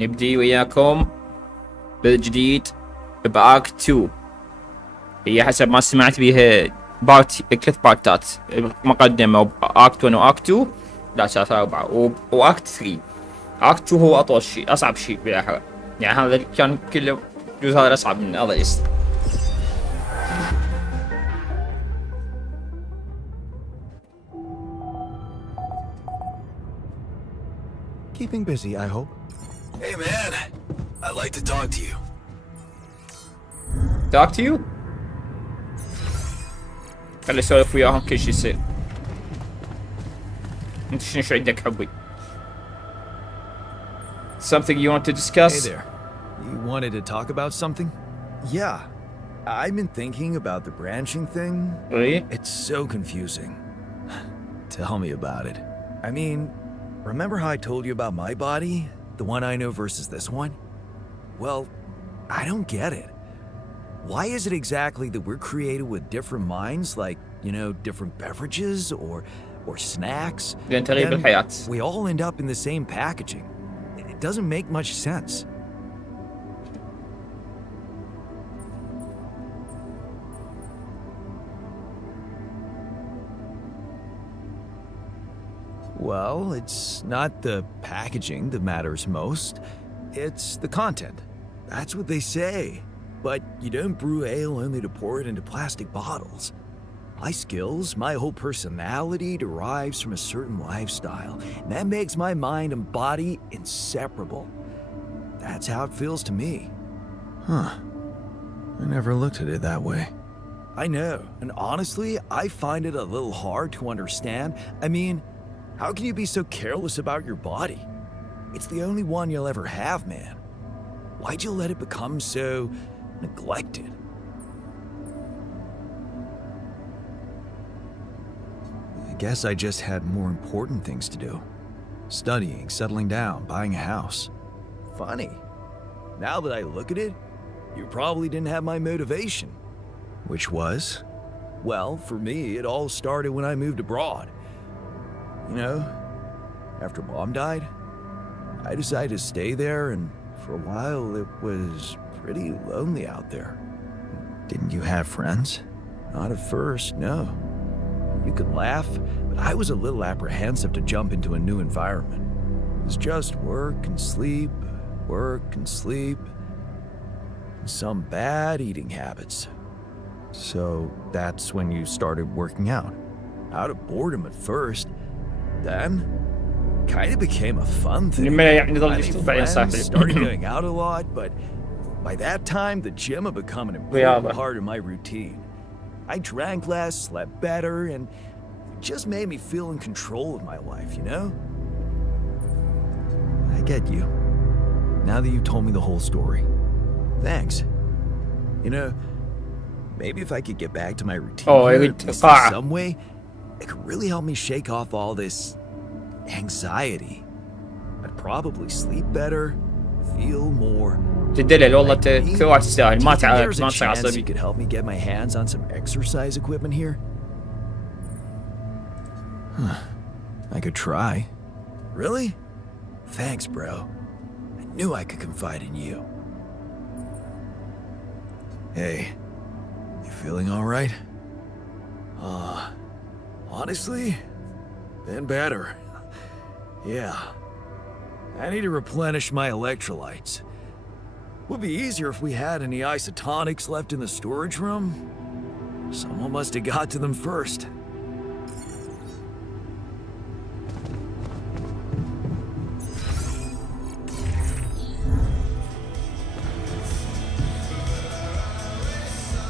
نبدي وياكم بالجديد بآكت 2. هي حسب ما سمعت بيها بارت 3 بارتات، مقدمة وآكت 1 وآكت 2 لا 3 4 وآكت 3. آكت 2 هو أطول شيء، أصعب شيء بالأحرى، يعني هذا كان كله الجزء هذا أصعب من هذا الاسم. Keeping busy, I hope. Hey man, I'd like to talk to you. Talk to you? خلي اسولف وياهم كل شيء يصير. انت شو عندك حبي؟ Something you want to discuss? Hey there. You wanted to talk about something? Yeah. I've been thinking about the branching thing. Really? It's so confusing. Tell me about it. I mean, remember how I told you about my body? The one I know versus this one? Well, I don't get it. Why is it exactly that we're created with different minds, like, you know, different beverages or snacks? لأن تغيب الحياة. We all end up in the same packaging. It doesn't make much sense. Well, it's not the packaging that matters most. It's the content. That's what they say. But you don't brew ale only to pour it into plastic bottles. My skills, my whole personality derives from a certain lifestyle. And that makes my mind and body inseparable. That's how it feels to me. Huh. I never looked at it that way. I know. And honestly, I find it a little hard to understand. I mean, how can you be so careless about your body? It's the only one you'll ever have, man. Why'd you let it become so neglected? I guess I just had more important things to do. Studying, settling down, buying a house. Funny. Now that I look at it, you probably didn't have my motivation. Which was? Well, for me, it all started when I moved abroad. You know, after Mom died, I decided to stay there, and for a while it was pretty lonely out there. Didn't you have friends? Not at first, no. You could laugh, but I was a little apprehensive to jump into a new environment. It was just work and sleep, and some bad eating habits. So that's when you started working out. Out of boredom at first. Then, kind of became a fun thing. I started going out a lot, but by that time, the gym had become an important part of my routine. I drank less, slept better, and it just made me feel in control of my life, you know? I get you. Now that you told me the whole story. Thanks. You know, maybe if I could get back to my routine in some way, it could really help me shake off all this anxiety. I'd probably sleep better, feel more. تدلل والله كثير تستاهل ما تعرف ما تصير عصبي. You could help me get my hands on some exercise equipment here. I could try. Really? Thanks, bro. I knew I could confide in you. Hey, you feeling all right? Honestly, been better. Yeah. I need to replenish my electrolytes. Would be easier if we had any isotonics left in the storage room. Someone must have got to them first.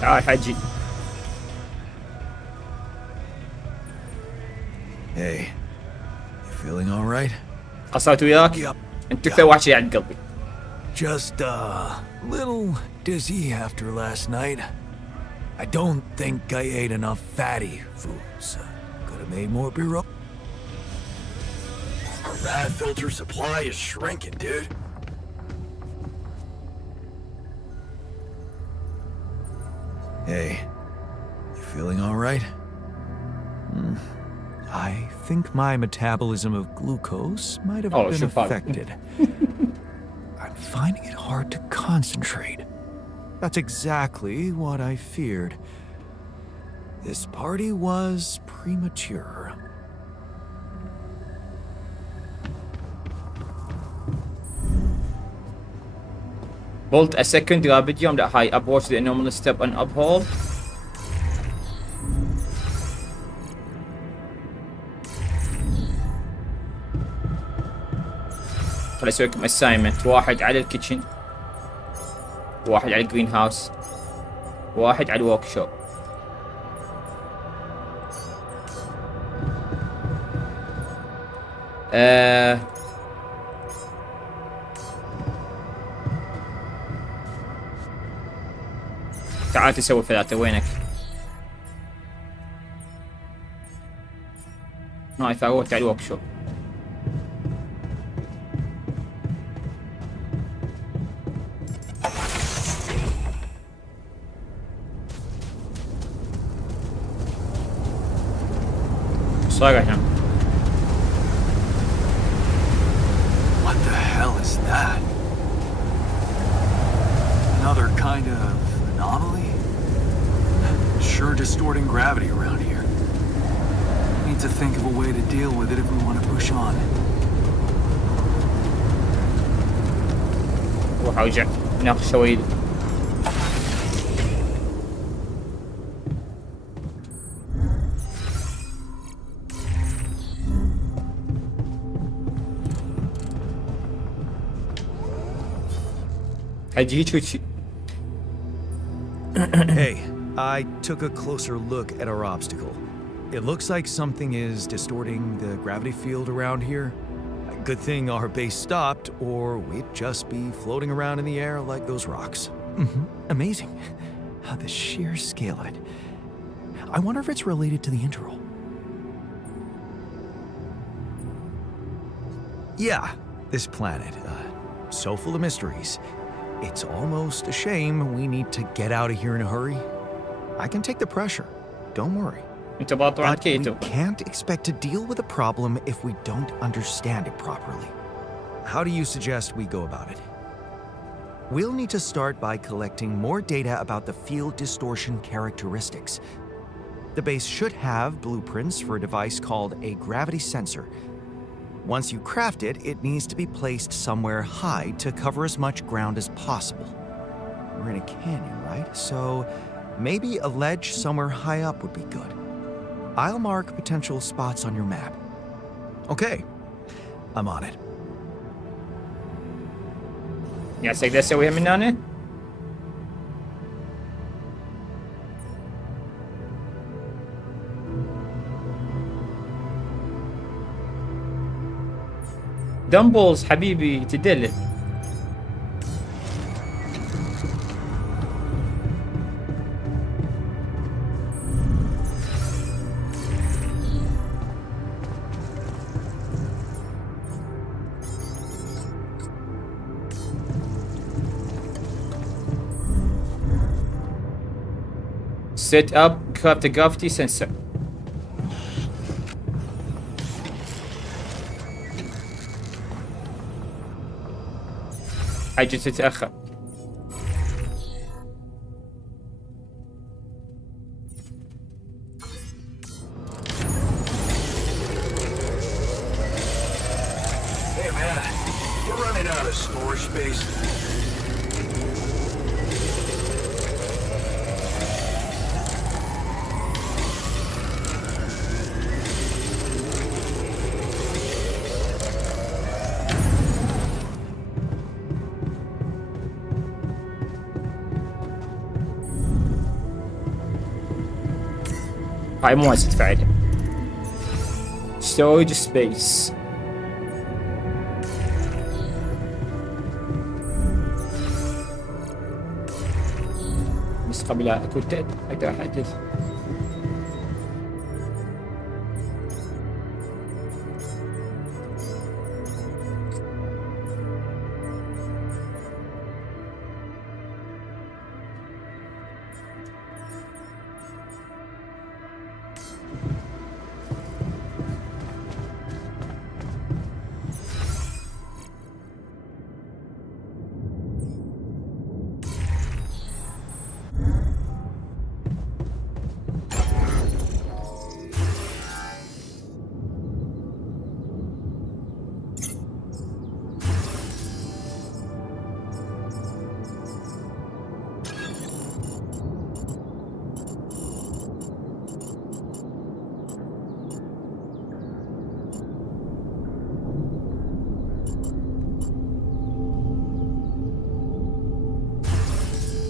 تعال حجي. Hey, you feeling all right? قصرت وياك؟ انت اكثر واحد شيء عند قلبي. Just a little dizzy after last night. I don't think I ate enough fatty foods. Could have made more beer up. Our rad filter supply is shrinking, dude. Hey, you feeling all right? I think my metabolism of glucose might have been affected. finding it hard to concentrate. That's exactly what I feared. This party was premature. Bolt a second gravity jump that high upwards the anomalous step and uphold. خليني اسوي لكم assignment. واحد على الكيتشن، واحد على الجرين هاوس، واحد على الورك شوب. تعال تسوي ثلاثة. وينك؟ هاي فاروت على الورك شوب. صار هنا. What the hell is that? Another kind of anomaly? Sure distorting gravity around here. Need to think of a way to deal with it if we want to push on. روح ارجع ناقش شوي. Hey, I took a closer look at our obstacle. It looks like something is distorting the gravity field around here. Good thing our base stopped, or we'd just be floating around in the air like those rocks. Amazing. The sheer scale of it. I wonder if it's related to the interval. Yeah, this planet, so full of mysteries. It's almost a shame we need to get out of here in a hurry. I can take the pressure, don't worry. But we can't expect to deal with a problem if we don't understand it properly. How do you suggest we go about it? We'll need to start by collecting more data about the field distortion characteristics. The base should have blueprints for a device called a gravity sensor. Once you craft it, it needs to be placed somewhere high to cover as much ground as possible. We're in a canyon, right? So maybe a ledge somewhere high up would be good. I'll mark potential spots on your map. Okay, I'm on it. يعني تقدر تسويها من هنا؟ دمبلز حبيبي تدلل. Set up craft a gravity sensor. حاجة تتأخر. Hey man, we're running out of storage space. هاي مو هسه تفعلها. storage space. بس قبل لا كنت اقدر احدث.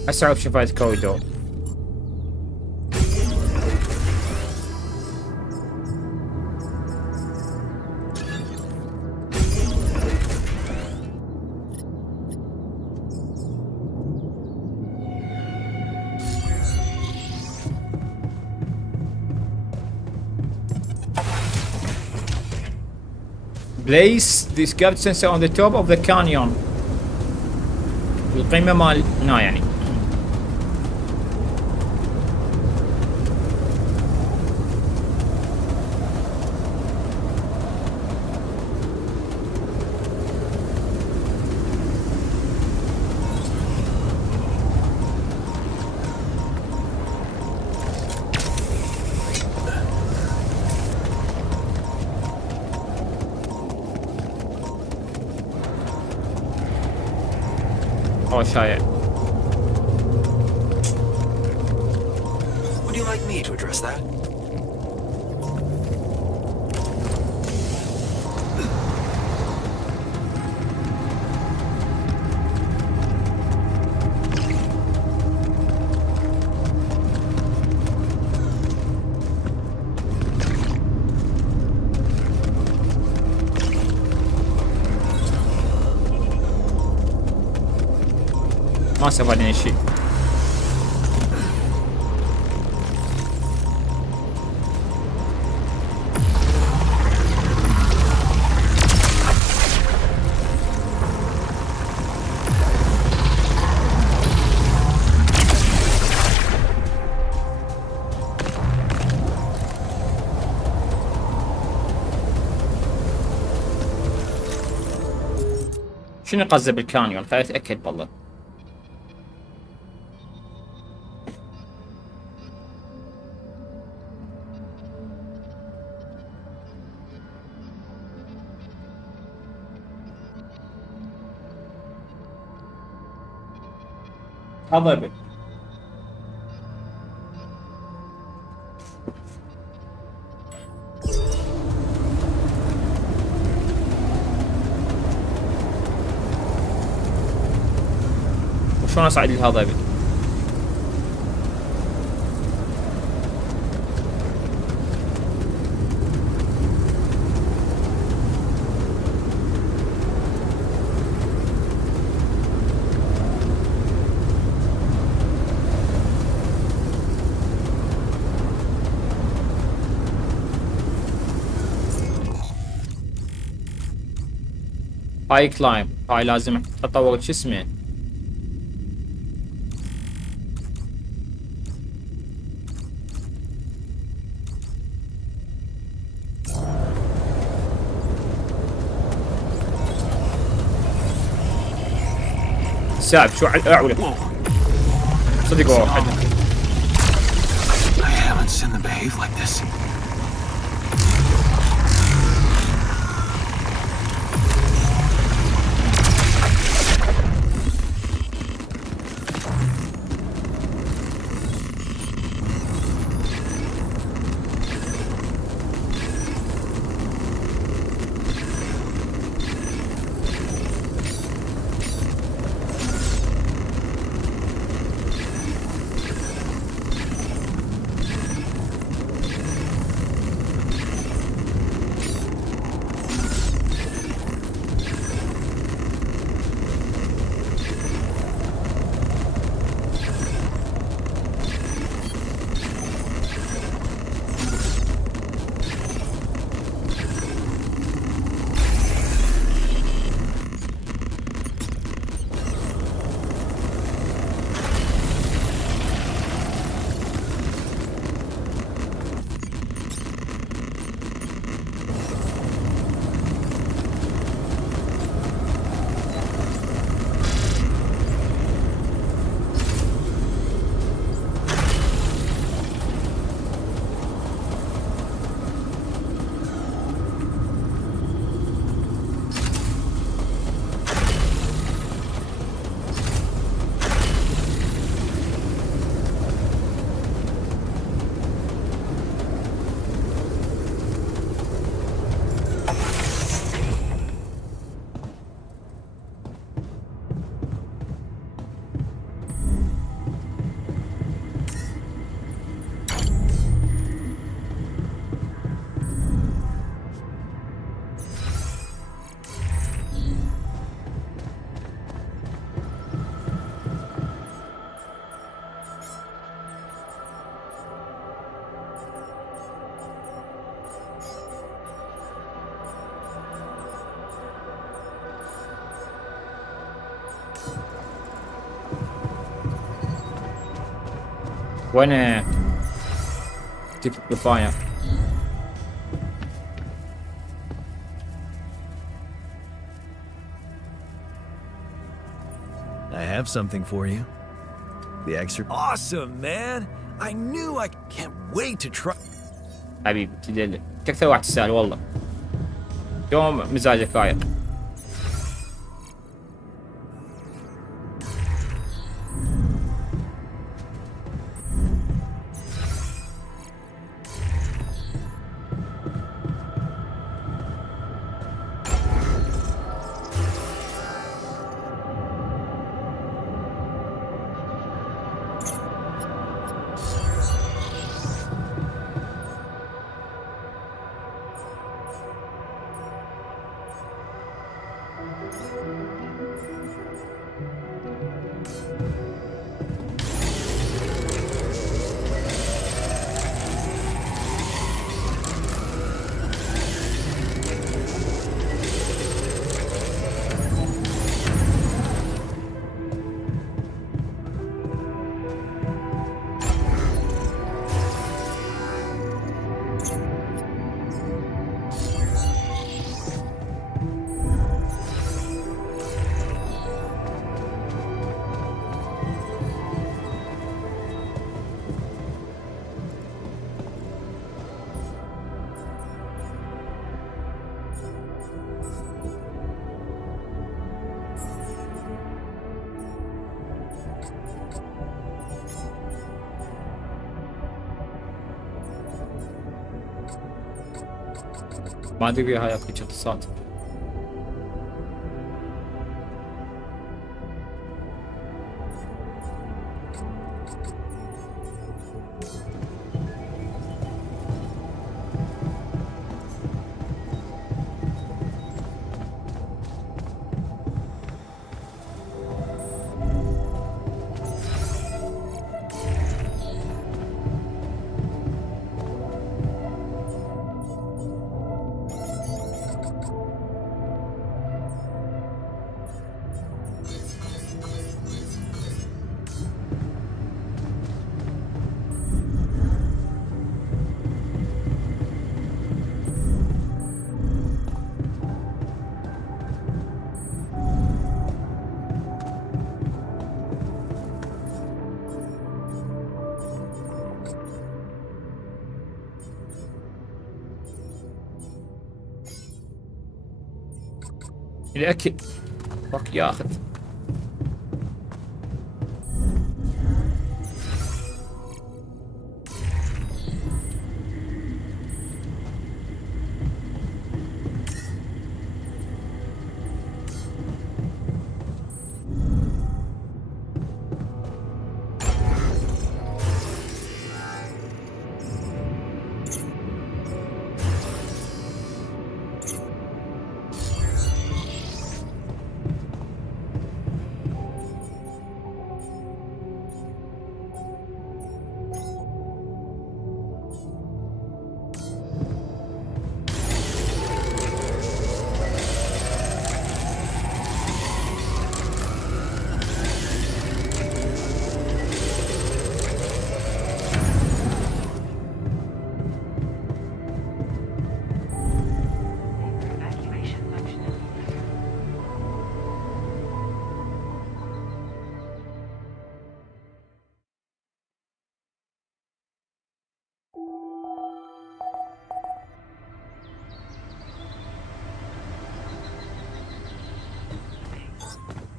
اسرع شفاية كوريدور. Place this gap sensor on the top of the canyon. القمة مال هنا يعني. Oh, شايع. Would you like me to address that? ما استفادني شيء. شنو قصده بالكانيون؟ خليني اتاكد بالله. هضبة وشلون اصعد الهضبة؟ هاي كلايم، هاي لازم اطور شو اسمه. ساعد شو اعوله صدق واحد. I haven't seen them behave like this. وين تكتب بالفاير؟ I have something for you. The excerpt. Awesome, man! I knew I can't wait to try. حبيبي تدل اكثر واحد تسأل والله. يوم مزاجك رايق. ما ادري هاي اكو اتصال. الأكل فك ياخذ.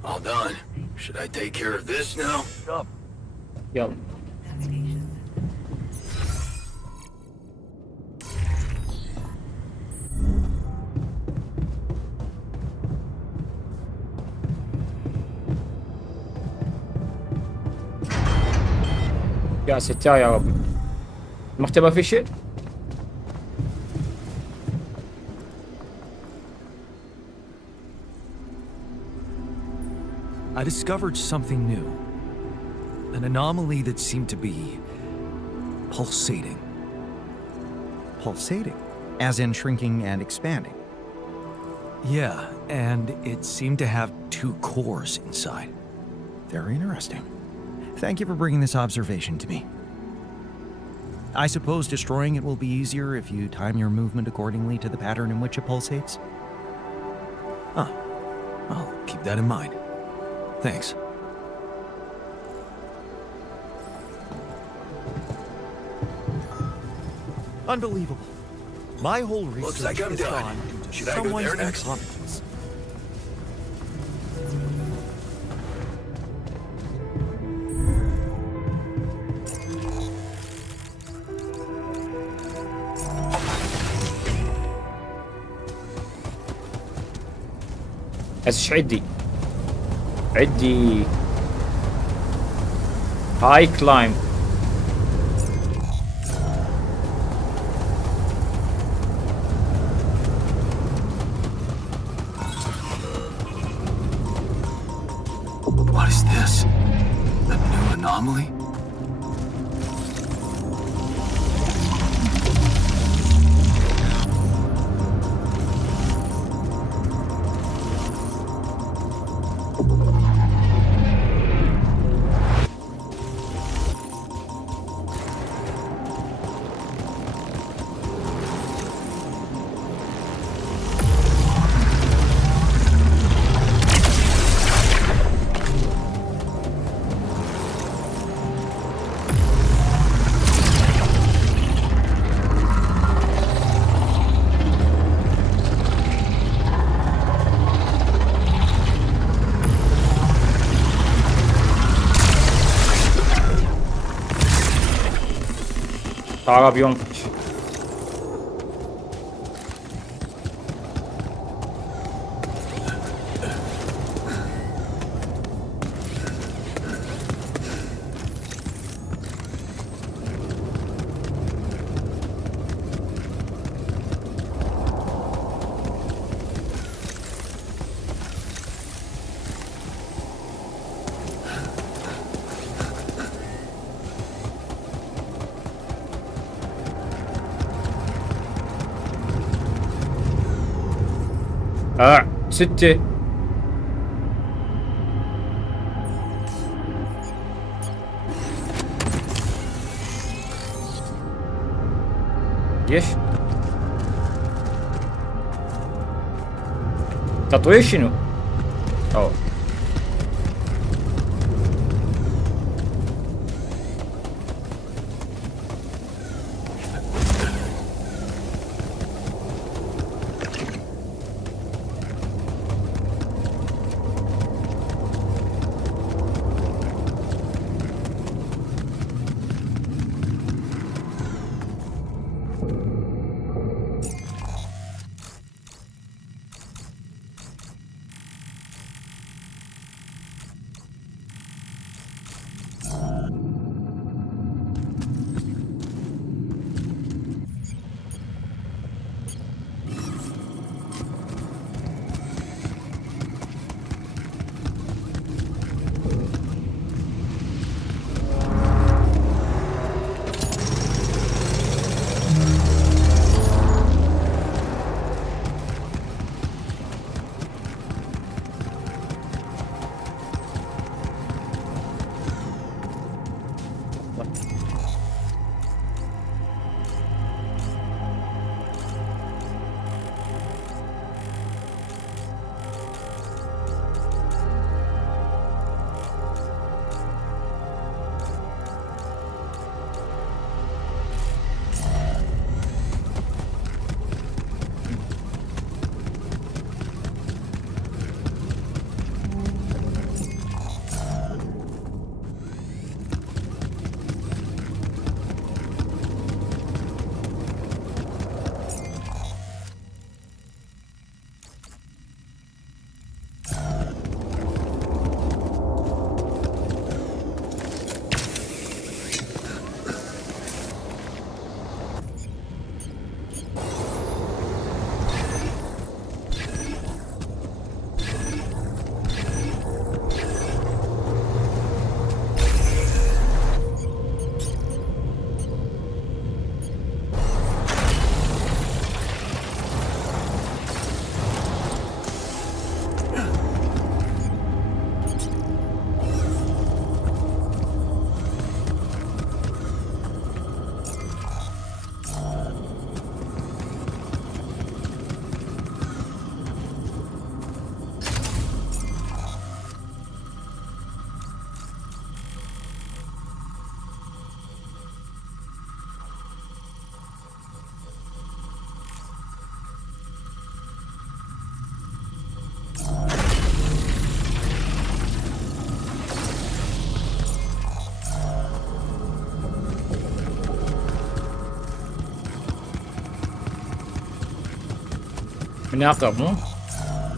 All done. Should I take care of this now? يلا. يا ستار يا رب. المختبر في شيء؟ I discovered something new. An anomaly that seemed to be pulsating. Pulsating? As in shrinking and expanding? Yeah, and it seemed to have 2 cores inside. Very interesting. Thank you for bringing this observation to me. I suppose destroying it will be easier if you time your movement accordingly to the pattern in which it pulsates? Huh. I'll keep that in mind. Thanks. Unbelievable. My whole Looks research like I'm is done. gone due to Should I go someone's there next? incompetence. بس ايش عندي؟ عندي هاي كلايم. What is this? A new anomaly? تعال بينفش. ستة. ليش؟ تطوير شنو؟ اوه من اقرب مو؟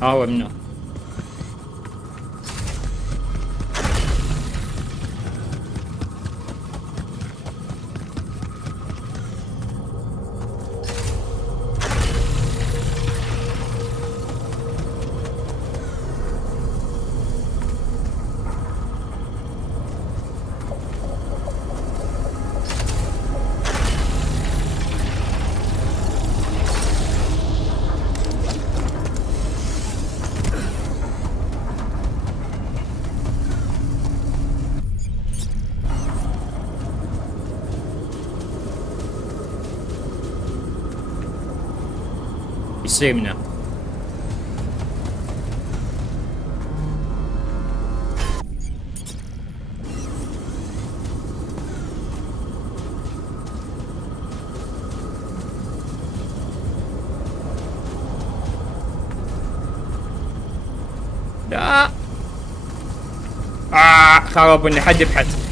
هو منه. يصيبنا. لا خرب اني حد يبحث.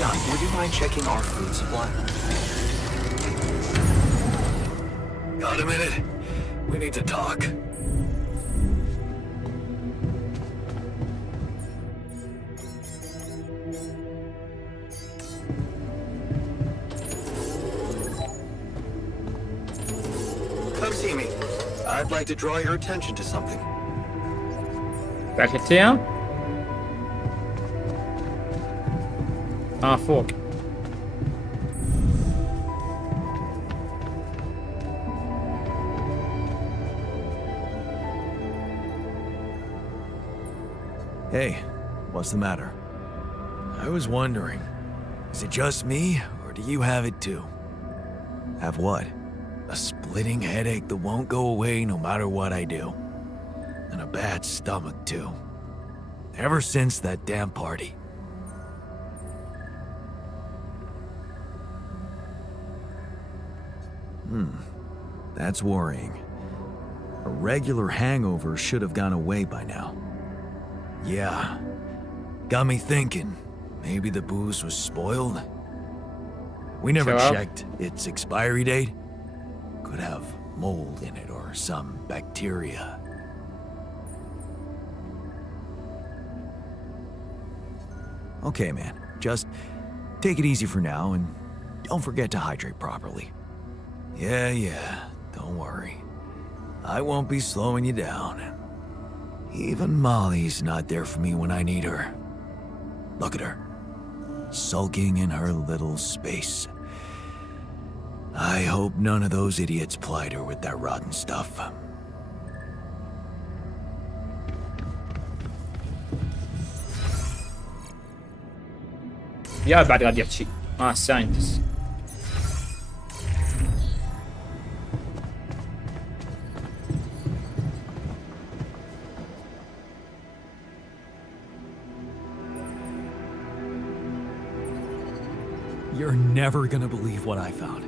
Jan, would you mind checking our food supply? Got a minute? We need to talk. Come see me. I'd like to draw your attention to something. Back at town? فوق. Hey, what's the matter? I was wondering, is it just me, or do you have it too? Have what? A splitting headache that won't go away no matter what I do. And a bad stomach too. Ever since that damn party. That's worrying. A regular hangover should have gone away by now. Yeah. Got me thinking. Maybe the booze was spoiled? We never checked its expiry date. Could have mold in it or some bacteria. Okay, man. Just take it easy for now and don't forget to hydrate properly. Yeah. Don't worry. I won't be slowing you down. Even Molly's not there for me when I need her. Look at her. Sulking in her little space. I hope none of those idiots plied her with that rotten stuff. يا بعد قاعد يحكي. الساينتست. You're never gonna believe what I found.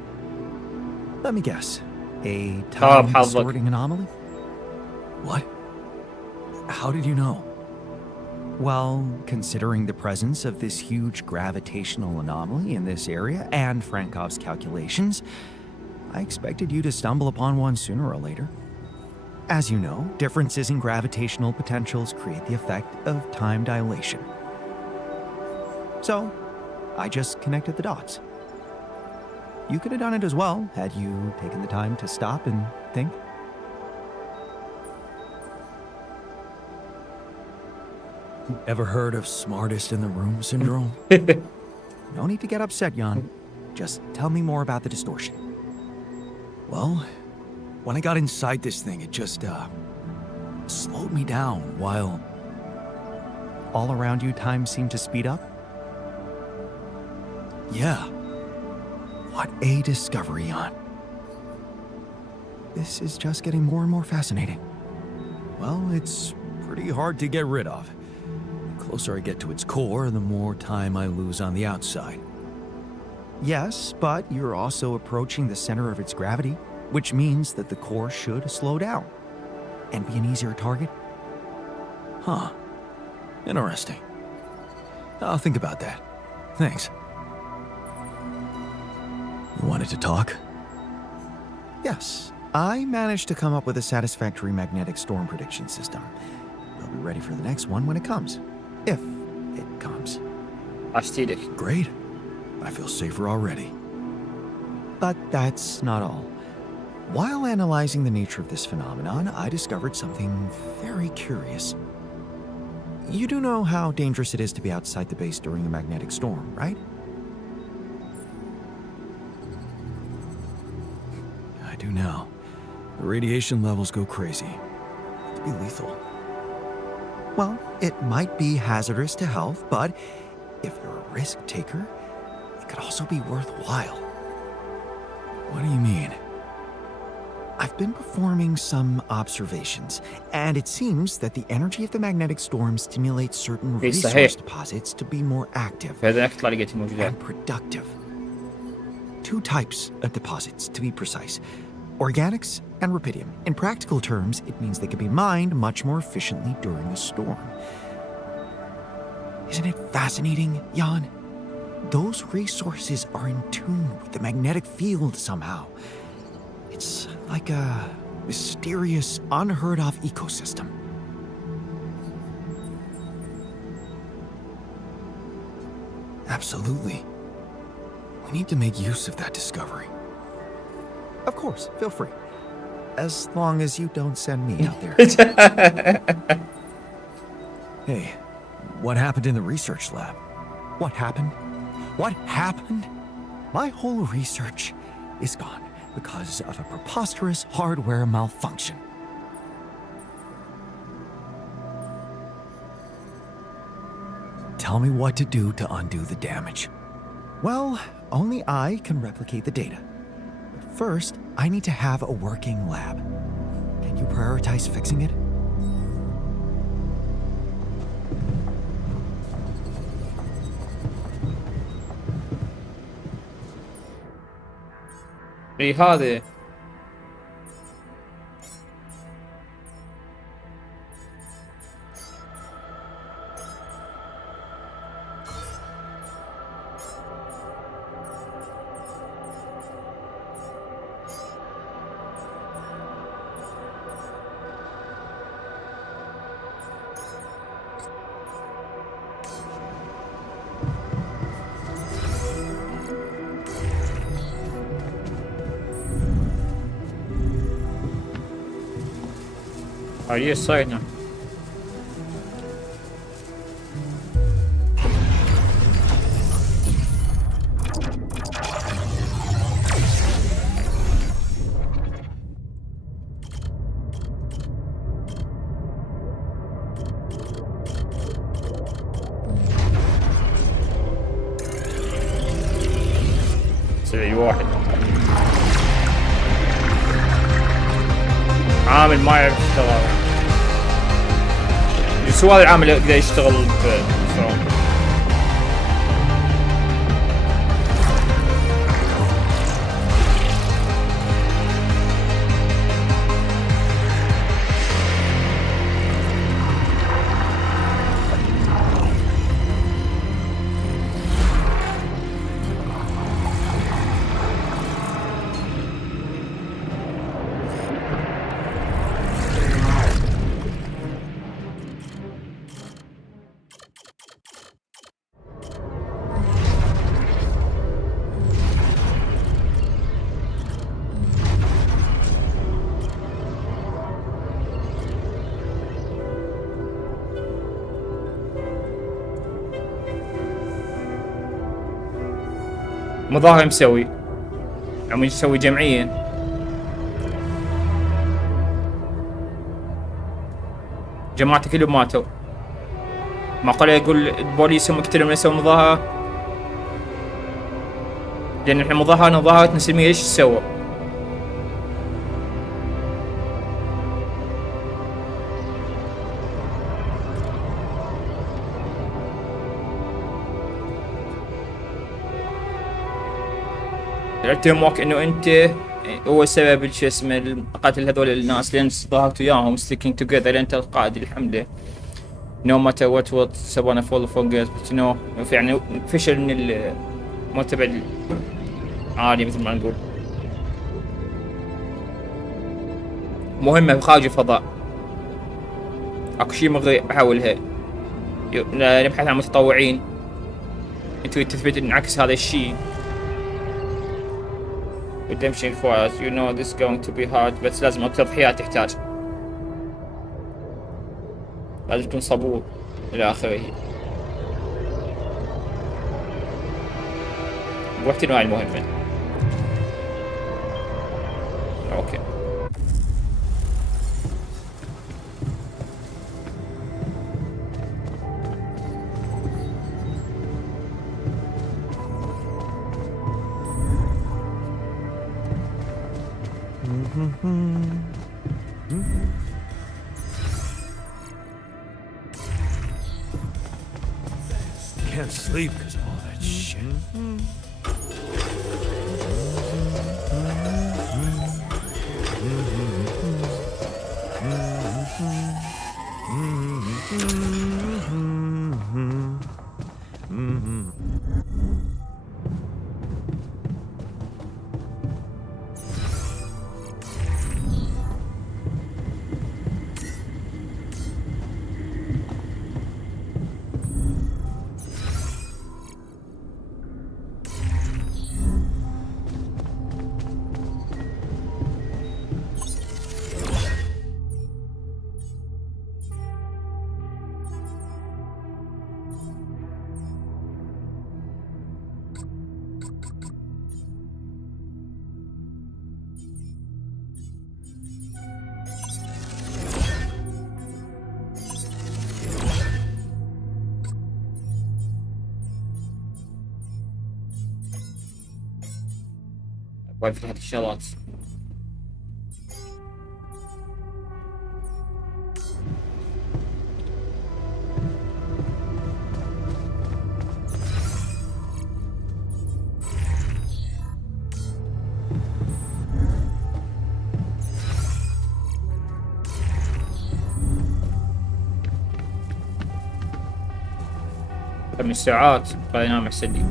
Let me guess. A حظك. time-distorting anomaly? What? How did you know? Well, considering the presence of this huge gravitational anomaly in this area and Frankov's calculations, I expected you to stumble upon one sooner or later. As you know, differences in gravitational potentials create the effect of time dilation. So, I just connected the dots. You could have done it as well, had you taken the time to stop and think. Ever heard of smartest in the room syndrome? No need to get upset, Jan. Just tell me more about the distortion. Well, when I got inside this thing, it just, slowed me down while... All around you, time seemed to speed up? Yeah. What a discovery, Jan. This is just getting more and more fascinating. Well, it's pretty hard to get rid of. The closer I get to its core, the more time I lose on the outside. Yes, but you're also approaching the center of its gravity, which means that the core should slow down and be an easier target. Huh. Interesting. I'll think about that. Thanks. You wanted to talk? Yes, I managed to come up with a satisfactory magnetic storm prediction system. You'll be ready for the next one when it comes. If it comes. اشتيلك. Great. I feel safer already. But that's not all. While analyzing the nature of this phenomenon, I discovered something very curious. You do know how dangerous it is to be outside the base during a magnetic storm, right? I do now. The radiation levels go crazy. It could be lethal. Well, it might be hazardous to health, but if you're a risk taker, it could also be worthwhile. What do you mean? I've been performing some observations, and it seems that the energy of the magnetic storm stimulates certain resource deposits to be more active فهذا أكثر لقيت موجودة. and productive. Two types of deposits, to be precise. Organics and rubidium. In practical terms, it means they can be mined much more efficiently during a storm. Isn't it fascinating, Jan? Those resources are in tune with the magnetic field somehow. It's like a mysterious, unheard-of ecosystem. Absolutely. We need to make use of that discovery. Of course, feel free. As long as you don't send me out there. Hey, what happened in the research lab? What happened? What happened? My whole research is gone because of a preposterous hardware malfunction. Tell me what to do to undo the damage. Well, only I can replicate the data. But first, I need to have a working lab. Can you prioritize fixing it? اي هذه عليه الصينة. سبعي واحد عامل ما يعرف يشتغل. شو هذا العامل يقدر يشتغل بشلون؟ مظاهر مسوي عم يسوي جمعية. جماعته كلهم ماتوا. معقولة يقول البوليس هم قتلوا من يسوي مظاهرة؟ لأن الحين مظاهرتنا سلمية ايش سووا؟ التيموك انه انت هو سبب شو اسمه قتل هذول الناس لان ظهرت وياهم sticking together انت القائد الحملة. no matter what سبونا فول فوق but no يعني فشل من المرتبة العالي مثل ما نقول. مهمة خارج الفضاء اكو شي مغري بحاولها نبحث عن متطوعين انتو تثبت انعكس هذا الشيء. redemption for us you know this is going to be hard بس لازم التضحيات تحتاج لازم تكون صبور الى اخره. وقت انواع المهمة. اوكي Can't sleep because of all that shit. واقف في هذه الشغلات. من ساعات قاعد ينام احسن لي.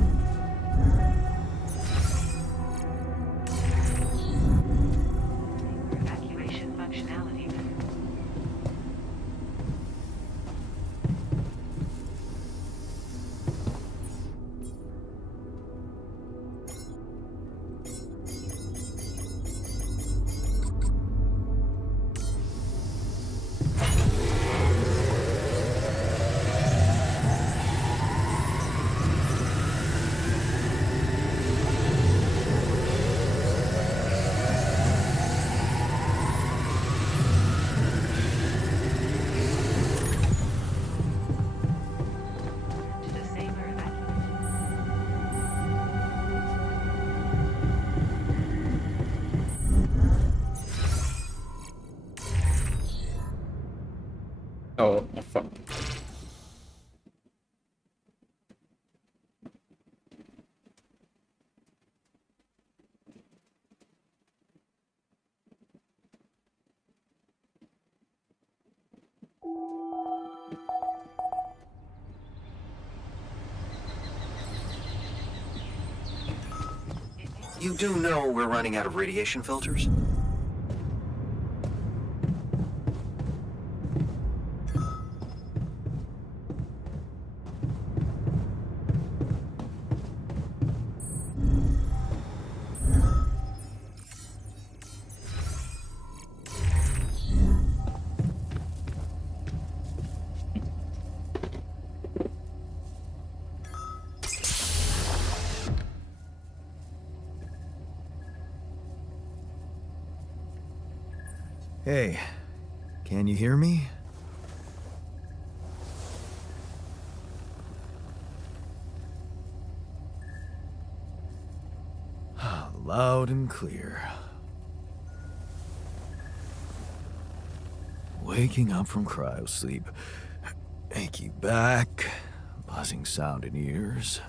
أو موفق. You do know we're running out of radiation filters? Hey, can you hear me? Loud and clear. Waking up from cryosleep. Achy back, buzzing sound in ears.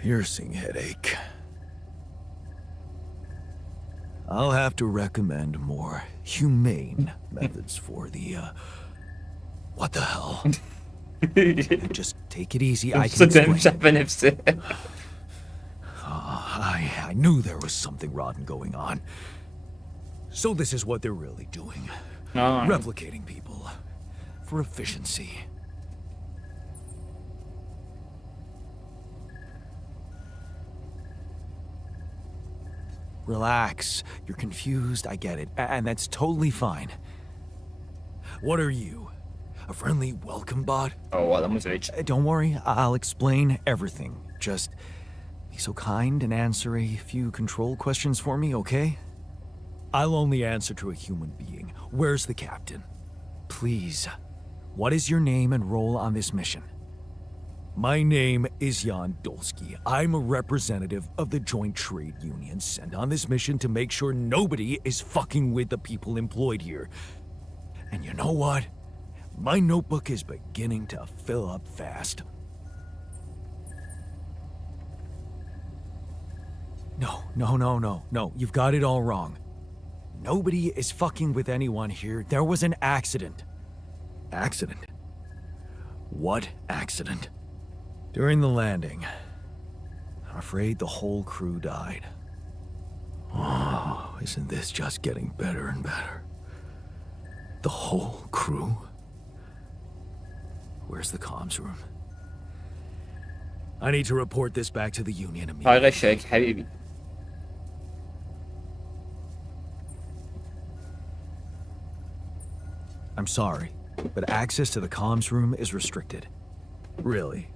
Piercing headache. I'll have to recommend more humane methods for the, what the hell? Just take it easy, I can صدق explain. شاف نفسه. I knew there was something rotten going on. So this is what they're really doing. Replicating people. For efficiency. Relax. You're confused, I get it. And that's totally fine. What are you? A friendly welcome bot? أو هذا مزعج. Don't worry, I'll explain everything. Just be so kind and answer a few control questions for me, okay? I'll only answer to a human being. Where's the captain? Please, what is your name and role on this mission? My name is Jan Dolski. I'm a representative of the Joint Trade Union sent on this mission to make sure nobody is fucking with the people employed here. And you know what? My notebook is beginning to fill up fast. No, you've got it all wrong. Nobody is fucking with anyone here. There was an accident. Accident? What accident? During the landing, I'm afraid the whole crew died. Oh, isn't this just getting better and better? The whole crew? Where's the comms room? I need to report this back to the Union هاي immediately. غشك حبيبي. I'm sorry, but access to the comms room is restricted. Really?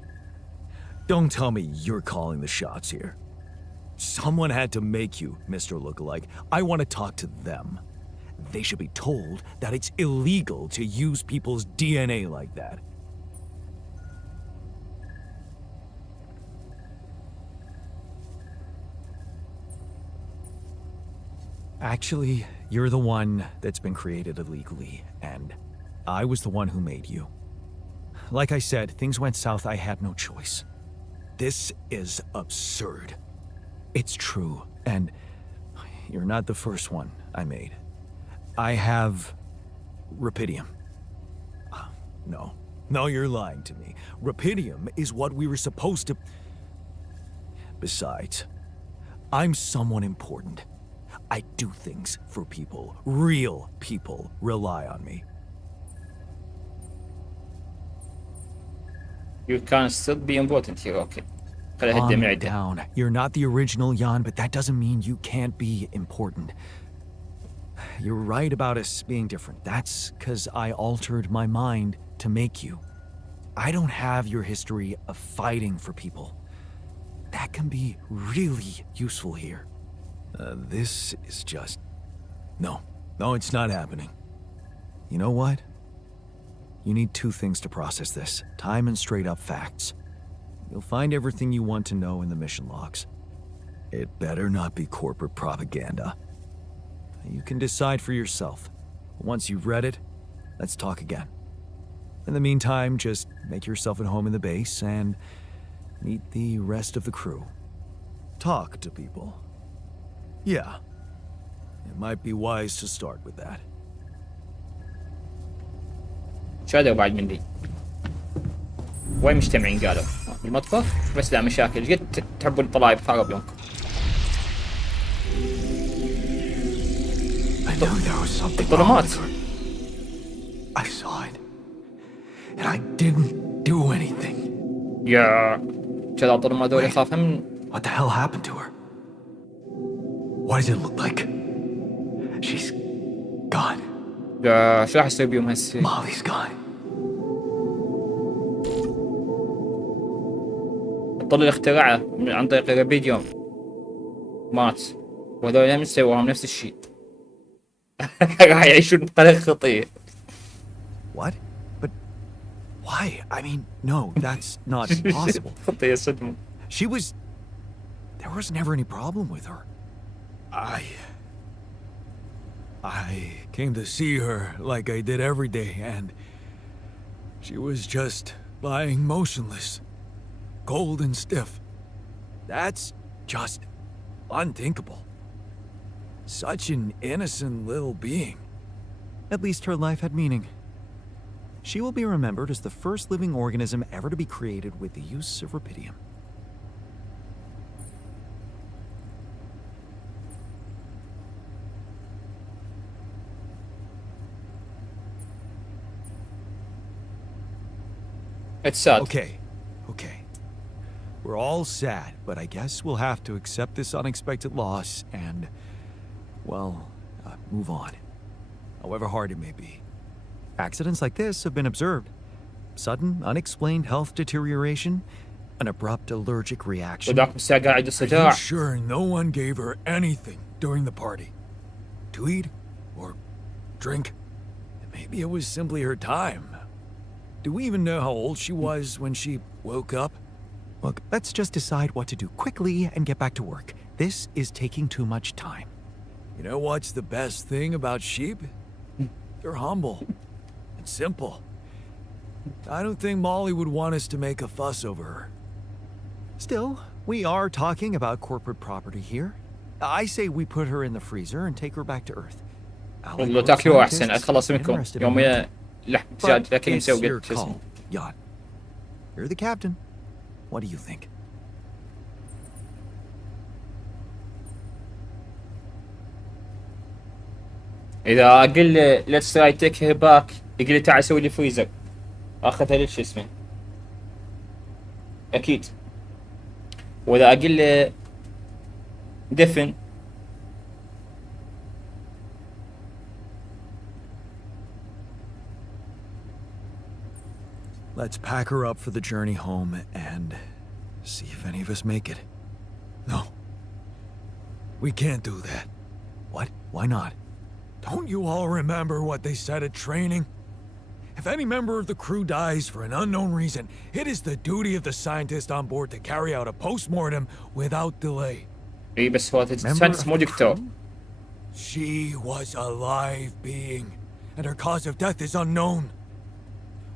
Don't tell me you're calling the shots here. Someone had to make you, Mr. Lookalike. I want to talk to them. They should be told that it's illegal to use people's DNA like that. Actually, you're the one that's been created illegally, and I was the one who made you. Like I said, things went south, I had no choice. This is absurd. It's true, and you're not the first one I made. I have Rapidium. No, you're lying to me. Rapidium is what we were supposed to... Besides, I'm someone important. I do things for people. Real people rely on me. You can still be important here. Okay. خليها هدي من Calm عدة. down. You're not the original Jan, but that doesn't mean you can't be important. You're right about us being different. That's because I altered my mind to make you. I don't have your history of fighting for people. That can be really useful here. This is just... No, it's not happening. You know what? You need two things to process this. Time and straight-up facts. You'll find everything you want to know in the mission logs. It better not be corporate propaganda. You can decide for yourself. Once you've read it, let's talk again. In the meantime, just make yourself at home in the base and meet the rest of the crew. Talk to people. Yeah, it might be wise to start with that. شو هذا بعد مني؟ وين مجتمعين قالوا؟ بالمطبخ؟ بس لا مشاكل، قد تحبون الطلايب خرب يومكم. I knew there was something wrong الظلمات. with her. I saw it. And I didn't do anything. يا كذا الظلمات ذول يخافها من What the hell happened to her? What does it look like? She's gone. يا شو راح يسوي بيوم هسه؟ Molly's gone. الطل اللي اخترعه عن طريق الفيديو مات، وهذول هم سووهم نفس الشيء. راح يعيشون بقلق خطير. What? But why? I mean, no, that's not possible. خطير صدمة. She was... There was never any problem with her. I came to see her like I did every day, and she was just lying motionless, cold and stiff. That's just unthinkable. Such an innocent little being. At least her life had meaning. She will be remembered as the first living organism ever to be created with the use of rubidium. It's sad. Okay. We're all sad, but I guess we'll have to accept this unexpected loss and, well, move on. However hard it may be. Accidents like this have been observed. Sudden, unexplained health deterioration, an abrupt allergic reaction. وذاك مساء قاعد Are you الصداع. sure no one gave her anything during the party? To eat? Or drink? Maybe it was simply her time. Do we even know how old she was when she woke up? Look, let's just decide what to do quickly and get back to work. This is taking too much time. You know what's the best thing about sheep? They're humble and simple. I don't think Molly would want us to make a fuss over her. Still, we are talking about corporate property here. I say we put her in the freezer and take her back to Earth. والله تاكلوه احسن اتخلص منكم يوم يا لحم زاد لكن It's مسوي your شو اسمه. call, Jan. You're the captain. What do you think? اذا اقول له let's try take her back يقول لي تعال سوي لي فريزر اخذها لك شو اسمه اكيد. واذا اقول له دفن Let's pack her up for the journey home and see if any of us make it. No. We can't do that. What? Why not? Don't you all remember what they said at training? If any member of the crew dies for an unknown reason, it is the duty of the scientist on board to carry out a post-mortem without delay. اي بس هو Member ساينس of مو the دكتور. crew? She was a live being, and her cause of death is unknown.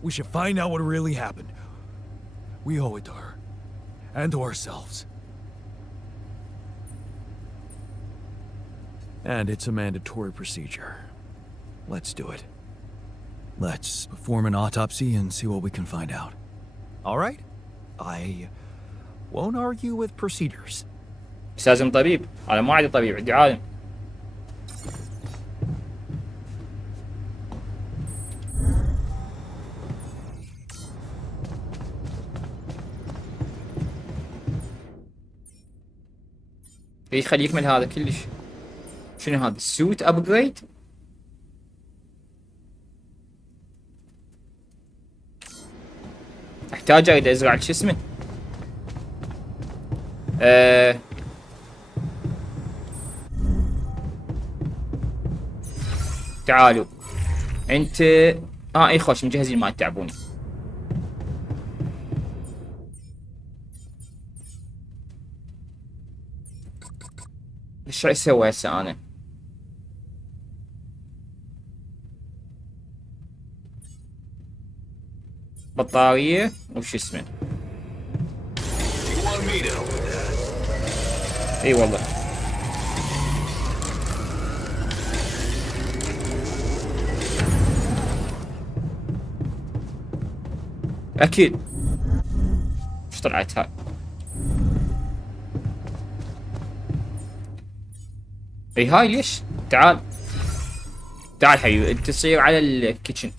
We should find out what really happened. We owe it to her, and to ourselves. And it's a mandatory procedure. Let's do it. Let's perform an autopsy and see what we can find out. All right. I won't argue with procedures. بس لازم طبيب. انا ما عندي طبيب عندي عالم. يخلي يكمل هذا كلش. شنو هذا السوت ابجريد؟ احتاج اريد ازرع شو اسمه تعالوا انت اي خوش مجهزين ما تتعبوني. ايش اسوي هسه انا؟ بطارية وش اسمه؟ You want me to help with that? اي والله. اكيد. ايش طلعت هاي؟ اي هاي ليش؟ تعال تعال حبيبي انت تصير على الكيتشن.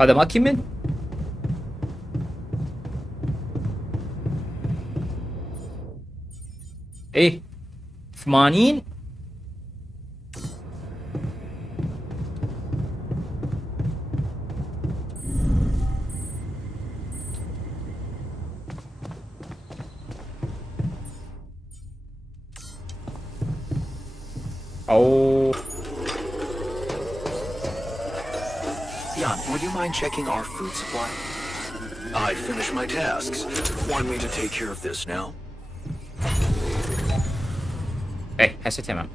هذا ما كمل؟ ايه 80 All أو Jan, would you mind checking our food supply? I finished my tasks. Want me to take care of this now? إيه هسه تمام.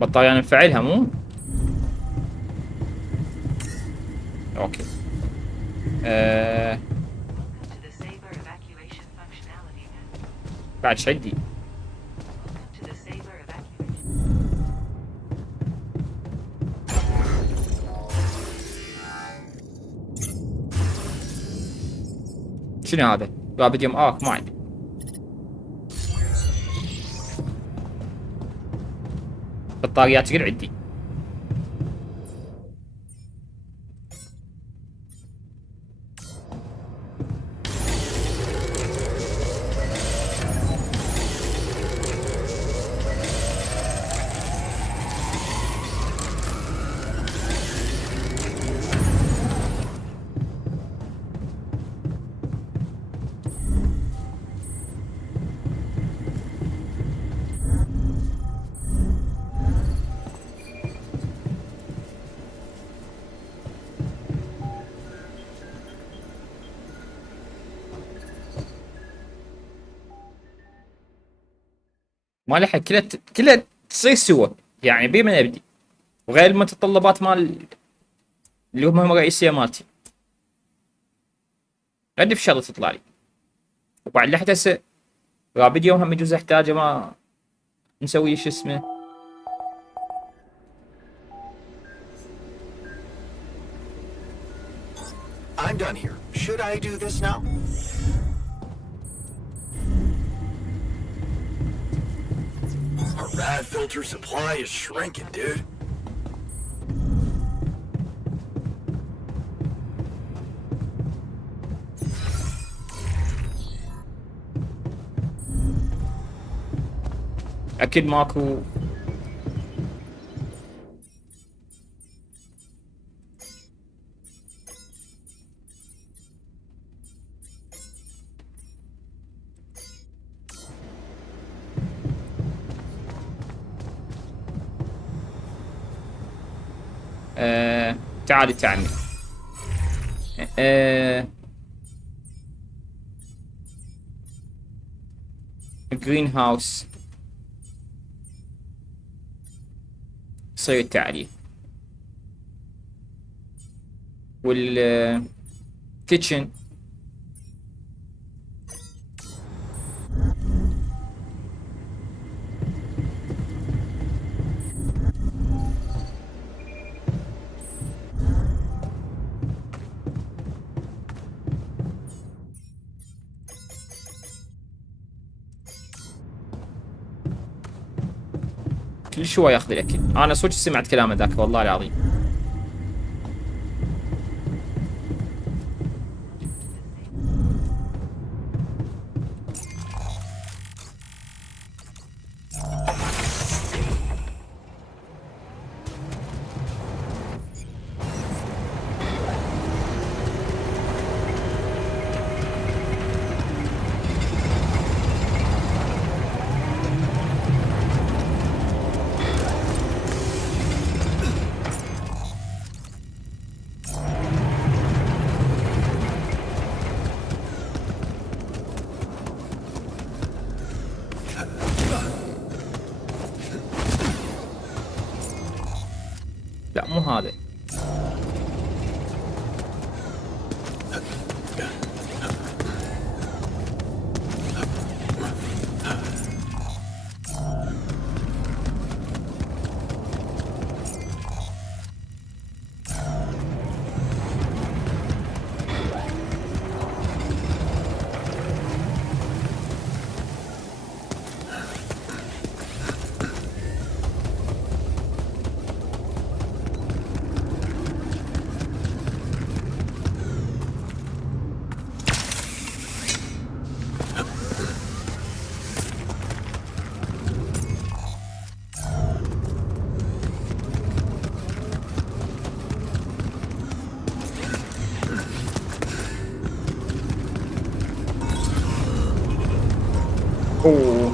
بطارية نفعلها مو؟ اوكي. بعد شدي. شنو هذا؟ رابط يوم ما عندي. بطاريات غير عندي. ما لحق كلها تصير سوا يعني بي من ابدي وغير المتطلبات مال اللي هم الرئيسيه مالتي عندي في شغله تطلع لي وبعد لحد هسه رابد يوم هم يجوز احتاجه ما نسوي شو اسمه I'm done here. Should I do this now? Our rad filter supply is shrinking, dude. اكيد ماكو تعالي تعمل جرين هاوس يصير التعليم والكيتشن كل شوي ياخذ الاكل انا صدق سمعت كلامه ذاك والله العظيم لا مو هذا اوه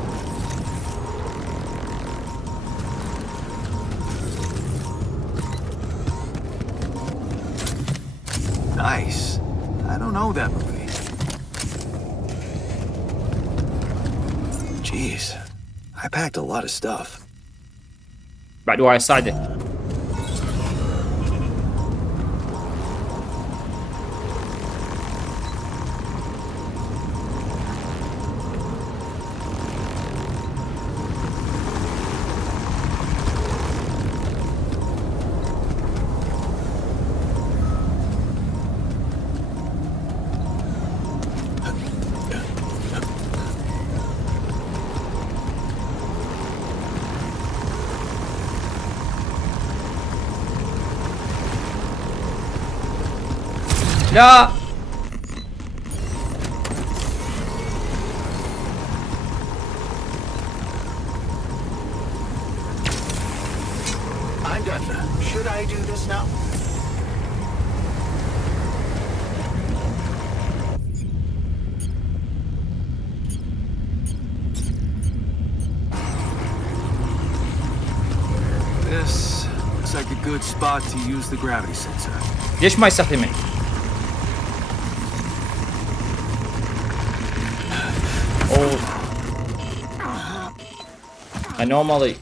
Nice. I don't know that movie. Jeez. I packed a lot of stuff. بعد وايد صعدة. لا I'm done. Should I do this now? This looks like a good spot to use the gravity sensor. ليش ما يستخدمه؟ اوه anomaly.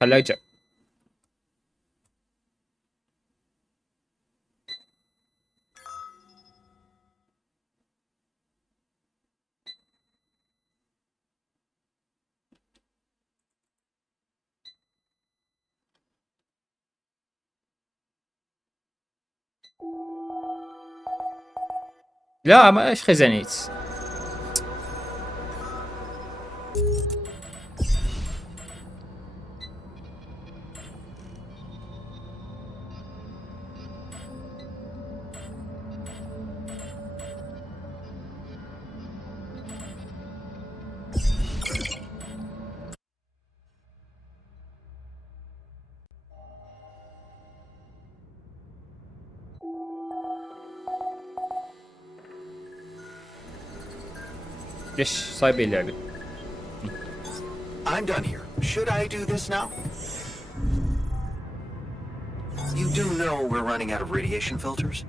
خلاه يرجع. لا ما ايش خزنيت. ليش صايبة اللعبة؟ I'm done here. Should I do this now? You do know we're running out of radiation filters?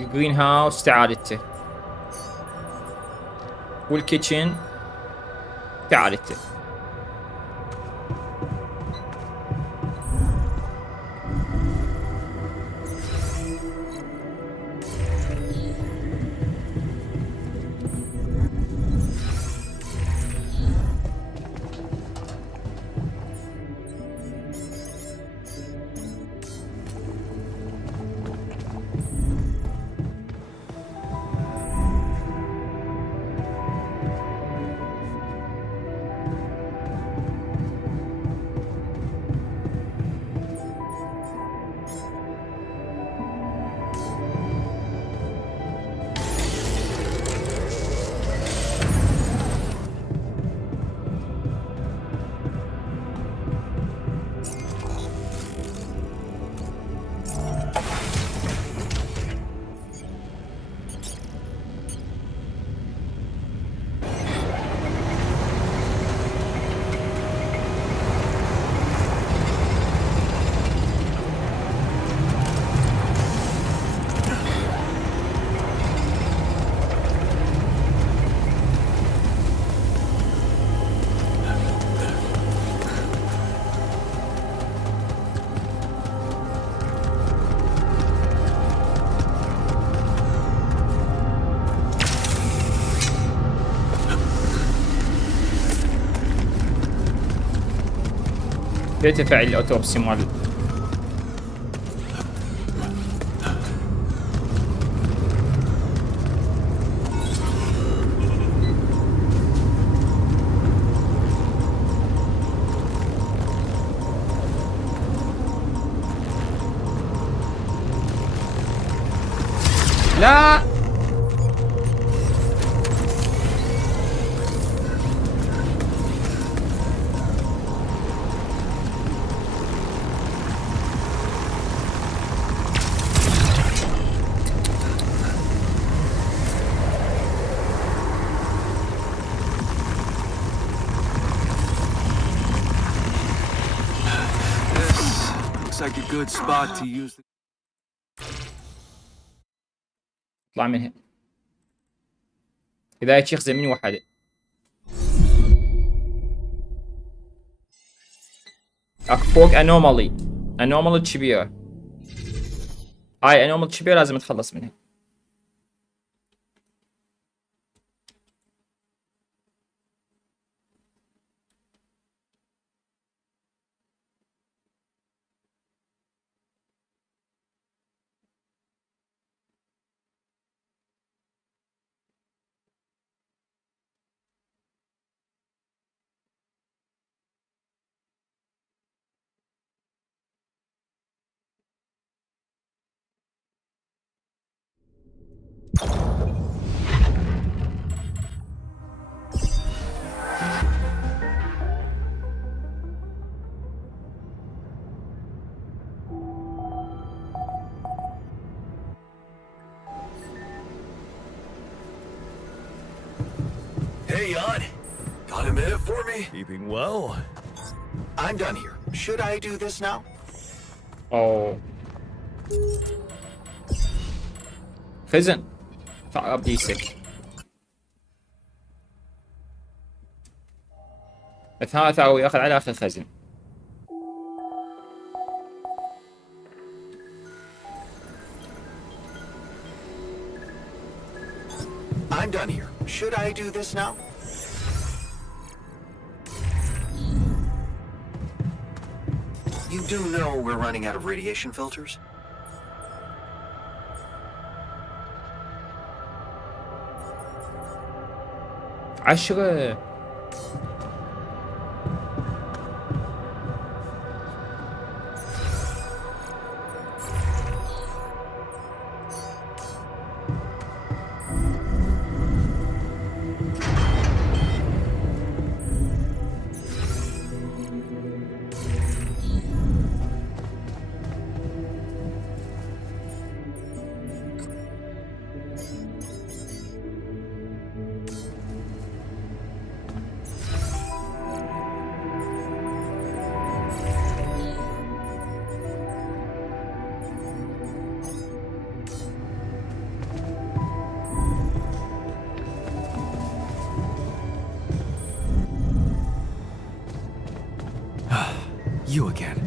الجرين هاوس تعالته والكيتشن تعالته. يرتفع الاوتوبسي مال لا looks like a good spot to use the... اطلع منها. اذا شيخ زمين وحده. اكو فوق انومالي كبيرة. هاي انومالي كبيرة لازم نتخلص منها. Hey, Jan. Got a minute for me? Keeping well. I'm done here. Should I do this now? اوه. خزن. تعب ديسك. الثالثة ياخذ على اخر خزن. I'm done here. Should I do this now? You do know we're running out of radiation filters? عشرة. You again.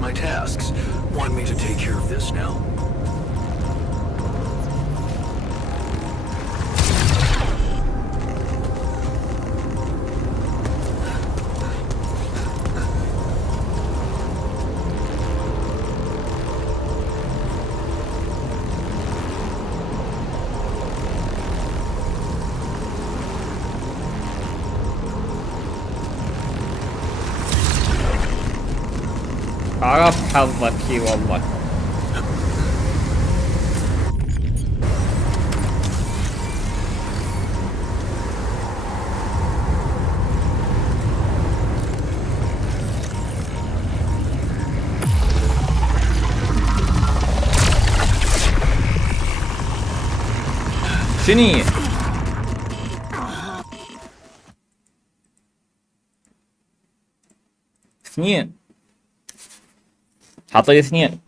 My tasks. Want me to take care of this now? عرف حظك اي والله. شني؟ اثنين. حاطي لي اثنين.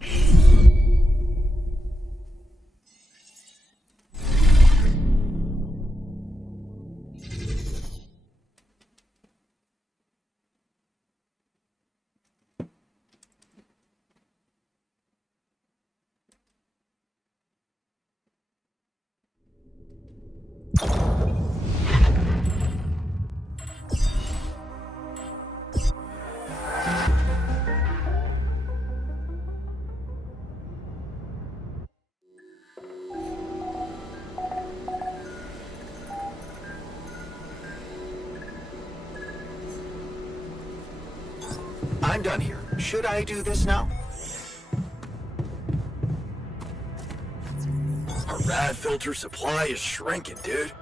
I'm done here. Should I do this now? Our rad filter supply is shrinking, dude.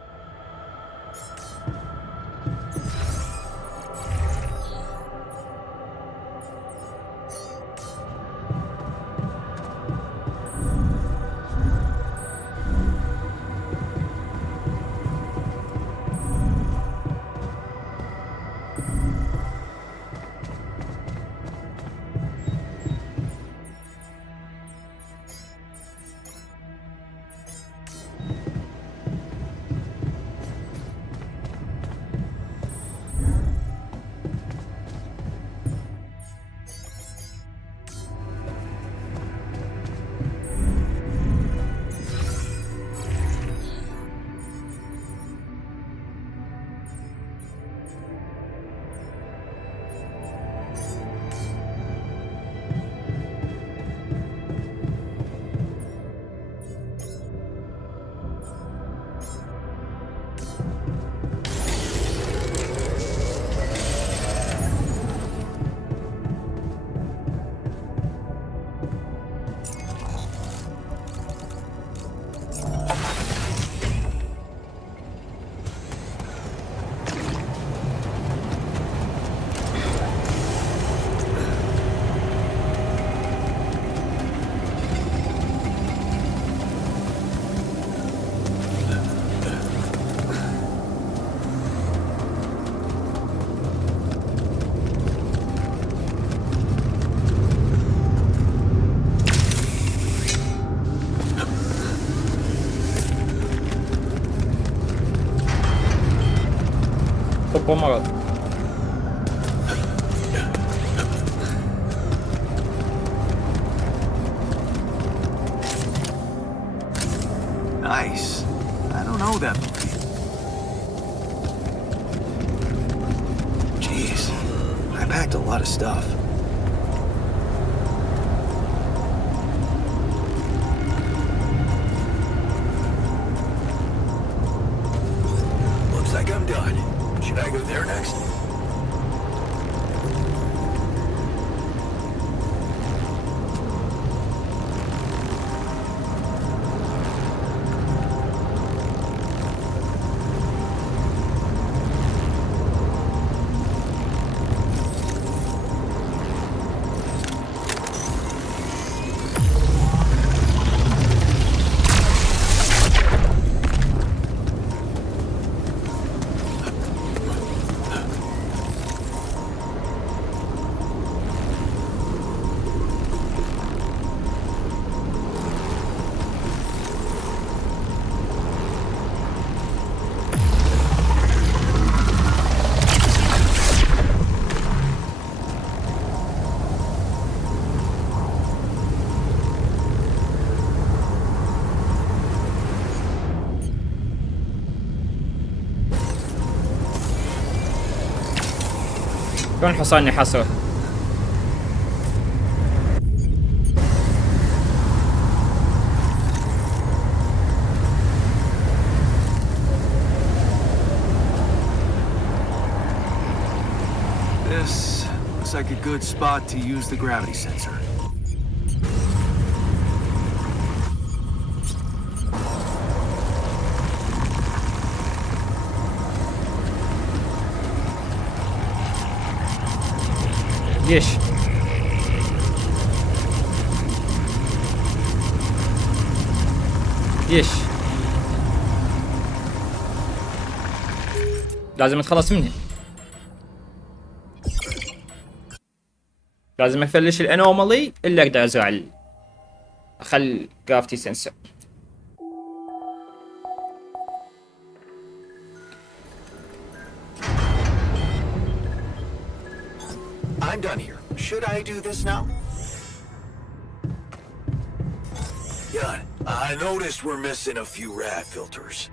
مرض. Nice. I don't know that. Jeez, I packed a lot of stuff. Looks like I'm done. Should I go there next? شلون حصلني حصر؟ This looks like a good spot to use the gravity sensor. ليش؟ ليش؟ لازم اتخلص منه. لازم افلش الانومالي اللي اقدر ازرع اخل جرافتي سنسر. I'm done here. Should I do this now? Jan, I noticed we're missing a few rad filters.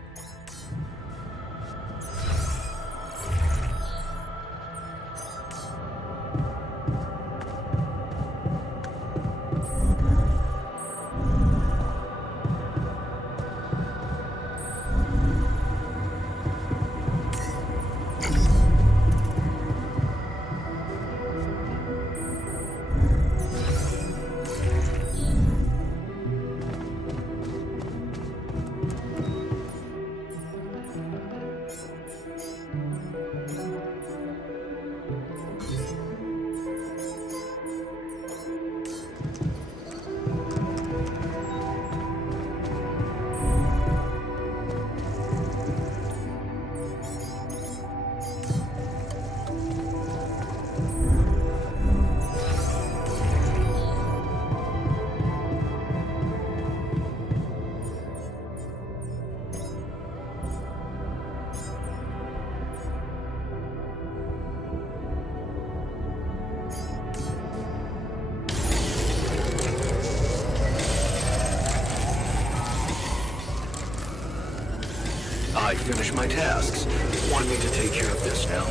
I finished my tasks. Want me to take care of this now?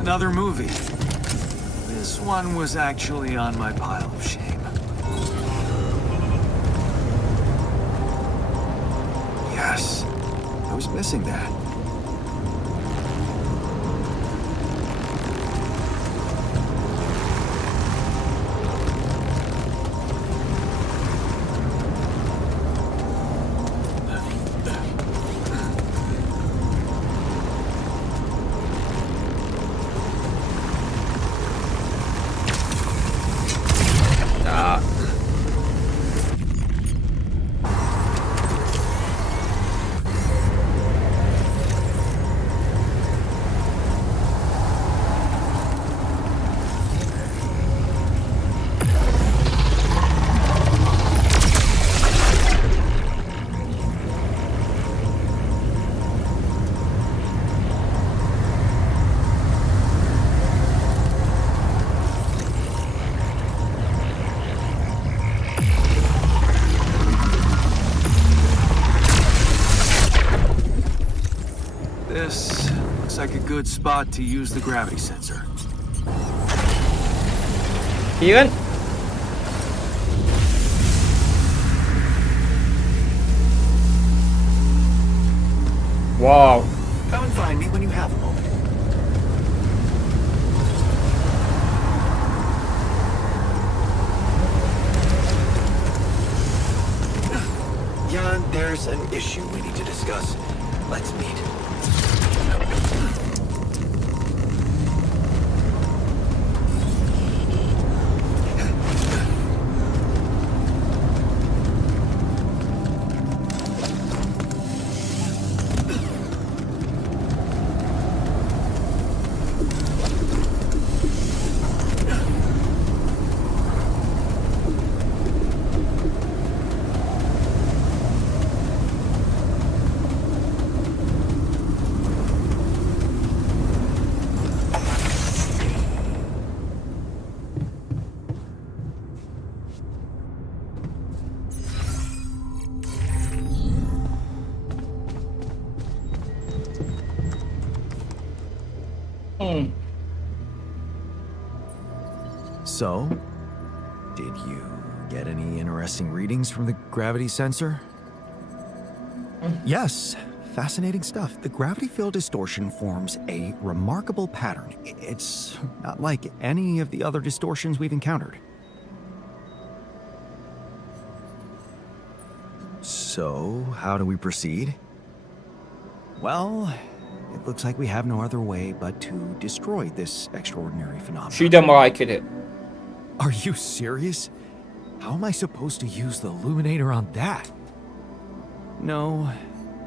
Another movie. This one was actually on my pile of shame. Yes, I was missing that. This looks like a good spot to use the gravity sensor. أخيراً. واو. Come and find me when you have a moment. Jan, there's an issue we need to discuss. Let's meet. So, did you get any interesting readings from the gravity sensor? Yes, fascinating stuff. The gravity field distortion forms a remarkable pattern. It's not like any of the other distortions we've encountered. So, how do we proceed? Well, it looks like we have no other way but to destroy this extraordinary phenomenon. شو دمراي كذا؟ Are you serious? How am I supposed to use the illuminator on that? No,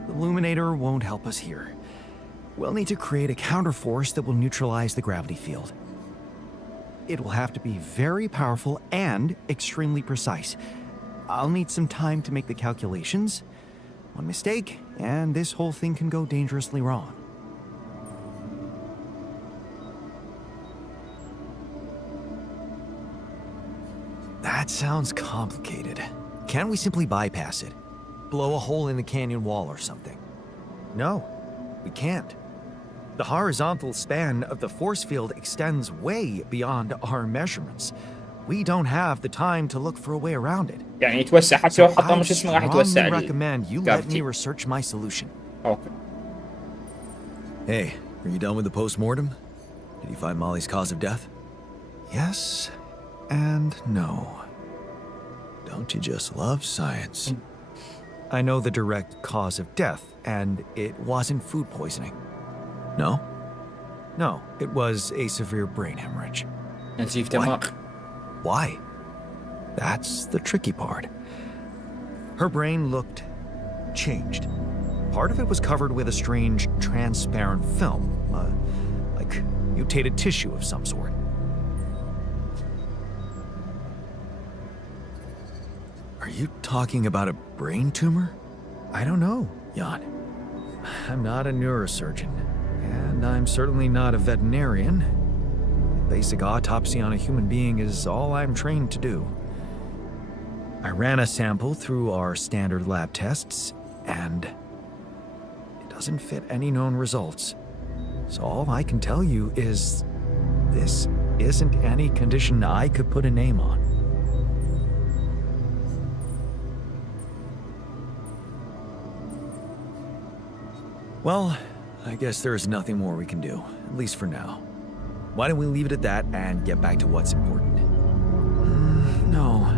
the illuminator won't help us here. We'll need to create a counterforce that will neutralize the gravity field. It will have to be very powerful and extremely precise. I'll need some time to make the calculations. One mistake, and this whole thing can go dangerously wrong. That sounds complicated. Can't we simply bypass it? Blow a hole in the canyon wall or something? No, we can't. The horizontal span of the force field extends way beyond our measurements. We don't have the time to look for a way around it. يعني يتوسع حتى لو حطه مش اسمه راح يتوسع I recommend you let me الكافتي. research my solution. اوكي. Hey, are you done with the post-mortem? Did you find Molly's cause of death? Yes and no. Don't you just love science? I know the direct cause of death, and it wasn't food poisoning. No? No, it was a severe brain hemorrhage. نزيف دماغ. Why? That's the tricky part. Her brain looked changed. Part of it was covered with a strange, transparent film, like mutated tissue of some sort. Are you talking about a brain tumor? I don't know, Jan. I'm not a neurosurgeon, and I'm certainly not a veterinarian. Basic autopsy on a human being is all I'm trained to do. I ran a sample through our standard lab tests, and it doesn't fit any known results. So all I can tell you is this isn't any condition I could put a name on. Well, I guess there's nothing more we can do, at least for now. Why don't we leave it at that and get back to what's important? No,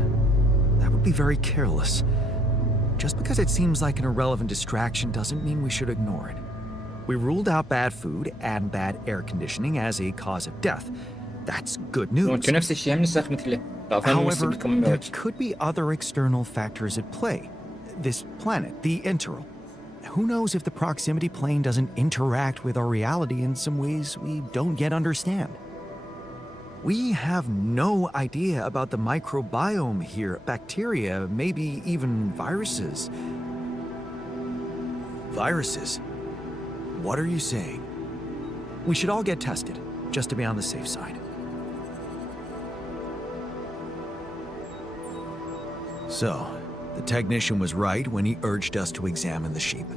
that would be very careless. Just because it seems like an irrelevant distraction doesn't mean we should ignore it. We ruled out bad food and bad air conditioning as a cause of death. That's good news. وانتو نفس الشيء هم نسخ مثله. However, there could be other external factors at play. This planet, the Interral. Who knows if the proximity plane doesn't interact with our reality in some ways we don't yet understand? We have no idea about the microbiome here, bacteria, maybe even viruses. Viruses? What are you saying? We should all get tested, just to be on the safe side. So, the technician was right when he urged us to examine the sheep.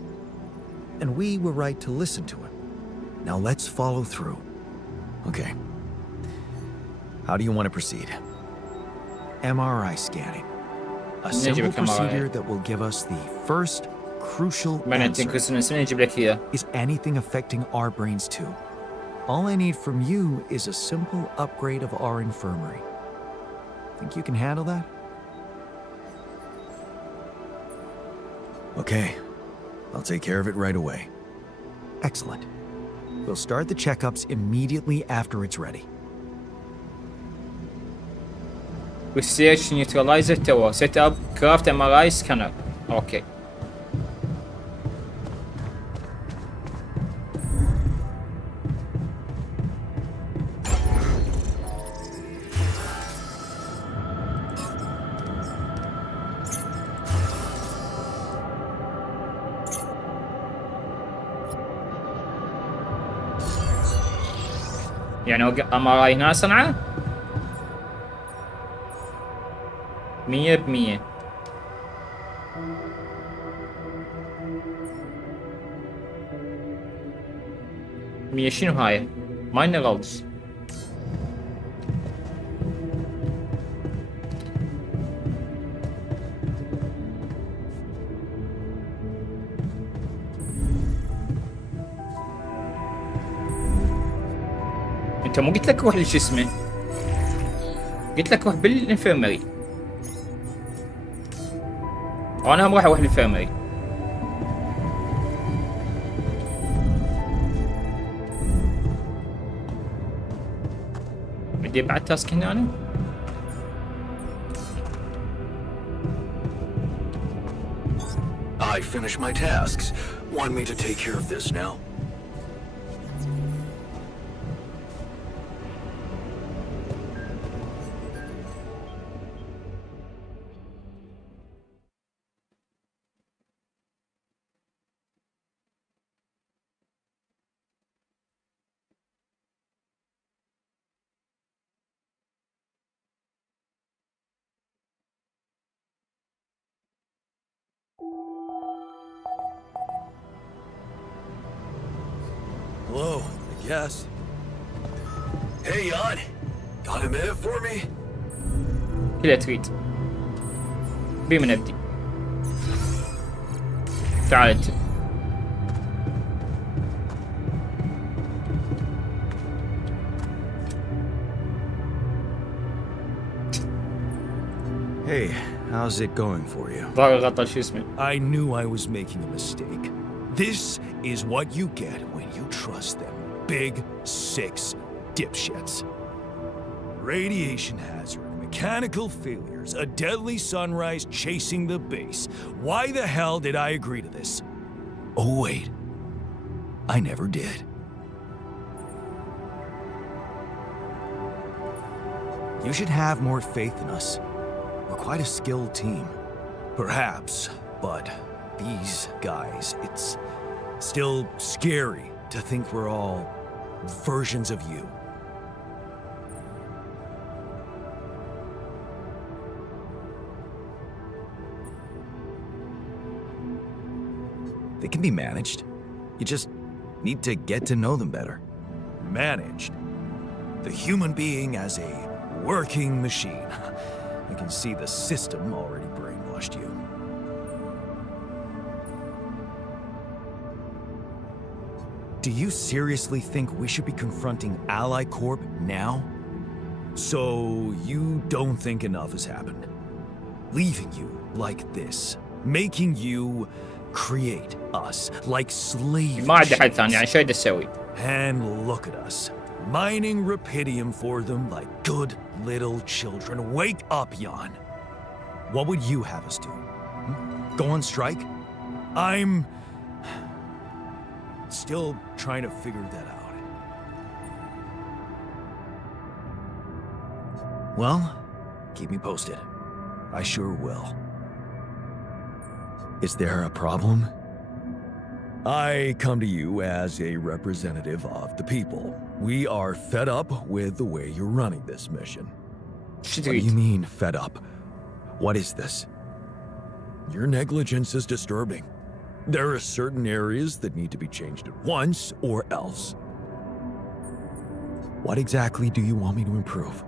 And we were right to listen to him. Now let's follow through. Okay. How do you want to proceed? MRI scanning. A simple procedure that will give us the first crucial answer. Is anything affecting our brains too? All I need from you is a simple upgrade of our infirmary. Think you can handle that? Okay, I'll take care of it right away. Excellent. We'll start the checkups immediately after it's ready. Research neutralizer tower. Set up craft MRI scanner. Okay. يعني MRI هنا صنعه 100%. مية شنو هاي؟ minerals. انت مو قلت لك روح لشو اسمه؟ قلت لك روح بالانفيرمري. وانا هم راح اروح للانفيرمري. بدي بعد تاسك هنا انا؟ I finished my tasks. Want me to take care of this now? Hello, I guess. Hey, Jan. Got a minute for me? كذا تريد. بمن ابدي؟ تعال انت. Hey, how's it going for you? ضاغط غطى شو اسمه. I knew I was making a mistake. This is what you get when you trust them big six dipshits. Radiation hazard, mechanical failures, a deadly sunrise chasing the base. Why the hell did I agree to this? Oh wait, I never did. You should have more faith in us. We're quite a skilled team. Perhaps, but these guys, it's still scary to think we're all versions of you. They can be managed. You just need to get to know them better. Managed? The human being as a working machine. I can see the system already brainwashed you. Do you seriously think we should be confronting Ally Corp now? So you don't think enough has happened? Leaving you like this, making you create us like slave ما عندي حل machines. ثاني يعني شو بدي اسوي؟ And look at us, mining rupidium for them like good little children. Wake up, Jan. What would you have us do? Go on strike? I'm still trying to figure that out. Well, keep me posted. I sure will. Is there a problem? I come to you as a representative of the people. We are fed up with the way you're running this mission. شو What do you تريد؟ mean, fed up? What is this? Your negligence is disturbing. There are certain areas that need to be changed at once or else. What exactly do you want me to improve?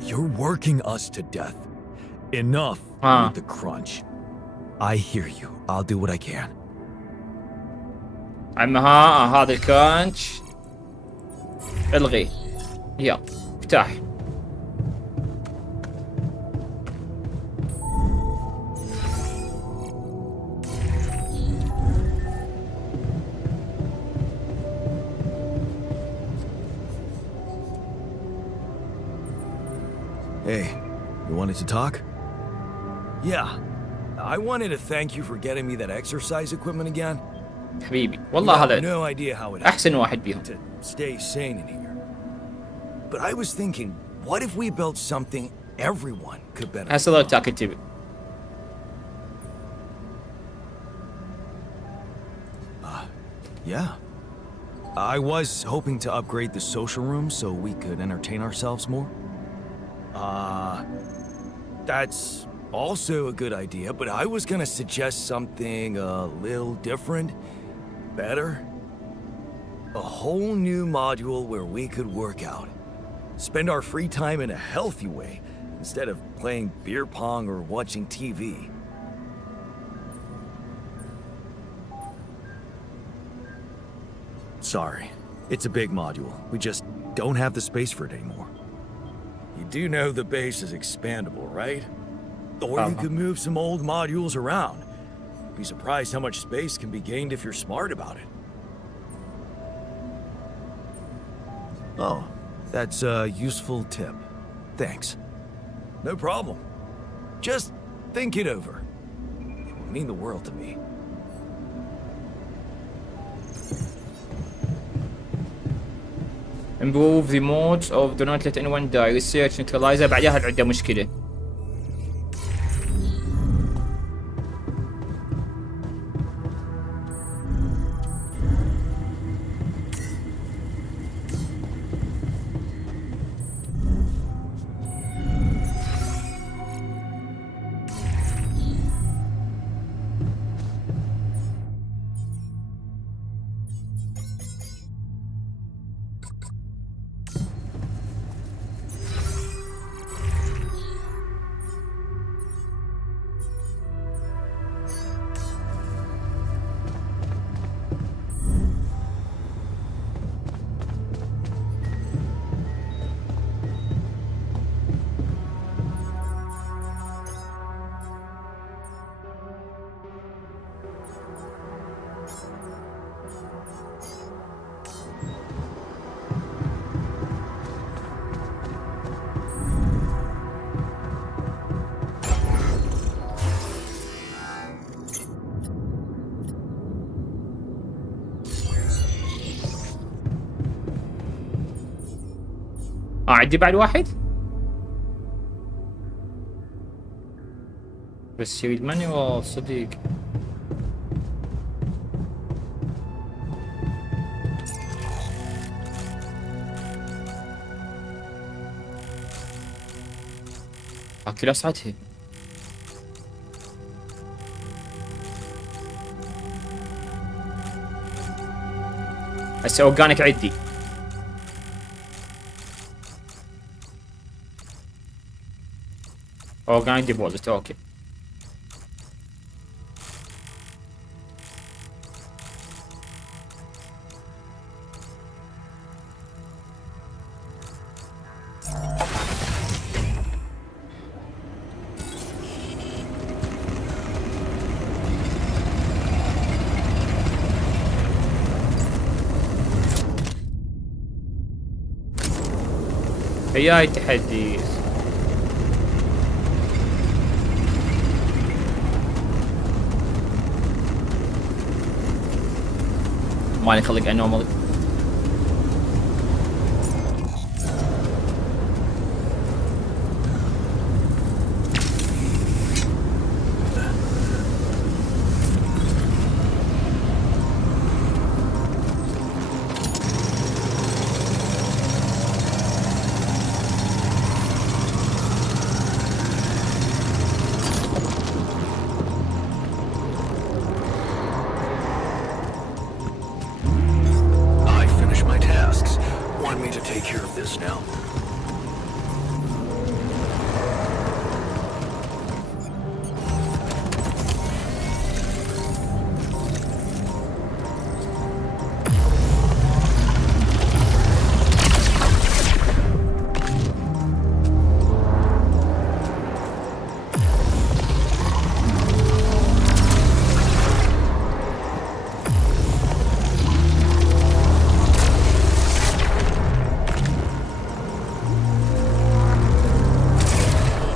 You're working us to death. Enough with the crunch. I hear you. I'll do what I can. عمها هذا الكرانش الغي. يلا افتح. Hey, you wanted to talk? Yeah. I wanted to thank you for getting me that exercise equipment again. حبيبي You والله have هذا no idea how it احسن واحد بيهم. to stay sane in here. But I was thinking, what if we built something everyone could benefit هسه ضل from? تاكل تبي. Yeah. I was hoping to upgrade the social room so we could entertain ourselves more. That's also a good idea, but I was gonna suggest something a little different, better. A whole new module where we could work out. Spend our free time in a healthy way, instead of playing beer pong or watching TV. Sorry, it's a big module. We just don't have the space for it anymore. You do know the base is expandable, right? Or you could move some old modules around. Be surprised how much space can be gained if you're smart about it. Oh, that's a useful tip. Thanks. No problem. Just think it over. It would mean the world to me. improve the modes of do not let anyone die. research neutralizer. بعدها عنده مشكلة. عندي بعد واحد بس يريد مانيوال صديق. كلها ساعتها. هسه اورجانيك عندي. اورجانيك ديبوزيت اوكي. هي التحدي. ماني خلق انومالي.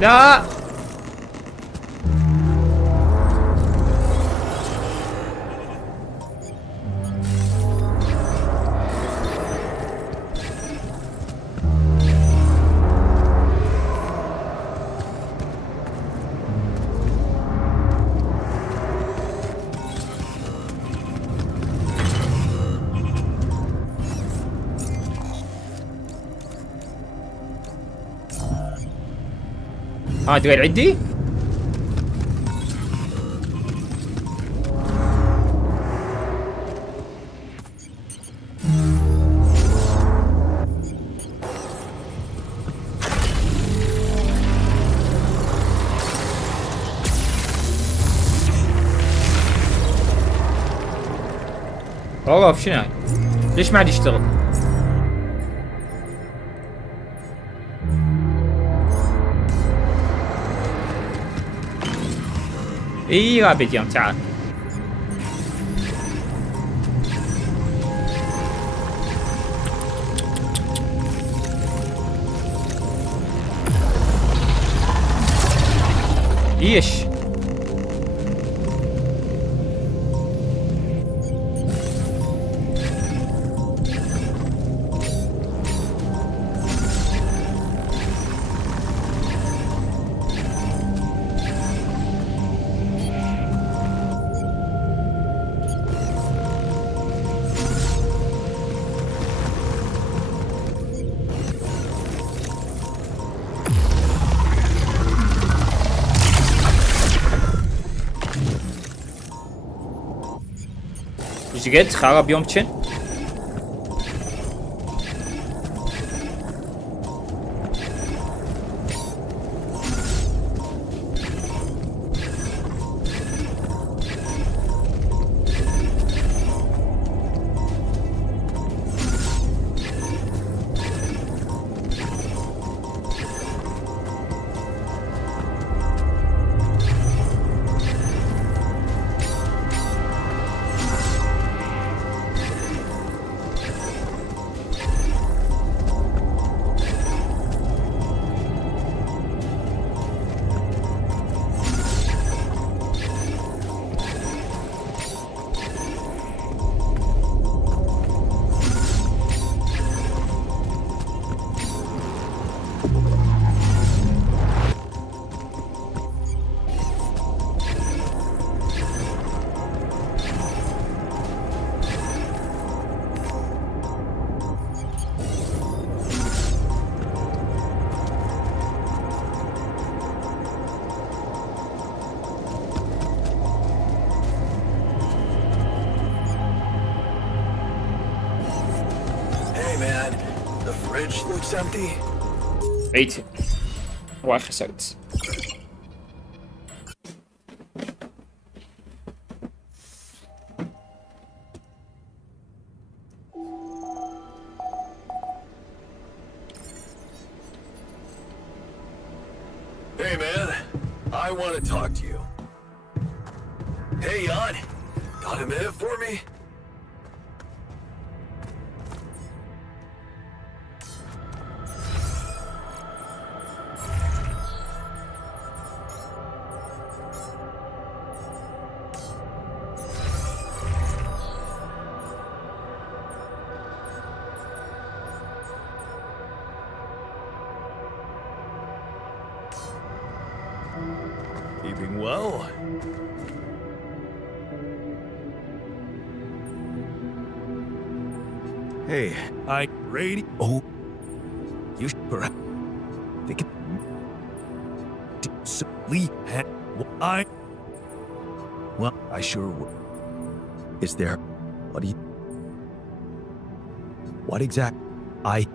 لا تقعد عندي؟ اوف شنو هاي؟ ليش ما عاد يشتغل؟ اي رابط يوم تعال. ايش؟ ايش قد خرب يومكن؟ man. The fridge looks empty. عيد واي خسرت. Hey man, I want to talk to you. Hey Jan, got a minute for me? Keeping well. Hey, I ready. Oh, you should perhaps think sleep. I. Well, I sure would. Is there? What do you? What exact? I.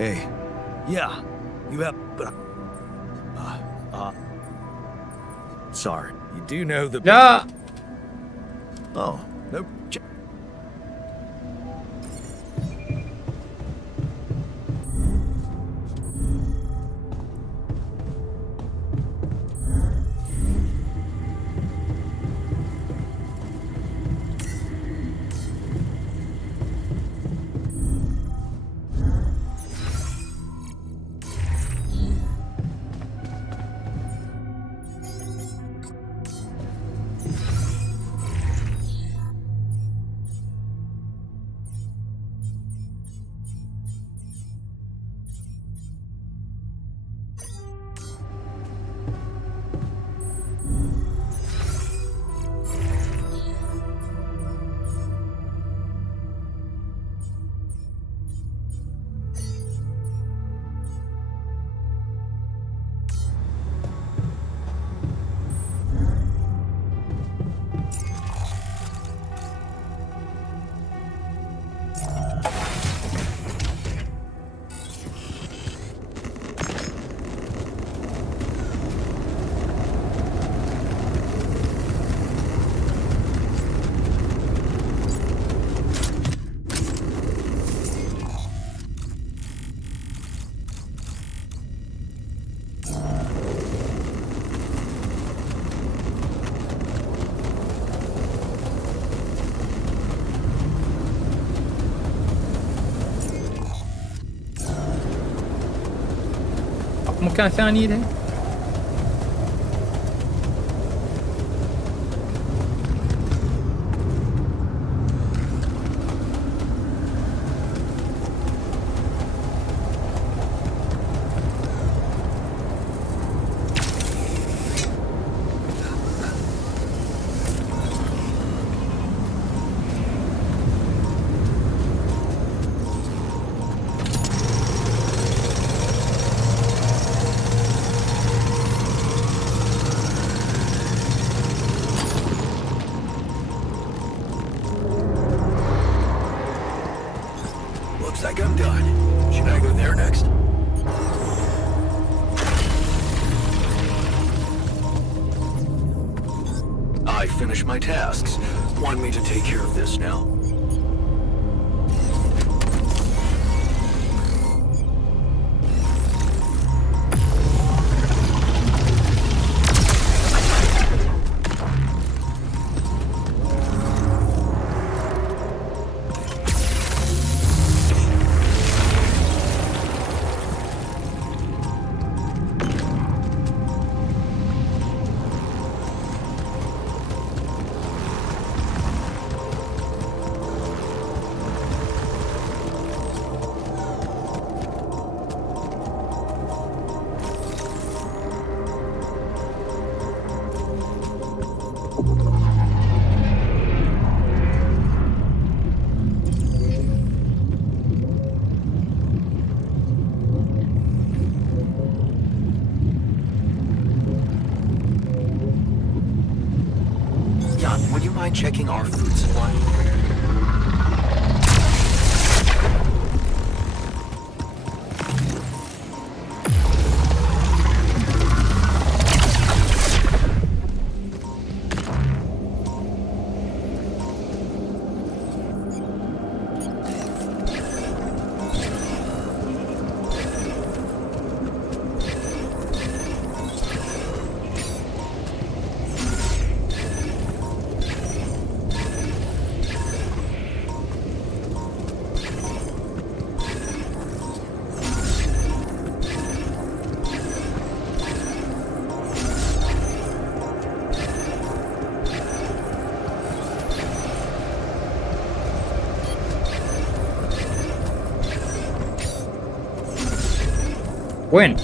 Hey, yeah, you have, but, sorry, you do know the. لا Oh, no. المكان الثاني ده؟ Looks like I'm done. Should I go there next? I finished my tasks. Want me to take care of this now? Jan, would you mind checking our food supply? وين؟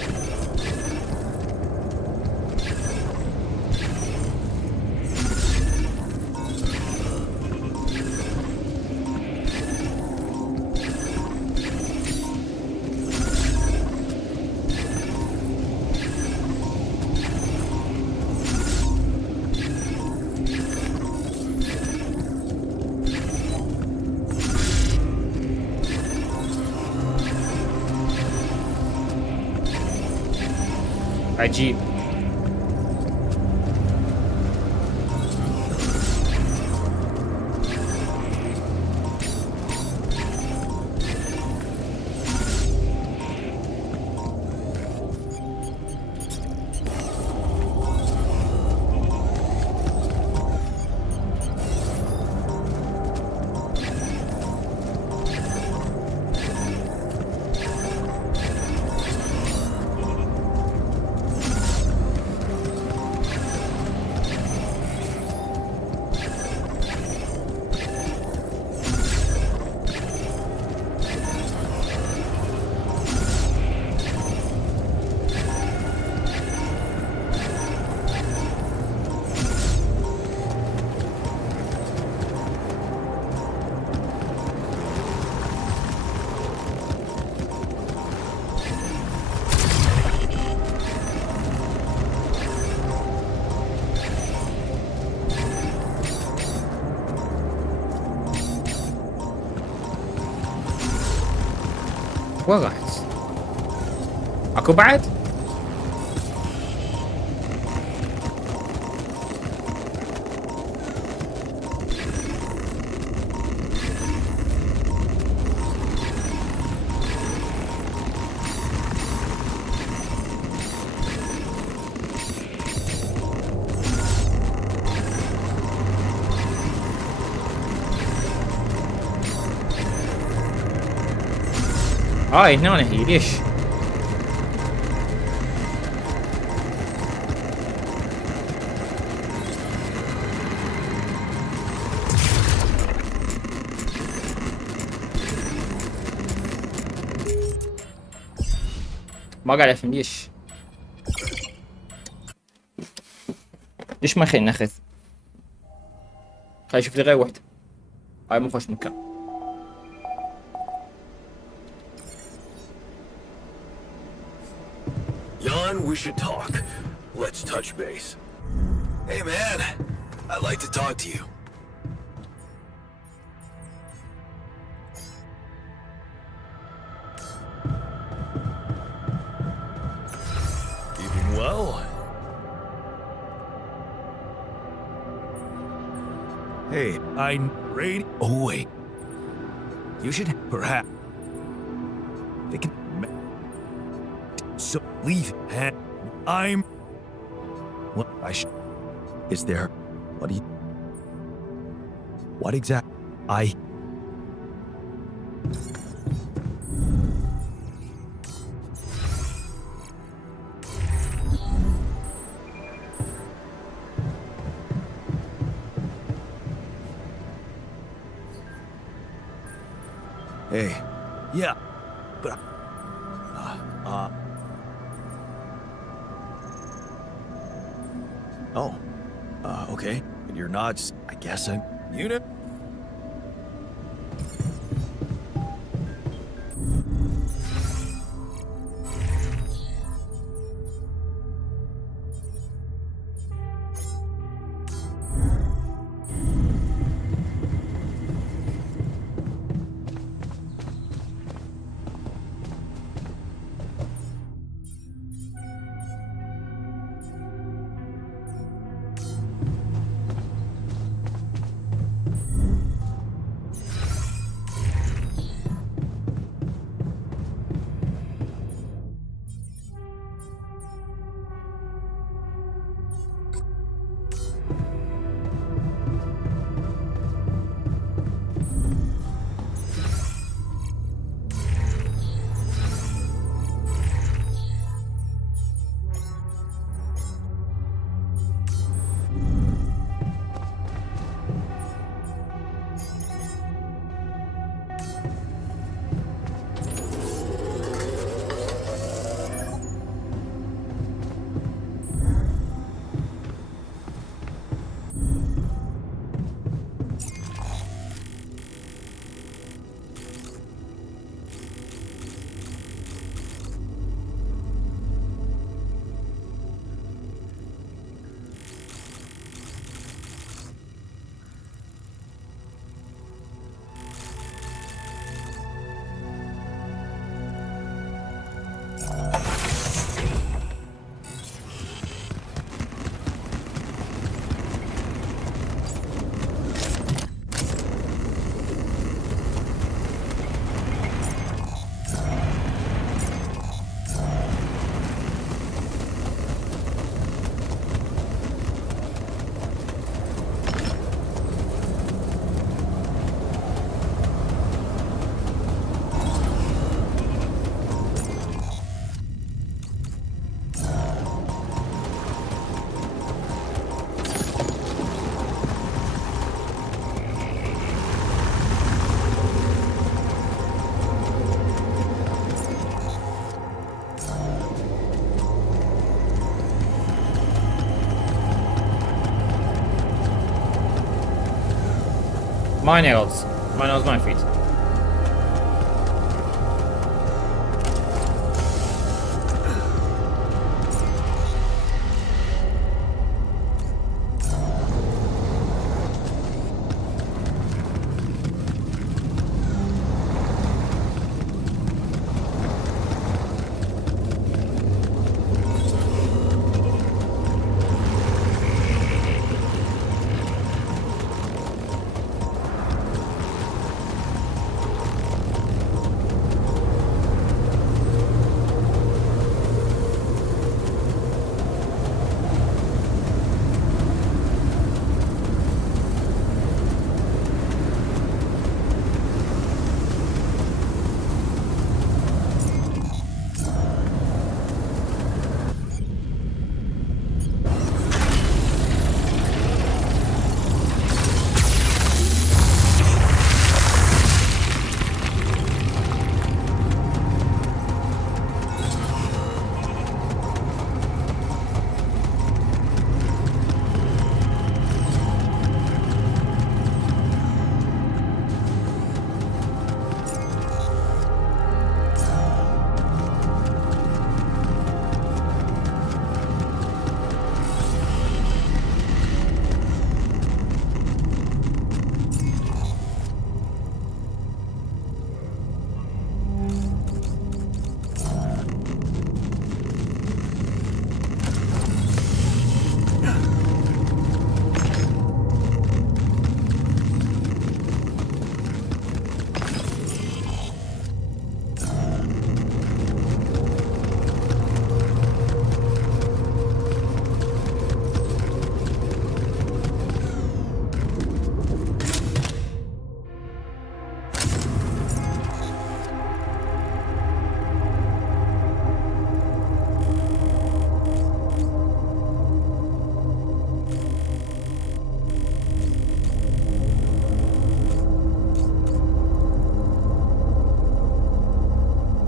عجيب. وين رحت؟ اكو بعد؟ هنا هي ليش؟ ما قاعد افهم ليش ما خلينا ناخذ. خلينا نشوف لي غير وحده. هاي مو خوش مكان. Jan, we should talk. Let's touch base. Hey man, I'd like to talk to you. Keeping well? Hey, I'm ready. Oh wait. You should perhaps. They can. So leave. I'm. What I should. Is there? What do you? What exact? I. Hey. Yeah. But. Oh. Okay. You're not. I guess I'm. You know. My nails. My nails, my feet.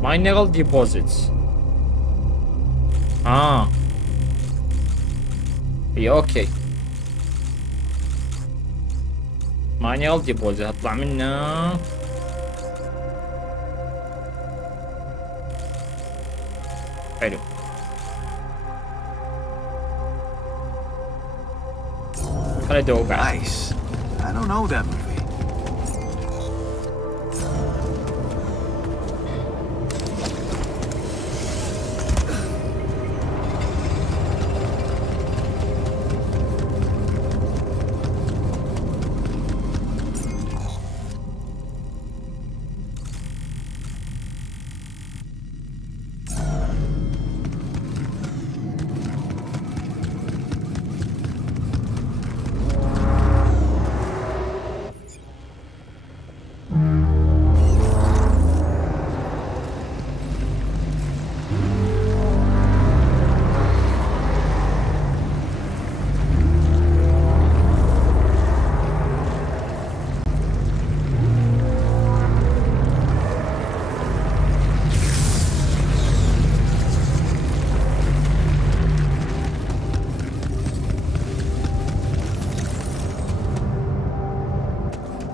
mineral deposits. هي اوكي. mineral deposit اطلع منه. حلو. خليني ادور بعد. Nice. I don't know that movie.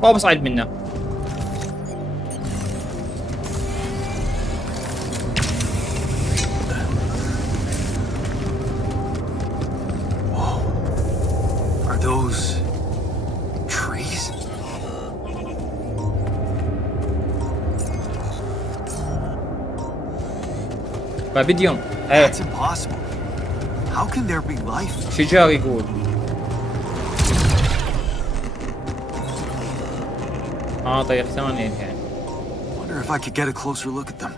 ما بصعد منه. Are those trees? فبديون. ايه. That's impossible. How can there be life? شجار يقول. طريق ثاني يعني. Wonder if I could get a closer look at them.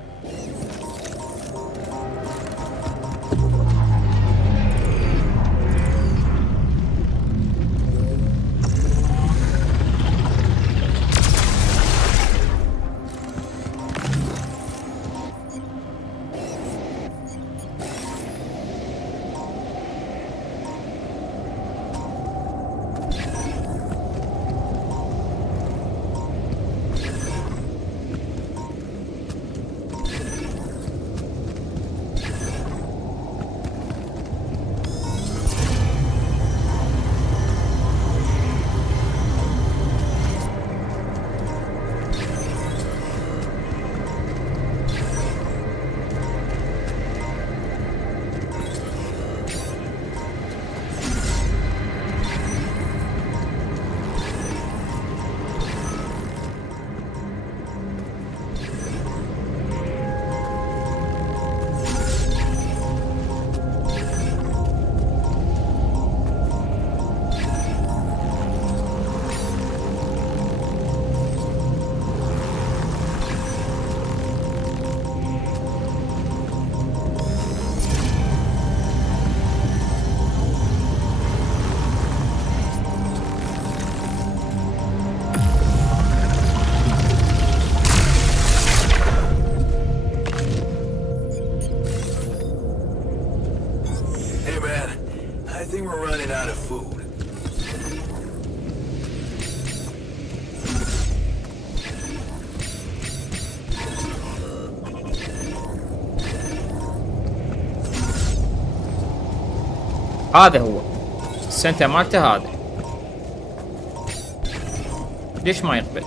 هذا هو السنتر مالته هذا. ليش ما يقبل؟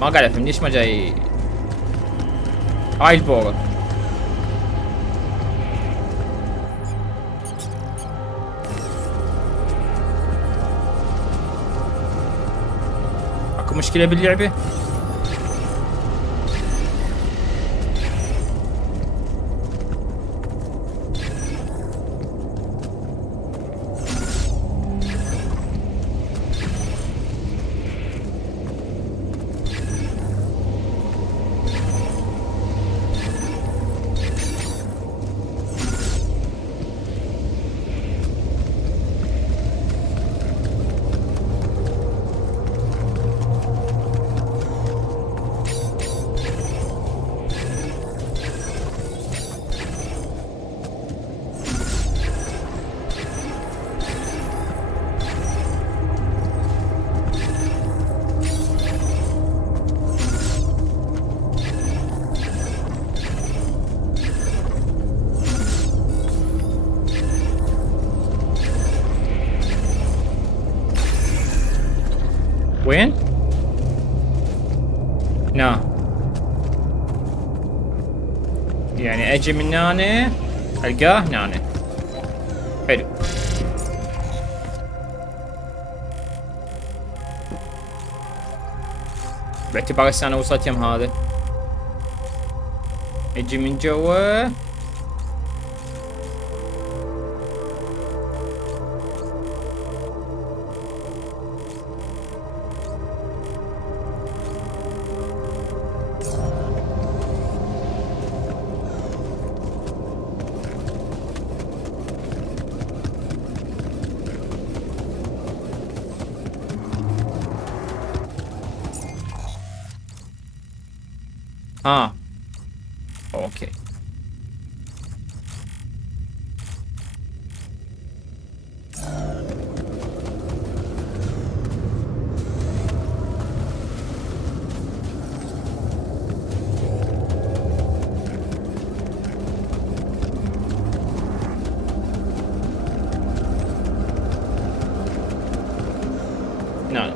ما قاعد افهم ليش ما جاي. هاي البورة مشكلة باللعبة؟ وين؟ هنا. يعني اجي من هنا القاه هنا. حلو. باعتبار هسه انا وصلت يم هذا. اجي من جوا. اوكي. نعم.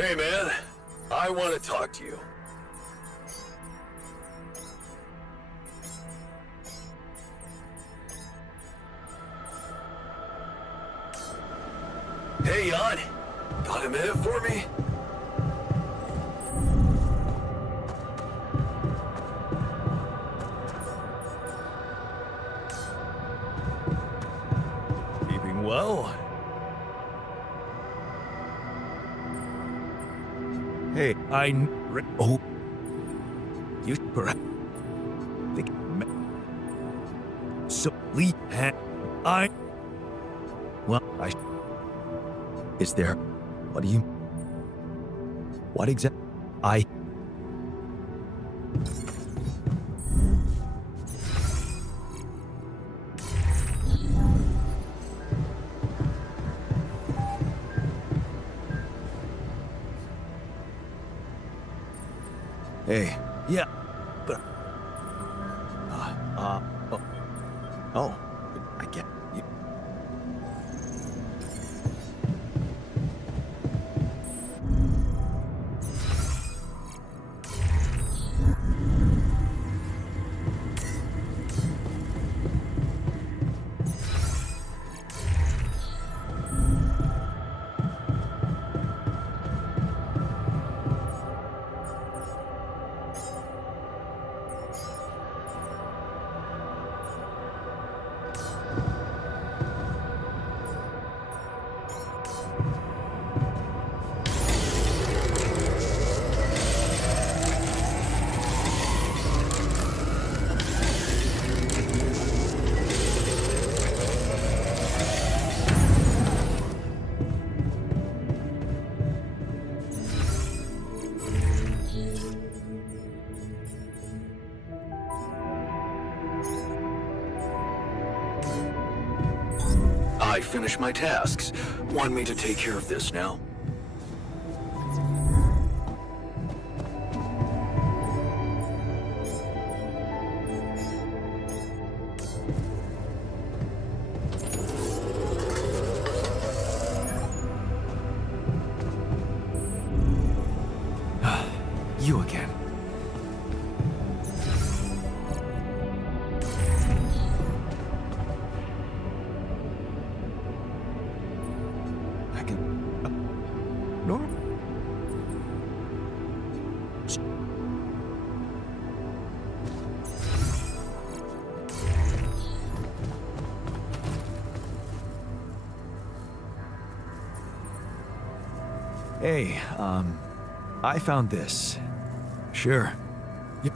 Hey man, I want to talk to you. Hey Jan, got a minute for me? Keeping well? Hey, oh, you correct. Think so. Well, is there? What do you? What exactly? Hey, yeah, but oh, I get you. I finished my tasks. Want me to take care of this now? You again. I can... Norm? Hey, I found this. Sure. Yep.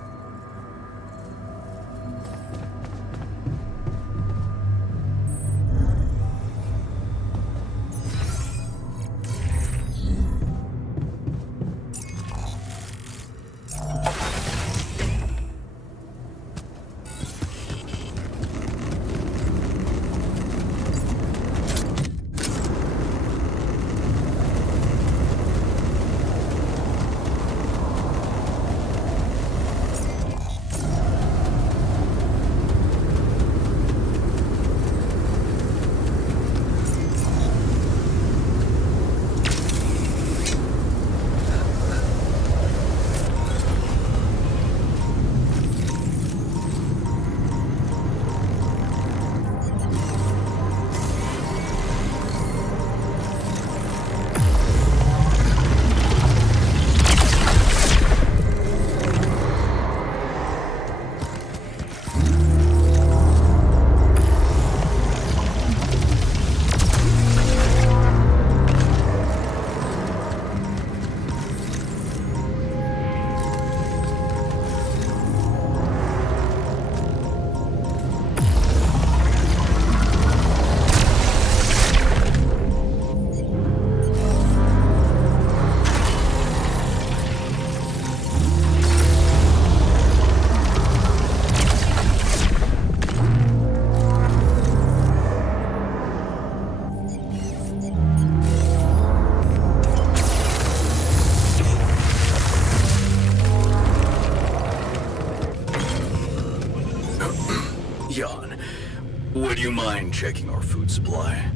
Jan, would you mind checking our food supply?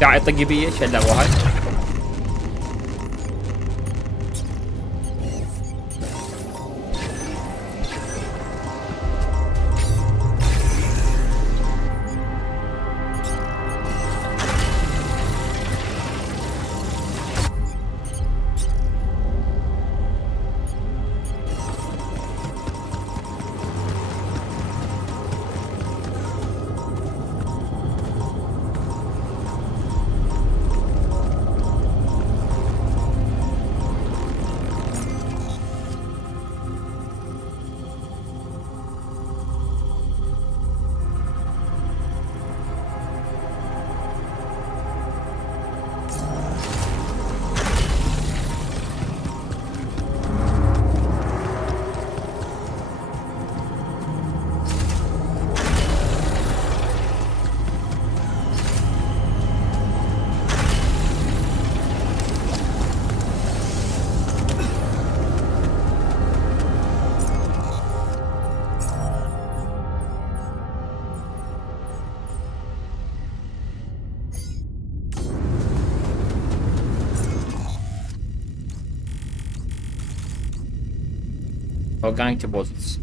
قاعد يطق بيه شله واحد. Organic deposits.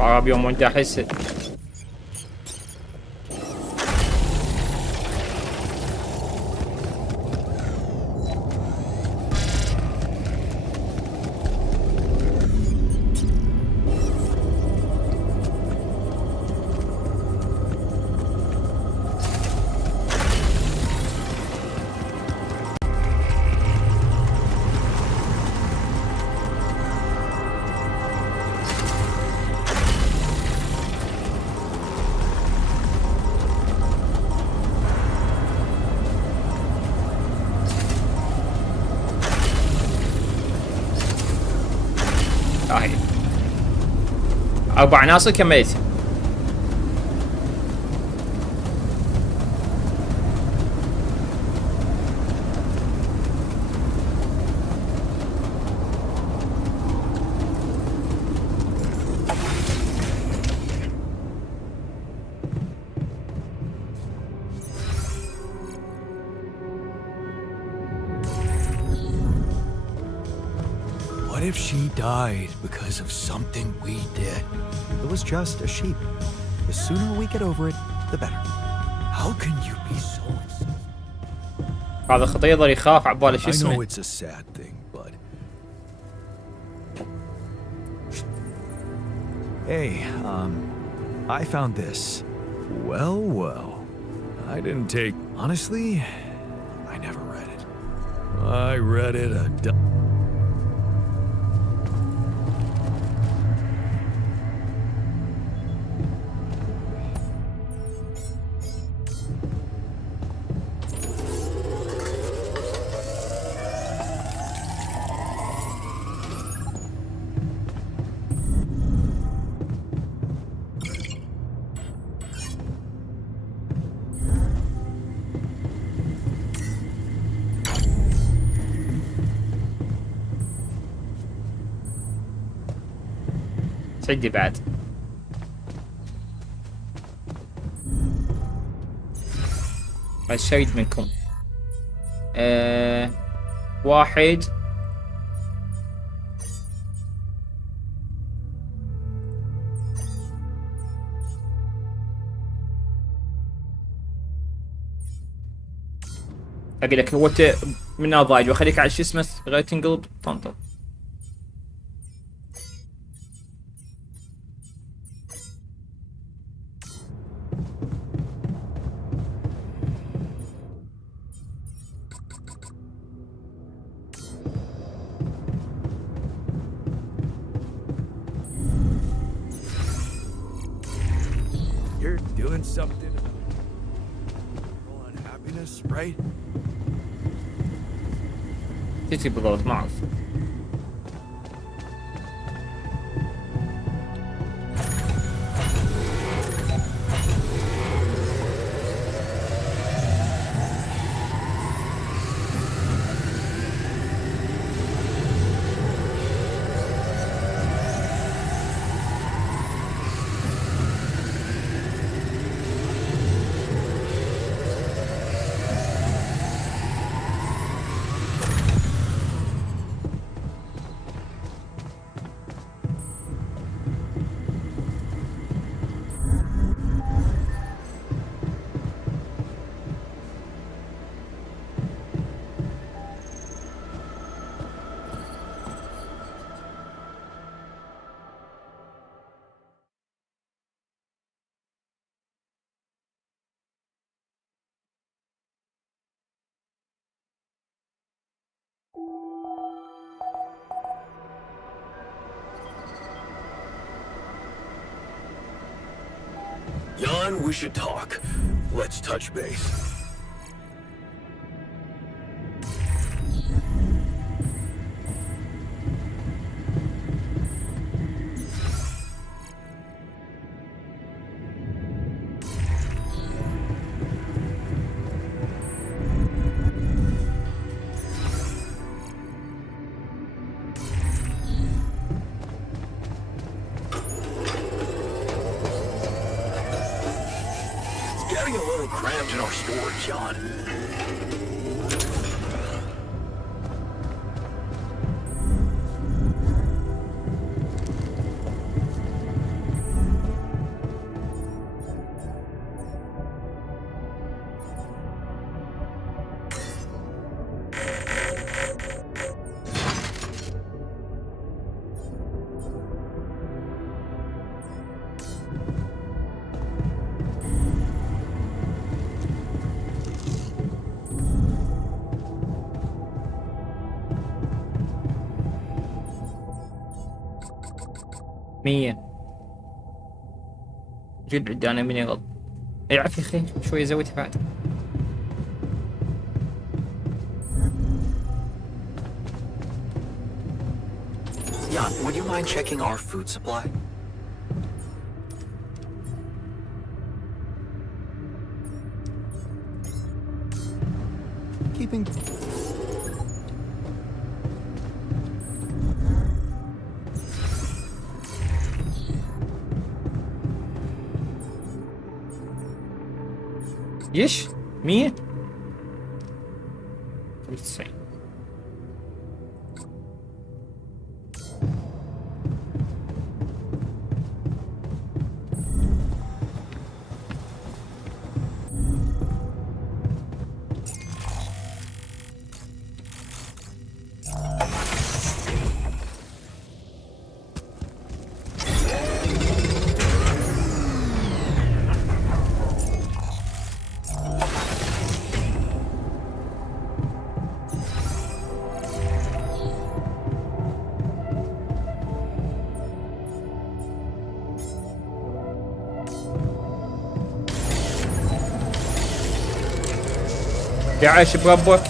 عرب يوم وانت احس. هاي 4 عناصر كملت. What if she died because of something we did? It was just a sheep. The sooner we get over it, the better. How can you be so... هذا خطية يظل يخاف عباله شو I know اسمه. it's a sad thing, but... Hey, I found this. Well, well. I didn't take... Honestly, I never read it. I read it a... عندي بعد. شريت منكم 1 اقول لك هو من ضايج وخليك على شو اسمه غير تنقلب طنطا. You're doing something on happiness, right? تجي بالضبط ما اعرف. Jan, we should talk. Let's touch base. Getting a little cramped in our storage, Jan. 100. جد عدانا من يغض. يعرف يا اخي شوي زودها بعد. Jan, would you mind checking our food supply? Keeping... ايش؟ 100؟ 95. يا عايش بربك.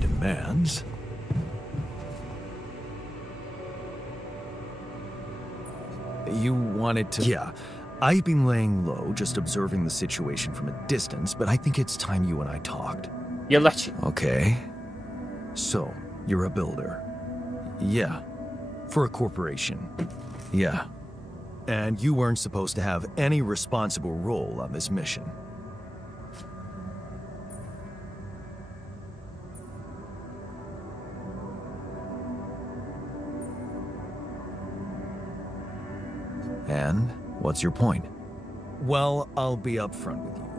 Demands? You wanted to... Yeah, I've been laying low, just observing the situation from a distance, but I think it's time you and I talked. يلا احكي. Okay. So, you're a builder. Yeah. For a corporation. Yeah. And you weren't supposed to have any responsible role on this mission. And what's your point? Well, I'll be upfront with you.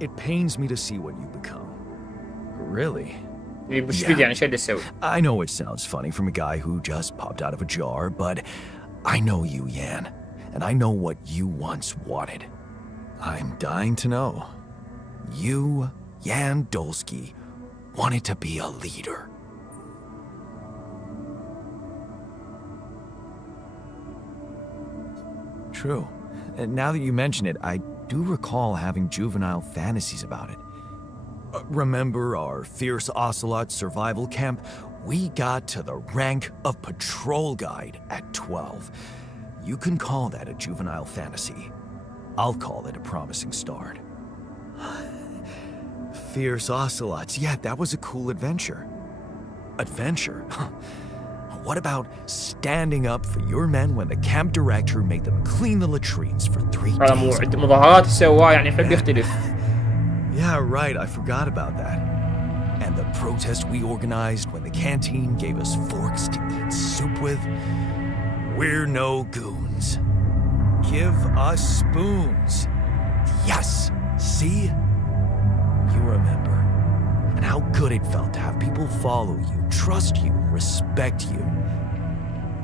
It pains me to see what you've become. Really? وش بدي يعني شو بدي اسوي؟ I know it sounds funny from a guy who just popped out of a jar, but I know you, Jan, and I know what you once wanted. I'm dying to know. You, Jan Dolski, wanted to be a leader. True. And now that you mention it, I do recall having juvenile fantasies about it. Remember our fierce ocelot survival camp? We got to the rank of patrol guide at 12. You can call that a juvenile fantasy. I'll call it a promising start. Fierce ocelots, yeah, that was a cool adventure. Adventure? What about standing up for your men when the camp director made them clean the latrines for 3 هذا days? مظاهرات سواه يعني يحب يختلف. Yeah, right, I forgot about that. And the protest we organized when the canteen gave us forks to eat soup with? We're no goons. Give us spoons. Yes, see? You remember. And how good it felt to have people follow you, trust you, respect you.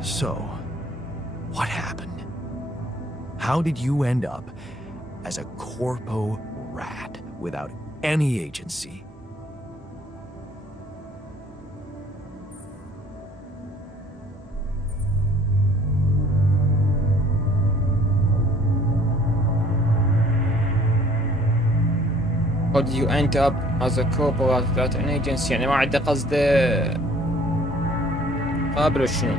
So, what happened? How did you end up as a corpo rat without any agency? How did you end up as a corporate without an agency؟ يعني ما عنده قصده قابل شنو؟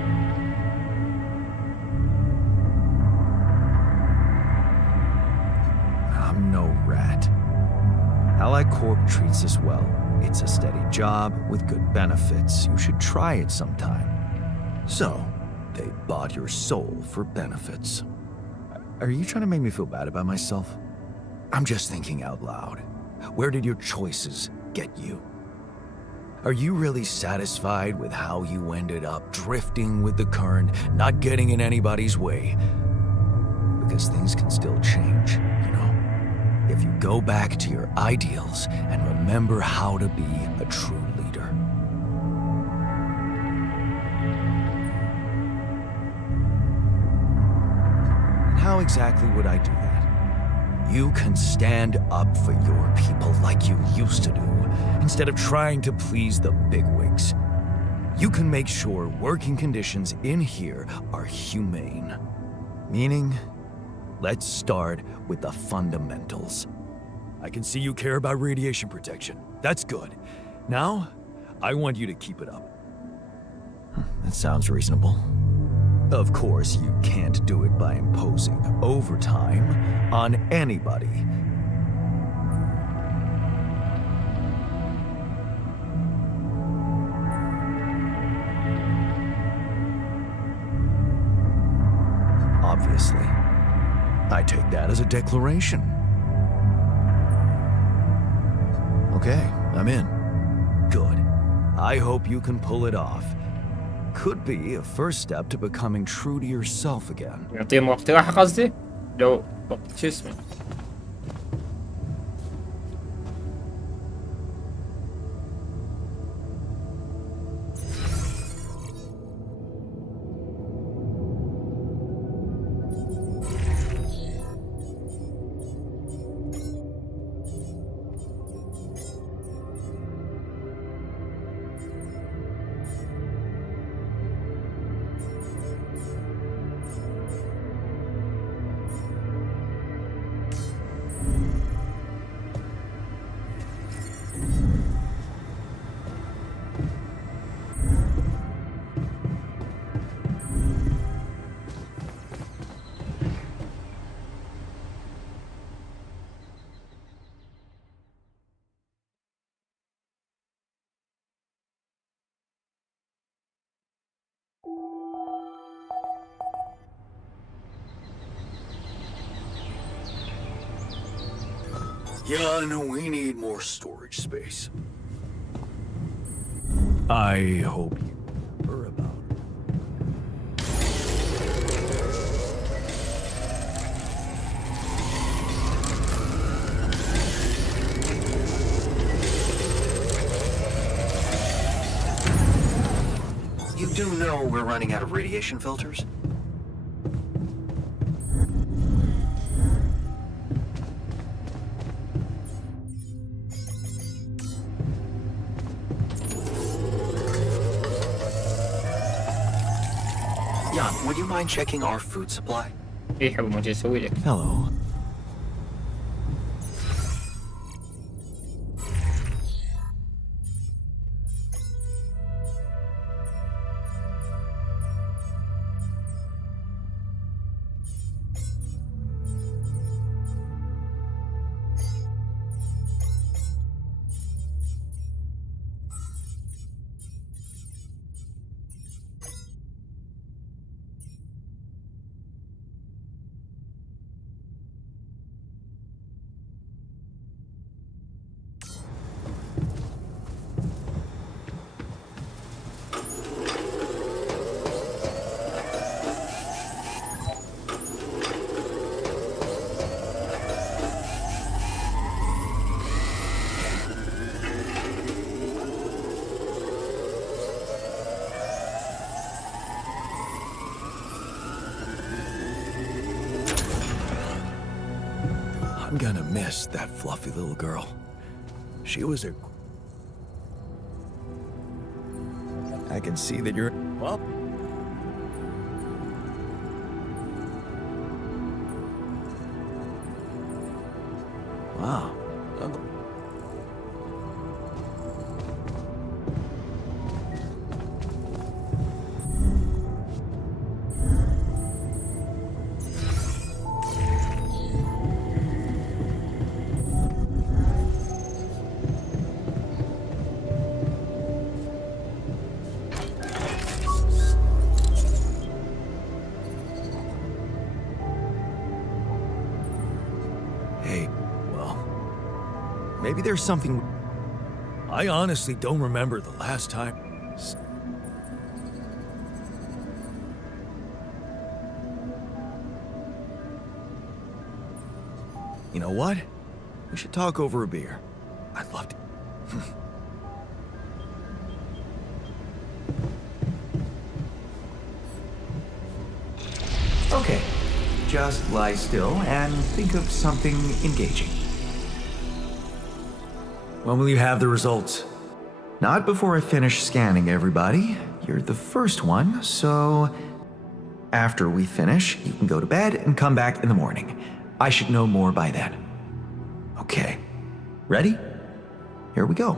I'm no rat. Allied Corp treats us well. It's a steady job with good benefits. You should try it sometime. So, they bought your soul for benefits. Are you trying to make me feel bad about myself? I'm just thinking out loud. Where did your choices get you? Are you really satisfied with how you ended up drifting with the current, not getting in anybody's way? Because things can still change, you know? If you go back to your ideals and remember how to be a true leader. And how exactly would I do that? You can stand up for your people like you used to do, instead of trying to please the bigwigs. You can make sure working conditions in here are humane. Meaning, let's start with the fundamentals. I can see you care about radiation protection. That's good. Now, I want you to keep it up. That sounds reasonable. Of course, you can't do it by imposing overtime on anybody. Obviously. I take that as a declaration. Okay, I'm in. Good. I hope you can pull it off. Could be a first step to becoming true to yourself again. يعطيهم وقت راحة قصدي؟ لو وقت شو اسمه؟ Jan, we need more storage space. I hope you remember about You do know we're running out of radiation filters? Jan, would you mind checking our food supply? ايه حبيبي ما جاي اسوي لك. Hello. I'm gonna miss that fluffy little girl. She was a... I can see that you're... Well... Wow. Maybe there's something... I honestly don't remember the last time... You know what? We should talk over a beer. I'd love to... Okay, just lie still and think of something engaging. When will you have the results? Not before I finish scanning everybody. You're the first one, so... After we finish, you can go to bed and come back in the morning. I should know more by then. Okay. Ready? Here we go.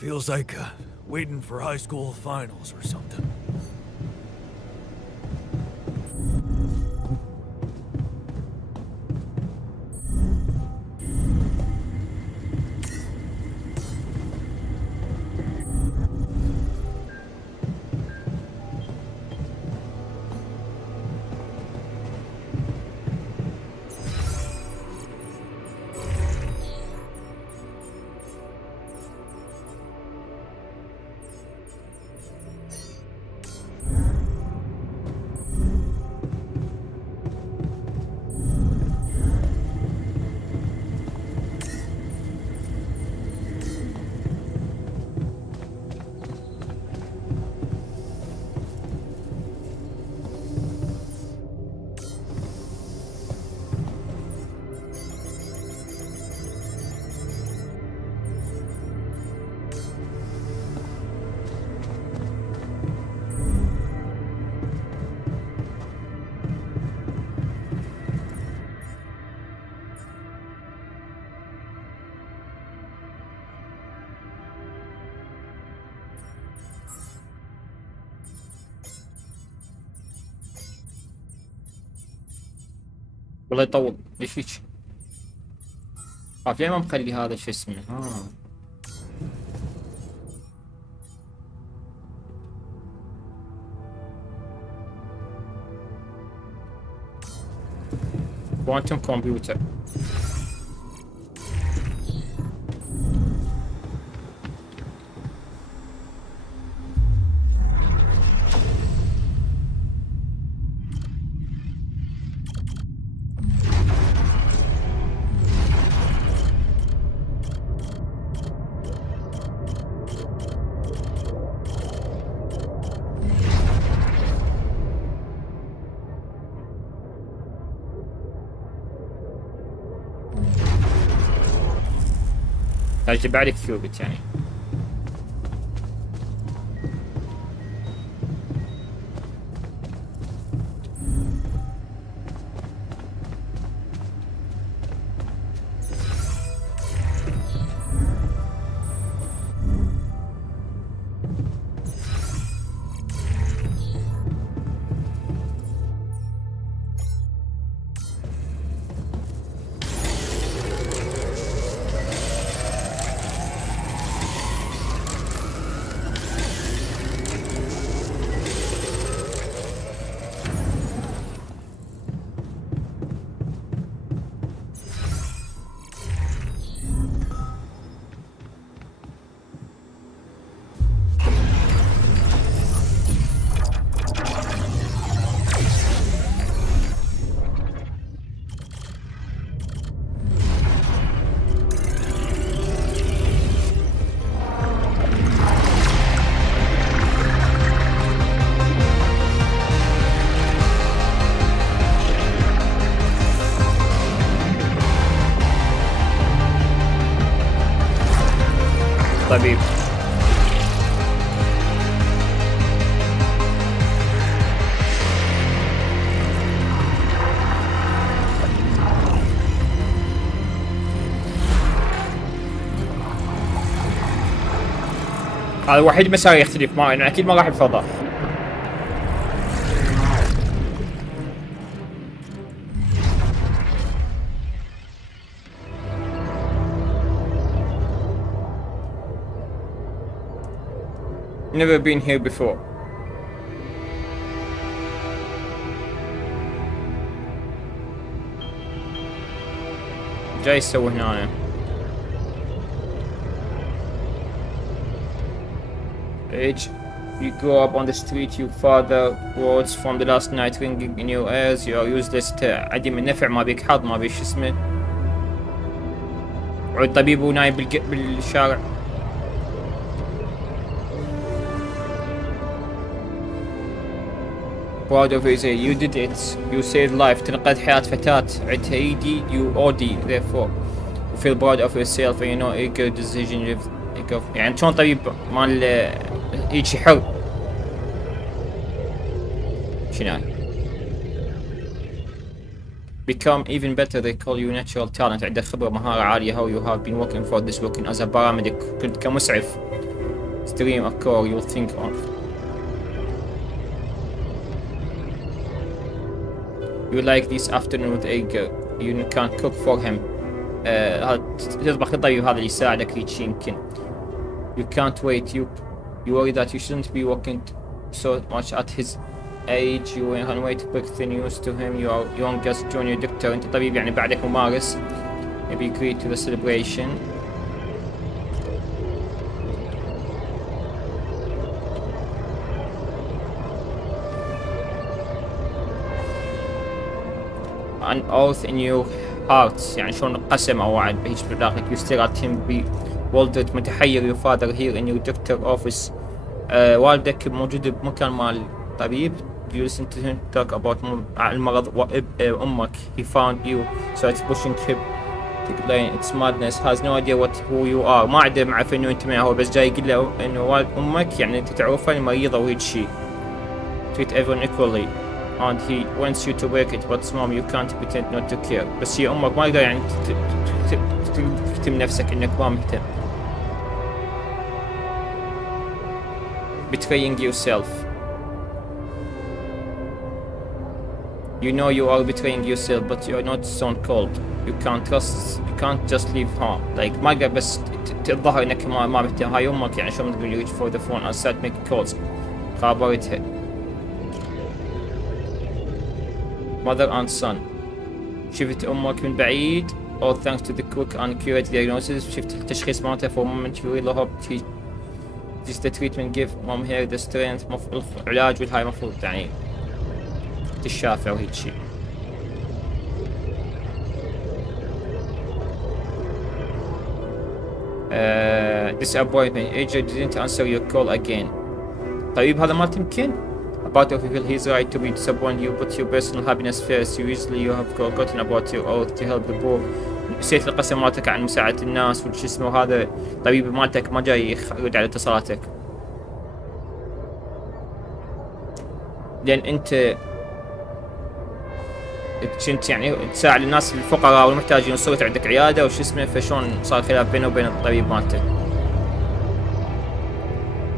Feels like waiting for high school finals or something. والله يطول ليش فيك؟ ليه ما مخلي هذا شو اسمه؟ كوانتم كمبيوتر. اجيب عليك كيوبت يعني. طبيب. هذا الوحيد مسار يختلف معي، يعني اكيد ما راح الفضاء. never been here before. جاي يسوي هنا. Age, you grow up on the street, your father words from the last night ringing in your ears, you are useless. عديم النفع، ما بيك حظ، ما بيك شو اسمه. عود طبيب ونايم بالشارع. Proud of you, you did it, you saved life. تنقذ حياة فتاة، عدها ايدي، you OD therefore. You feel proud of yourself and you know a good decision you've. يعني شلون طبيب مال هيجي حر. شنو؟ Become even better, they call you natural talent. عندك خبرة مهارة عالية. How you have been working for this, working as a paramedic. كنت كمسعف. Stream a core you'll think on. You like this afternoon with a girl. You can cook for him. تطبخ للطبيب هذا اللي يساعدك هيك يمكن. You can't wait. You worry that you shouldn't be working so much at his age. You can't wait to break the news to him. You are youngest junior doctor. أنت طبيب يعني بعدك ممارس. Maybe agree to the celebration. An oath in your heart. يعني شلون قسم أو وعد بهيج بداخلك. You stare at him be ولدت متحير. Your father here in your doctor office. والدك موجود بمكان مال طبيب. You listen to him talk about المرض وأمك. He found you so it's pushing him to explain it's madness. Has no idea who you are. ما عنده معرفة إنه أنت هو بس جاي يقول له إنه والد أمك يعني أنت تعرفها مريضة وهيك شيء. Treat everyone equally and he wants you to break it but mom you can't pretend not to care. بس هي أمك ما يقدر يعني تكتم نفسك إنك ما مهتم. Betraying yourself. You know you are betraying yourself but you are not stone cold. You can't just leave home. Like ما قدر بس تظهر إنك ما مهتم. هاي أمك يعني شو تقول reach for the phone and start making calls. خابرتها. Mother and son. شفت أمك من بعيد. All thanks to the quick and accurate diagnosis. شفت التشخيص مالته for a moment you really hope just the treatment give mom here the strength. العلاج والهاي مفروض يعني تشافى وهيك شيء. Disappointment. AJ didn't answer your call again. طيب هذا ما تمكن. About of people he's right to be disappointed. You put your personal happiness first. You have forgotten about your oath to help the poor. نسيت القسم مالتك عن مساعدة الناس والش اسمه. هذا طبيب مالتك ما جاي يرد على اتصالاتك لأن أنت كنت يعني تساعد الناس الفقراء والمحتاجين وصرت عندك عيادة وش اسمه. فشون صار خلاف بينه وبين الطبيب مالته.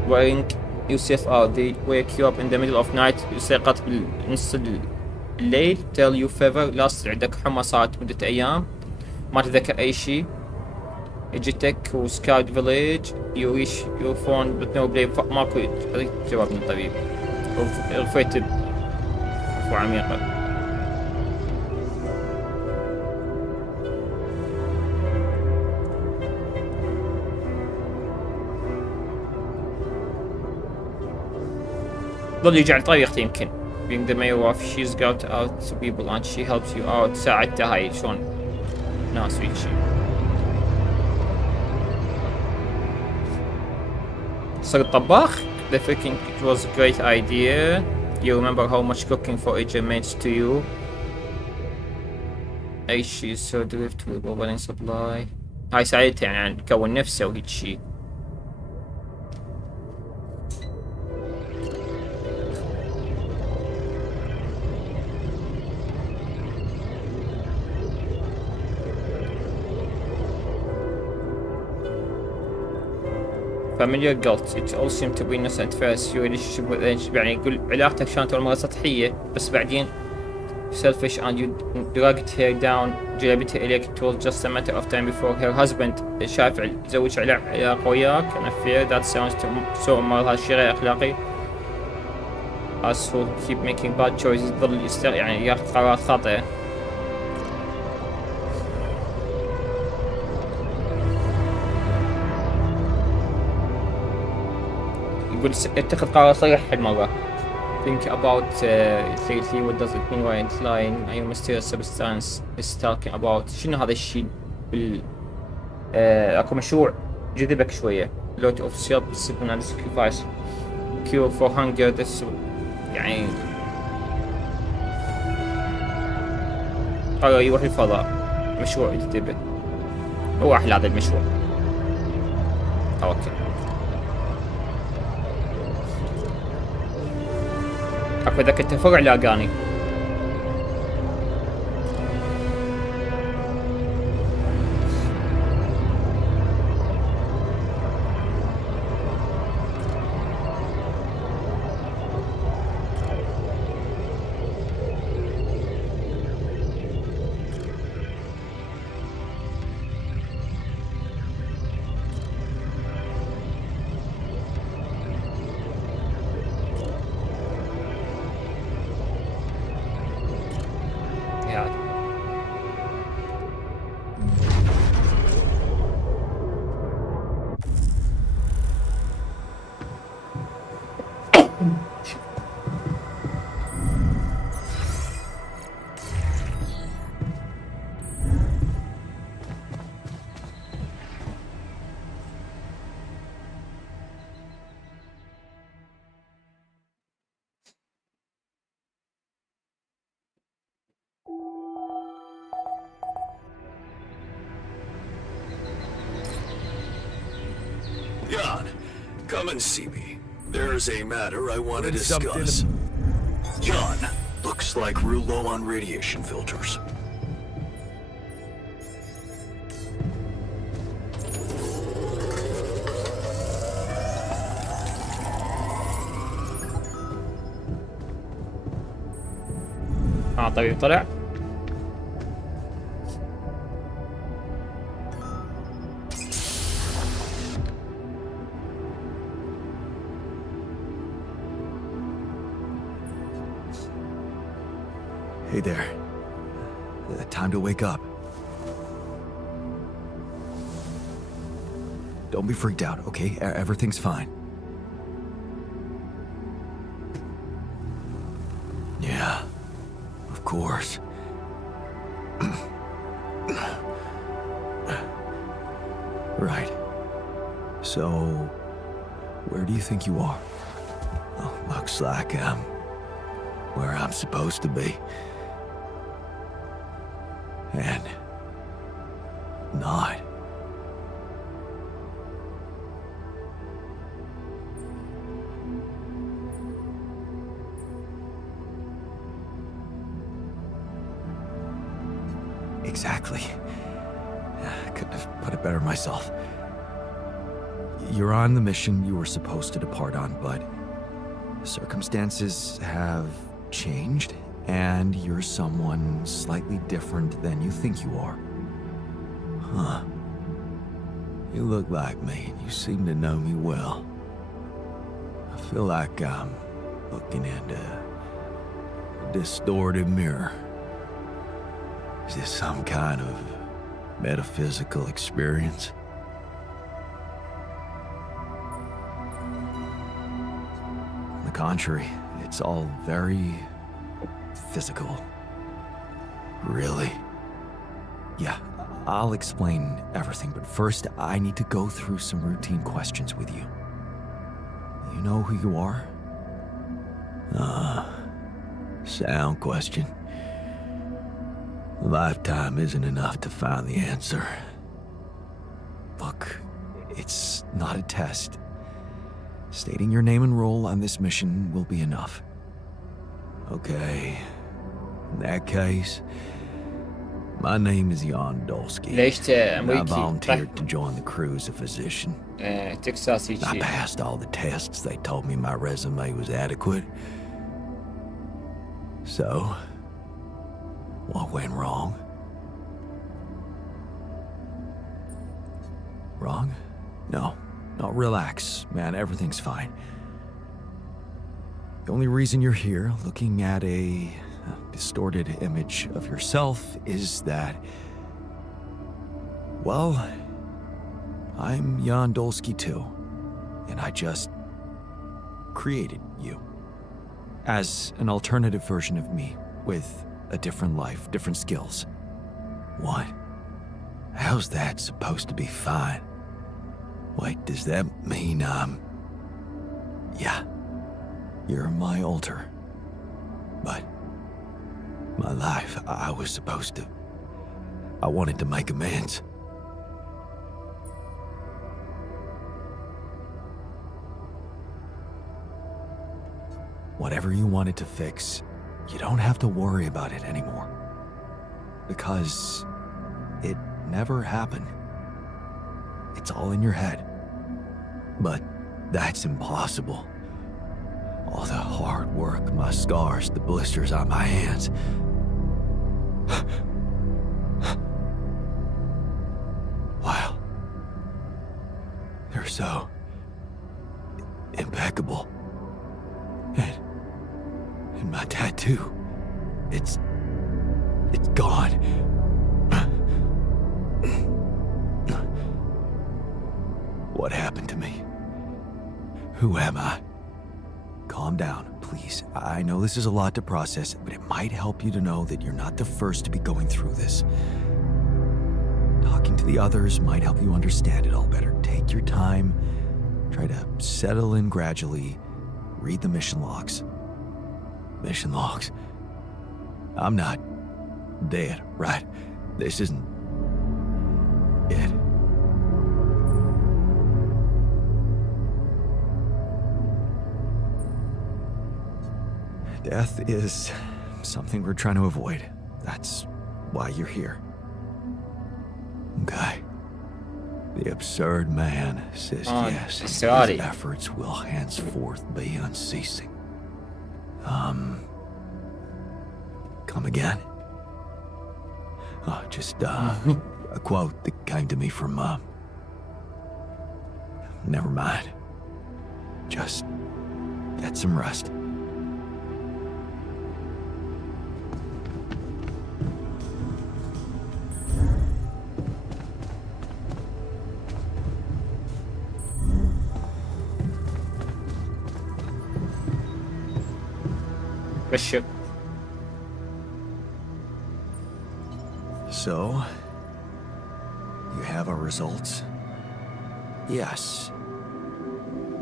Wearing yourself out. They wake you up in the middle of night. يستيقظ بنص الليل. Tell you favor. last عندك حمى صارت مدة أيام ما تذكر أي شيء. اجتك وسكاوت فيليج. You wish your phone but no blame. ماكو جواب من الطبيب. غفيت غفوة عميقة. ظل يجعل طريقته يمكن. Being the mayor of she's got out to people and she helps you out. ساعدتها هاي شلون ناس ويك شي. صرت طباخ. The thinking it was a great idea. You remember how much cooking for AJ meant to you. she's so drift with overwhelming supply. هاي ساعدتها يعني تكون نفسه وهيك شي. Familiar guilt. It all seemed to be innocent at first. Your relationship with Edge يعني يقول علاقتك كانت أول مرة سطحية بس بعدين selfish and you dragged her down. جلبتها إليك. It was just a matter of time before her husband شاف زوج علاقة وياك. And I fear that sounds so immoral. هالشي غير أخلاقي. Us who keep making bad choices ظل يعني ياخذ قرارات خاطئة. يقول اتخذ قرار صريح هالمرة. Think about lately what does it mean when it's lying a mysterious substance is talking about. شنو هذا الشيء بال اكو مشروع جذبك شوية. Lot of self-discipline and sacrifice. Cure for hunger. This يعني قرر يروح الفضاء. مشروع يجذبه. هو أحلى هذا المشروع. توكل. اكو ذاك التفرع لاقاني. Jan, come and see me. There's a matter I want to There's something- discuss. Jan, looks like we're low on radiation filters. طيب طلع. Hey there. Time to wake up. Don't be freaked out, okay? Everything's fine. Yeah, of course. Right. So, where do you think you are? Oh, looks like I'm where I'm supposed to be. And not. Exactly. I couldn't have put it better myself. You're on the mission you were supposed to depart on, but circumstances have changed, and you're someone slightly different than you think you are. Huh. You look like me, and you seem to know me well. I feel like I'm looking into a distorted mirror. Is this some kind of metaphysical experience? On the contrary, it's all very physical. Really? Yeah, I'll explain everything, but first I need to go through some routine questions with you. You know who you are? Sound question. A lifetime isn't enough to find the answer. Look, it's not a test. Stating your name and role on this mission will be enough. Okay. In that case, my name is Jan Dolski. ليش I أمريكي؟ volunteered to join the crew as a physician. تكساسي I شيء. passed all the tests. They told me my resume was adequate. So, What went wrong? Wrong? No. No, relax, man. Everything's fine. The only reason you're here looking at a distorted image of yourself is that, well, I'm Jan Dolski too, and I just created you as an alternative version of me with a different life, different skills. What? How's that supposed to be fine? Wait, does that mean yeah, you're my alter. But my life, I was supposed to, I wanted to make amends. Whatever you wanted to fix, you don't have to worry about it anymore. Because it never happened. It's all in your head. But that's impossible. All the hard work, my scars, the blisters on my hands. Wow. They're so impeccable. And my tattoo, it's gone. What happened to me? Who am I? Calm down, please. I know this is a lot to process, but it might help you to know that you're not the first to be going through this. Talking to the others might help you understand it all better. Take your time. Try to settle in gradually. Read the mission logs. Mission logs? I'm not dead, right? This isn't it. Death is something we're trying to avoid. That's why you're here. Okay. The absurd man says yes. His sorry. efforts will henceforth be unceasing. Come again? Just a quote that came to me from never mind. Just get some rest. بالشك. So, you have our results? Yes.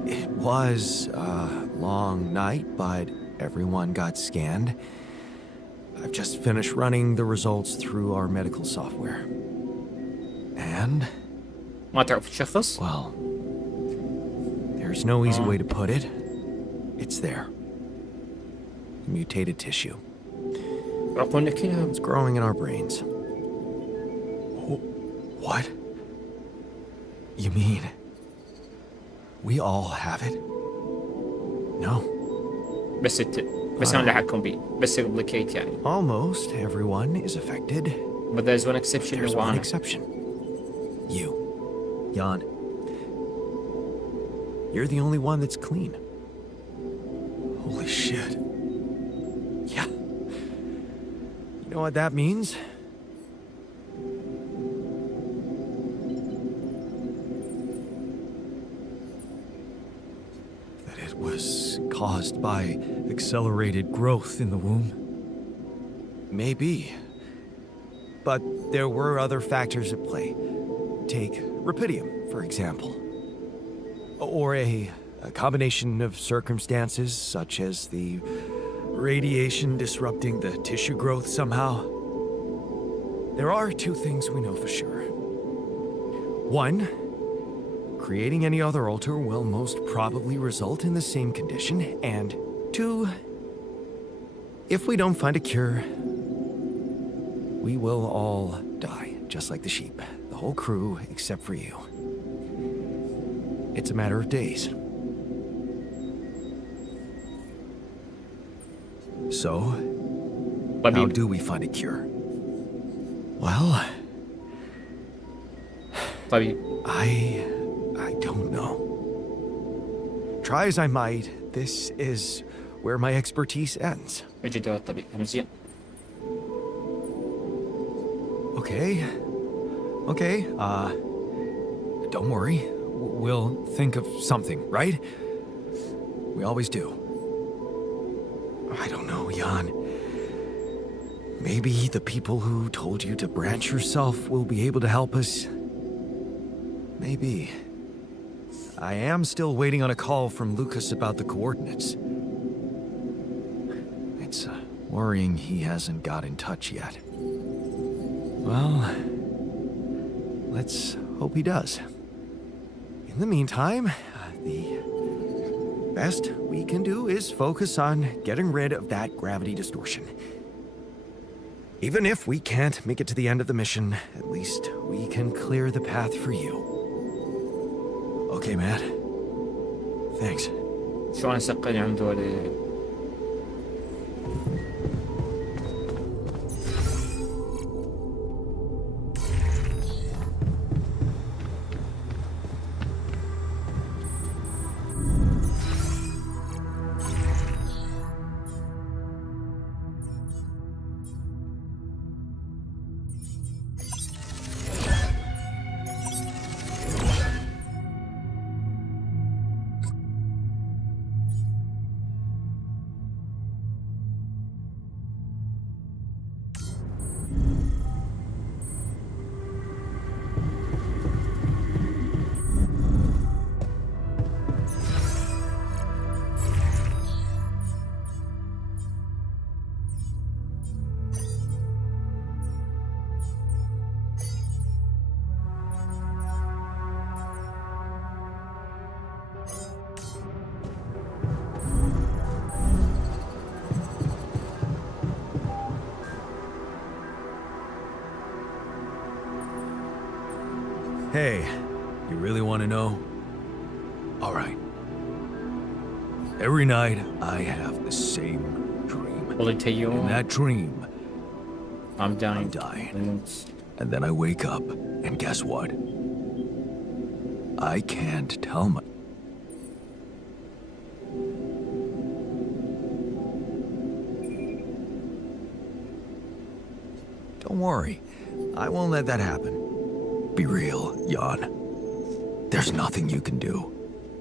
It was a long night, but everyone got scanned. I've just finished running the results through our medical software. And, ما تعرف تشخص؟ well, there's no easy way to put it. It's there. Mutated tissue. عقولنا كلها. It's growing in our brains. What? You mean we all have it? No. بس انا اللي احكم بيه. بس replicate يعني. Almost everyone is affected. But there's one exception. There's one وانا. exception. You, Jan. You're the only one that's clean. Holy shit. Yeah. You know what that means? That it was caused by accelerated growth in the womb. Maybe. But there were other factors at play. Take rupidium, for example. Or a combination of circumstances, such as the radiation disrupting the tissue growth somehow. There are two things we know for sure. One, creating any other alter will most probably result in the same condition. And two, if we don't find a cure, we will all die, just like the sheep. The whole crew, except for you. It's a matter of days. So, how do we find a cure? Well, طبيب. I don't know. Try as I might, this is where my expertise ends. اجي دور الطبيب زين. Okay, don't worry. We'll think of something, right? We always do. I don't know, Jan. Maybe the people who told you to branch yourself will be able to help us. Maybe. I am still waiting on a call from Lucas about the coordinates. It's worrying he hasn't got in touch yet. Well, let's hope he does. In the meantime, the best we can do is focus on getting rid of that gravity distortion. Even if we can't make it to the end of the mission, at least we can clear the path for you. Okay, Matt. Thanks. شلون اسقل عند ذولي؟ Hey, you really want to know? All right. Every night I have the same dream. والله تيوم. In that dream, I'm dying. I'm dying. And then I wake up, and guess what? I can't tell my... Don't worry. I won't let that happen. Be real, Jan. There's nothing you can do.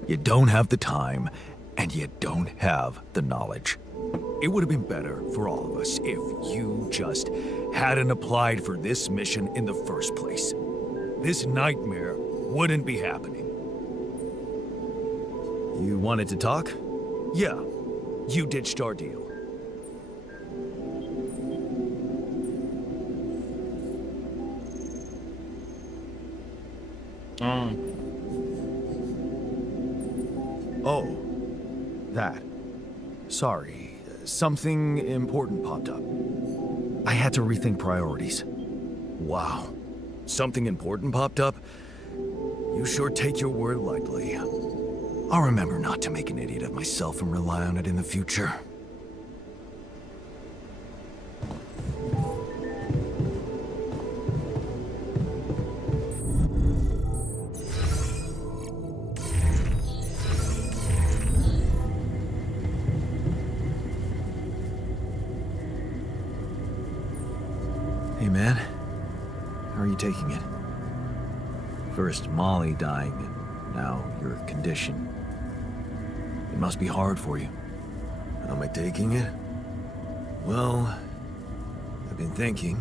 You don't have the time, and you don't have the knowledge. It would have been better for all of us if you just hadn't applied for this mission in the first place. This nightmare wouldn't be happening. You wanted to talk? Yeah, you ditched our deal. Oh, that. Sorry, something important popped up. I had to rethink priorities. Wow, something important popped up? You sure take your word lightly. I'll remember not to make an idiot of myself and rely on it in the future. Hey, man. How are you taking it? First Molly dying, and now your condition. It must be hard for you. How am I taking it? Well, I've been thinking.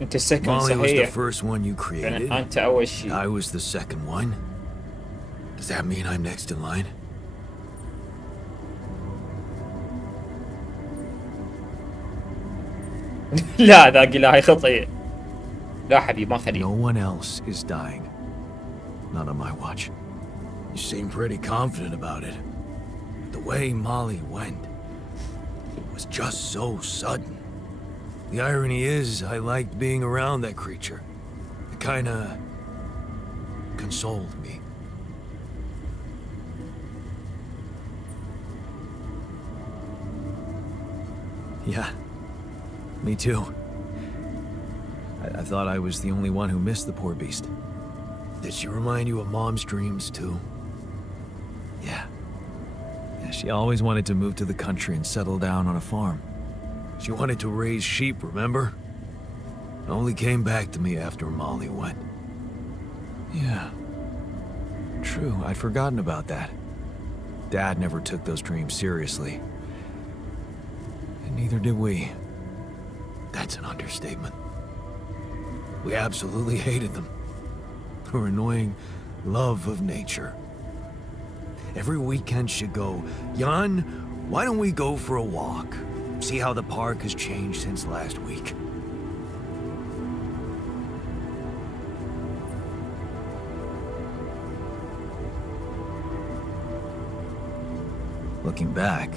انت السكند Molly was the صحيح. first one you created. انت اول شيء. I was the second one. Does that mean I'm next in line? لا ذاك لا هاي خطية. لا حبيبي ما No خليه. one else is dying. Not on my watch. You seem pretty confident about it. The way Molly went, it was just so sudden. The irony is, I liked being around that creature. It kinda consoled me. Yeah, me too. I thought I was the only one who missed the poor beast. Did she remind you of Mom's dreams, too? Yeah. She always wanted to move to the country and settle down on a farm. She wanted to raise sheep, remember? Only came back to me after Molly went. Yeah. True, I'd forgotten about that. Dad never took those dreams seriously. And neither did we. That's an understatement. We absolutely hated them. Her annoying love of nature. Every weekend she'd go, Jan, why don't we go for a walk? See how the park has changed since last week. Looking back,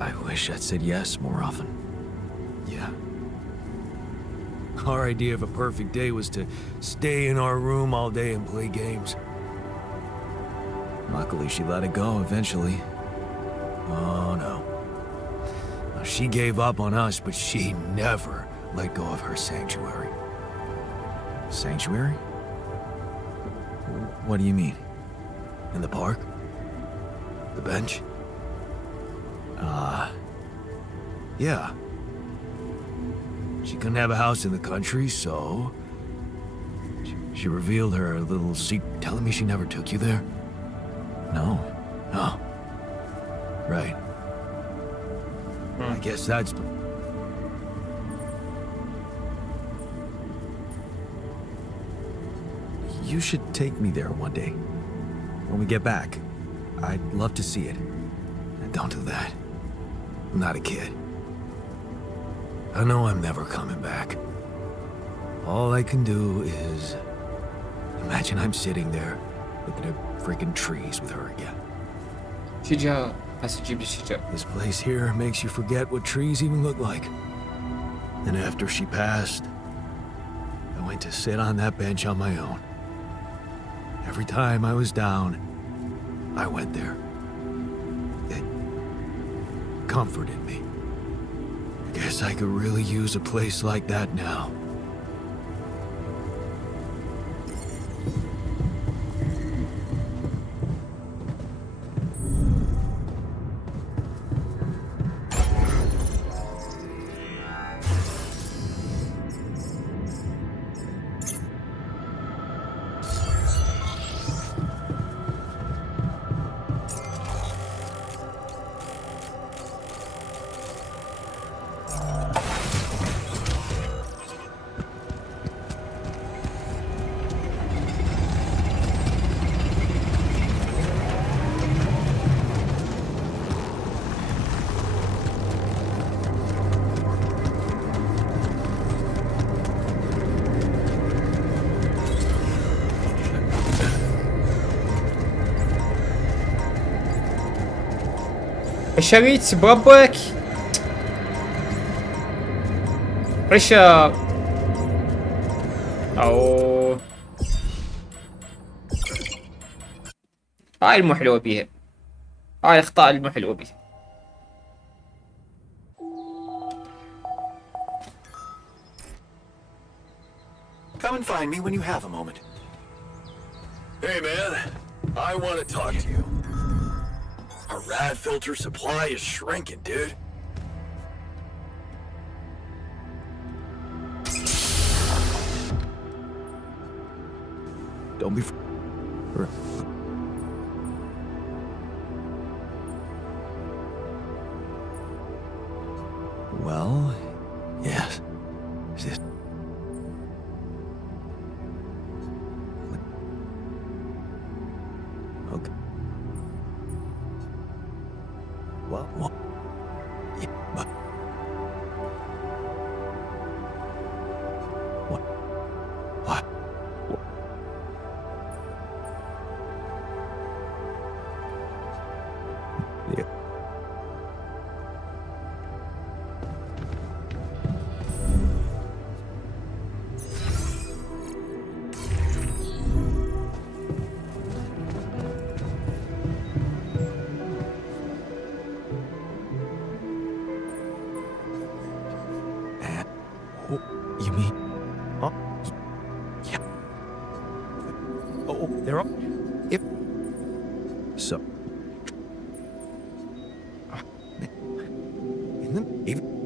I wish I'd said yes more often. Yeah. Our idea of a perfect day was to stay in our room all day and play games. Luckily, she let it go eventually. Oh no. Now, she gave up on us, but she never let go of her sanctuary. Sanctuary? What do you mean? In the park? The bench? Yeah. She couldn't have a house in the country, so... She revealed her little secret, telling me she never took you there? No. Oh. Right. I guess that's... You should take me there one day. When we get back. I'd love to see it. And don't do that. I'm not a kid. I know I'm never coming back. All I can do is... Imagine I'm sitting there, looking at freaking trees with her again. شجاع بس تجيب لي شجاع. This place here makes you forget what trees even look like. And after she passed, I went to sit on that bench on my own. Every time I was down, I went there. It comforted me. I guess I could really use a place like that now. شريت بربك عشا او هاي المحلوة بيها، هاي الاخطاء المحلوة بيها. Come and find me when you have a moment. Hey man, I want to talk to you. Our rad filter supply is shrinking, dude. Don't be... Well, yes. Okay. What? Yeah, but... What? You mean? Oh, yeah. Oh, they're all. If so. And then even.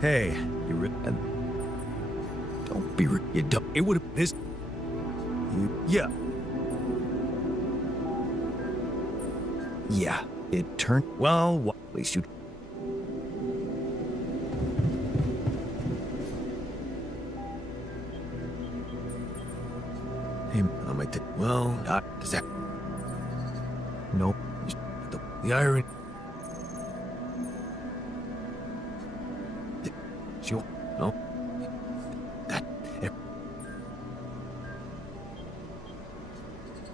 Hey, don't be you don't. It would have this. Yeah. Yeah. It turned well. At least you. Hey, I might. Well, does that? Nope. The irony. No. That.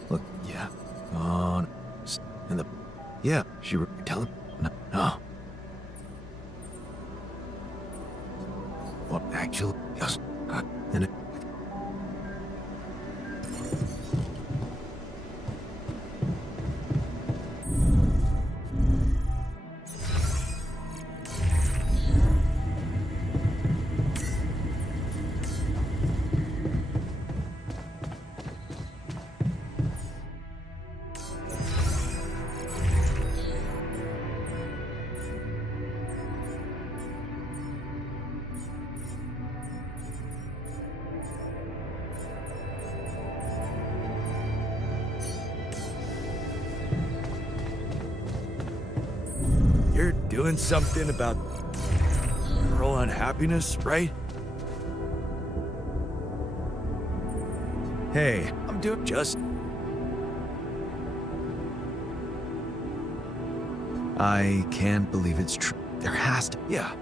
Look, yeah. On. And the. Yeah, she were telling. No. What actually? Yes. And it. You're doing something about general unhappiness, right? Hey, I'm doing just... I can't believe it's true. There has to... Yeah.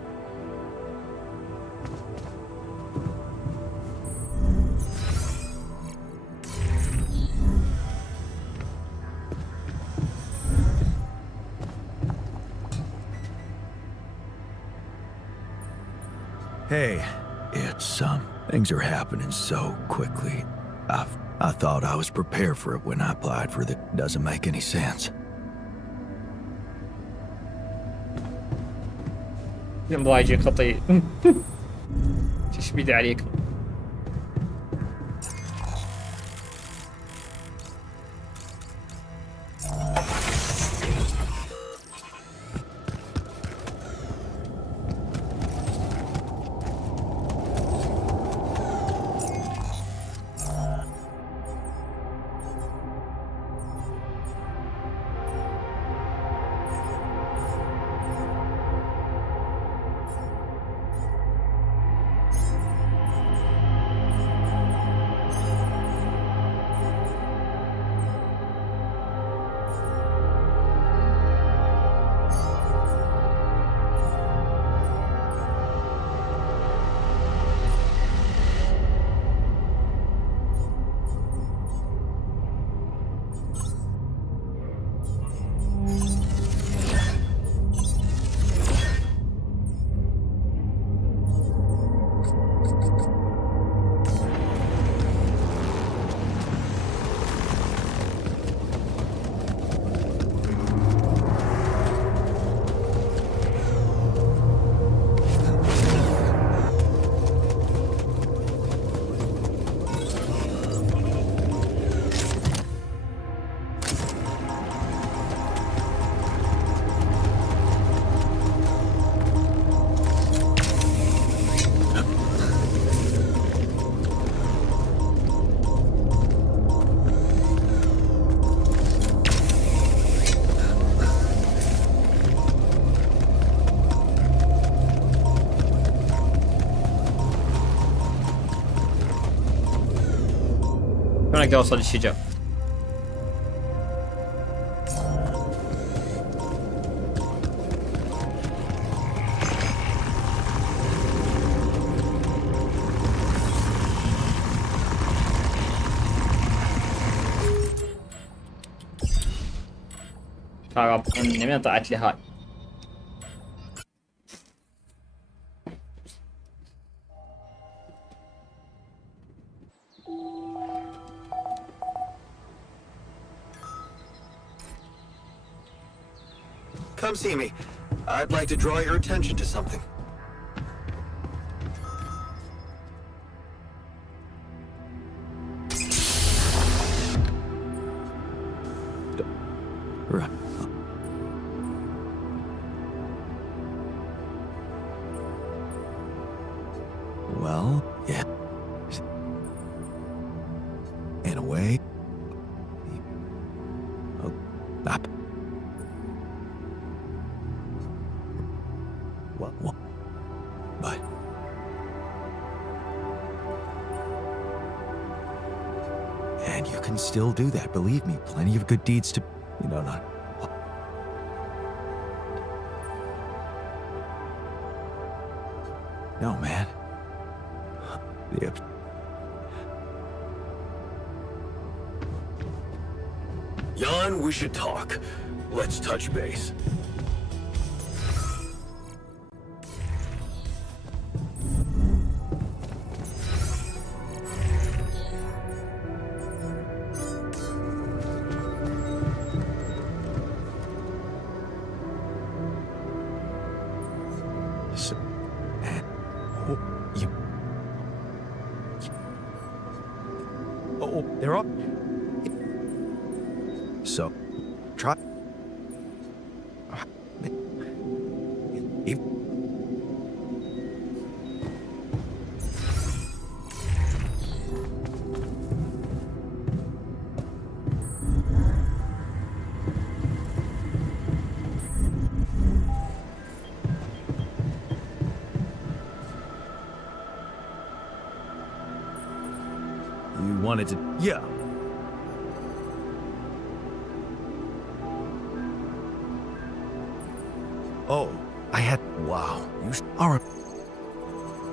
Hey, it's, things are happening so quickly. I thought I was prepared for it when I applied for the... Doesn't make any sense. الله يجي خطير. تشبيد عليكم. ما اقدر اوصل للشجر. خرب من وين طلعت لي هاي؟ Come see me. I'd like to draw your attention to something. Right. Well, yeah. In a way. Oh, up. What? But. And you can still do that, believe me. Plenty of good deeds to, not. No, man. Yep. Jan, we should talk. Let's touch base. So, and you. Oh, they're up. So, try. If- You wanted to, yeah. Oh, I had, wow, all right.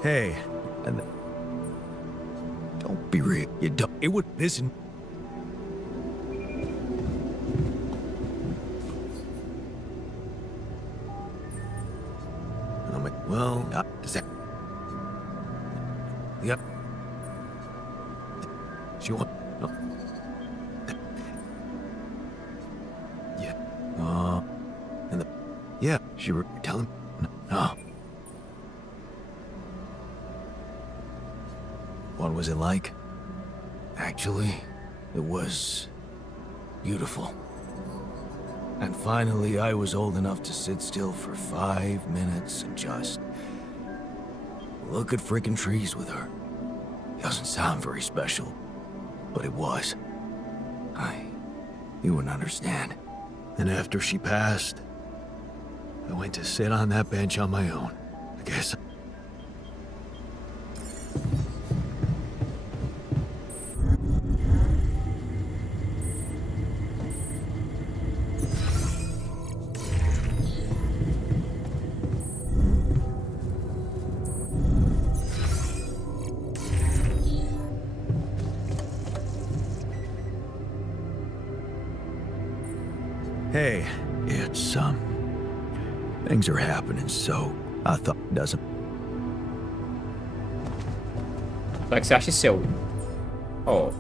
Hey, and don't be real. You don't, it would, listen. I'm like, well, does that, yep. She want, no. Yeah, and the, yeah, she were telling, no. What was it like? Actually, it was beautiful. And finally, I was old enough to sit still for 5 minutes and just look at freaking trees with her. Doesn't sound very special, but it was. You wouldn't understand. And after she passed, I went to sit on that bench on my own. I guess. Hey, it's, things are happening, so I thought doesn't. لك ساعة شو تسوي؟ اوه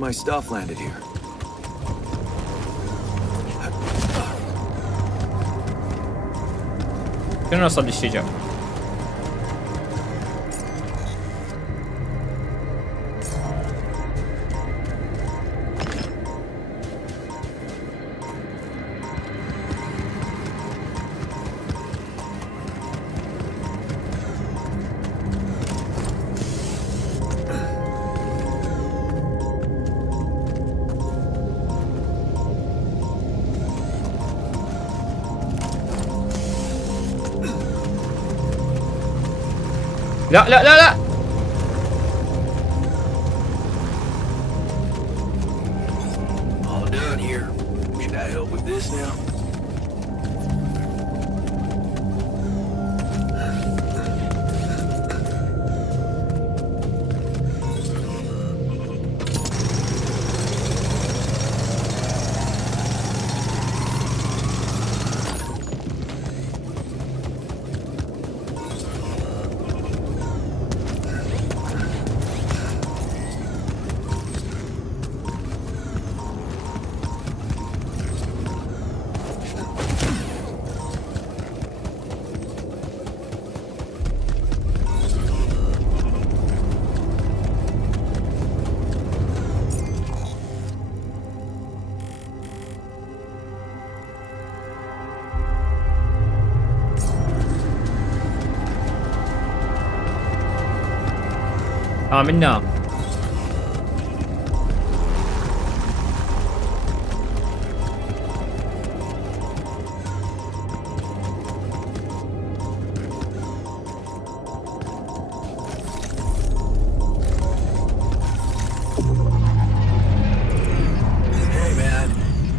of my stuff landed here. شنو نوصل للشجر؟ لا لا لا لا All done here. Should I help with this now? منا Hey man,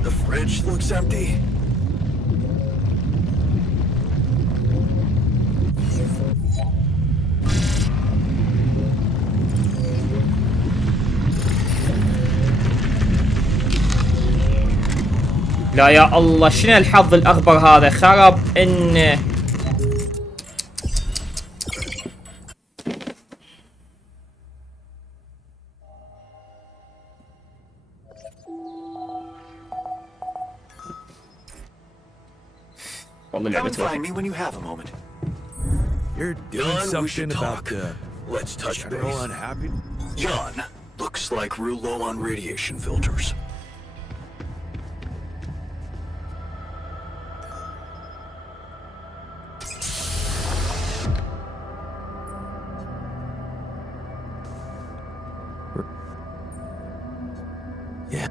the fridge looks empty. لا يا الله شنو الحظ الأغبر هذا خرب إن والله Come لعبة and find me when you have a moment. You're doing Jan, we something should about talk. the Let's touch general base. unhappy. Jan, looks like we're low on radiation filters. Yeah.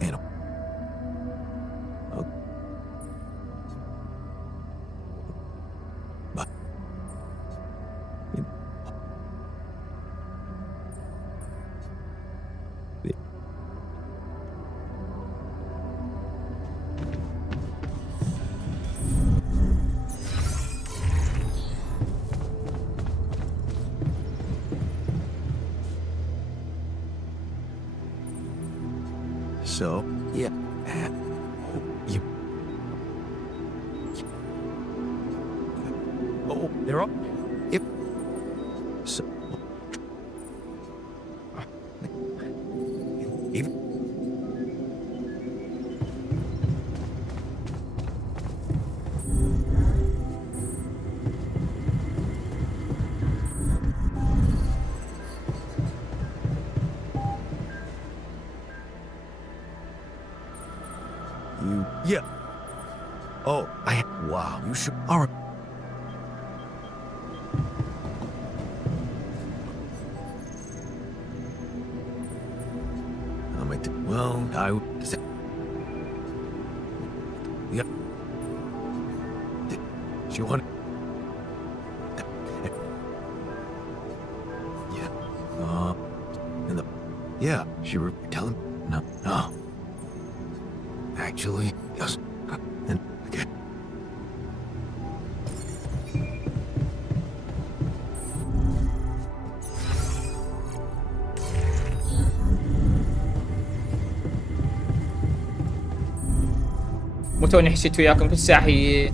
And oh. But so, yeah. You. Oh, they're up. If. So. Even. You. Yeah. Oh, wow, you should. All right. Well, I would. Yeah. She wanted. Yeah. And the. Yeah, she were telling. No. No. Actually, yes. And okay. مو توني حسيت وياكم كل ساعة هي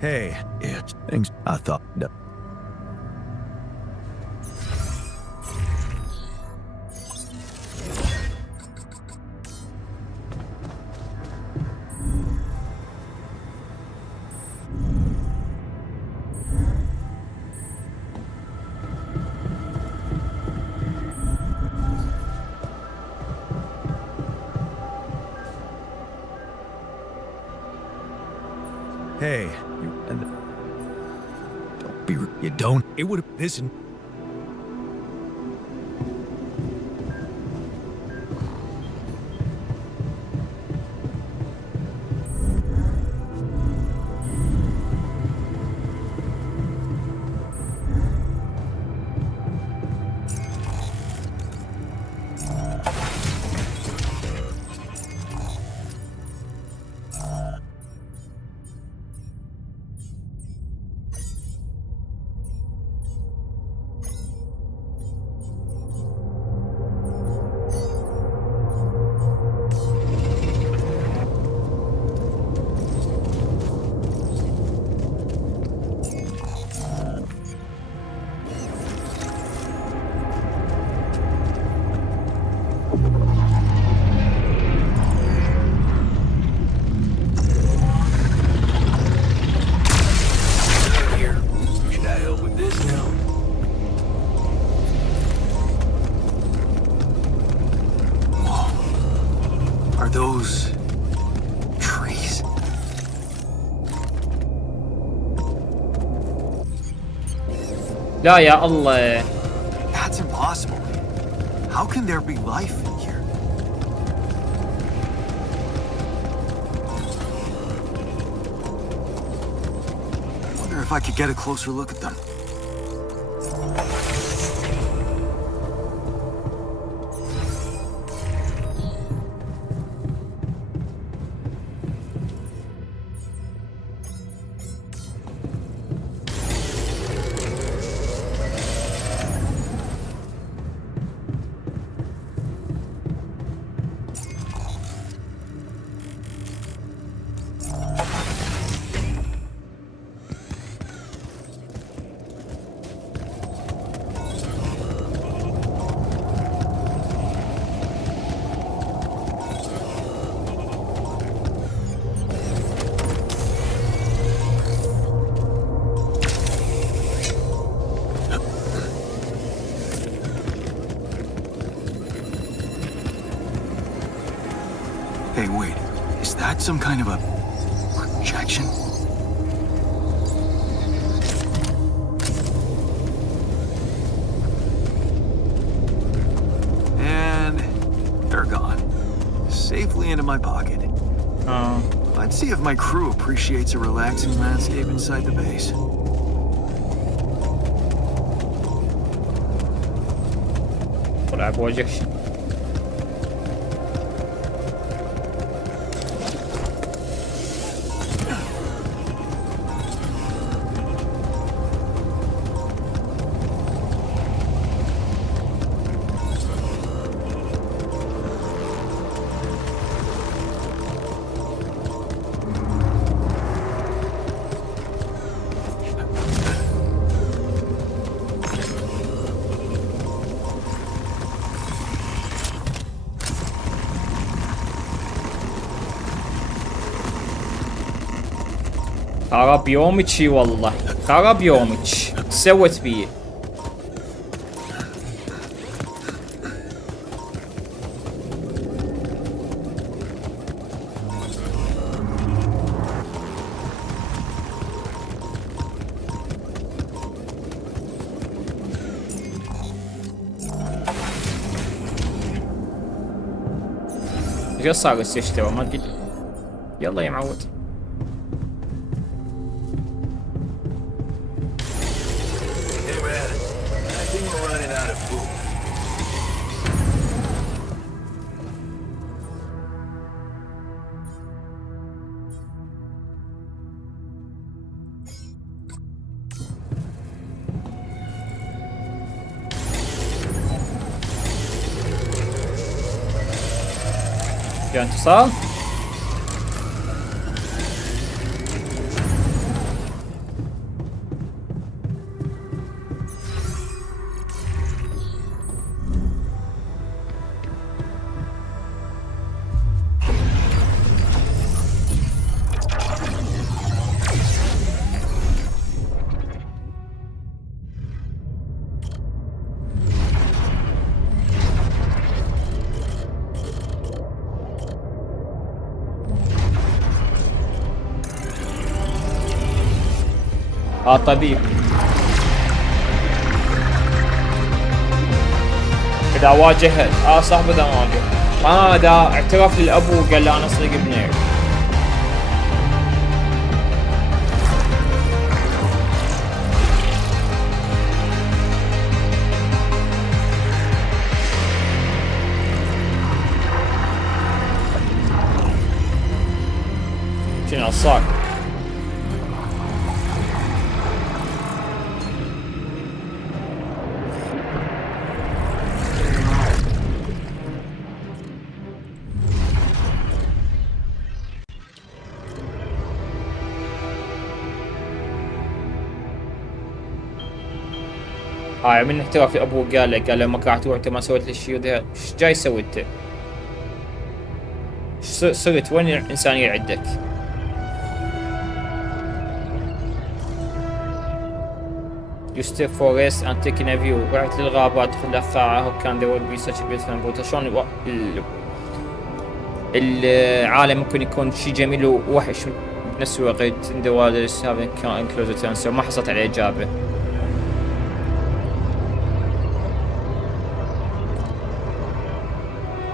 Hey, it's things I thought. Hey, don't be. You don't. It would have. Listen. Those trees. لا يا الله. That's impossible. How can there be life in here? I wonder if I could get a closer look at them. Hey, wait. Is that some kind of a projection? And they're gone. Safely into my pocket. Let's see if my crew appreciates a relaxing landscape inside the base. طلع بروجكشن. خراب يومك شي والله، خراب يومك. سوت بيه؟ ايش صار استوى ما ادري. يلا يا معود. جاء انتصار. طبيب. اذا واجه صاحبه اذا واجه اذا اعترف للابو وقال له انا صديق ابني. شنو عصاك؟ هاي من احتراف ابوه قال له ما راح تروح انت ما سويت لي الشيء ذا. ايش جاي سويت انت؟ صرت وين الانسانيه عندك؟ You step for rest and taking a view. رحت للغابات دخل قاعة وكان there would be such a beautiful environment. شلون العالم ممكن يكون شيء جميل ووحش بنفس الوقت. in the world is having enclosed answer. ما حصلت على إجابة.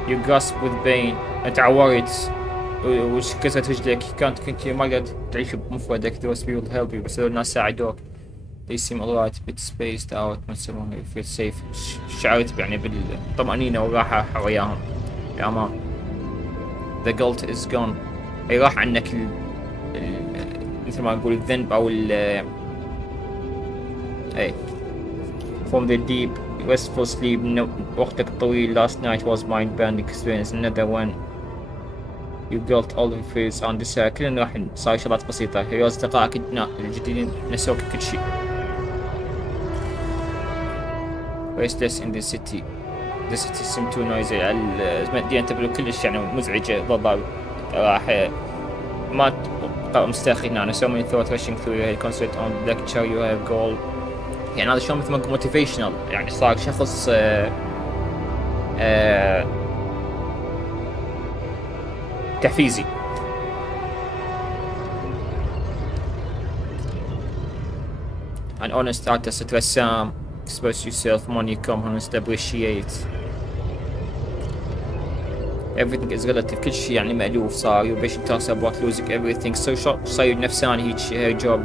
You gasp with pain. تعورت وكسرت رجلك. كنت ما قدرت تعيش بمفردك. Those people help you بس الناس ساعدوك. They seem alright, a bit spaced out. when someone you feel safe. شعرت يعني بالطمأنينة والراحة وياهم بأمان. The guilt is gone. أي راح عنك مثل ما نقول الذنب أو أي. From the deep restful sleep. وقتك الطويل. Last night was mind-bending experience. Another one. You guilt all the fears on this. كلنا راح صار شغلات بسيطة. هي أصدقائك الجديدين نسوك كل شيء. Restless in the city. The city seemed too noisy. المدينة تبدو كلش يعني مزعجة ضباب. راح ما مسترخي هنا. So many thoughts rushing through your head. Concentrate on the lecture you have goal. يعني هذا شلون مثل ما موتيفيشنال يعني صار شخص تحفيزي. An honest artist رسام. Express yourself when you come honest appreciate. Everything is relative. كل شيء يعني مألوف صار. Your patient talks about losing everything. So صاير نفساني هيك her job.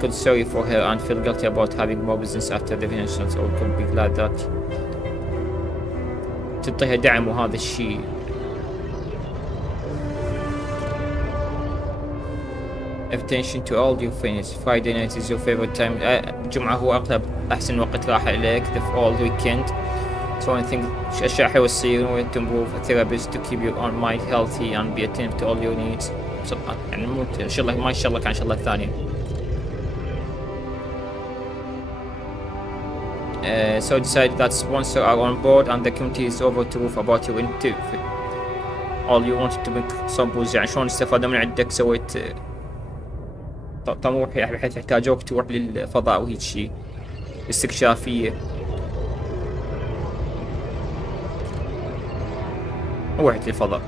Feel sorry for her and feel guilty about having more business after the financials or could be glad that تعطيها دعم وهذا الشيء. Attention to all your friends. Friday night is your favorite time. الجمعة هو أقرب أحسن وقت راحة إليك. The all weekend. So I think أشياء حلوة تصير. way to improve a therapist to keep your own mind healthy and be attentive to all your needs. يعني مو إن شاء الله ما إن شاء الله كان إن شاء الله الثانية. So decided that sponsor are on board and the committee is over to roof about your interview. All you wanted to make samples. يعني شلون استفادوا من عندك سويت طموح بحيث يحتاجوك تروح للفضاء وهيك شيء استكشافية. ورحت للفضاء.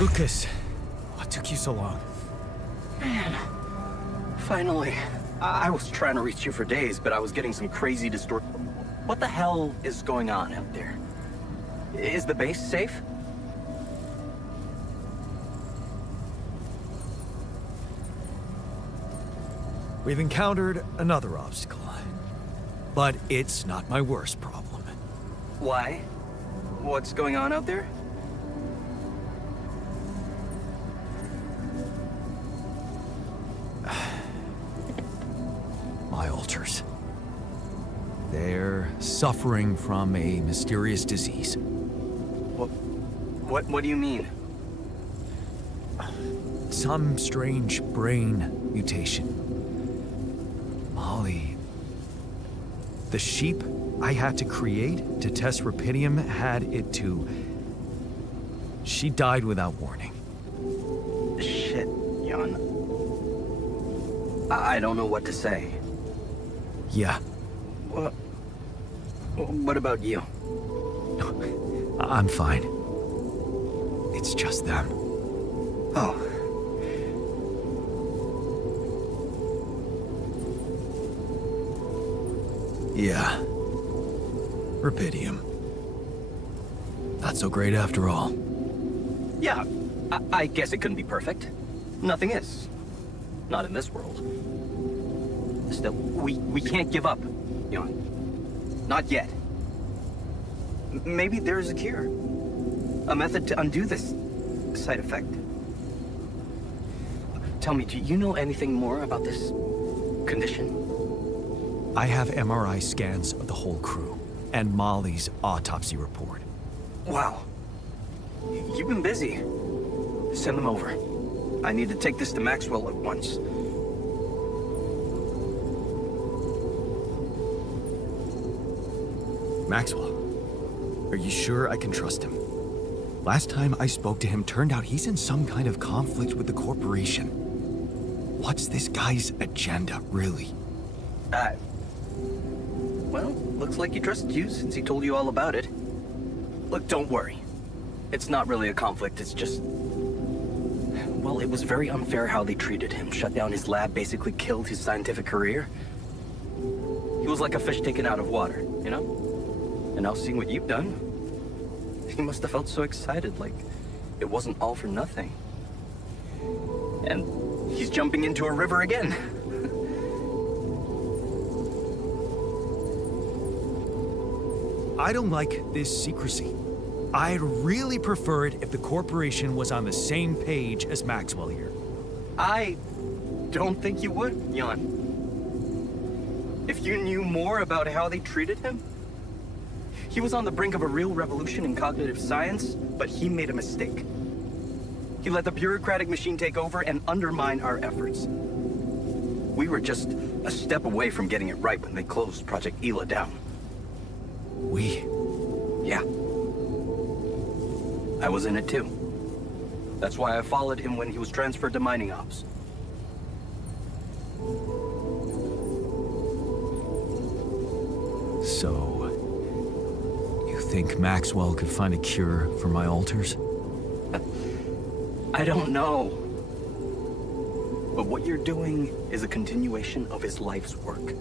Lucas, what took you so long? Man, finally. I was trying to reach you for days, but I was getting some crazy distortion. What the hell is going on out there? Is the base safe? We've encountered another obstacle, but it's not my worst problem. Why? What's going on out there? My alters. They're suffering from a mysterious disease. What do you mean? Some strange brain mutation. Molly, the sheep I had to create to test rupidium had it too. She died without warning. Shit, Jan. I don't know what to say. Yeah, What about you? I'm fine. It's just them. Oh. Yeah. Rubidium. Not so great after all. Yeah, I guess it couldn't be perfect. Nothing is. Not in this world. Still, we can't give up, Jan. Not yet. Maybe there's a cure. A method to undo this side effect. Tell me, do you know anything more about this condition? I have MRI scans of the whole crew, and Molly's autopsy report. Wow. You've been busy. Send them over. I need to take this to Maxwell at once. Maxwell, are you sure I can trust him? Last time I spoke to him turned out he's in some kind of conflict with the corporation. What's this guy's agenda, really? Well, looks like he trusts you since he told you all about it. Look, don't worry. It's not really a conflict, it's just... Well, it was very unfair how they treated him. Shut down his lab, basically killed his scientific career. He was like a fish taken out of water, you know? And now seeing what you've done, he must have felt so excited, like it wasn't all for nothing. And he's jumping into a river again. I don't like this secrecy. I'd really prefer it if the corporation was on the same page as Maxwell here. I don't think you would, Jan. If you knew more about how they treated him, he was on the brink of a real revolution in cognitive science, but he made a mistake. He let the bureaucratic machine take over and undermine our efforts. We were just a step away from getting it right when they closed Project Ela down. Yeah. I was in it too. That's why I followed him when he was transferred to mining ops. So, you think Maxwell could find a cure for my alters? I don't know. But what you're doing is a continuation of his life's work.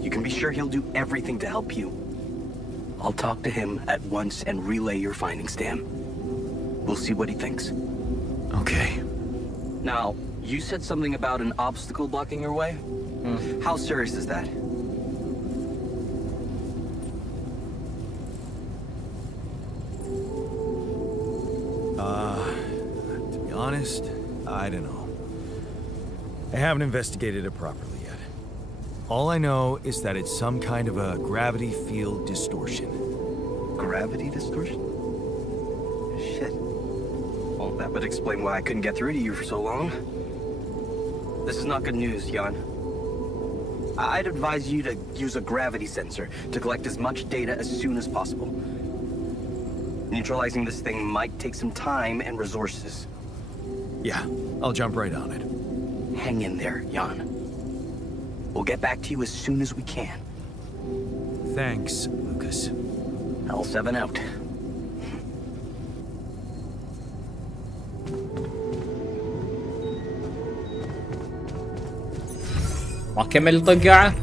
You can be sure he'll do everything to help you. I'll talk to him at once and relay your findings to him. We'll see what he thinks. Okay. Now, you said something about an obstacle blocking your way? How serious is that? To be honest, I don't know. I haven't investigated it properly yet. All I know is that it's some kind of a gravity field distortion. Gravity distortion? Shit. Well, that would explain why I couldn't get through to you for so long. This is not good news, Jan. I'd advise you to use a gravity sensor to collect as much data as soon as possible. Neutralizing this thing might take some time and resources. Yeah, I'll jump right on it. Hang in there, Jan. We'll get back to you as soon as we can. Thanks, Lucas. L7 out. ما كمل الطقعة.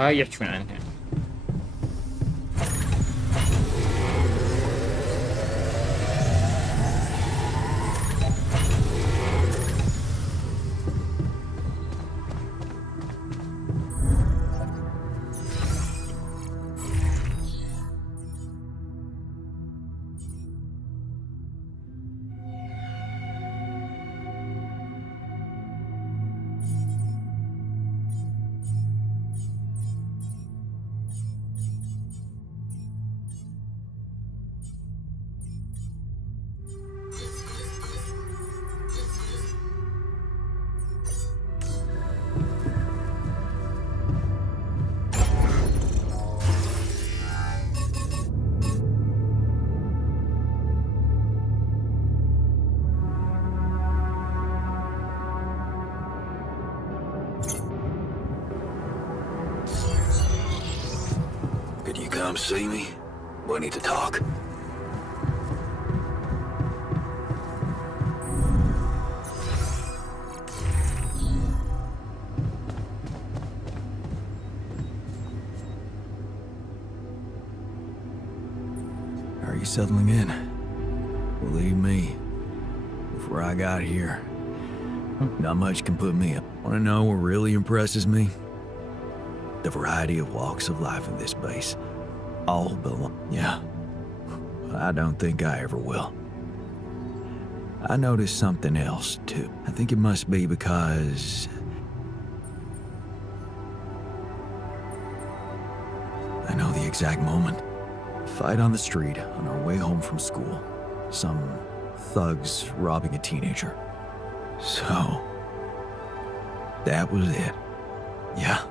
هاي يحكون عنها. Could you come see me? We need to talk. Are you settling in? Believe me, before I got here, not much can put me up. Wanna know what really impresses me? The variety of walks of life in this base. All belong. Yeah. I don't think I ever will. I noticed something else, too. I think it must be because I know the exact moment. Fight on the street on our way home from school. Some thugs robbing a teenager. So, that was it. Yeah.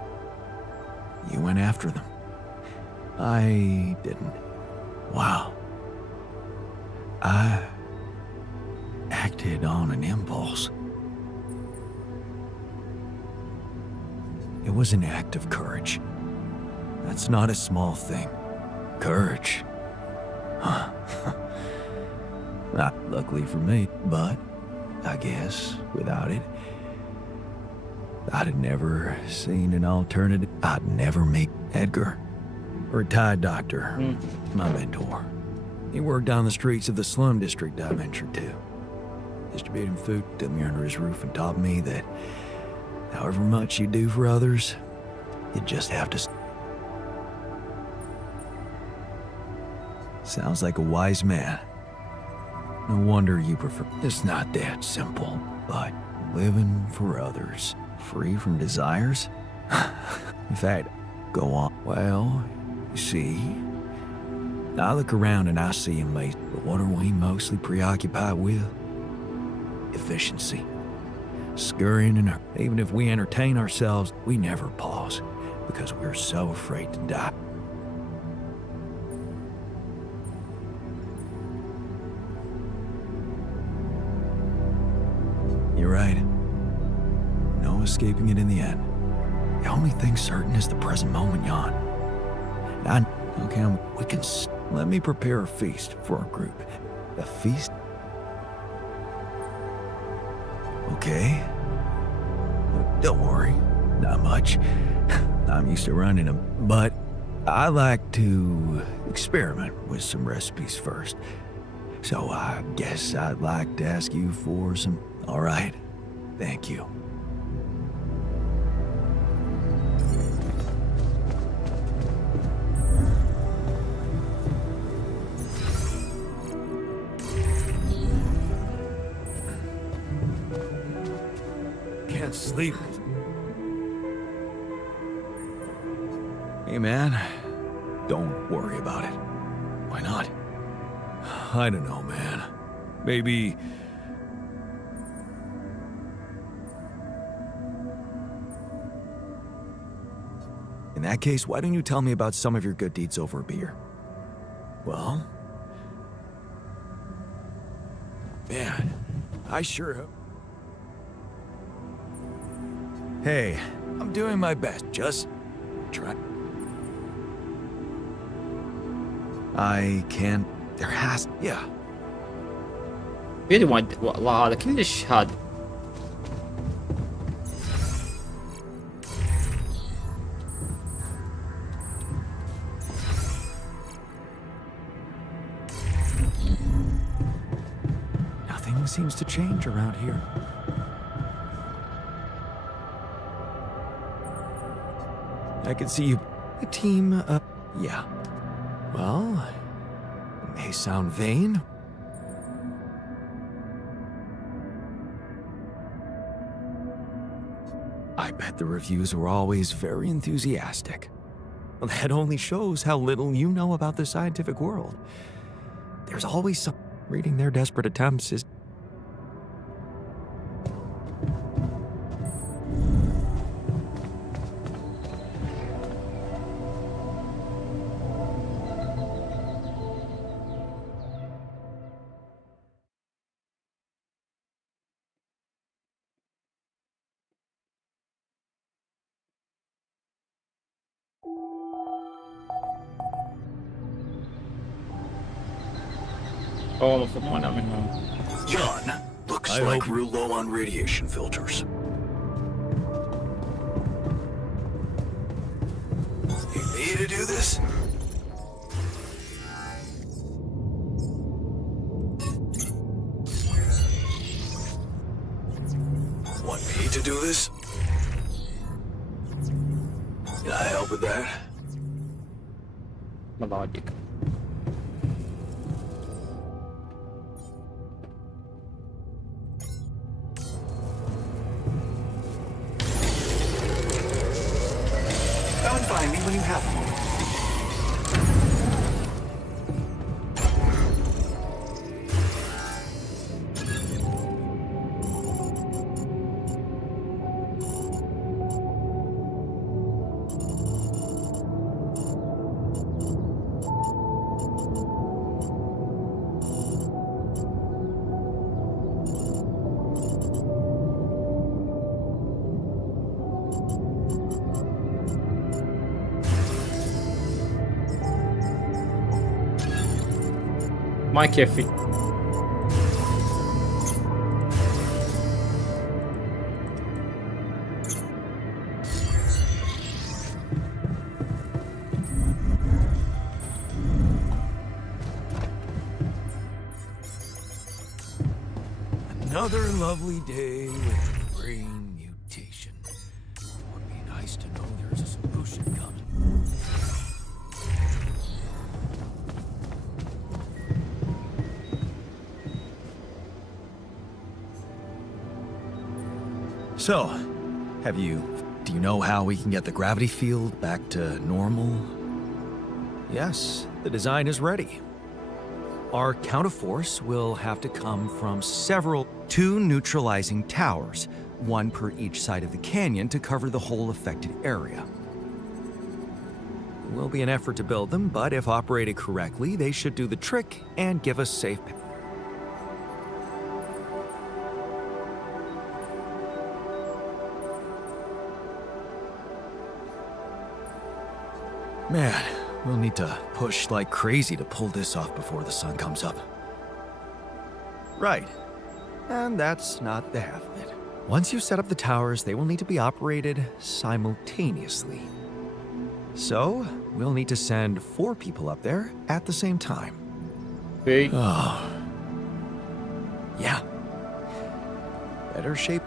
You went after them. I didn't. Wow. I acted on an impulse. It was an act of courage. That's not a small thing. Courage. Huh. Not luckily for me, but I guess without it, I'd have never seen an alternative. I'd never meet Edgar, a retired doctor, my mentor. He worked down the streets of the slum district I ventured to, distributing food, took me under his roof and taught me that however much you do for others, you just have to. Sounds like a wise man. No wonder you prefer. It's not that simple, but living for others, free from desires? In fact, go on. Well, you see, I look around and I see amazing, but what are we mostly preoccupied with? Efficiency. Scurrying and even if we entertain ourselves, we never pause because we're so afraid to die. You're right. No escaping it in the end. The only thing certain is the present moment, Jan. Okay, we can. Let me prepare a feast for our group. A feast? Okay. Don't worry, not much. I'm used to running them, but I like to experiment with some recipes first. So I guess I'd like to ask you for some. All right, thank you. Can't sleep. Hey man, don't worry about it. Why not? I don't know, man. Maybe... In that case, why don't you tell me about some of your good deeds over a beer? Well... Man, I sure hope... Hey, I'm doing my best, just... try... I can't... There has... Yeah. really وايد والله هذا كلش هذا. Nothing seems to change around here. I can see you. A team up. Yeah. Well, it may sound vain. I bet the reviews were always very enthusiastic. Well, that only shows how little you know about the scientific world. There's always some. Reading their desperate attempts is. هو المفروض ما نعملها. Jan, looks I like hope- we're low on radiation filters. Need me to do this? Want me to do this? Can I help with that? مضايق. Come and find me when you have a moment. ما يكفي. Another lovely day with brain mutation. Would be nice to know there's a solution coming. So, do you know how we can get the gravity field back to normal? Yes, the design is ready. Our counterforce will have to come from two neutralizing towers, one per each side of the canyon to cover the whole affected area. It will be an effort to build them, but if operated correctly, they should do the trick and give us safe. Man, we'll need to push like crazy to pull this off before the sun comes up. Right. And that's not the half of it. Once you set up the towers, they will need to be operated simultaneously. So, we'll need to send 4 people up there at the same time. Big. Oh. Yeah. Better shape.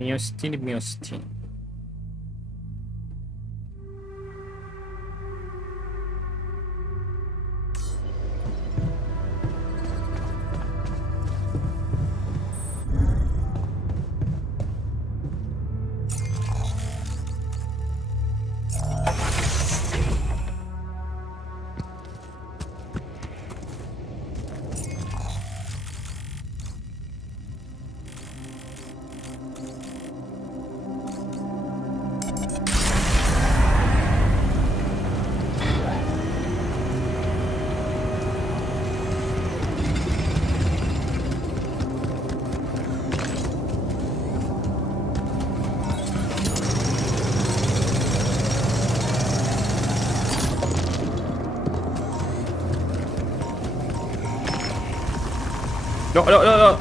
مية وستين بمية وستين. لا لا لا لا.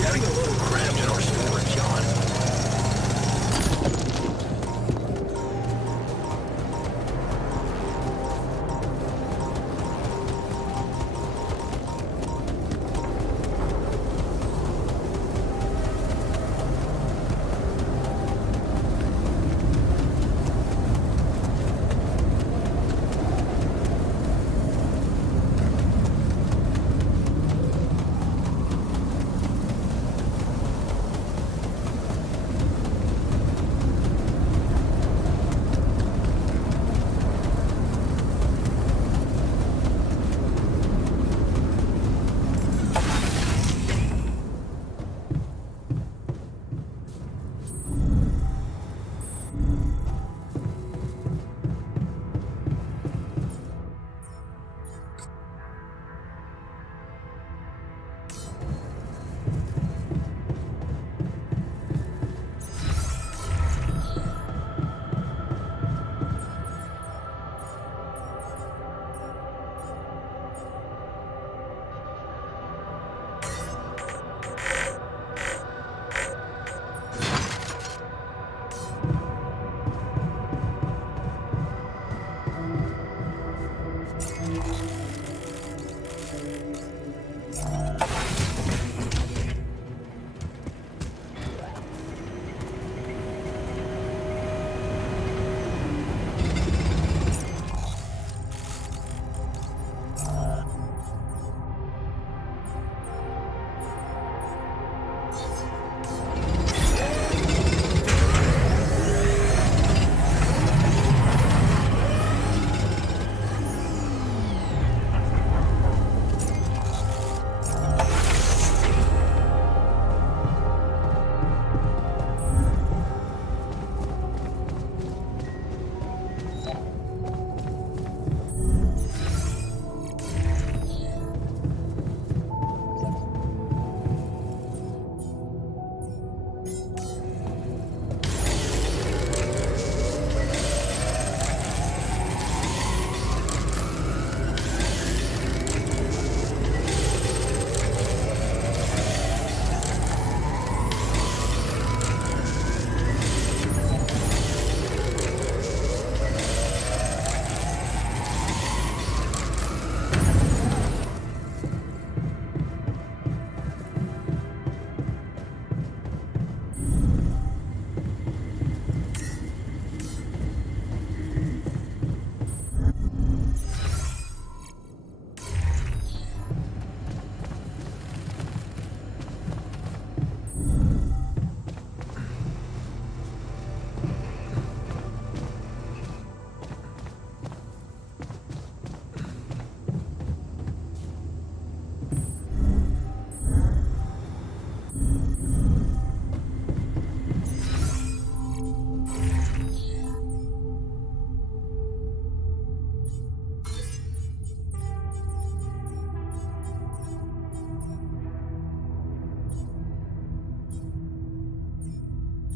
Getting a little cramped in our storage, Jan.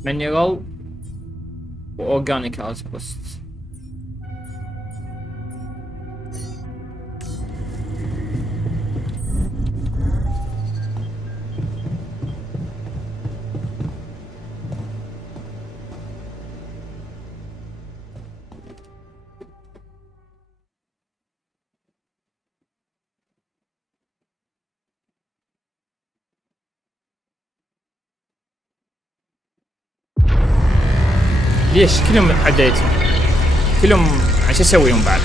mineral وأورجانيك outpost. ليش كلهم عديتهم؟ كلهم عشان اسويهم بعد؟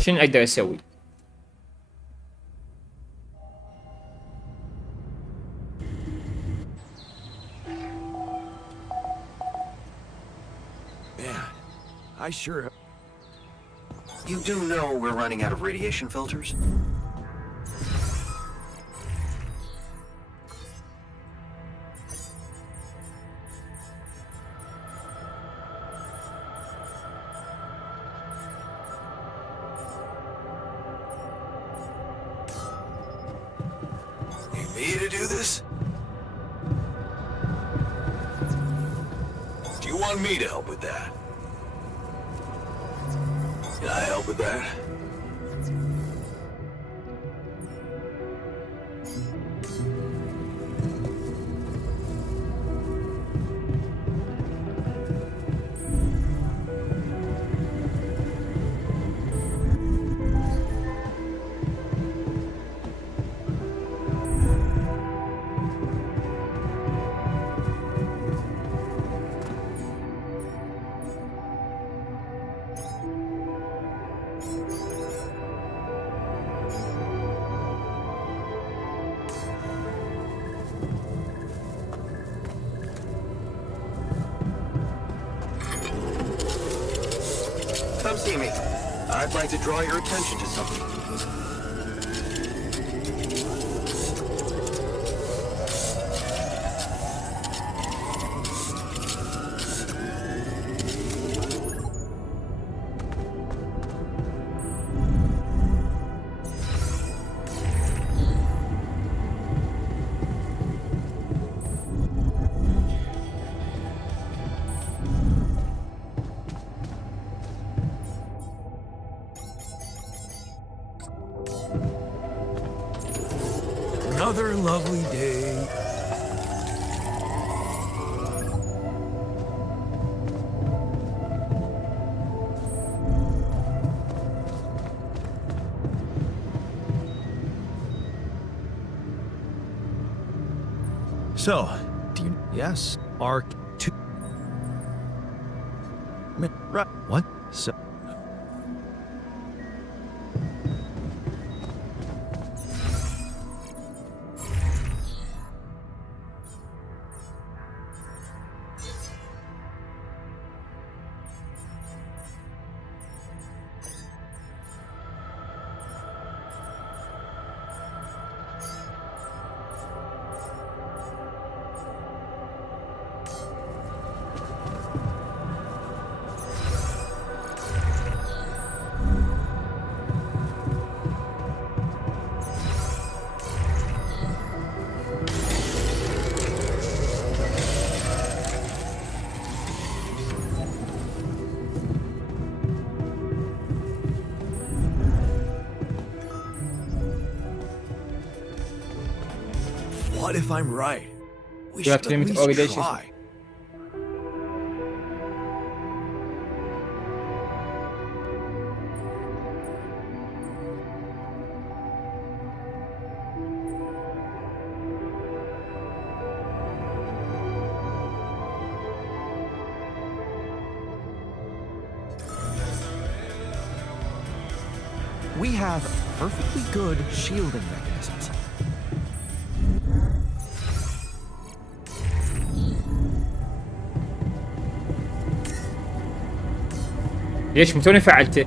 شنو اقدر اسوي؟ I sure. You do know we're running out of radiation filters? You need to do this? Do you want me to help with that? Can I help with that? Come see me. I'd like to draw your attention to something. Another lovely day. So, do you... Yes, Arc 2... Right, what? So... What if I'm right? We You have should to at limit least oxidation. try. We have perfectly good shielding mechanisms. ليش متوني فعلته؟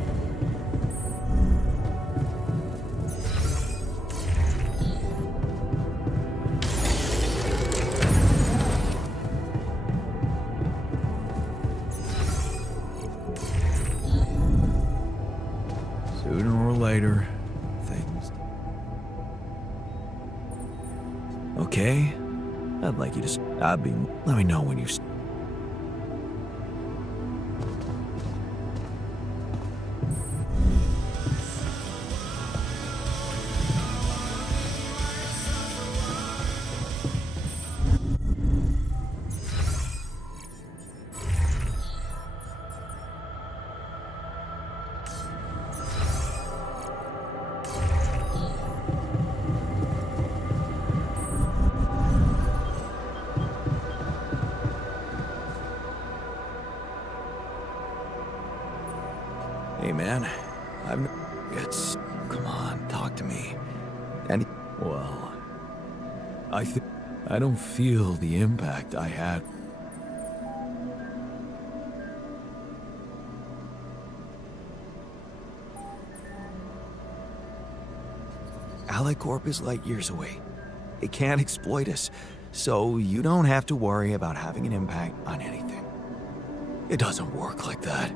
Sooner or later, things... Okay, I'd like you to... Let me know when you... Hey man, it's... Come on, talk to me. And... Well... I don't feel the impact I had. AliCorp is light years away. It can't exploit us, so you don't have to worry about having an impact on anything. It doesn't work like that.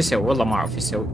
شو يسوي؟ والله ما اعرف يسوي.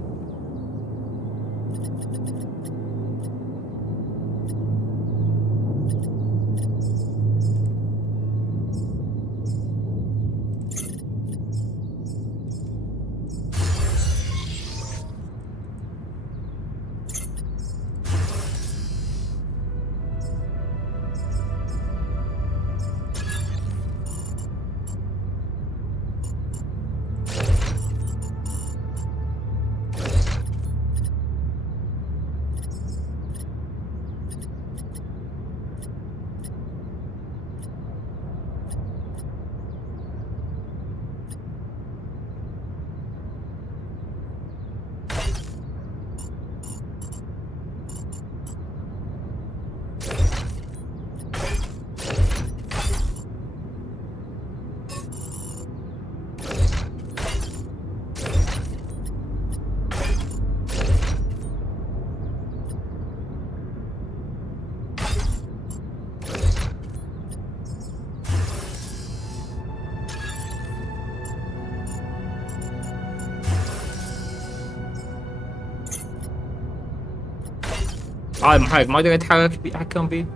محرك ما اقدر اتحكم بيه.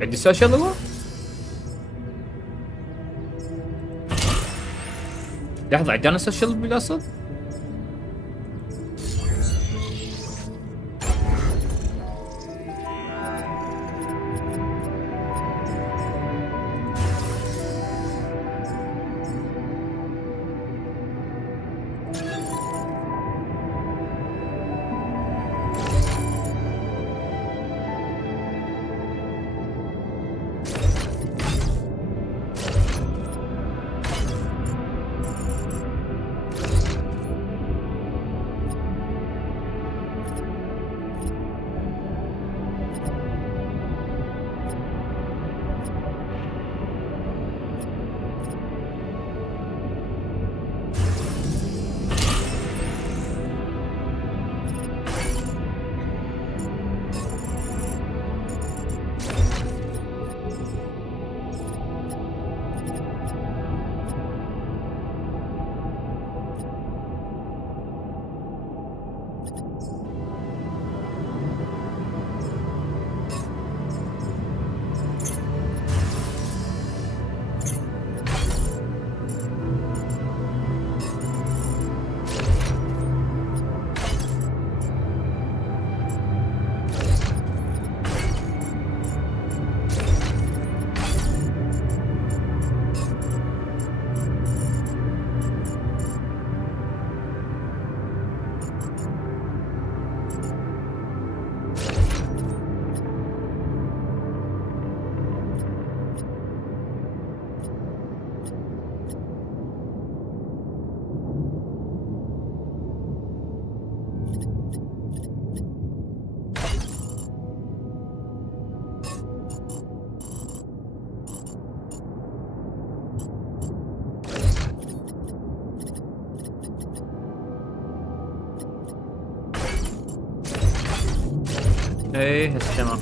عندي سوشيال هو؟ لحظة عندنا سوشيال بالاصل؟ ايه هسه تمام.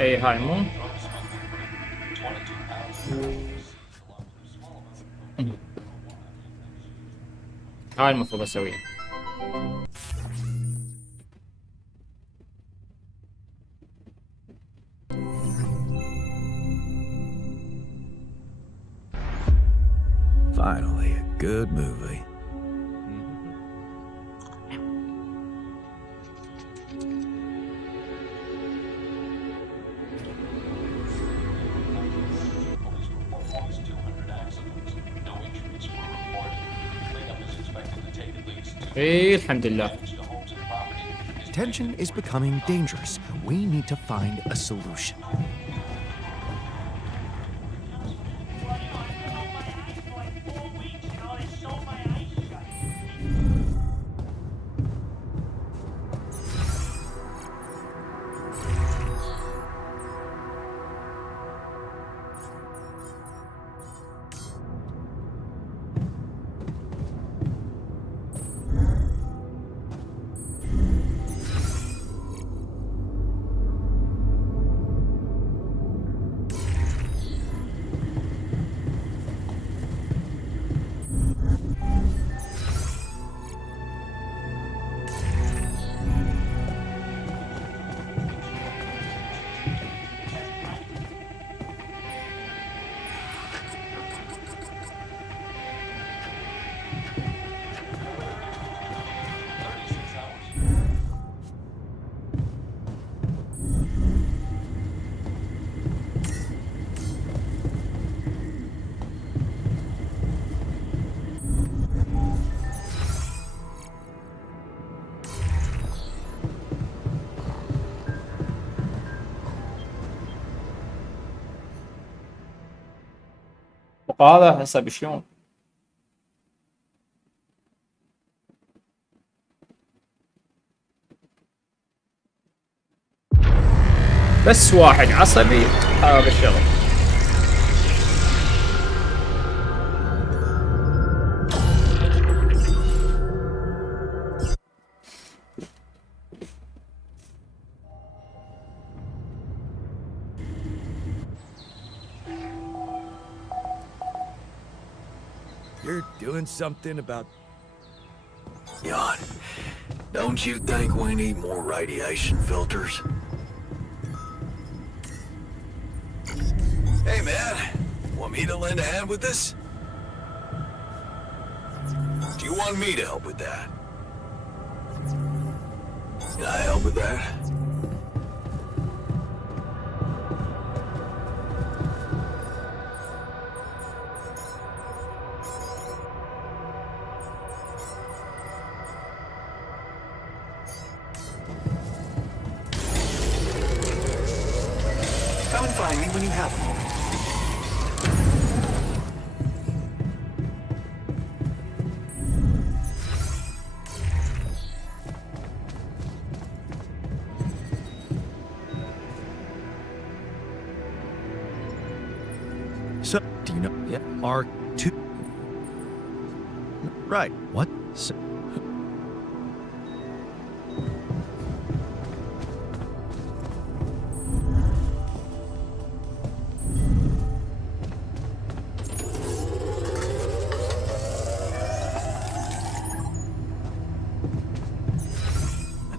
اي هاي مو هاي المفروض اسويها. Finally, a good movie. ايه الحمد لله. Tension is becoming dangerous. We need to find a solution. وهذا هسه بشلون؟ بس واحد عصبي هذا الشغل. doing something about... Jan, don't you think we need more radiation filters? Hey man, want me to lend a hand with this? Do you want me to help with that? Can I help with that? Come and find me when you have a moment. So, do you know? Yeah, R2. Right. What? So,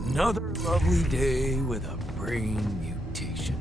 Another lovely day with a brain mutation.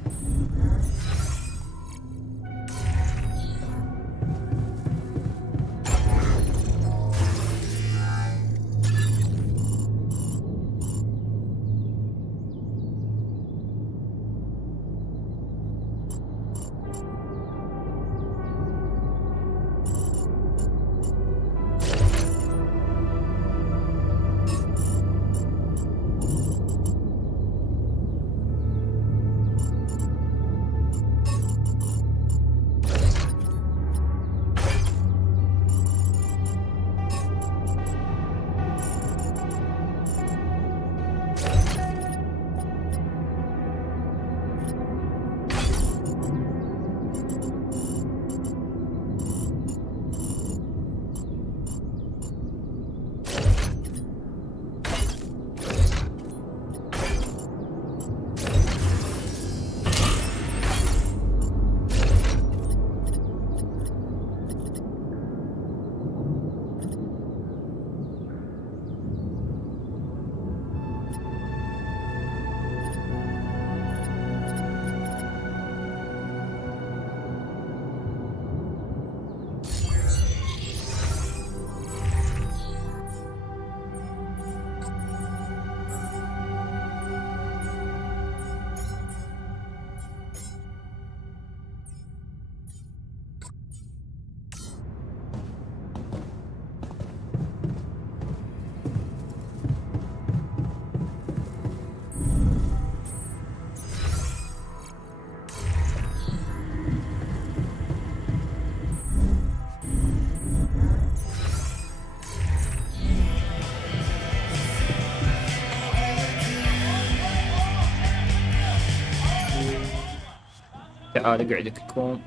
تعال اقعد تكون.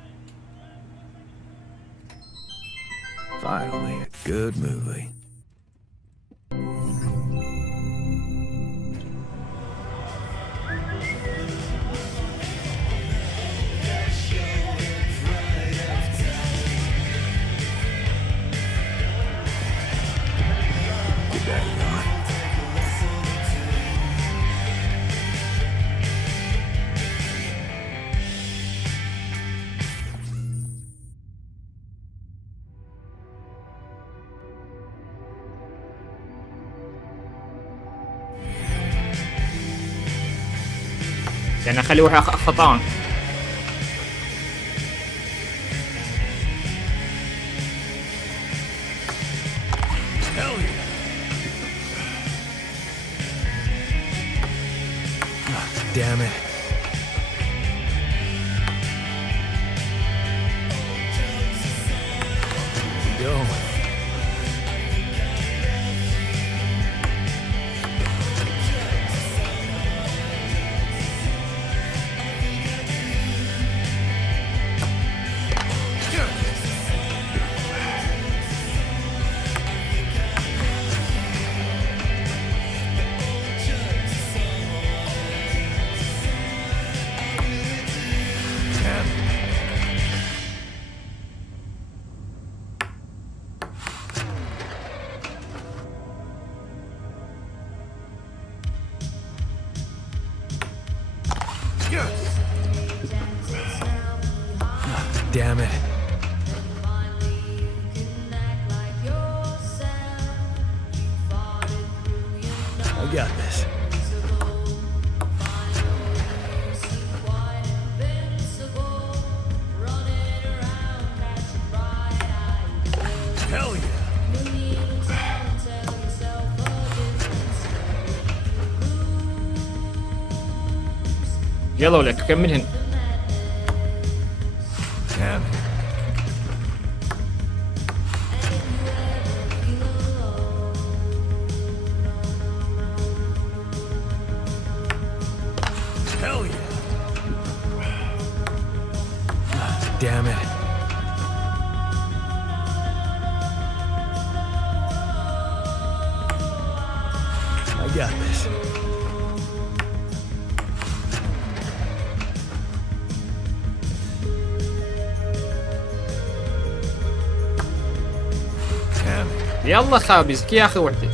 Finally, a good movie. Get that on. يعني اخلي واحد خطان. Hell yeah. Ah, damn it. Go. damn it. I got this. Hell yeah. يلا ولك كملهن. Damn it. Hell yeah. Damn it. I got this. Damn it. يلا خابزك يا اخي وحدي.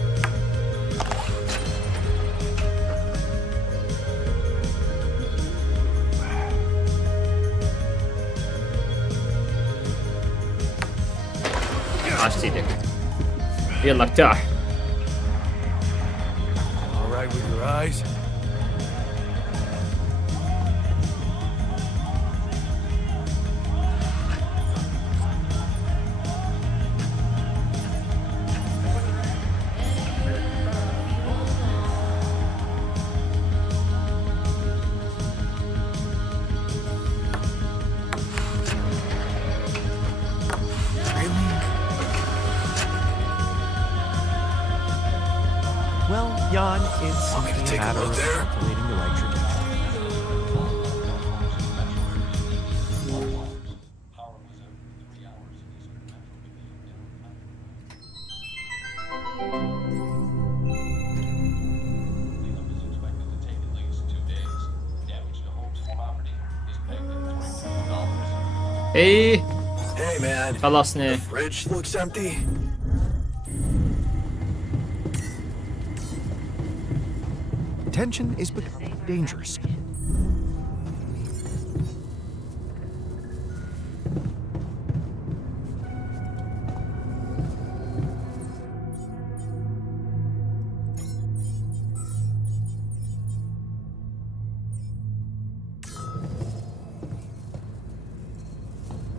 عاشت ايدك. يلا ارتاح. All right with your eyes? Well, Jan, it's Want me to simply take a a matter look of there? calculating the right trajectory. ايه Hey, man. خلصنا. Fridge looks empty. Tension is becoming dangerous.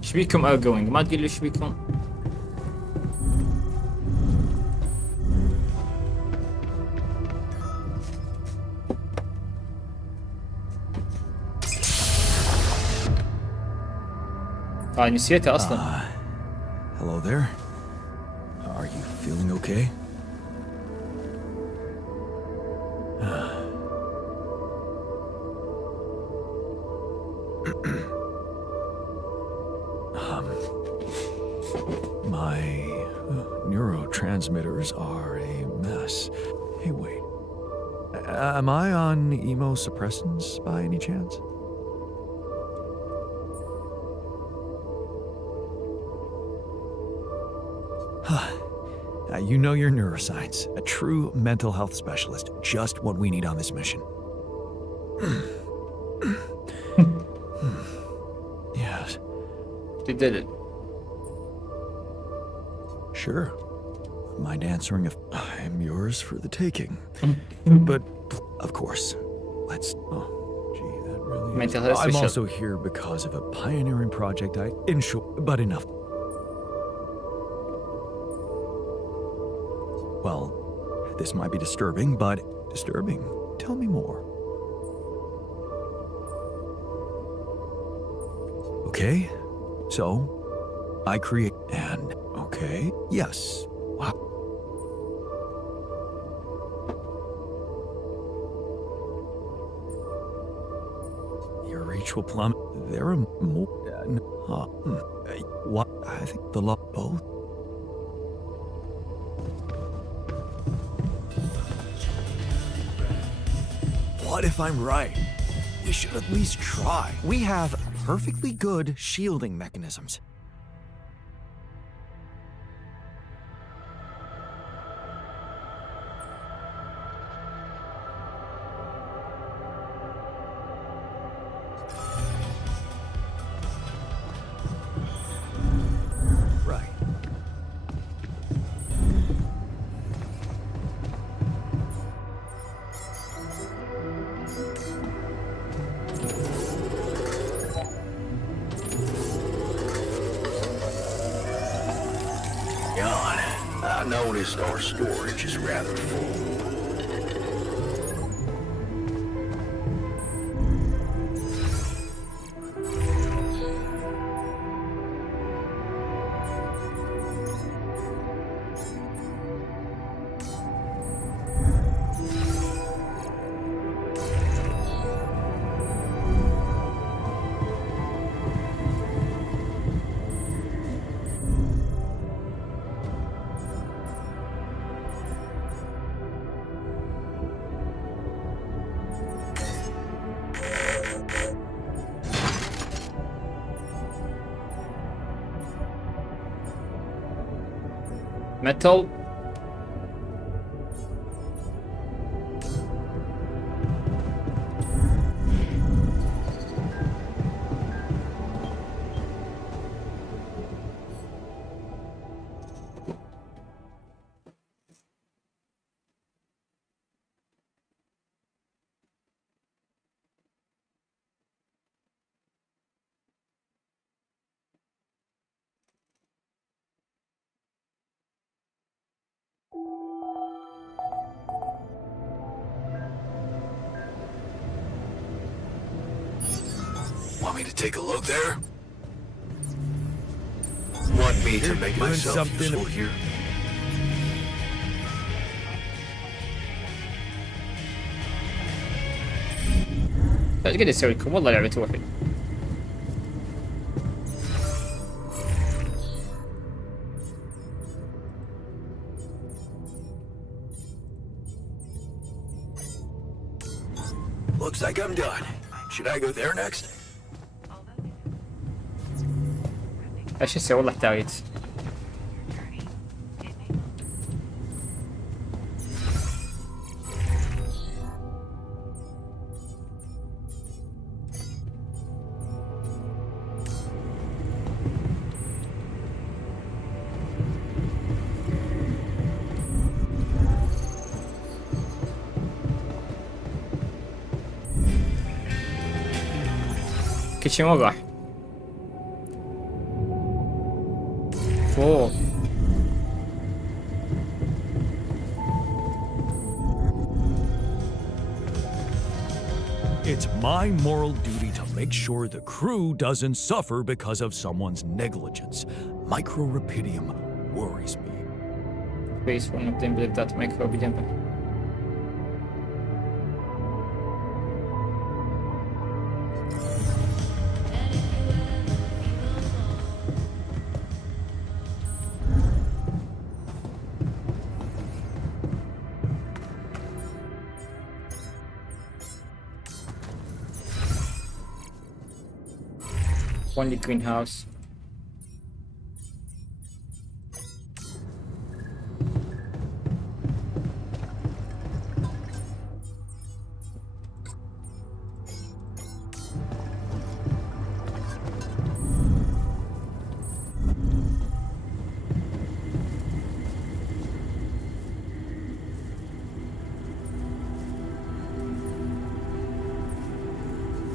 ايش بيكم outgoing؟ ما تقول لي ايش بيكم؟ نسيته اصلا. Hello there. Are you feeling okay? My neurotransmitters are a mess. Hey, wait. Am I on immunosuppressants by any chance? You know your neuroscience. A true mental health specialist. Just what we need on this mission. Yes. You did it. Sure. Mind answering if I'm yours for the taking. But, of course, let's... Oh, gee, that really Mental is... health I'm specialist. also here because of a pioneering project but enough. Well, this might be disturbing, but disturbing. Tell me more. Okay, so I create and okay, yes. Wow. Your reach will plummet. There are more. What? I think the lot both. What if I'm right? We should at least try. We have perfectly good shielding mechanisms. noticed our storage is rather full. metal. Want me to take a look there? Want me to make Learn myself something- useful here? ايش قاعد اسوي لكم؟ والله لعبة واحد. Looks like I'm done. Should I go there next? ايش اسوي؟ والله احتاجت. كل شيء وين راح؟ فوق. It's my moral duty to make sure the crew doesn't suffer because of someone's negligence. Microrapidium worries me. Please, one of them believe that microbiome. Only greenhouse.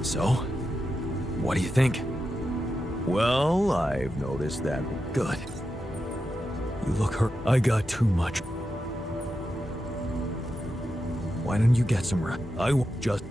So, what do you think? Well, I've noticed that. Good. You look hurt. I got too much. Why don't you get some rest? I won't just...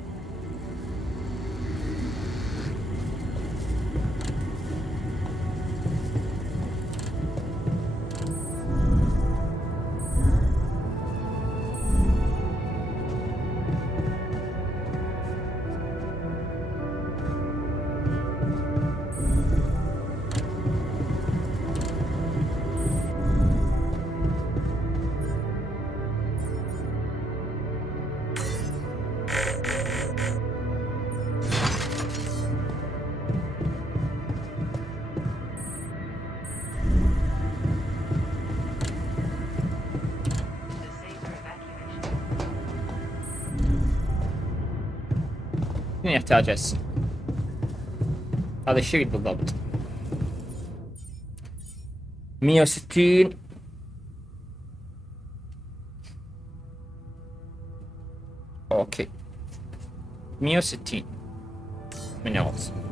مين يحتاج هسه؟ هذا الشريط بالضبط 160. اوكي 160 minerals.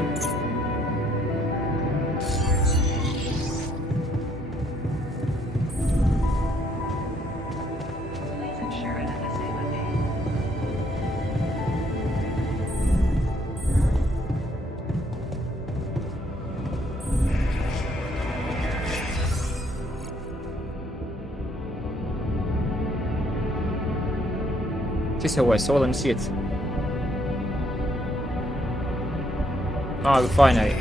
ولد. شو سوى والله نسيت. فاينل.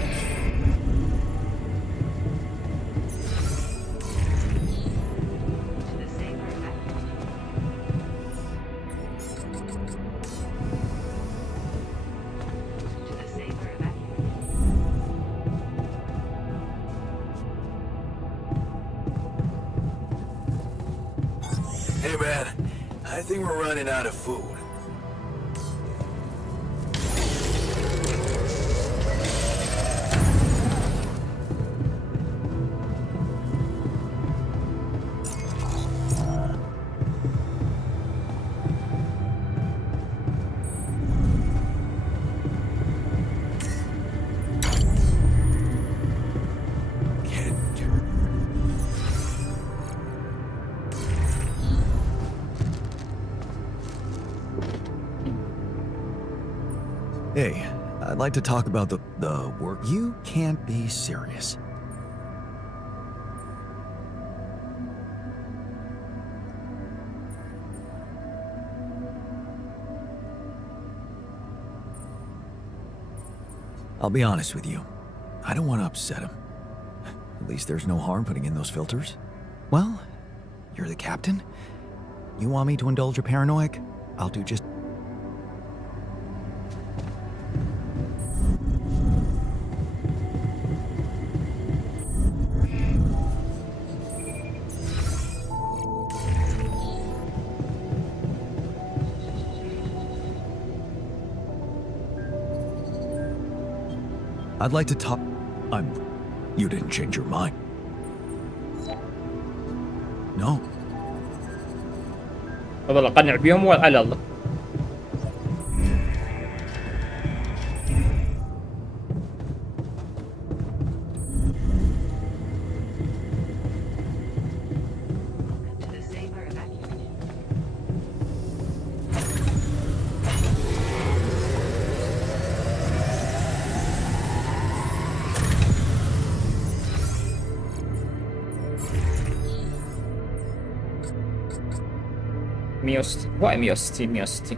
Hey man, I think we're running out of food. Hey, I'd like to talk about the work. You can't be serious. I'll be honest with you. I don't want to upset him. At least there's no harm putting in those filters. Well, you're the captain. You want me to indulge your paranoia? I'll do just... I'd like to talk... You didn't change your mind. No. أظل أقنع بيهم وعلى الله. Why 160.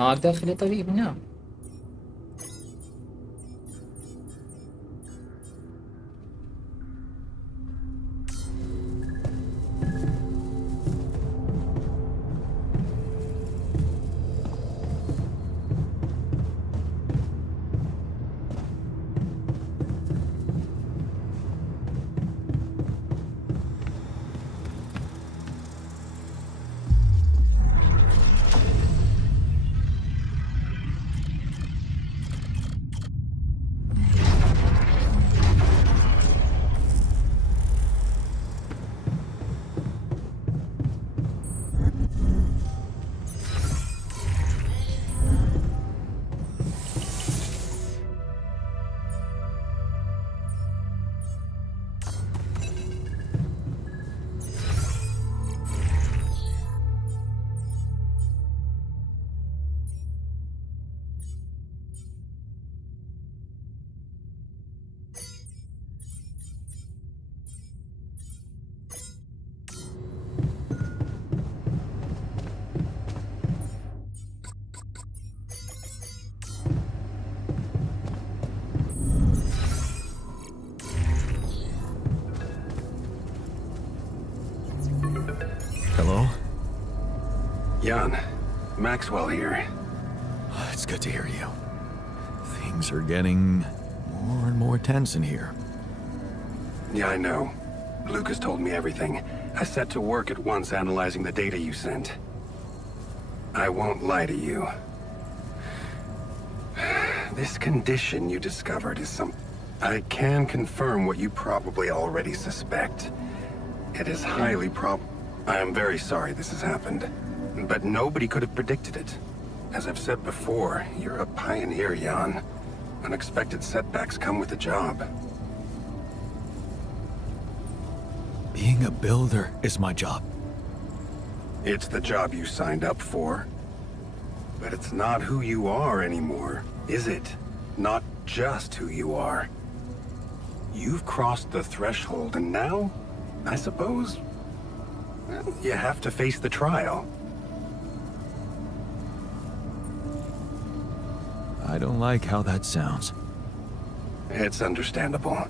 أقدر أخلي طبيب نعم. Jan, Maxwell here. It's good to hear you. Things are getting more and more tense in here. Yeah, I know. Lucas told me everything. I set to work at once analyzing the data you sent. I won't lie to you. This condition you discovered is I can confirm what you probably already suspect. It is highly I am very sorry this has happened, but nobody could have predicted it. As I've said before, you're a pioneer, Jan. Unexpected setbacks come with the job. Being a builder is my job. It's the job you signed up for. But it's not who you are anymore, is it? Not just who you are. You've crossed the threshold, and now, I suppose, well, you have to face the trial. I don't like how that sounds. It's understandable.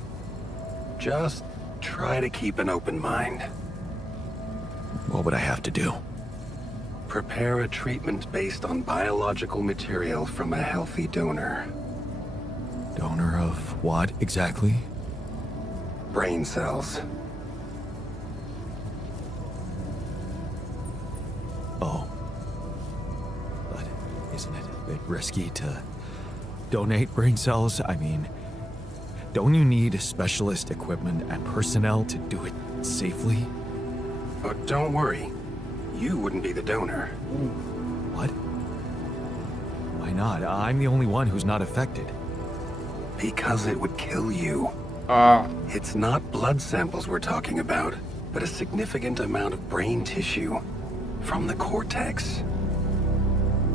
Just try to keep an open mind. What would I have to do? Prepare a treatment based on biological material from a healthy donor. Donor of what exactly? Brain cells. Oh. But isn't it a bit risky to donate brain cells? I mean, don't you need specialist equipment and personnel to do it safely? Oh, don't worry. You wouldn't be the donor. What? Why not? I'm the only one who's not affected. Because it would kill you. It's not blood samples we're talking about, but a significant amount of brain tissue. From the cortex.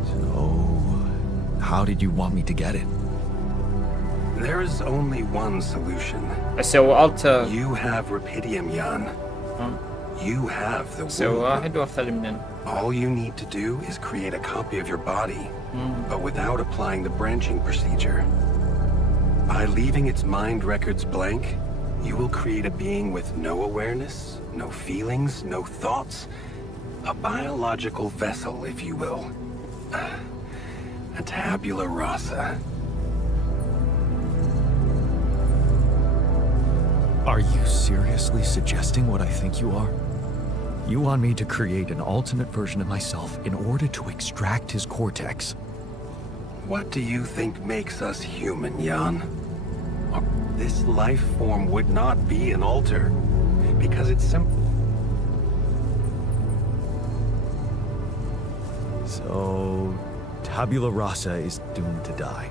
So, how did you want me to get it? There is only one solution. اسوي alter. You have Rapidium, Jan. You have the اسوي wound. واحد واخذ من All you need to do is create a copy of your body, but without applying the branching procedure. By leaving its mind records blank, you will create a being with no awareness, no feelings, no thoughts. A biological vessel, if you will. A tabula rasa. Are you seriously suggesting what I think you are? You want me to create an alternate version of myself in order to extract his cortex? What do you think makes us human, Jan? This life form would not be an alter, because it's simple. So, tabula rasa is doomed to die.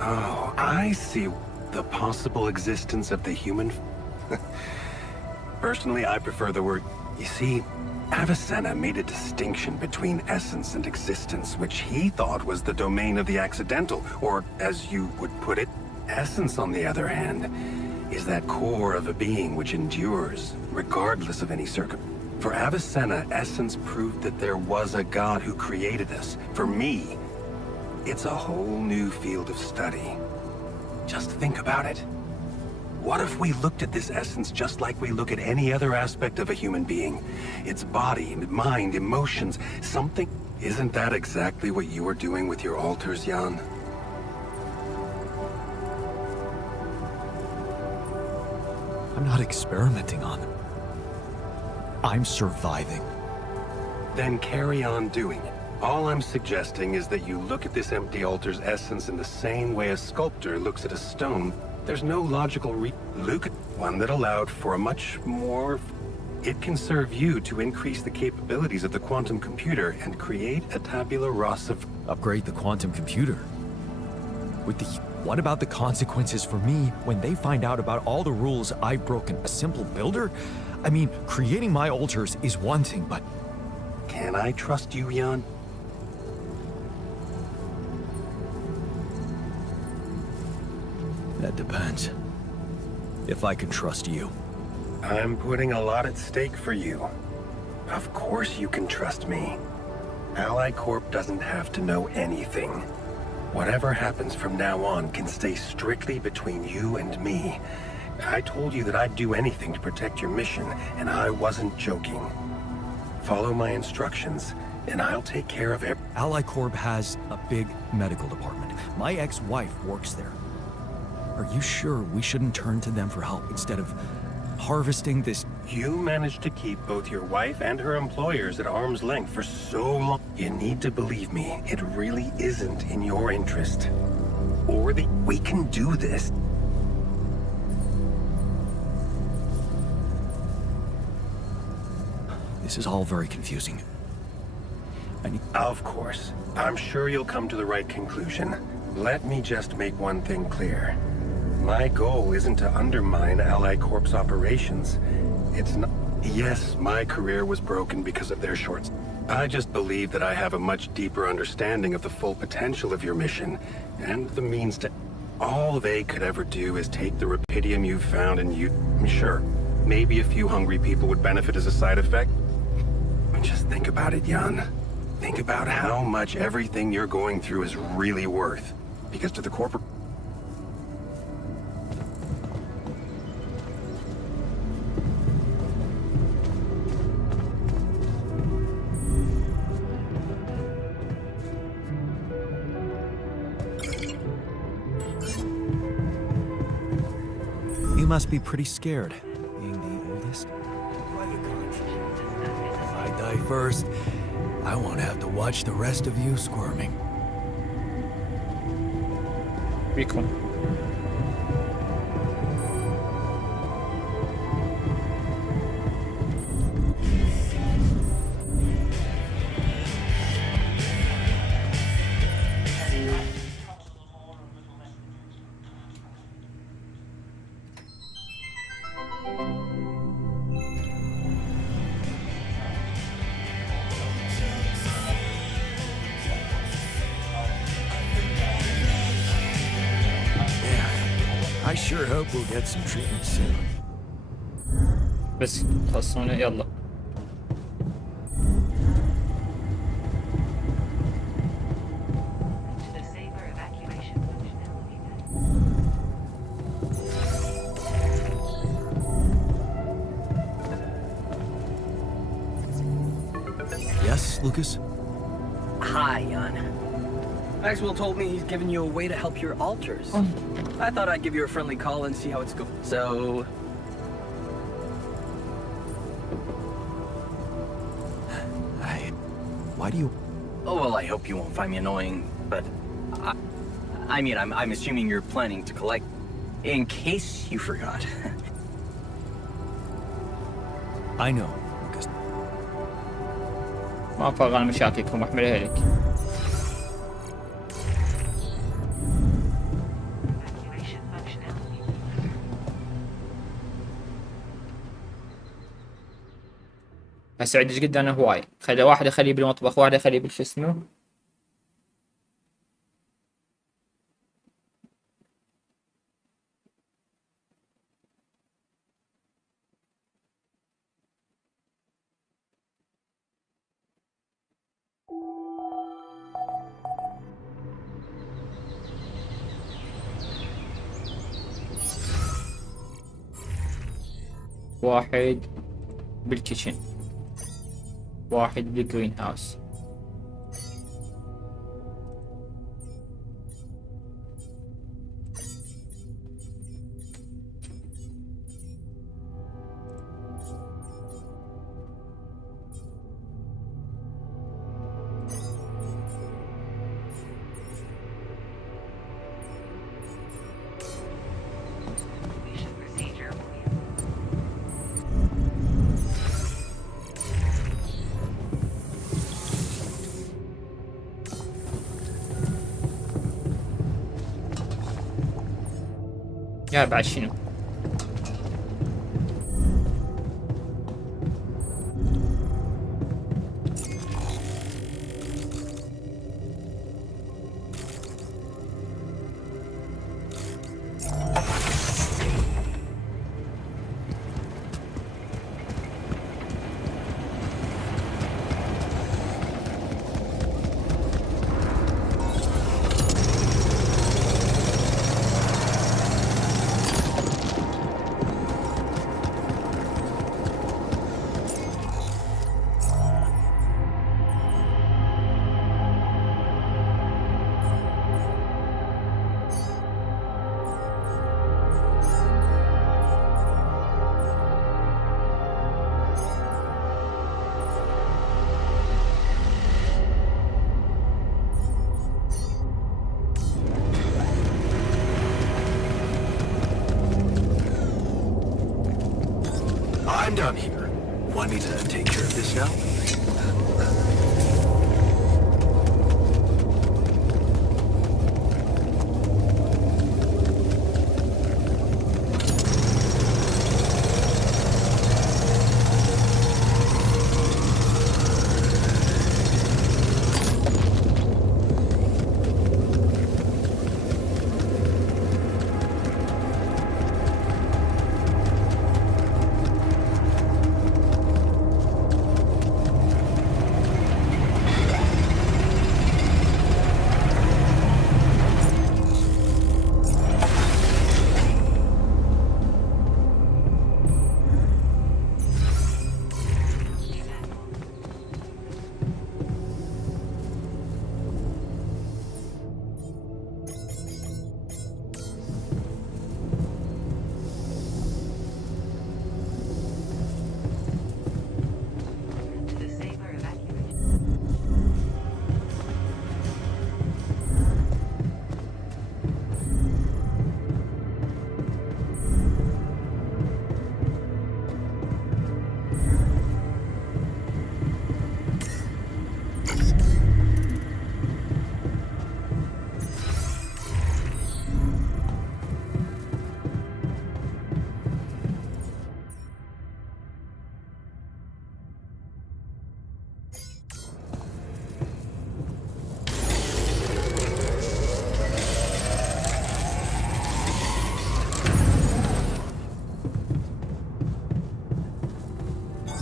Oh, I see the possible existence of the human. Personally, I prefer the word. You see, Avicenna made a distinction between essence and existence, which he thought was the domain of the accidental, or as you would put it, essence, on the other hand, is that core of a being which endures, regardless of any circumstance. For Avicenna, essence proved that there was a God who created us. For me, it's a whole new field of study. Just think about it. What if we looked at this essence just like we look at any other aspect of a human being? Its body, mind, emotions, something. Isn't that exactly what you were doing with your alters, Jan? I'm not experimenting on them. I'm surviving. Then carry on doing it. All I'm suggesting is that you look at this empty altar's essence in the same way a sculptor looks at a stone. There's no logical look at one that allowed for a much more. It can serve you to increase the capabilities of the quantum computer and create a tabula rasa. Upgrade the quantum computer. What about the consequences for me when they find out about all the rules I've broken? A simple builder? I mean, creating my altars is one thing, but... Can I trust you, Jan? That depends. If I can trust you. I'm putting a lot at stake for you. Of course you can trust me. Ally Corp doesn't have to know anything. Whatever happens from now on can stay strictly between you and me. I told you that I'd do anything to protect your mission, and I wasn't joking. Follow my instructions, and I'll take care of it. Ally Corp has a big medical department. My ex-wife works there. Are you sure we shouldn't turn to them for help instead of harvesting this? You managed to keep both your wife and her employers at arm's length for so long. You need to believe me, it really isn't in your interest. Or we can do this. This is all very confusing. Of course. I'm sure you'll come to the right conclusion. Let me just make one thing clear. My goal isn't to undermine Ally Corp's operations. It's not... Yes, my career was broken because of their shorts. I just believe that I have a much deeper understanding of the full potential of your mission, and the means to... All they could ever do is take the rupidium you've found and Sure, maybe a few hungry people would benefit as a side effect. Just think about it, Jan. Think about how much everything you're going through is really worth. Because to the corporate... You must be pretty scared, being the oldest. Quite a contrast. If I die first, I won't have to watch the rest of you squirming. بيكم. I sure hope we'll get some treatment soon. بس خلصونا يلا. Yes, Lucas? Hi, Jan. Maxwell told me he's giving you a way to help your alters. I thought I'd give you a friendly call and see how it's going. So... Why do you... Oh, well, I hope you won't find me annoying, but... I mean, I'm assuming you're planning to collect... In case you forgot. I know, Lucas. ما أفرغ عن مشاكلكم وأحملها لك. هسه عندي قد انا هواي. خلي واحد اخليه بالمطبخ، واحد اخليه بالشو اسمه. واحد بالكيتشن، واحد بالجرين هاوس. يا بعد شنو؟ done here. Want me to take care of this now?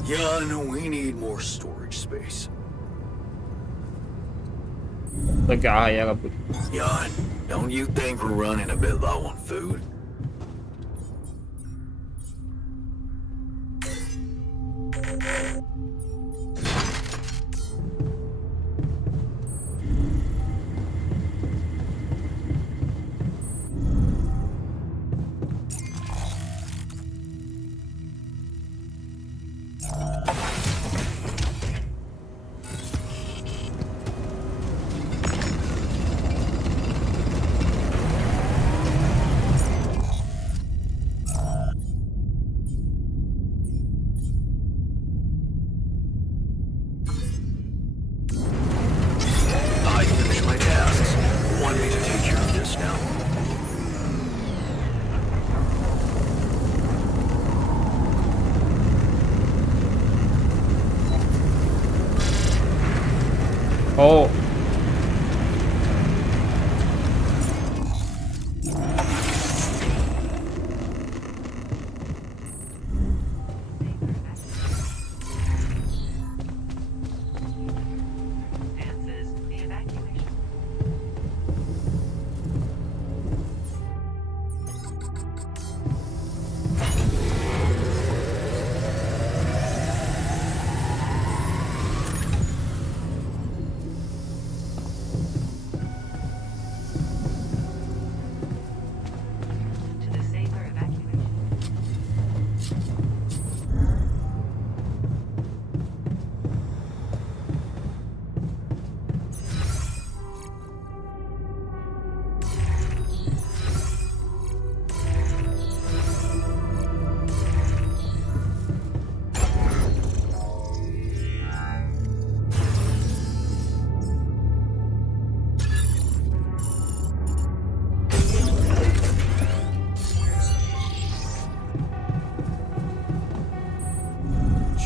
Jan, we need more storage space. رجعها يا رب. Jan, don't you think we're running a bit low on food? Oh.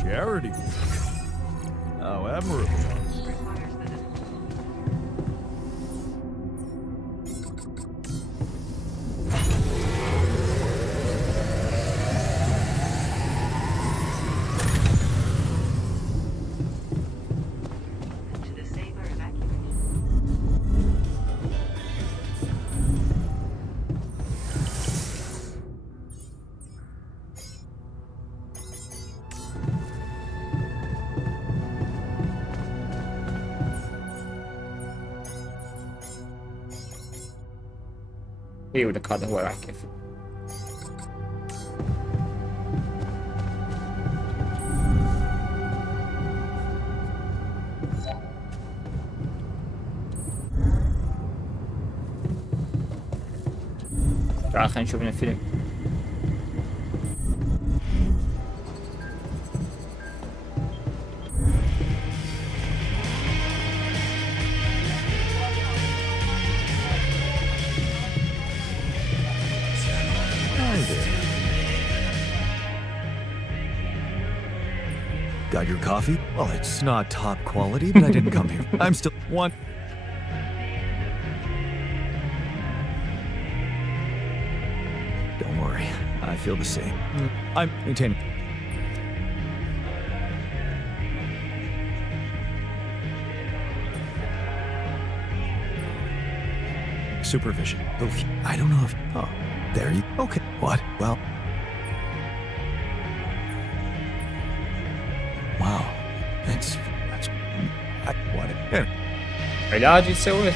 Charity work. How admirable. ايوه لك هذا هو راح كيف. تعال خلينا نشوف لنا فيلم. Got your coffee? Well, it's not top quality, but I didn't come here. I'm still one. Don't worry, I feel the same. I'm maintaining. Supervision. Okay. I don't know if. Oh, there you. Okay. What? Well. Wow. That's. What? Yeah. علاج يسوي.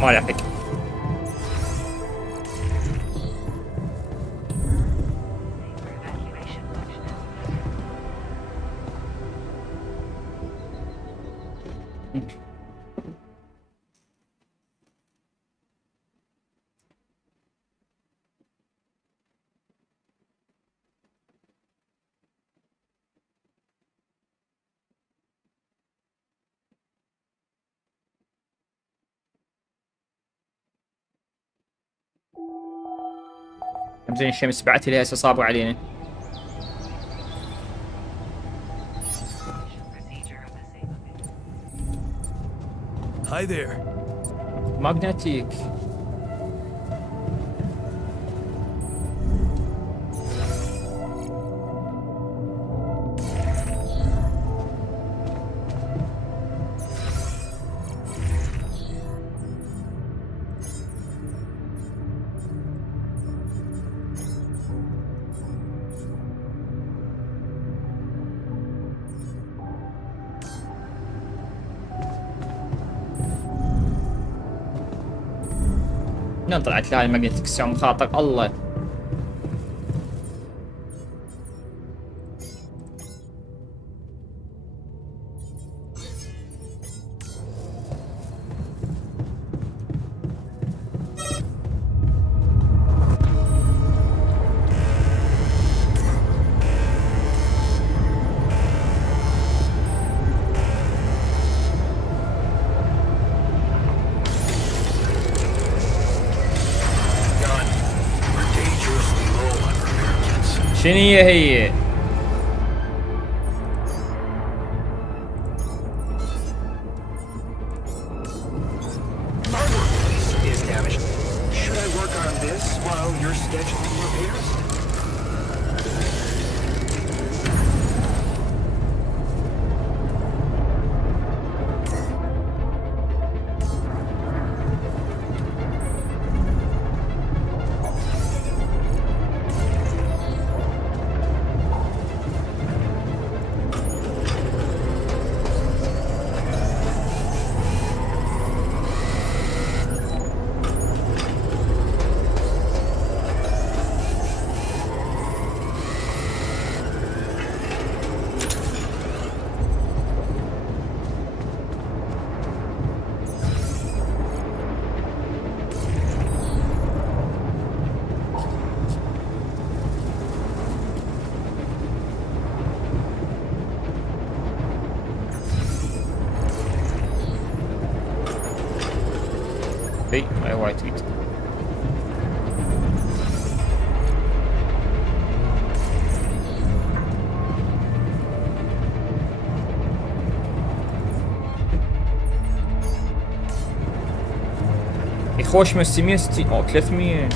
ما يحق. زين الشمس بعت لي هسه صابوا علينا. Hi there. ماغناتيك. من طلعت لي هاي الماجنتيك الساعة مخاطر الله. شنو هي؟ اي وايد تويت. خوش من 660 او 300.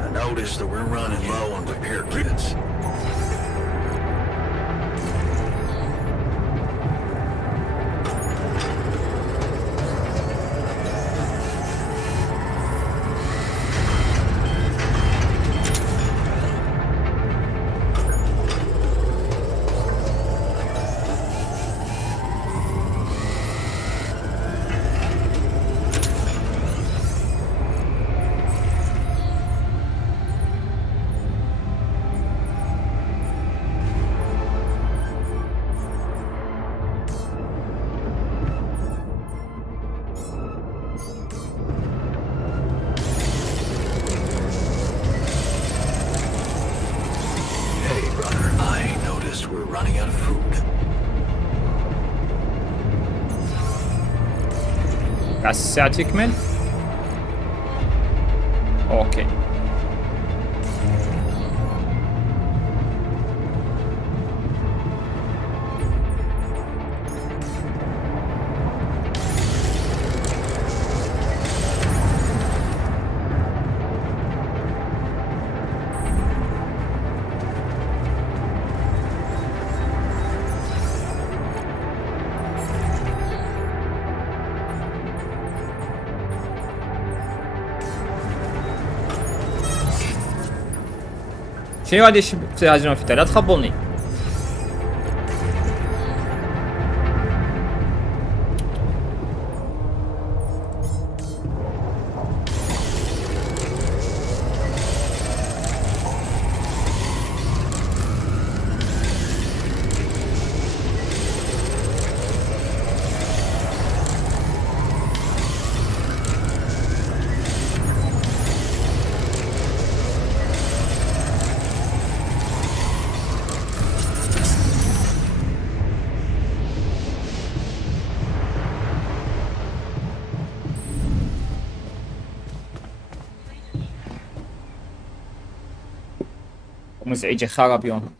I noticed that we're running low on repair kits. على الساعة تكمل. اوكي شنو قاعد يهاجمون فيه؟ لا تخبرني. مزعجة خراب يوم.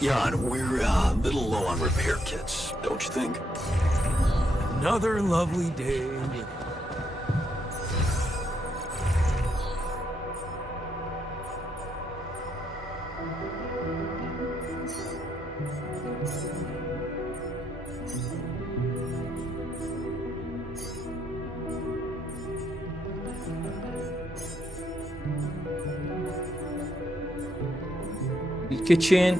Jan, we're a little low on repair kits, don't you think? Another lovely day. الكيتشن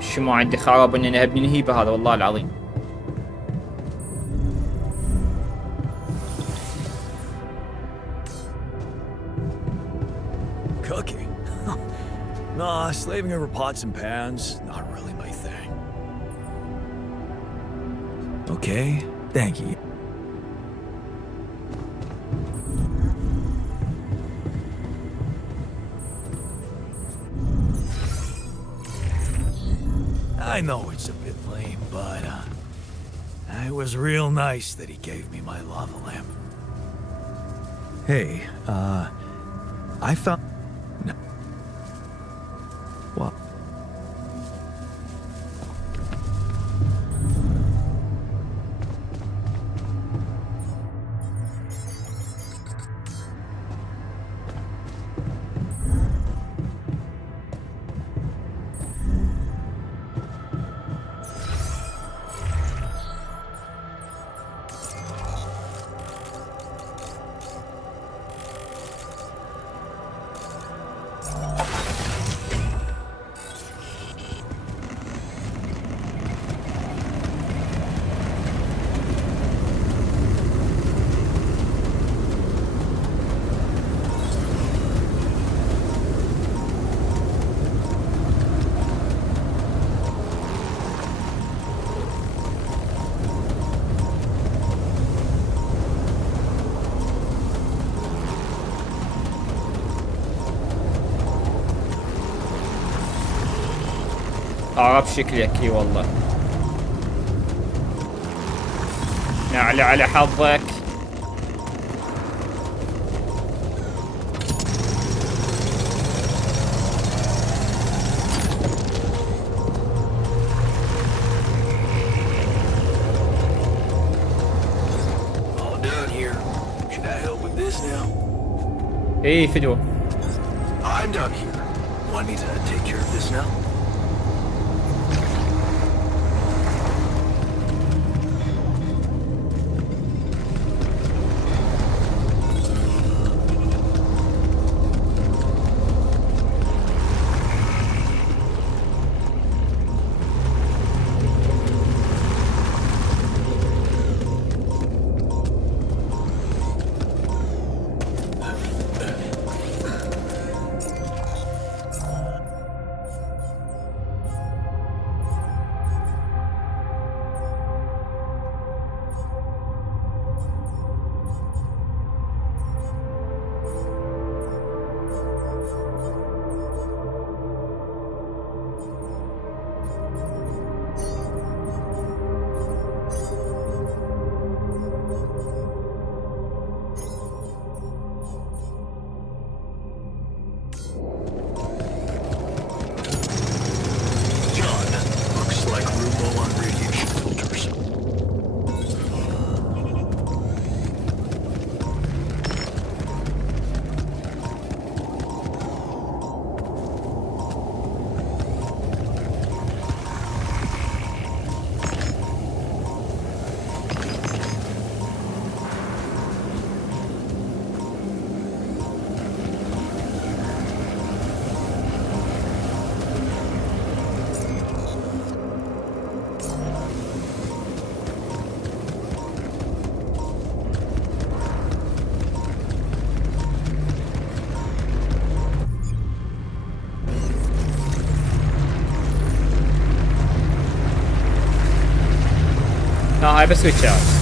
شو ما عندي خراب ان انا ابني الهيبه هذا والله العظيم. Cooking? Nah, slaving over pots and pans, not really my thing. Okay, Thank you. I know it's a bit lame, but it was real nice that he gave me my lava lamp. Hey, I found... No. What? اعرف شكلك اي والله. نعلى على حظك. All done here. Should I help with this now? اي فدوه. I'm done here. Want me to take care of this now? هاي بس سويتشات.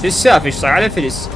شو السالفة؟ ايش صار على فلس؟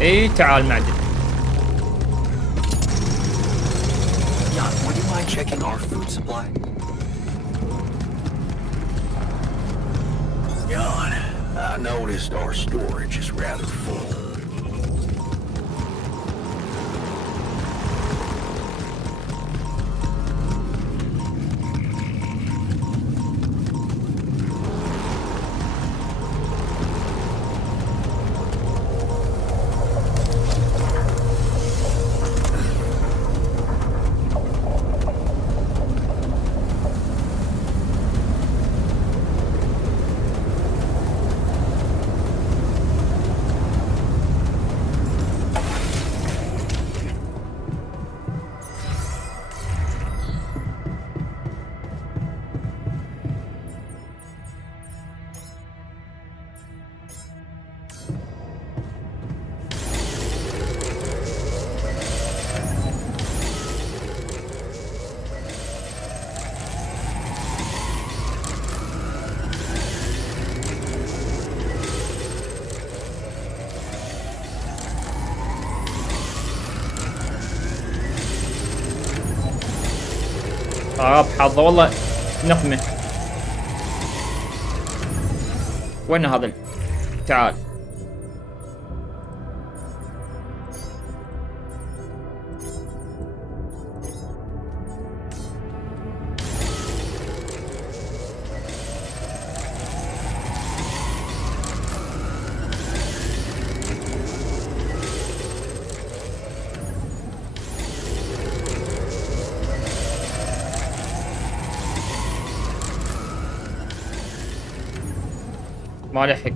اي تعال معدن. Jan, would you mind checking our food supply? Jan, I noticed our storage is rather full. حظه والله نقمة. وين هذا؟ تعال. ما لحق.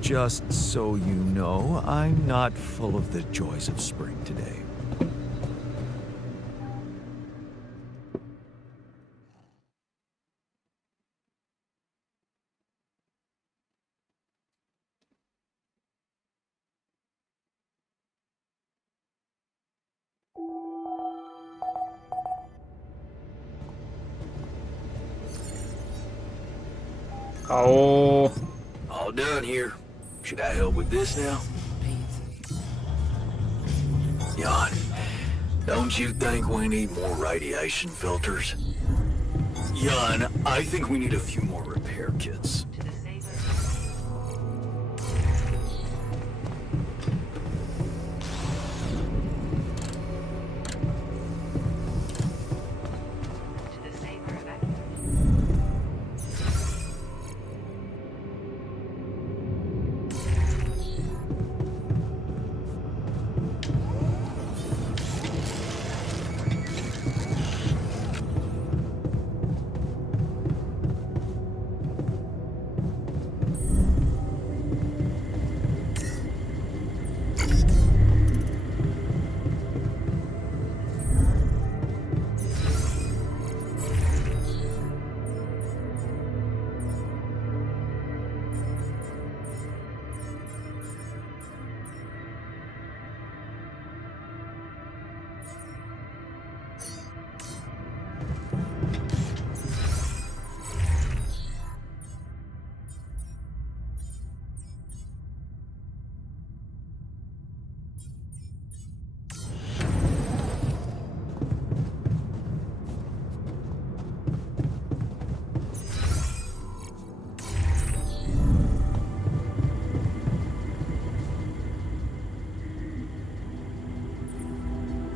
Just so you know, I'm not full of the joys of spring today. Oh. All done here. Should I help with this now? Jan, don't you think we need more radiation filters? Jan, I think we need a few more repair kits.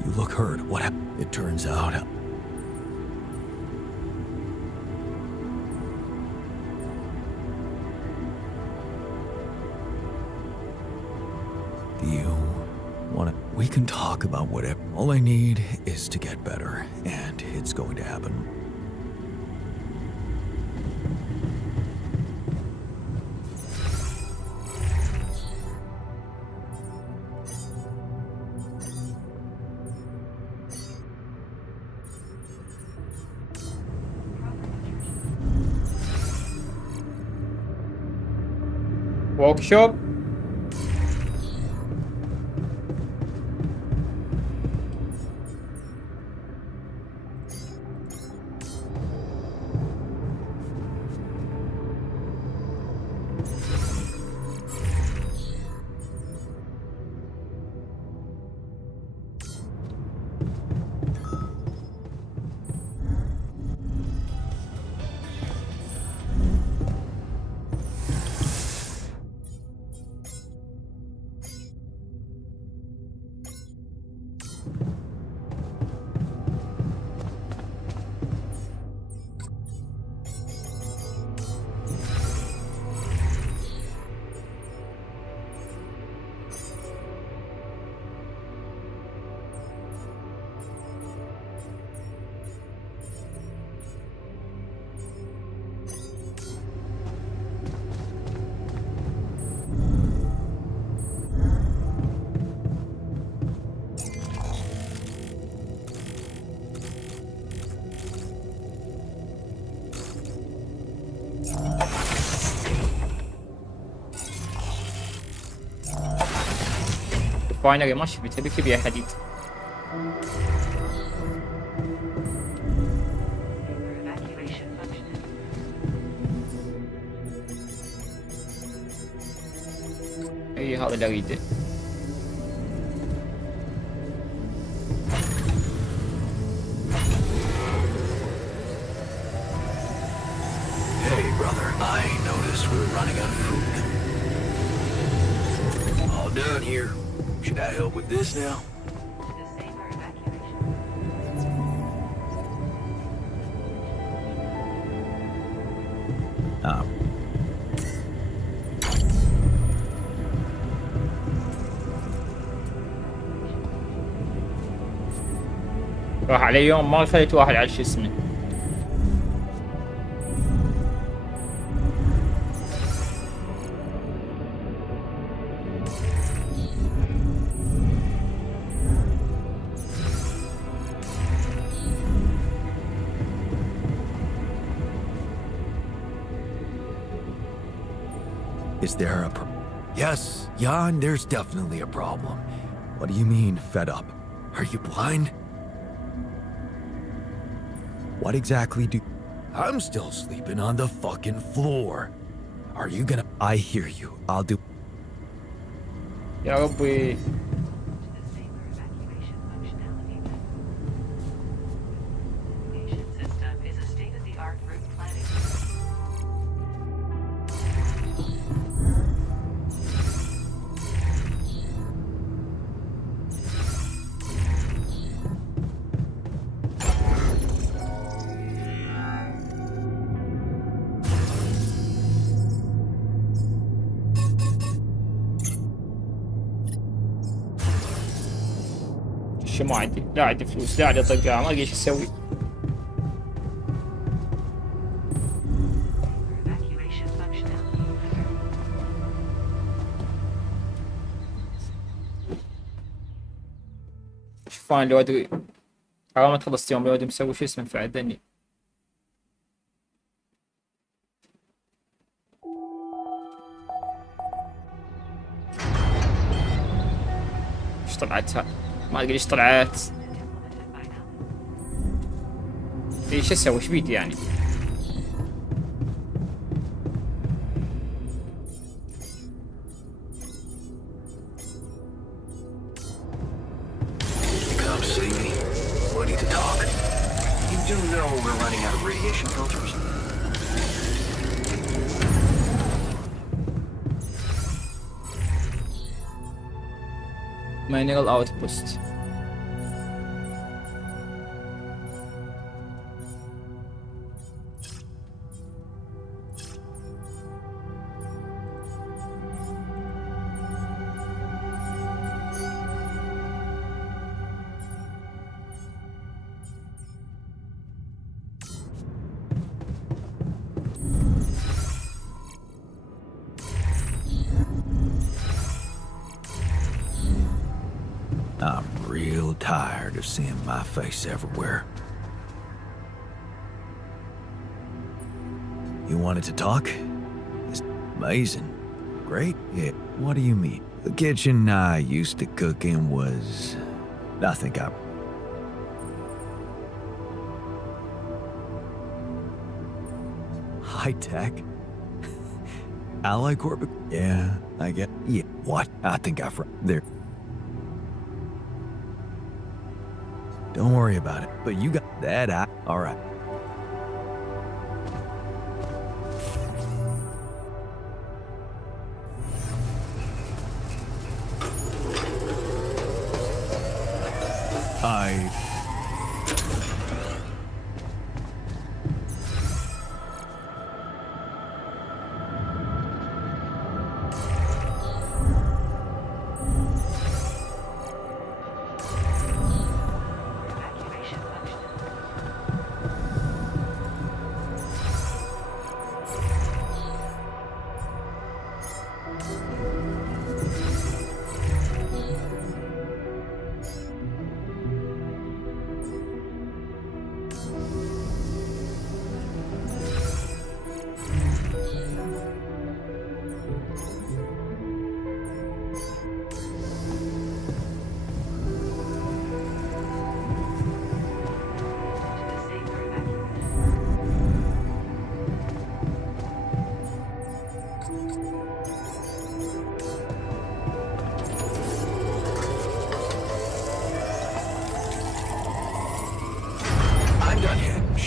You look hurt. What happened? It turns out... You wanna... We can talk about whatever. All I need is to get better, and it's going to happen. workshop. فاينل ما شفت هذيك بيها حديد. اي هذا اللي اريده. Hey brother, I noticed we're running out of food. All done here. Should I help with this now? راح علي يوم ما خليت واحد على شو اسمه. Is there a Yes, Jan, there's definitely a problem. What do you mean, fed up? Are you blind? What exactly do... I'm still sleeping on the fucking floor. Are you gonna... I hear you. I'll do... يا ربي. شو ما عندي، لا عندي فلوس، لا عندي طقة، ما ادري ايش اسوي. شوف انا لو ادري حرام ما تخلص يوم لو ادري مسوي شو اسمه فعدني. ايش طلعت هاي؟ ما ادري ايش طلعت. ايش اسوي؟ ايش بيدي يعني؟ Come see me. Ready to talk. You do know we're running out of radiation filters? Mineral outpost. real tired of seeing my face everywhere. You wanted to talk? It's amazing. Great. Yeah. What do you mean? The kitchen I used to cook in was nothing up. High tech? Ally Corp? Yeah, I get. Yeah. What? I think I've there. Don't worry about it. But you got that out. All right.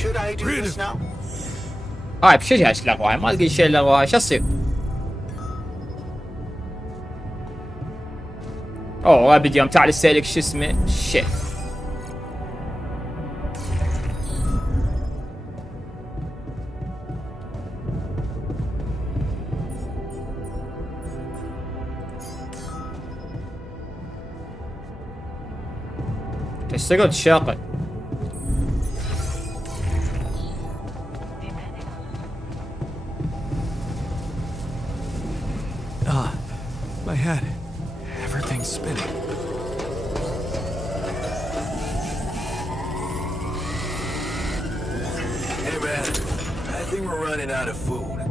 Should I do this now? هاي بشجع ايش لغوها ما لقيت شيء لغوها شو تصير؟ اوه ابد يوم تعال استهلك شو اسمه شيء تشتغل الشاقة My head. Everything's spinning. Hey man, I think we're running out of food.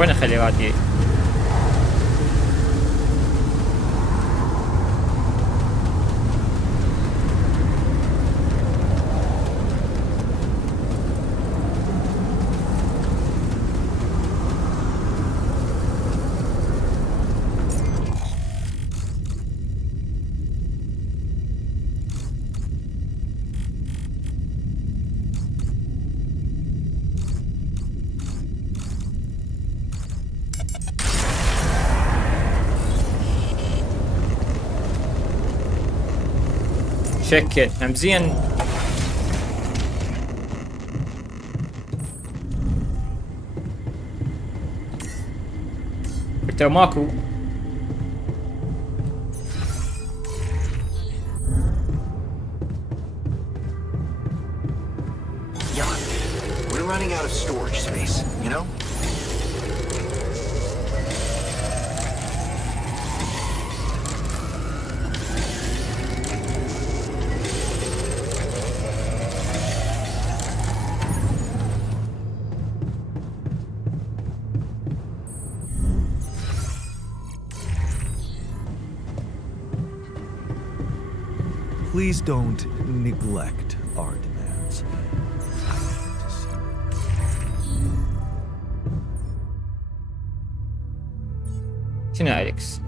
وين اخلي راتي؟ شكل هم زين انت ماكو Jan, we're running out of storage space, you know? Please don't neglect our demands. شنو أليكس؟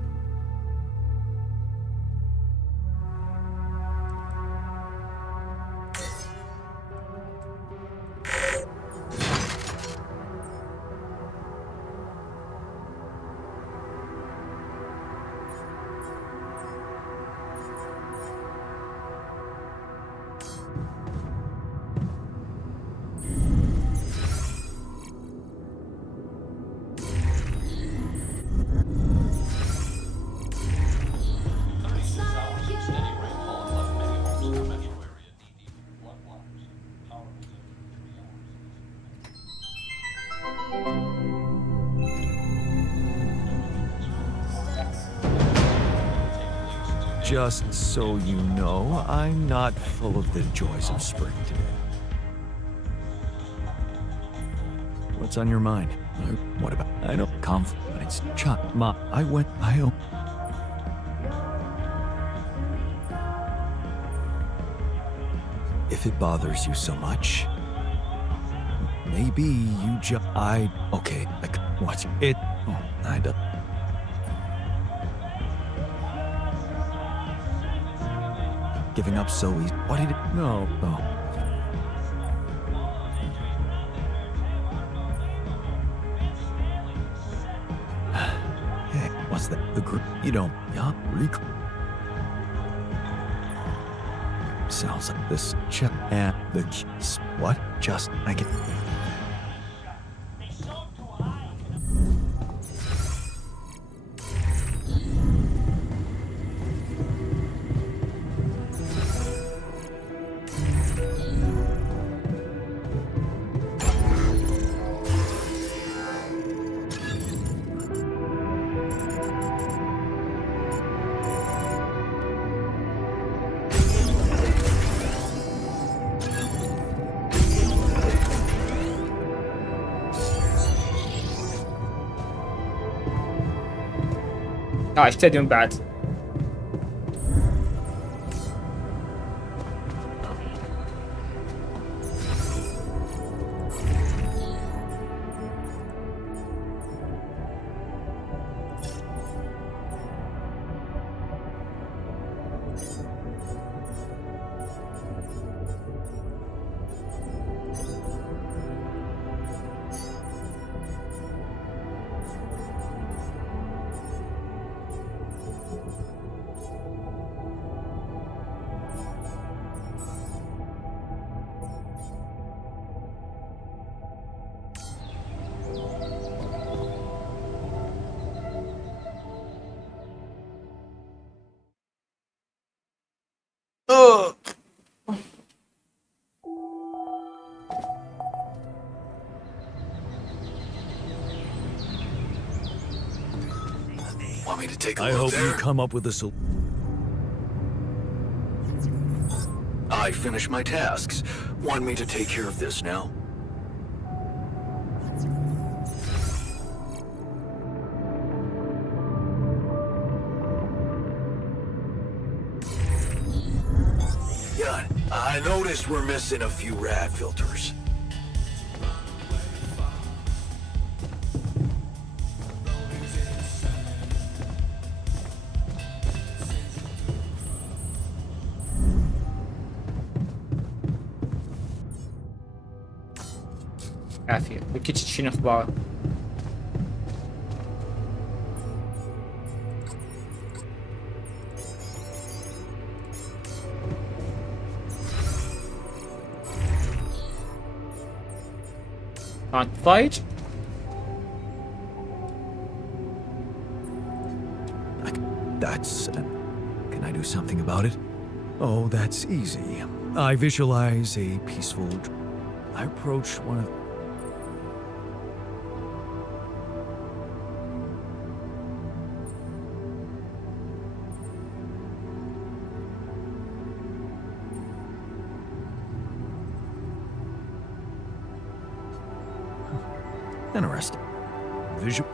just so you know, I'm not full of the joys of spring today. What's on your mind? What about? I don't conflict, but it's Chuck. Ma, I don't. If it bothers you so much, maybe you just. Okay, like, what's it? Oh, I don't. Giving up so easy. What did it? No. Oh. Hey, what's that? The group? You don't. Yeah, sounds like this. Check and the what? Just I get. ايش تدرون بعد؟ Want me to take a I look hope there? you come up with a solution. I finished my tasks. Want me to take care of this now? Yeah, I noticed we're missing a few rad filters. عافية بكيت شنو اخباره؟ ضايج؟ That's. Can I do something about it? Oh, that's easy. I visualize a peaceful. I approach one of. Interesting. Visual.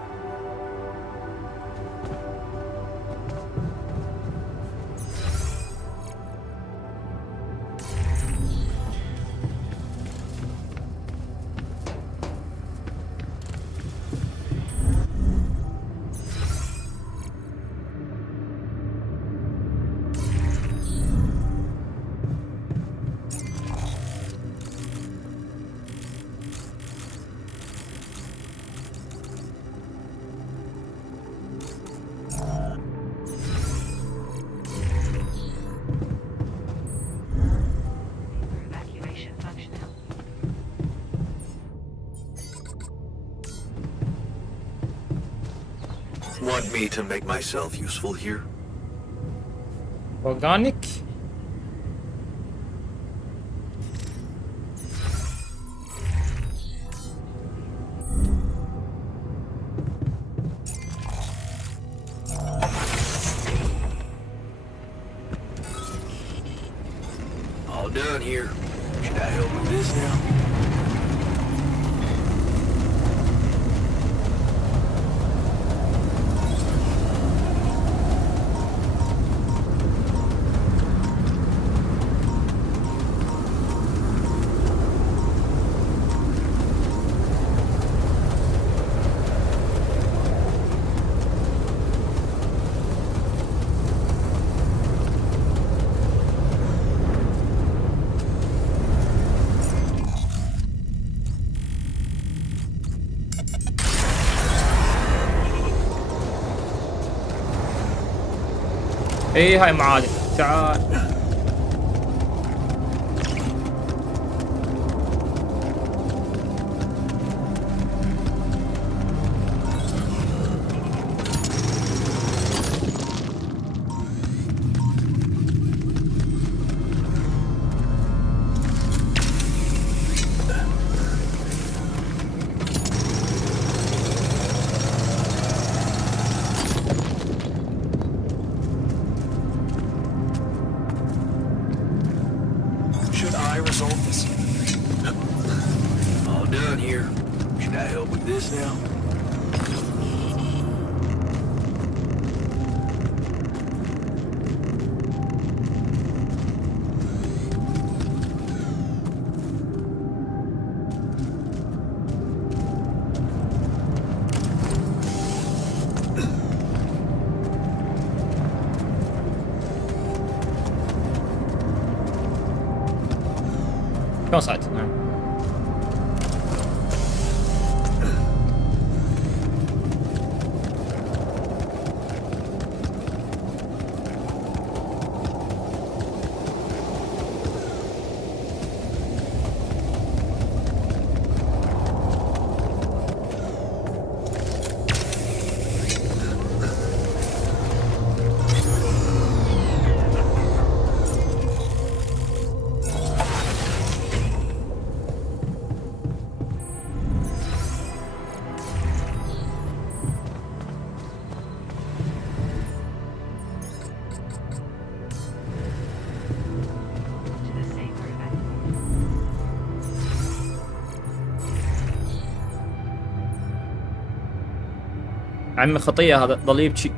Want me to make myself useful here? Organic? done here. Should I help with this now? ايه هاي معالي تعال. شلون صعد؟ نعم. عمي خطية هذا ظل يبكي.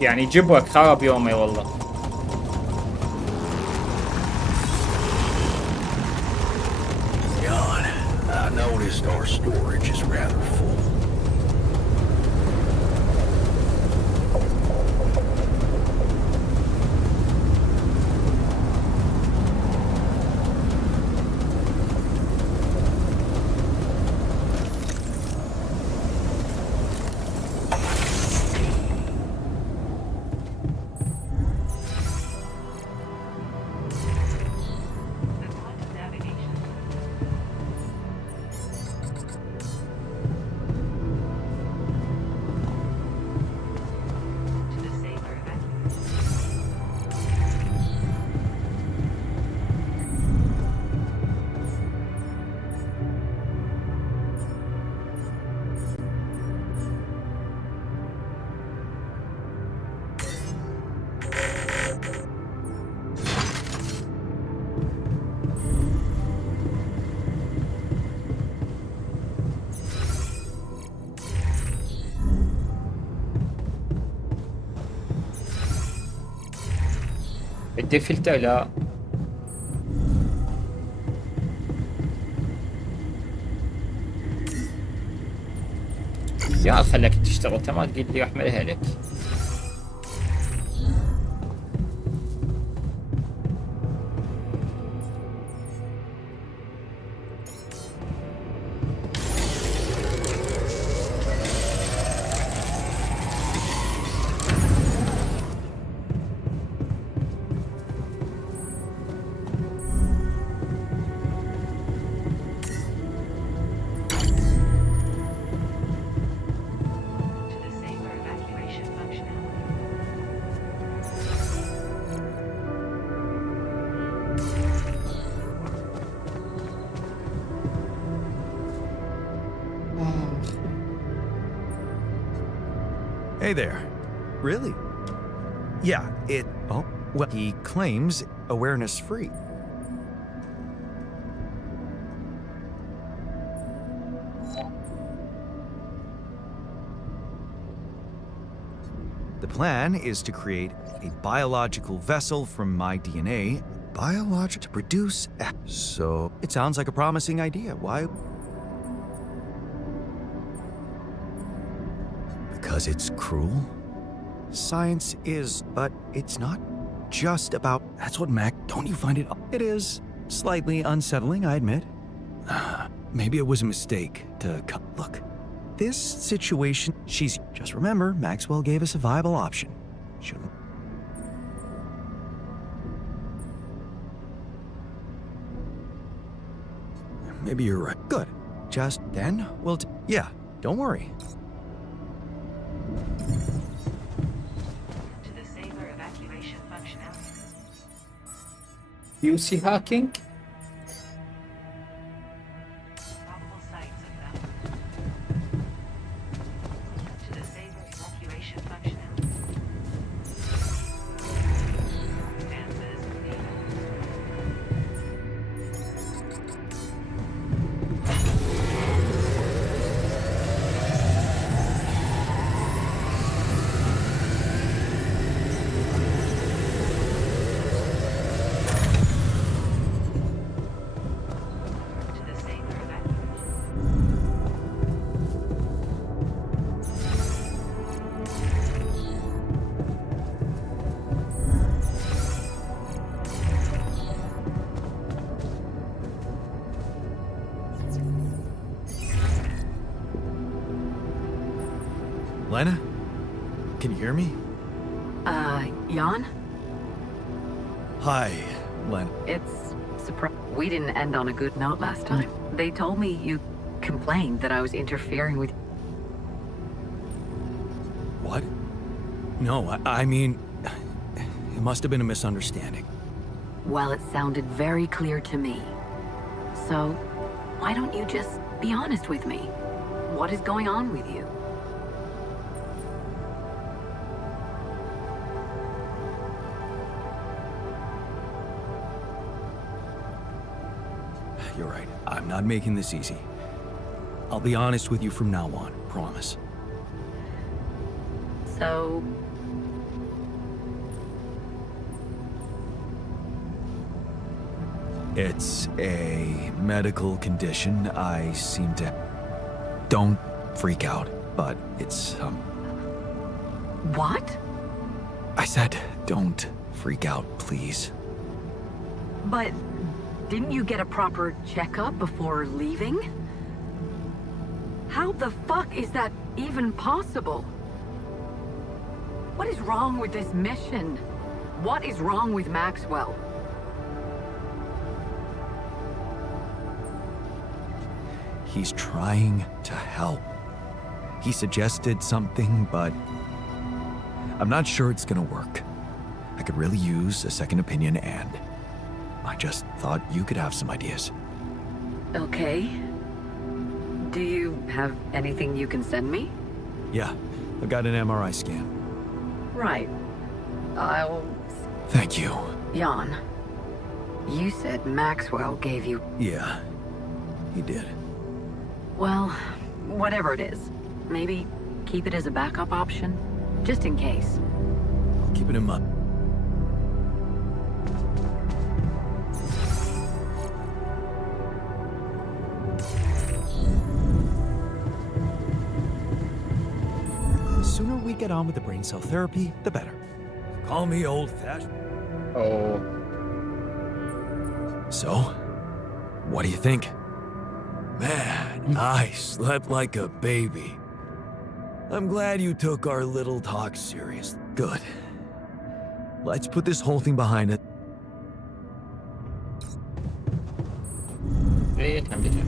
يعني جبوك خرب يومي والله. Jan, I noticed our storage is rather full. الديفلتر لا. يا خلك تشتغل انت ما تقول لي احملها لك. Hey there. Really? Yeah, oh, well, he claims awareness free. The plan is to create a biological vessel from my DNA, to produce. So, it sounds like a promising idea. Why? Because it's cruel? Science is, but it's not just about. That's what Mac. Don't you find it? It is slightly unsettling, I admit. Maybe it was a mistake to cut. Look, this situation. Just remember, Maxwell gave us a viable option. Shouldn't. Maybe you're right. Good. Just then we'll. Yeah, don't worry. You see hacking? Probable sites of them. To disable evacuation functionality. Answers needed. Lena? Can you hear me? Jan? Hi, Lena. It's we didn't end on a good note last time. They told me you complained that I was interfering with. What? No, I mean, it must have been a misunderstanding. Well, it sounded very clear to me. So, why don't you just be honest with me? What is going on with you? You're right. I'm not making this easy. I'll be honest with you from now on, promise. So, it's a medical condition. I seem to. Don't freak out, but it's, what? I said, don't freak out, please. But didn't you get a proper checkup before leaving? How the fuck is that even possible? What is wrong with this mission? What is wrong with Maxwell? He's trying to help. He suggested something, but I'm not sure it's gonna work. I could really use a second opinion, and I just thought you could have some ideas. Okay. Do you have anything you can send me? Yeah, I got an MRI scan. Right. I'll... Thank you. Jan, you said Maxwell gave you... Yeah, he did. Well, whatever it is, maybe keep it as a backup option, just in case. I'll keep it in mind. get on with the brain cell therapy, the better. Call me old-fashioned. اوه So, what do you think? Man, I slept like a baby. I'm glad you took our little talk serious. Good. Let's put this whole thing behind us. ايه كم دقيقة.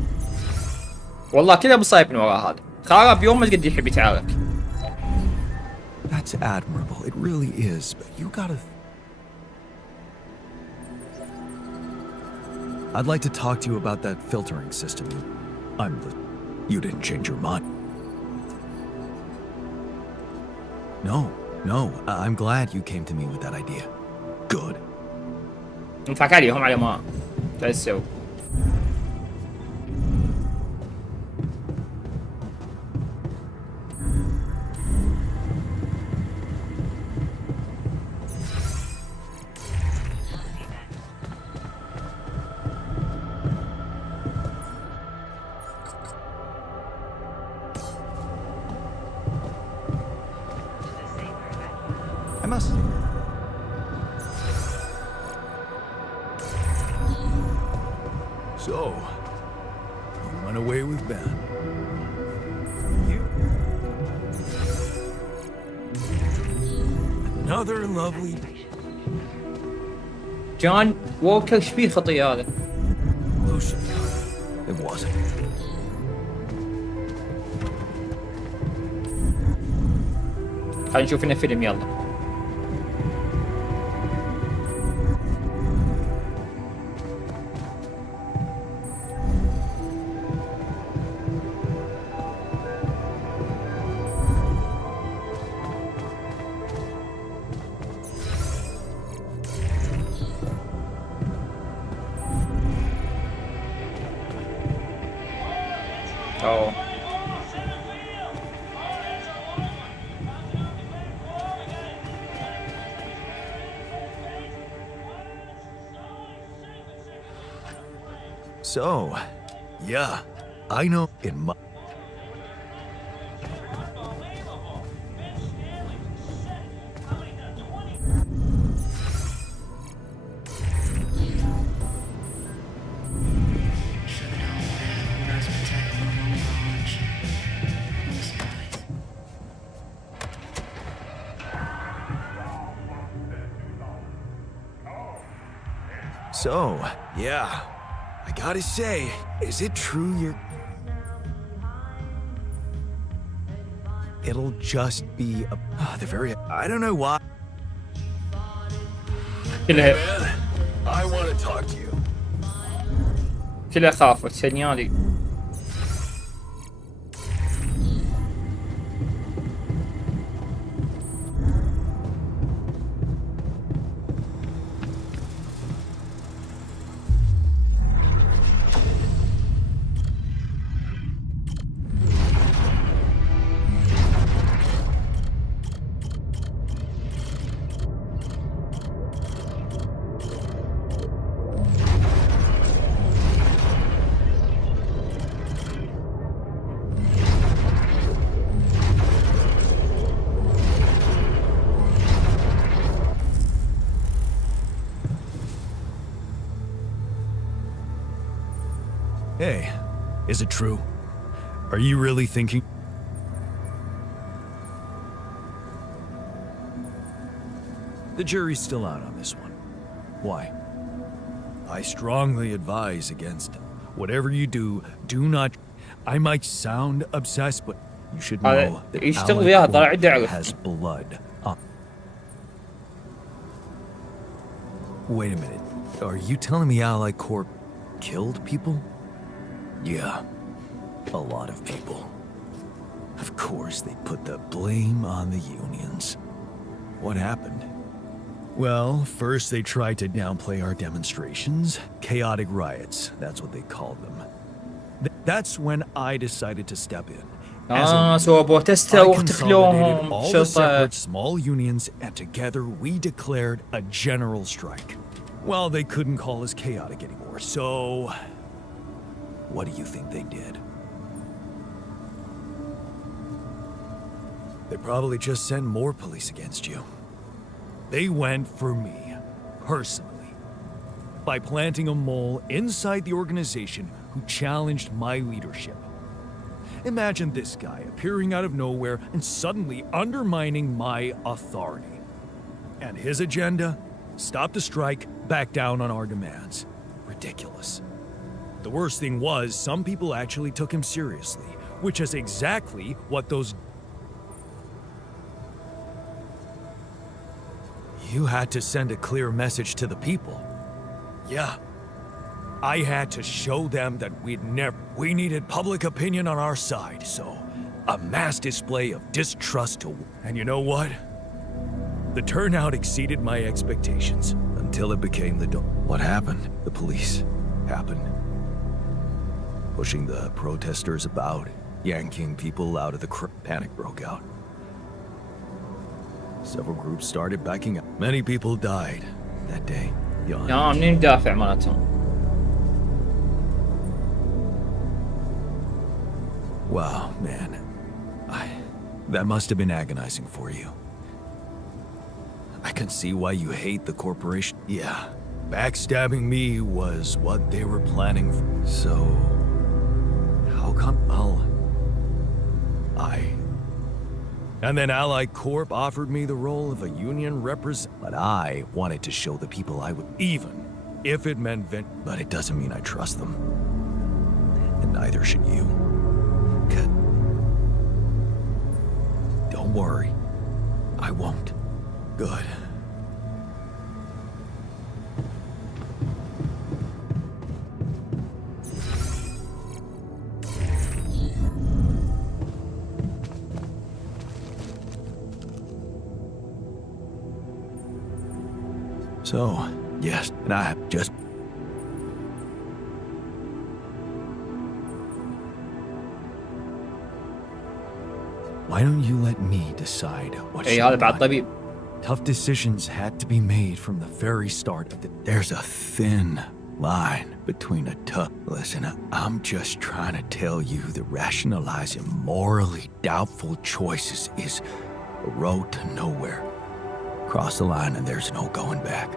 والله كذا مصايب من وراء هذا خرب يوم ما قد يحب يتعارك. That's admirable. It really is. But you gotta... I'd like to talk to you about that filtering system. You didn't change your mind. No. I'm glad you came to me with that idea. Good. نضحك عليهم على ما تسوي. I must. So, you went away with Ben. You... Another lovely... جان ووكر ايش فيه خطية هذا؟ Lucian. It wasn't. خلينا نشوف لنا فيلم يلا. اوه So, yeah, I know in my... So, yeah, I gotta say, is it true you're... It'll just be the very... I don't know why. كلها Man, I want to talk to you. كلها خافت سنيالي. Hey, is it true? Are you really thinking? The jury's still out on this one. Why? I strongly advise against it. Whatever you do, do not... I might sound obsessed, but you should know that يشتغل وياها طلع Alec عده عرف. has blood on... Wait a minute. Are you telling me Alec Corp killed people? Yeah, a lot of people. Of course, they put the blame on the unions. What happened? Well, first they tried to downplay our demonstrations. Chaotic riots, that's what they called them. That's when I decided to step in. سووا بروتستا I consolidated واختخلوهم all the شرطة. separate small unions, and together we declared a general strike. Well, they couldn't call us chaotic anymore, so... What do you think they did? They probably just sent more police against you. They went for me, personally, by planting a mole inside the organization who challenged my leadership. Imagine this guy appearing out of nowhere and suddenly undermining my authority. And his agenda? Stop the strike, back down on our demands. Ridiculous. The worst thing was, some people actually took him seriously, which is exactly what those... You had to send a clear message to the people. Yeah. I had to show them that we needed public opinion on our side, so a mass display of distrust to... And you know what? The turnout exceeded my expectations, until it became the... What happened? The police happened. Pushing the protesters about, yanking people out of the panic broke out. Several groups started backing up. Many people died that day. Jan. منين ندافع معناتهم؟ Wow, man. That must have been agonizing for you. I can see why you hate the corporation. Yeah, backstabbing me was what they were planning for. So, how come And then Allied Corp offered me the role of a union representative. But I wanted to show the people I would, even if it meant but it doesn't mean I trust them. And neither should you. Don't worry. I won't. Good. So, yes, and I just... Why don't you let me decide what اي should هذا بعد happen? طبيب. Tough decisions had to be made from the very start of the... There's a thin line between a tough... Listen, I'm just trying to tell you that rationalizing morally doubtful choices is a road to nowhere. Cross the line and there's no going back.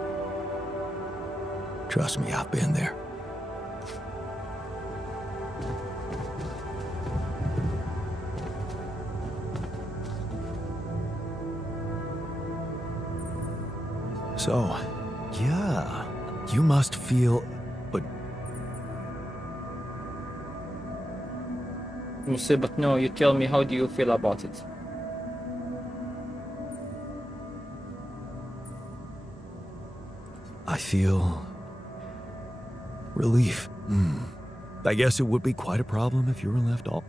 Trust me, I've been there. So, yeah, you must feel, but مصيبة. No, you tell me, how do you feel about it? I feel relief. I guess it would be quite a problem if you were left all.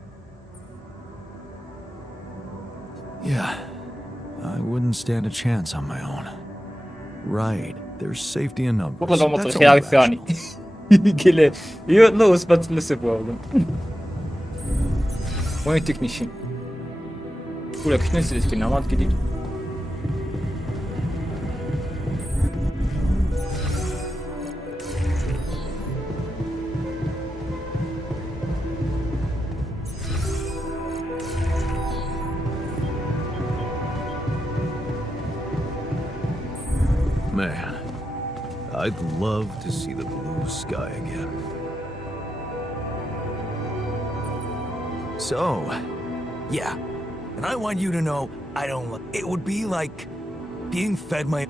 Yeah, I wouldn't stand a chance on my own. Right, there's safety in numbers. والله لو مطل That's الخيار all الثاني. rational. قال you lose but listen well. وين التكنيشن؟ يقول لك ايش نزلت كنا مالت جديد. Man, I'd love to see the blue sky again. So, yeah, and I want you to know I don't. It would be like being fed my.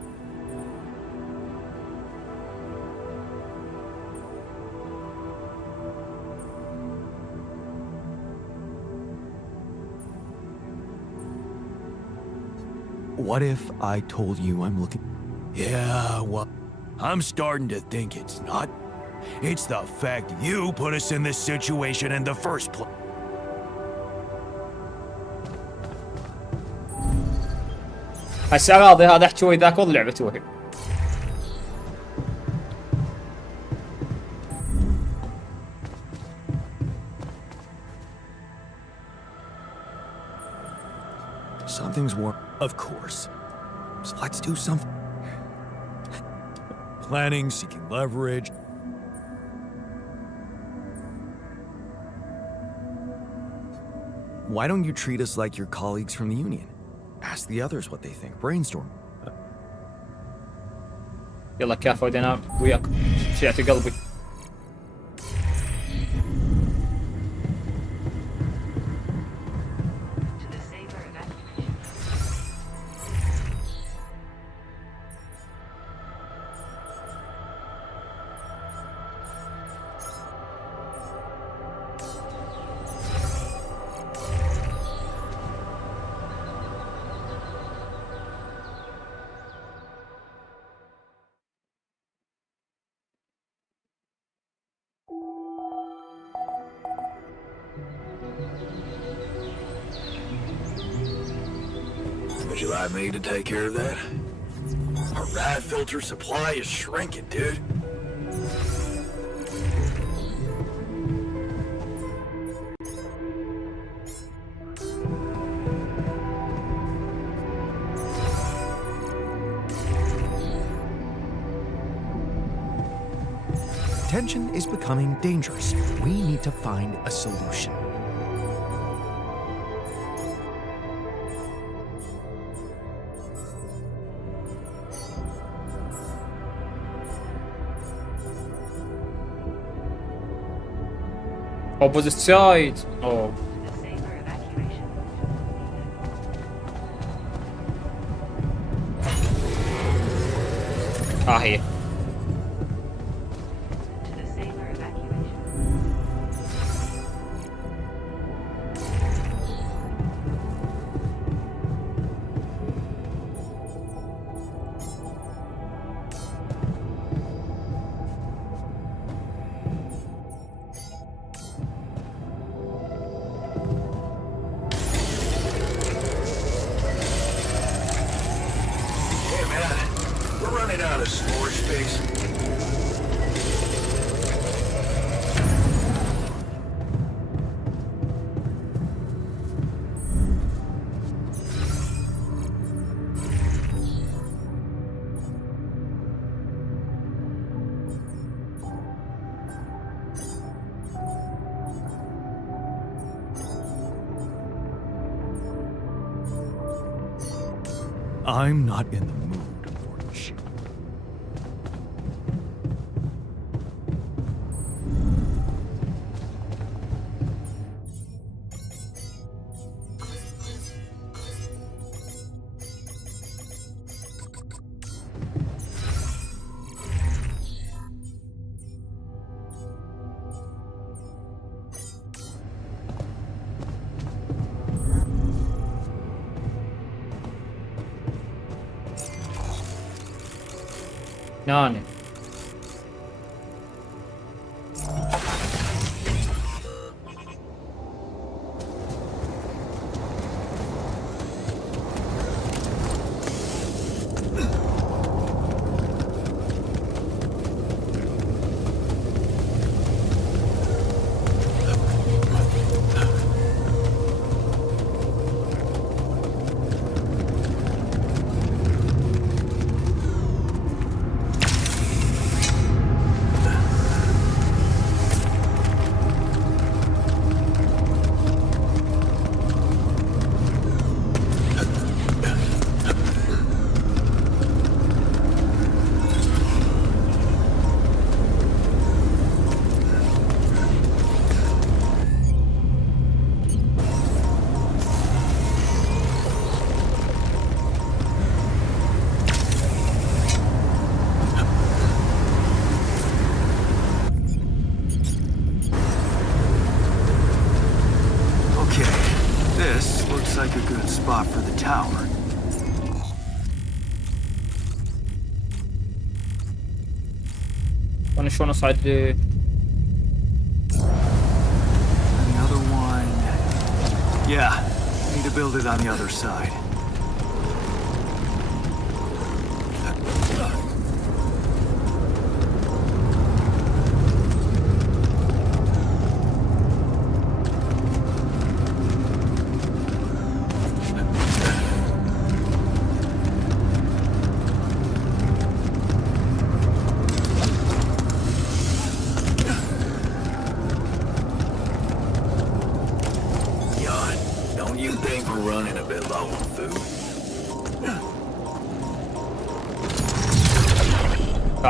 What if I told you I'm looking? Yeah, well, I'm starting to think it's not. It's the fact you put us in this situation in the first place. هسه راضي هذا احكي ويا ذاك والله لعبة وهي. Something's wrong. Of course. So let's do something. Planning, seeking leverage. Why don't you treat us like your colleagues from the union? Ask the others what they think. Brainstorm. يلا كافة ودينا وياك. شيعت قلبي. To the saber evacuation. Would you like me to take care of that? Our rad filter supply is shrinking, dude. Tension is becoming dangerous. We need to find a solution. Opposite side. Oh. To the saber evacuation. هي. To the saber evacuation. Hey, man. We're running out of storage space. I'm not in the mood for shit. ناني. like a good spot for the tower. وانا شلون اصعد And the other one... Yeah, need to build it on the other side. Jan, don't you think we're running a bit low on food?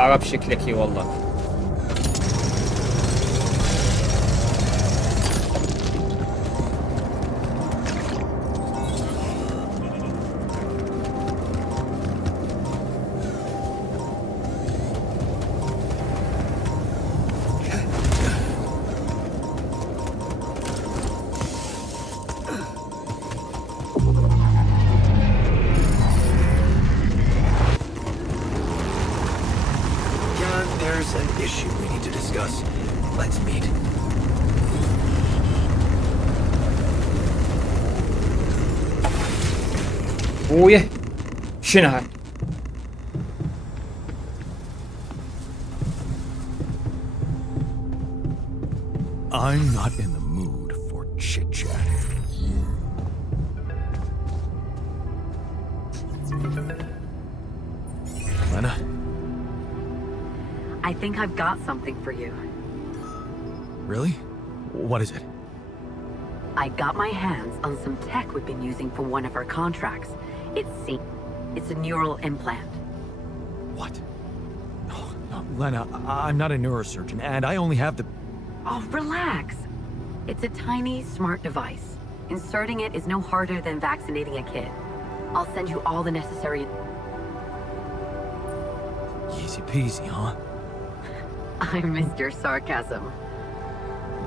عرب شكلك اي والله. There's an issue we need to discuss. Let's meet. اويه شنو هاي؟ I'm not in the mood for chit-chat. Lena? I think I've got something for you. Really? What is it? I got my hands on some tech we've been using for one of our contracts. It's a neural implant. What? No, Lena, I'm not a neurosurgeon, and I only have the... Oh, relax. It's a tiny, smart device. Inserting it is no harder than vaccinating a kid. I'll send you all the necessary... Easy peasy, huh? I missed your sarcasm.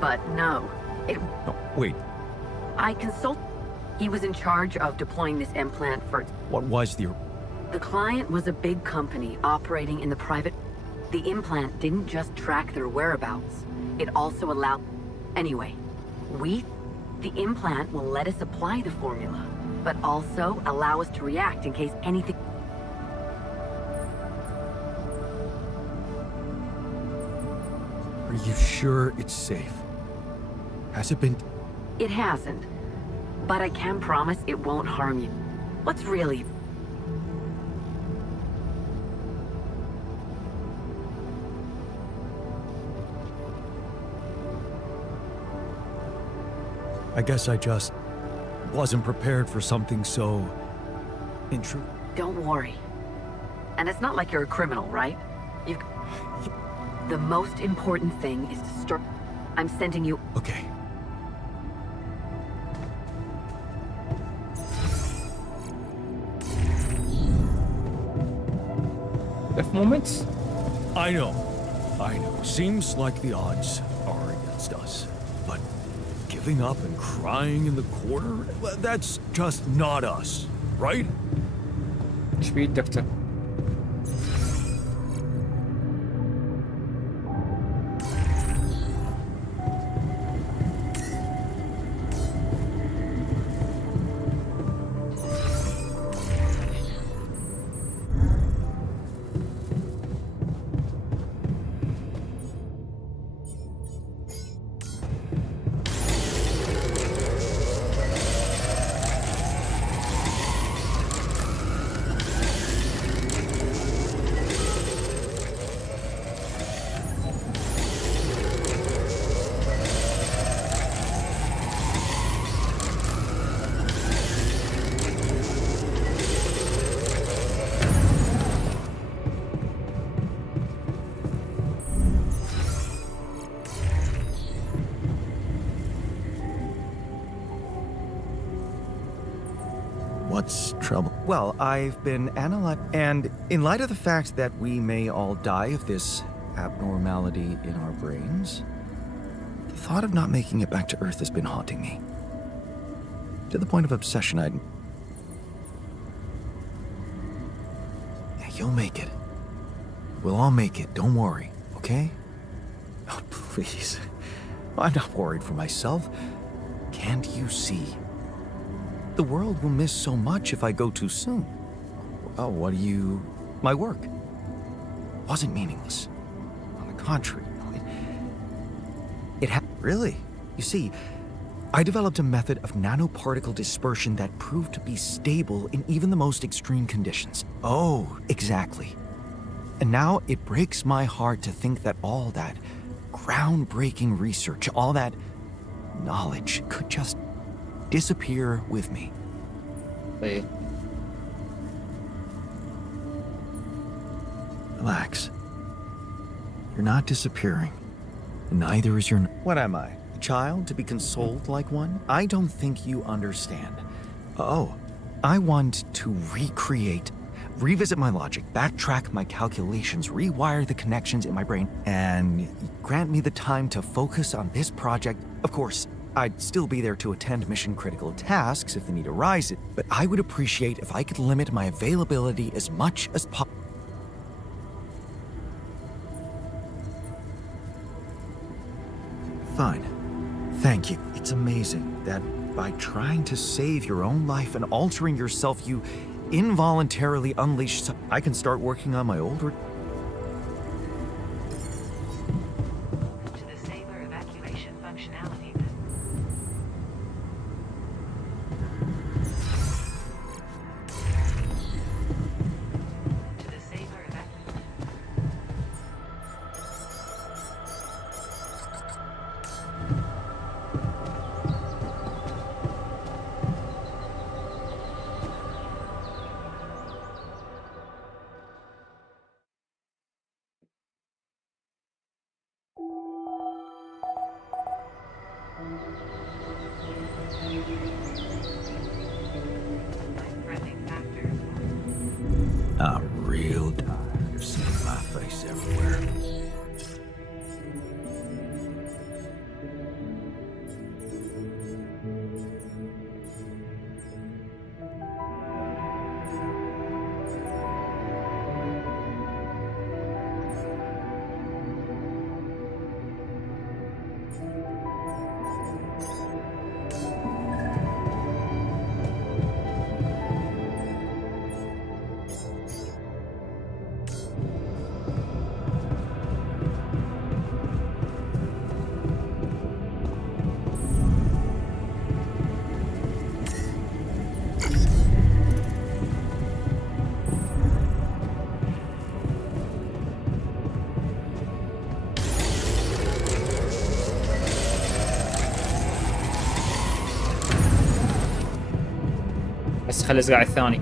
But no, No, wait, I consult... He was in charge of deploying this implant for... what was the... The client was a big company operating in the private... The implant didn't just track their whereabouts. It also allowed... Anyway, the implant will let us apply the formula, but also allow us to react in case anything... Are you sure it's safe? Has it been... It hasn't. But I can promise it won't harm you. What's really... I guess I just wasn't prepared for something so... intrusive. Don't worry. And it's not like you're a criminal, right? You've... The most important thing is to start... I'm sending you... Okay. Left moments. I know. Seems like the odds are against us. But giving up and crying in the corner, that's just not us, right? ايش بيه الدكتور؟ What's trouble? Well, I've been analyzing, and in light of the fact that we may all die of this abnormality in our brains, the thought of not making it back to Earth has been haunting me. To the point of obsession, Yeah, you'll make it. We'll all make it, don't worry, okay? Oh, please. I'm not worried for myself. Can't you see? The world will miss so much if I go too soon. Oh, my work wasn't meaningless. On the contrary, really? You see, I developed a method of nanoparticle dispersion that proved to be stable in even the most extreme conditions. Oh, exactly. And now it breaks my heart to think that all that groundbreaking research, all that knowledge could just disappear with me. طيب. Relax. You're not disappearing. And neither is your... What am I? A child to be consoled like one? I don't think you understand. Oh, I want to revisit my logic, backtrack my calculations, rewire the connections in my brain, and grant me the time to focus on this project. Of course, I'd still be there to attend mission-critical tasks if the need arises, but I would appreciate if I could limit my availability as much as possible. Fine. Thank you. It's amazing that by trying to save your own life and altering yourself, you involuntarily unleash... I can start working on my old... To the saber evacuation functionality. To the saber evacuation. Threatening factors. I'm real tired of seeing my face everywhere. بس خلي ازرع الثاني.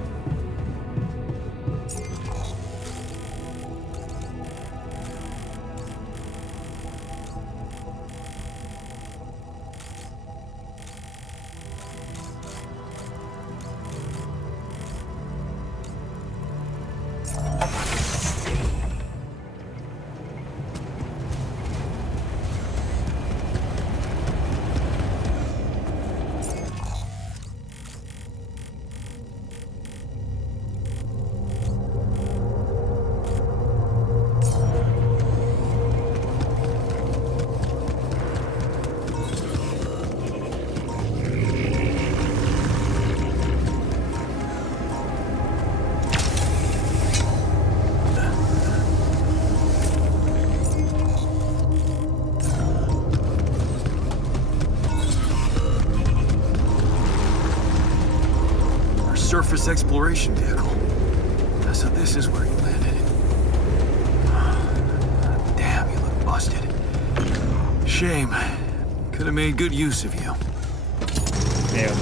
Surface exploration vehicle. So this is where you landed. Damn, you look busted. Shame. Could have made good use of you. Yeah.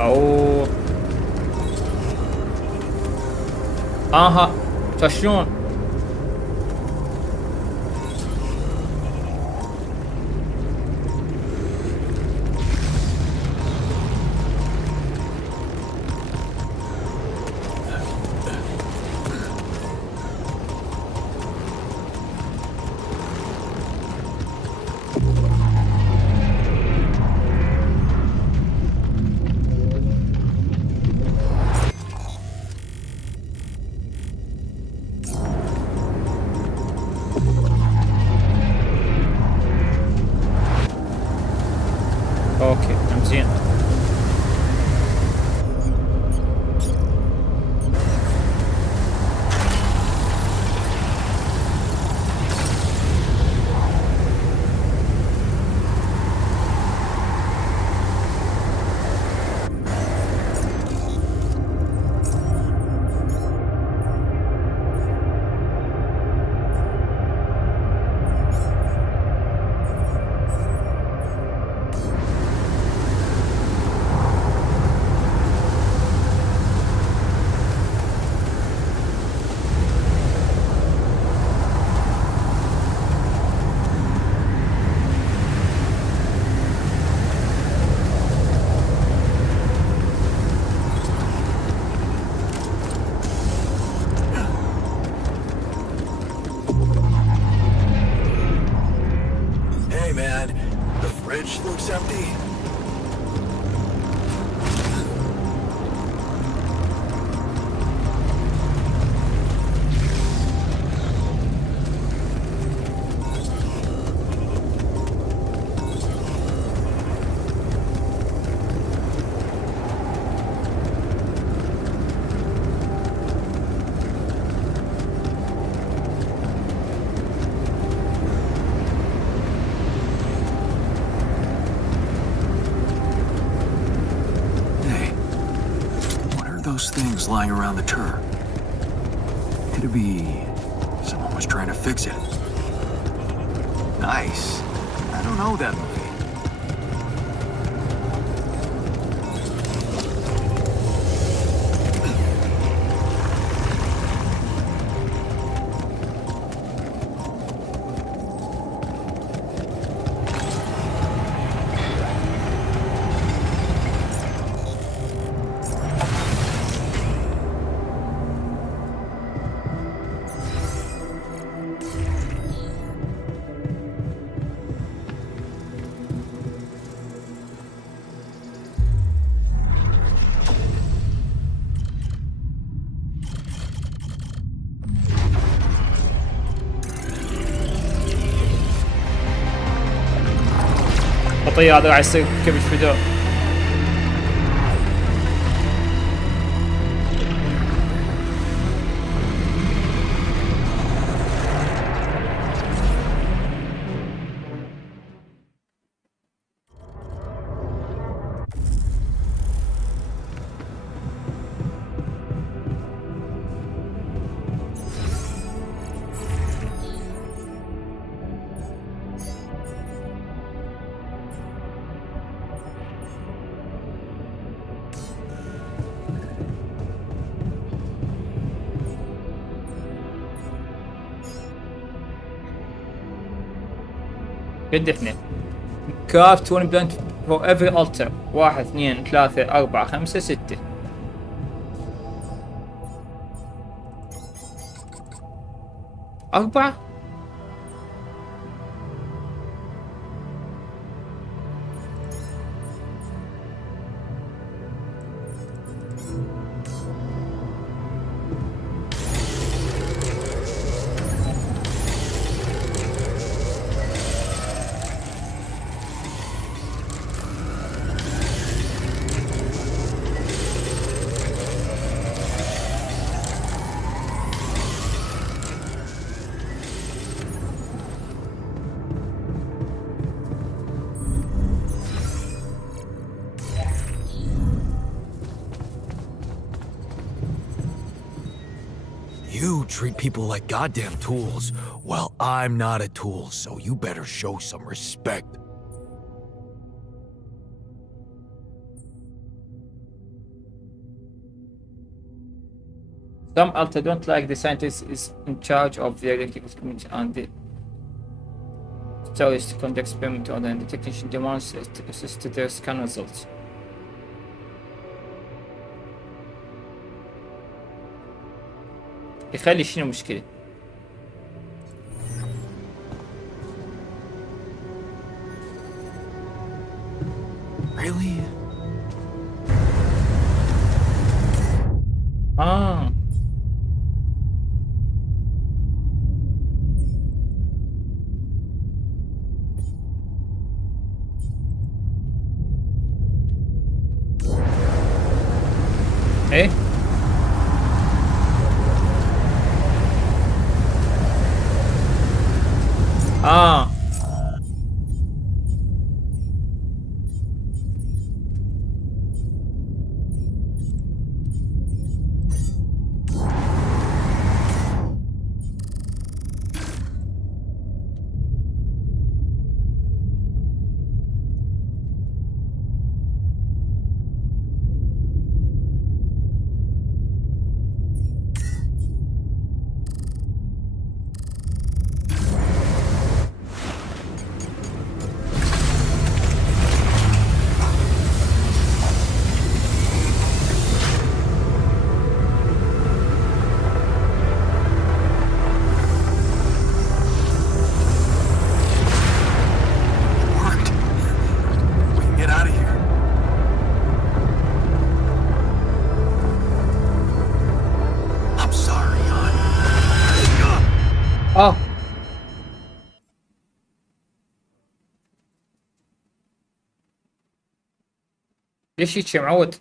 اوه اها فشلون looks empty. Those things lying around the turret. Could it be someone was trying to fix it? Nice. I don't know that movie. الخطية هذا راح يصير كبش فيديو. قد احنا كرافت 1 بلانت فور افري التر 1 2 3 4 5 6 4 You treat people like goddamn tools. Well, I'm not a tool, so you better show some respect. Some Alta don't like the scientist is in charge of the electrical community and the stories to conduct experiment on the technician demands to assist to their scan results. يخلي شنو مشكلة؟ Really? ايه؟ اه ليش هيك يا معود؟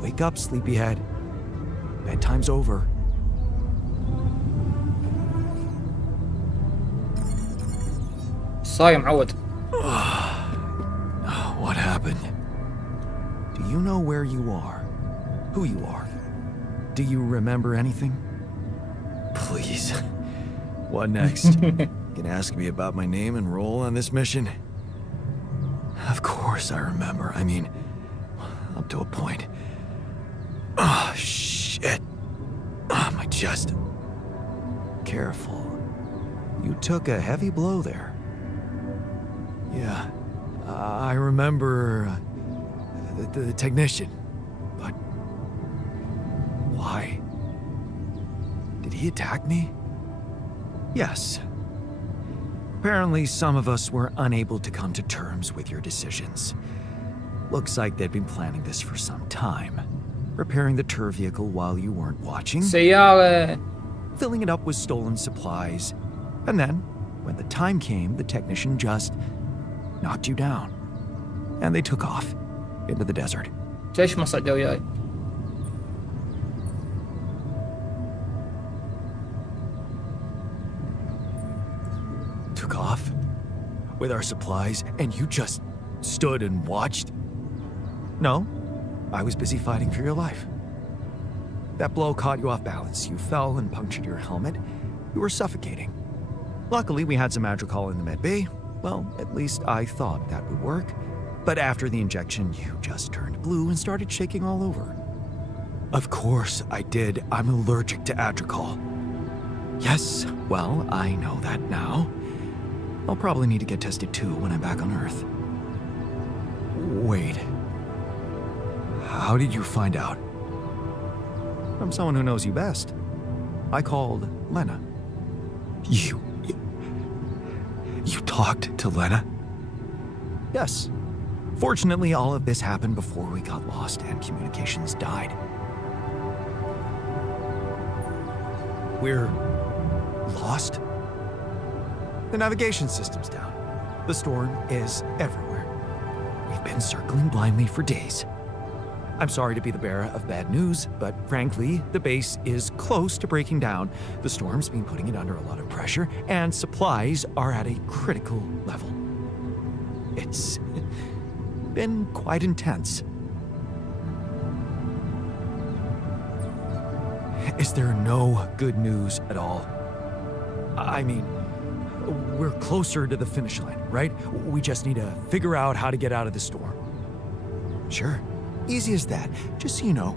Wake up, sleepyhead. Bedtime's over. صايم معود. What happened? Do you know where you are? Who you are? Do you remember anything? Please. What next? Can ask me about my name and role on this mission? Of course I remember. I mean, up to a point. Oh, shit. Oh, my chest. Careful. You took a heavy blow there. Yeah, I remember the technician, but why? Did he attack me? Yes. Apparently some of us were unable to come to terms with your decisions. Looks like they'd been planning this for some time. Repairing the tour vehicle while you weren't watching. سيارة. Filling it up with stolen supplies. And then, when the time came, the technician just knocked you down. And they took off into the desert. ليش ما صعدوا وياي؟ Took off with our supplies, and you just stood and watched? No, I was busy fighting for your life. That blow caught you off balance. You fell and punctured your helmet. You were suffocating. Luckily, we had some Madrigal in the med bay. Well, at least I thought that would work. But after the injection, you just turned blue and started shaking all over. Of course I did. I'm allergic to Adrical. Yes, well, I know that now. I'll probably need to get tested too when I'm back on Earth. Wait. How did you find out? From someone who knows you best. I called Lena. You talked to Lena? Yes. Fortunately, all of this happened before we got lost and communications died. We're lost? The navigation system's down. The storm is everywhere. We've been circling blindly for days. I'm sorry to be the bearer of bad news, but frankly, the base is close to breaking down. The storm's been putting it under a lot of pressure, and supplies are at a critical level. It's been quite intense. Is there no good news at all? I mean, we're closer to the finish line, right? We just need to figure out how to get out of the storm. Sure. Easy as that. Just so you know,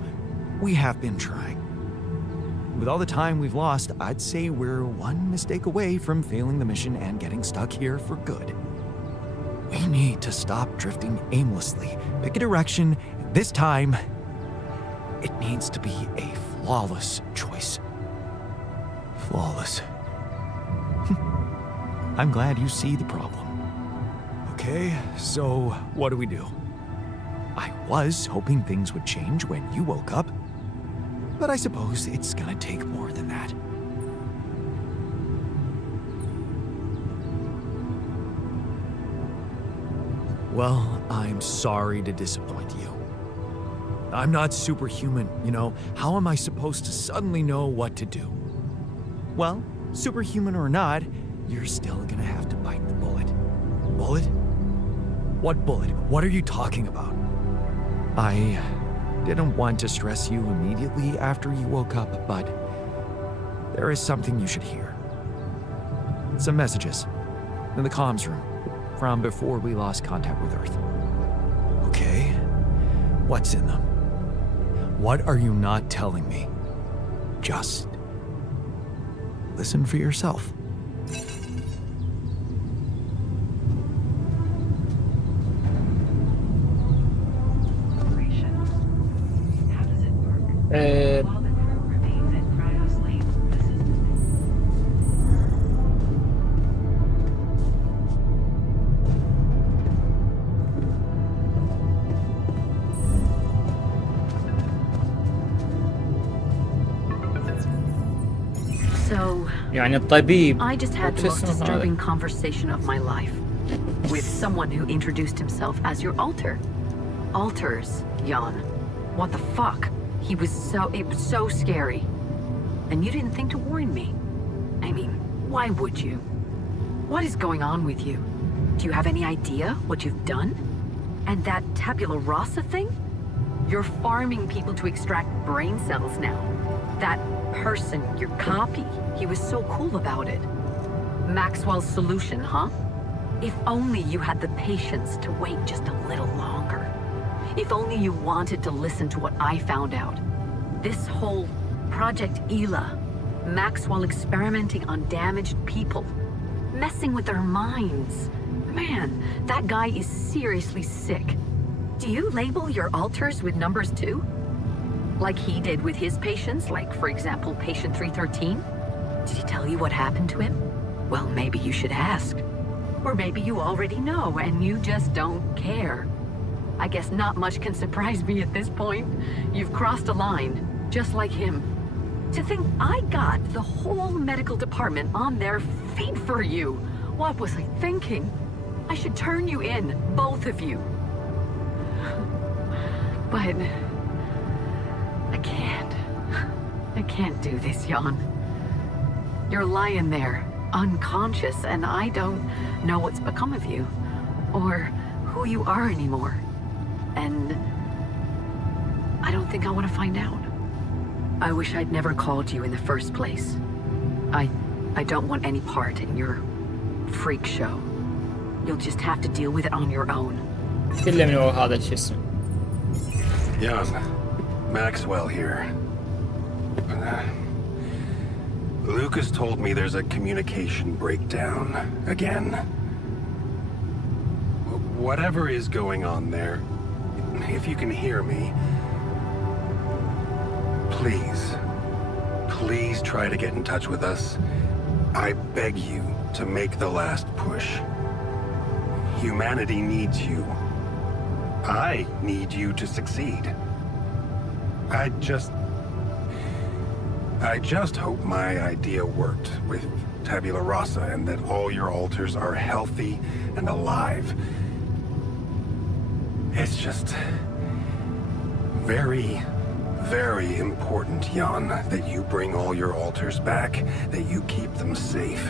we have been trying. With all the time we've lost, I'd say we're one mistake away from failing the mission and getting stuck here for good. We need to stop drifting aimlessly. Pick a direction. This time, it needs to be a flawless choice. Flawless. I'm glad you see the problem. Okay, so what do we do? I was hoping things would change when you woke up, but I suppose it's gonna take more than that. Well, I'm sorry to disappoint you. I'm not superhuman, you know. How am I supposed to suddenly know what to do? Well, superhuman or not, you're still gonna have to bite the bullet. Bullet? What bullet? What are you talking about? I didn't want to stress you immediately after you woke up, but there is something you should hear. Some messages in the comms room from before we lost contact with Earth. Okay, what's in them? What are you not telling me? Just listen for yourself. يعني الطبيب I just had the most وش اسمه هذا؟ disturbing conversation of my life with someone who introduced himself as your alter. Alters, Jan. What the fuck? It was so scary. And you didn't think to warn me. I mean, why would you? What is going on with you? Do you have any idea what you've done? And that tabula rasa thing? You're farming people to extract brain cells now. That person, your copy, he was so cool about it. Maxwell's solution, huh? If only you had the patience to wait just a little longer. If only you wanted to listen to what I found out. This whole Project Ela, Maxwell experimenting on damaged people, messing with their minds. Man, that guy is seriously sick. Do you label your alters with numbers too? Like he did with his patients, like for example, patient 313? Did he tell you what happened to him? Well, maybe you should ask. Or maybe you already know and you just don't care. I guess not much can surprise me at this point. You've crossed a line, just like him. To think I got the whole medical department on their feet for you. What was I thinking? I should turn you in, both of you. But I can't do this, Jan. You're lying there, unconscious, and I don't know what's become of you, or who you are anymore. And I don't think I want to find out. I wish I'd never called you in the first place. I don't want any part in your freak show. You'll just have to deal with it on your own. كله من وراء هذا شو اسمه. Jan, Maxwell here. Lucas told me there's a communication breakdown again. Whatever is going on there, if you can hear me, please try to get in touch with us. I beg you to make the last push. Humanity needs you. I need you to succeed. I just hope my idea worked with tabula rasa and that all your alters are healthy and alive. It's just very, very important, Jan, that you bring all your alters back, that you keep them safe.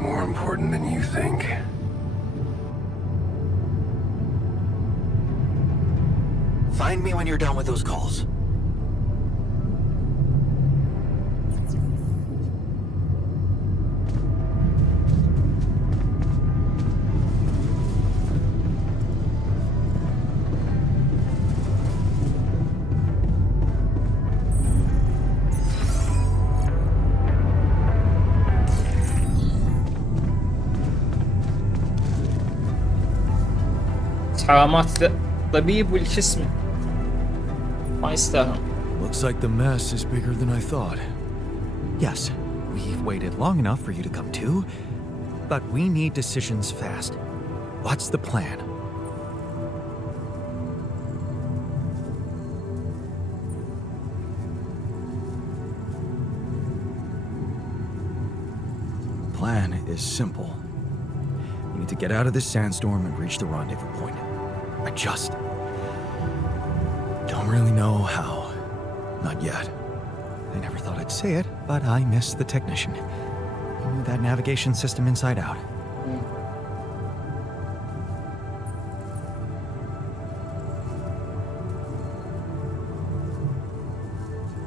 More important than you think. Find me when you're done with those calls. حرامات طبيب والش اسمه ما يستاهل. Looks like the mess is bigger than I thought. Yes, we've waited long enough for you to come to, but we need decisions fast. What's the plan? Plan is simple. We need to get out of this sandstorm and reach the rendezvous point. I just don't really know how. Not yet. I never thought I'd say it, but I miss the technician. He knew that navigation system inside out.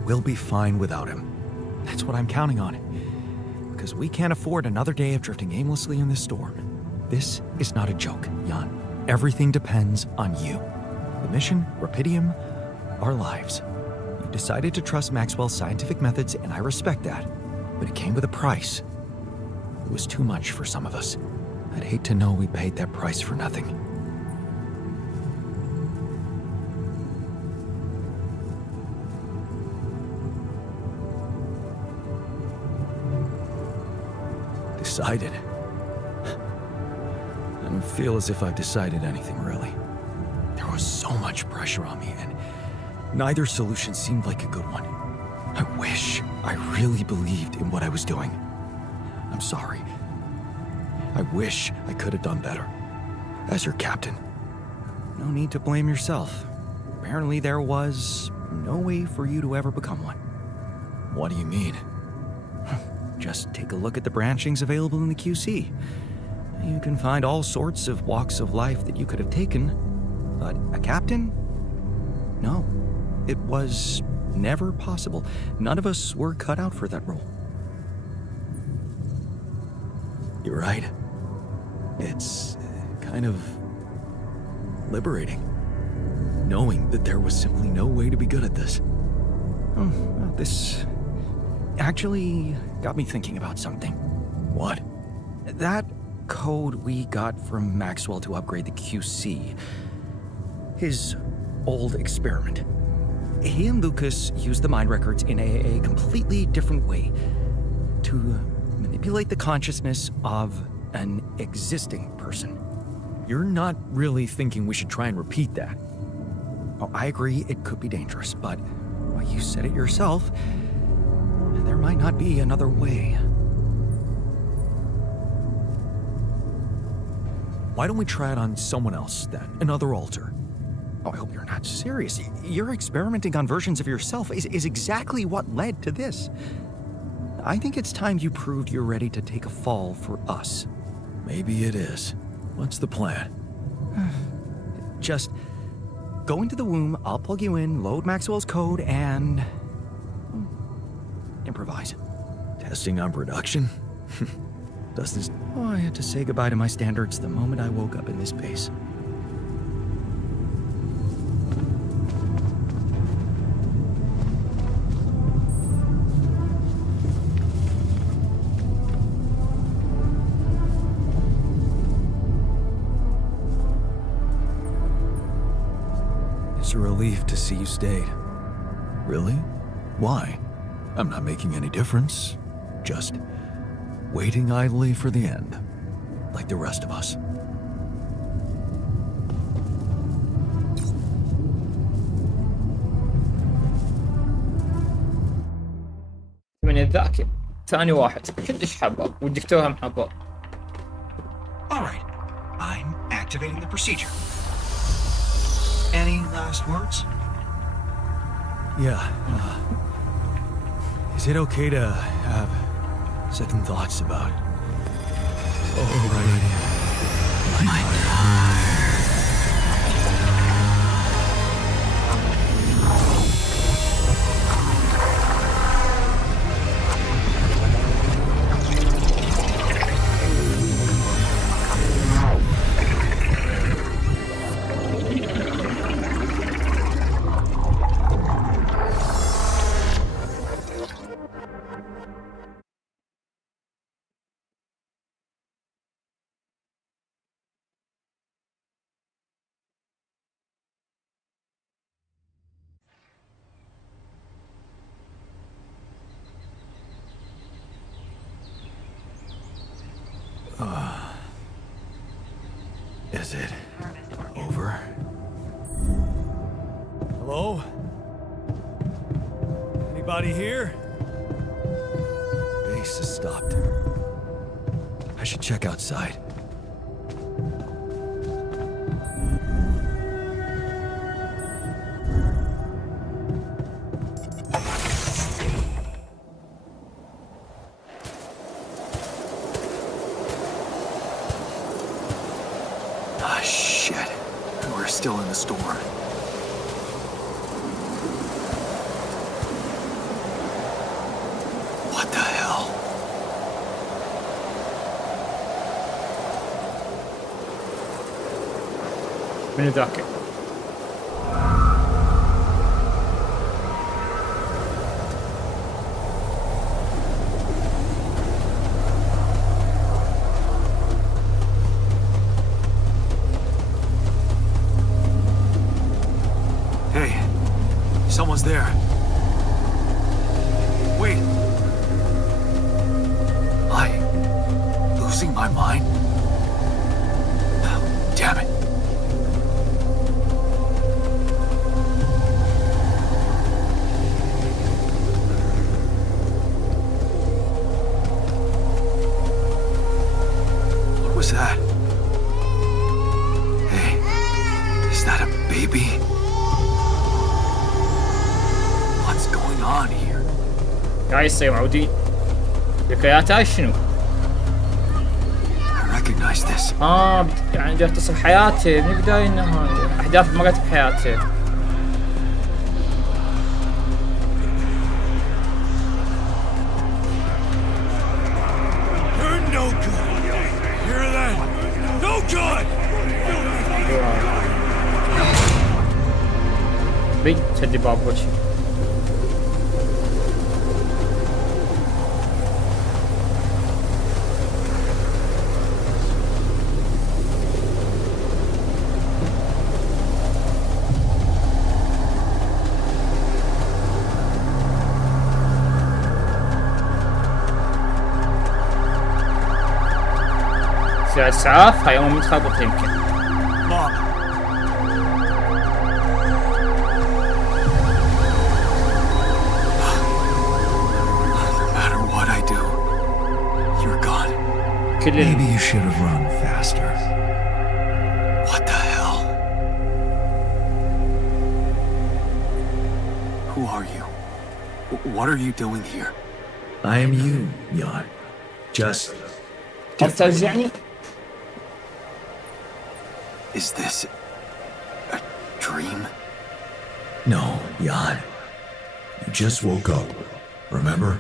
We'll be fine without him. That's what I'm counting on. Because we can't afford another day of drifting aimlessly in this storm. This is not a joke, Jan. Everything depends on you. The mission, Rapidium, our lives. You decided to trust Maxwell's scientific methods, and I respect that. But it came with a price. It was too much for some of us. I'd hate to know we paid that price for nothing. Decided? I don't feel as if I've decided anything, really. There was so much pressure on me, and neither solution seemed like a good one. I wish I really believed in what I was doing. I'm sorry. I wish I could have done better. As your captain. No need to blame yourself. Apparently there was no way for you to ever become one. What do you mean? Just take a look at the branchings available in the QC. You can find all sorts of walks of life that you could have taken, but a captain? No, it was never possible. None of us were cut out for that role. You're right. It's kind of liberating, knowing that there was simply no way to be good at this. Oh, well, this actually got me thinking about something. What? That code we got from Maxwell to upgrade the QC. His old experiment. He and Lucas used the mind records in a completely different way to manipulate the consciousness of an existing person. You're not really thinking we should try and repeat that? Oh, I agree it could be dangerous, but well, you said it yourself. There might not be another way. Why don't we try it on someone else, then? Another alter. Oh, I hope you're not serious. Your experimenting on versions of yourself is exactly what led to this. I think it's time you proved you're ready to take a fall for us. Maybe it is. What's the plan? Just go into the womb, I'll plug you in, load Maxwell's code, and improvise. Testing on production? Does this... Oh, I had to say goodbye to my standards the moment I woke up in this base. It's a relief to see you stayed. Really? Why? I'm not making any difference. Just waiting idly for the end, like the rest of us. من الذاكر ثاني واحد كلش حبه والدكتور هم حبه. All right, I'm activating the procedure. Any last words? Yeah. Is it okay to have second thoughts about... Oh, right. My Is it over? Hello? Anybody here? Base has stopped. I should check outside. Still in the storm. What the hell? من الذاكر. Someone's there. Wait. Am I losing my mind? Oh, damn it. baby. What's going on here? قاعد يصير معودين ذكرياتها شنو؟ I recognize this. يعني جاي تصل حياته من البداية النهاية، أحداث مرت بحياته. You're no good. Hear that? No good. بي تهدي باب وجهي. ساعة إسعاف هاي أمي متخبطة يمكن. Mom. No matter what I do, you're gone. Maybe you should have run faster. What the hell? Who are you? What are you doing here? I am you, Jan. Just الالترز يعني؟ Is this a dream? no, Jan. You just woke up. Remember?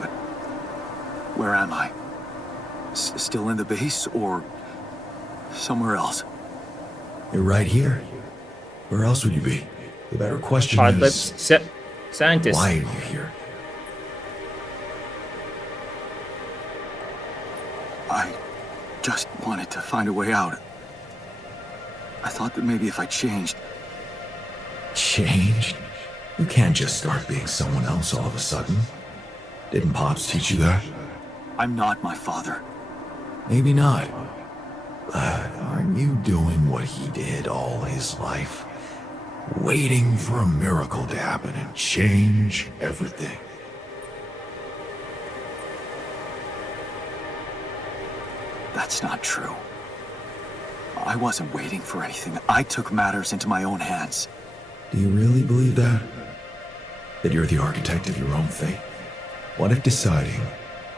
But where am I? Still in the base or somewhere else? You're right here. Where else would you be? The better question طيب is, scientist. why are you here? I just wanted to find a way out. I thought that maybe if I changed... Changed? You can't just start being someone else all of a sudden. Didn't Pops teach you that? I'm not my father. Maybe not. But aren't you doing what he did all his life? Waiting for a miracle to happen and change everything. That's not true. I wasn't waiting for anything. I took matters into my own hands. Do you really believe that? That you're the architect of your own fate? What if deciding,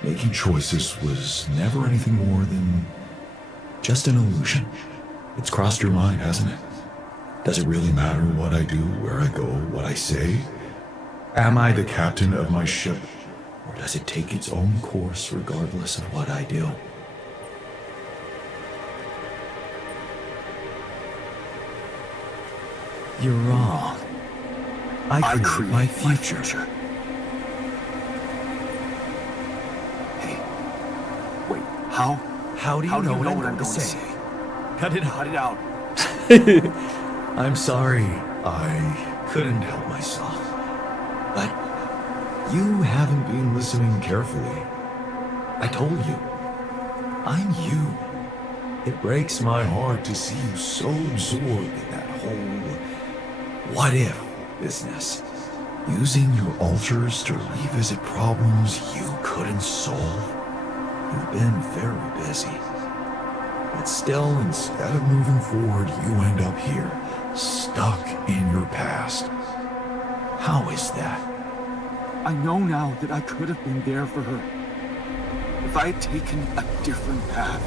making choices was never anything more than just an illusion? It's crossed your mind, hasn't it? Does it really matter what I do, where I go, what I say? Am I the captain of my ship? Or does it take its own course regardless of what I do? You're wrong. I create my future. Hey, wait, how? How do you know what I'm going going to say? Cut it out. Cut it out. I'm sorry. I couldn't help myself. But you haven't been listening carefully. I told you. I'm you. It breaks my heart to see you so absorbed in that whole what if business. Using your alters to revisit problems you couldn't solve. You've been very busy. But still, instead of moving forward, you end up here, stuck in your past. How is that? I know now that I could have been there for her. If I had taken a different path.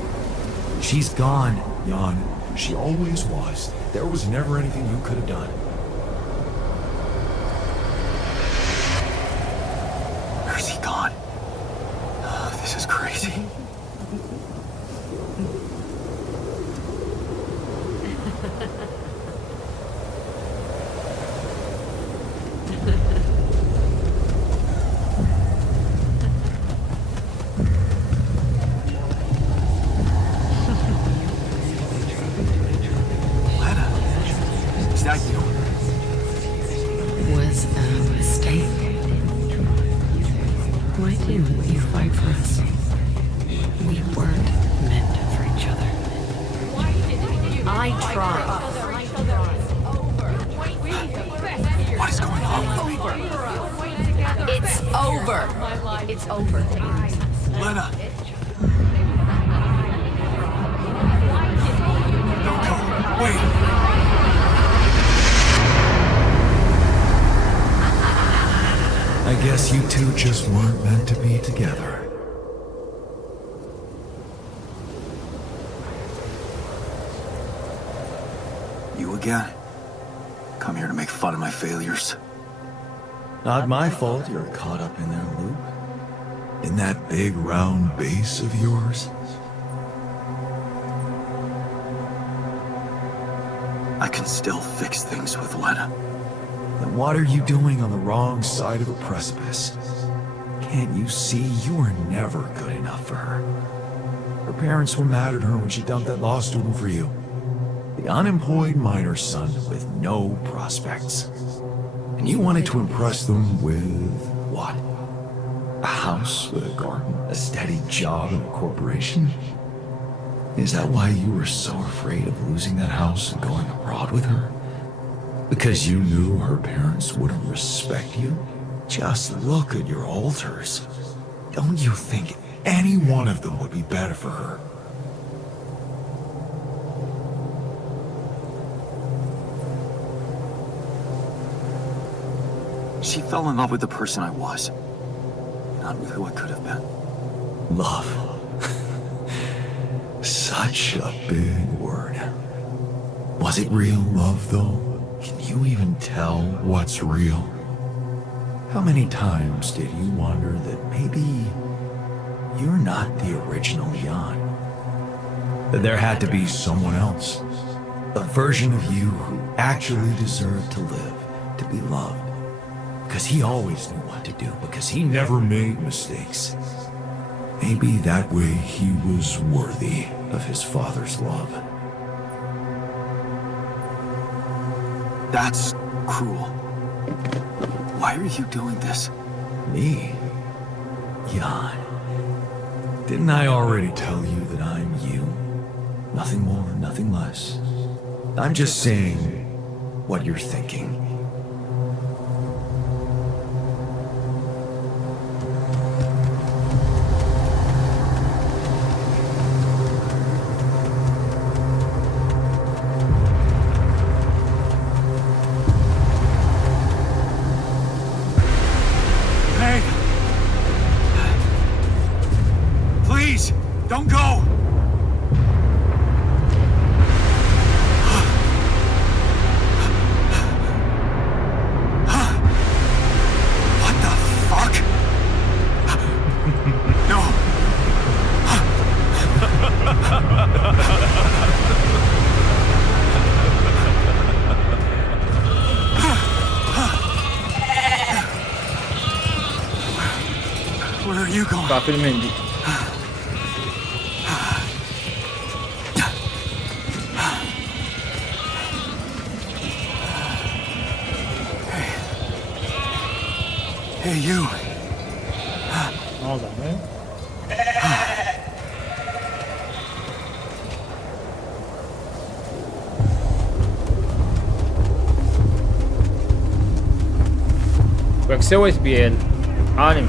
She's gone, Jan. She always was. There was never anything you could have done. Where's he gone? Oh, this is crazy. Was a mistake. Why didn't you fight for us? We weren't meant for each other. I tried. What is going on with me? It's over. It's over. Lena! guess you two just weren't meant to be together. You again? Come here to make fun of my failures. Not my fault you're caught up in their loop. In that big round base of yours. I can still fix things with Lena. Then what are you doing on the wrong side of a precipice? Can't you see you were never good enough for her? Her parents were mad at her when she dumped that law student for you. The unemployed miner's son with no prospects. And you wanted to impress them with what? A house, a garden, a steady job in a corporation? Is that why you were so afraid of losing that house and going abroad with her? Because you knew her parents wouldn't respect you? Just look at your alters. Don't you think any one of them would be better for her? She fell in love with the person I was, not with who I could have been. Love. Such a big word. Was it real love, though? Can you even tell what's real? How many times did you wonder that maybe you're not the original Jan? That there had to be someone else. A version of you who actually deserved to live, to be loved. Because he always knew what to do, because he never made mistakes. Maybe that way he was worthy of his father's love. That's cruel. Why are you doing this? Me? Jan. Didn't I already tell you that I'm you? Nothing more, nothing less. I'm just saying what you're thinking. Don't go! What the fuck? No! Where are you going? قافل مندي. Hey, you. Hold on, man. وش سويت بيه عالم؟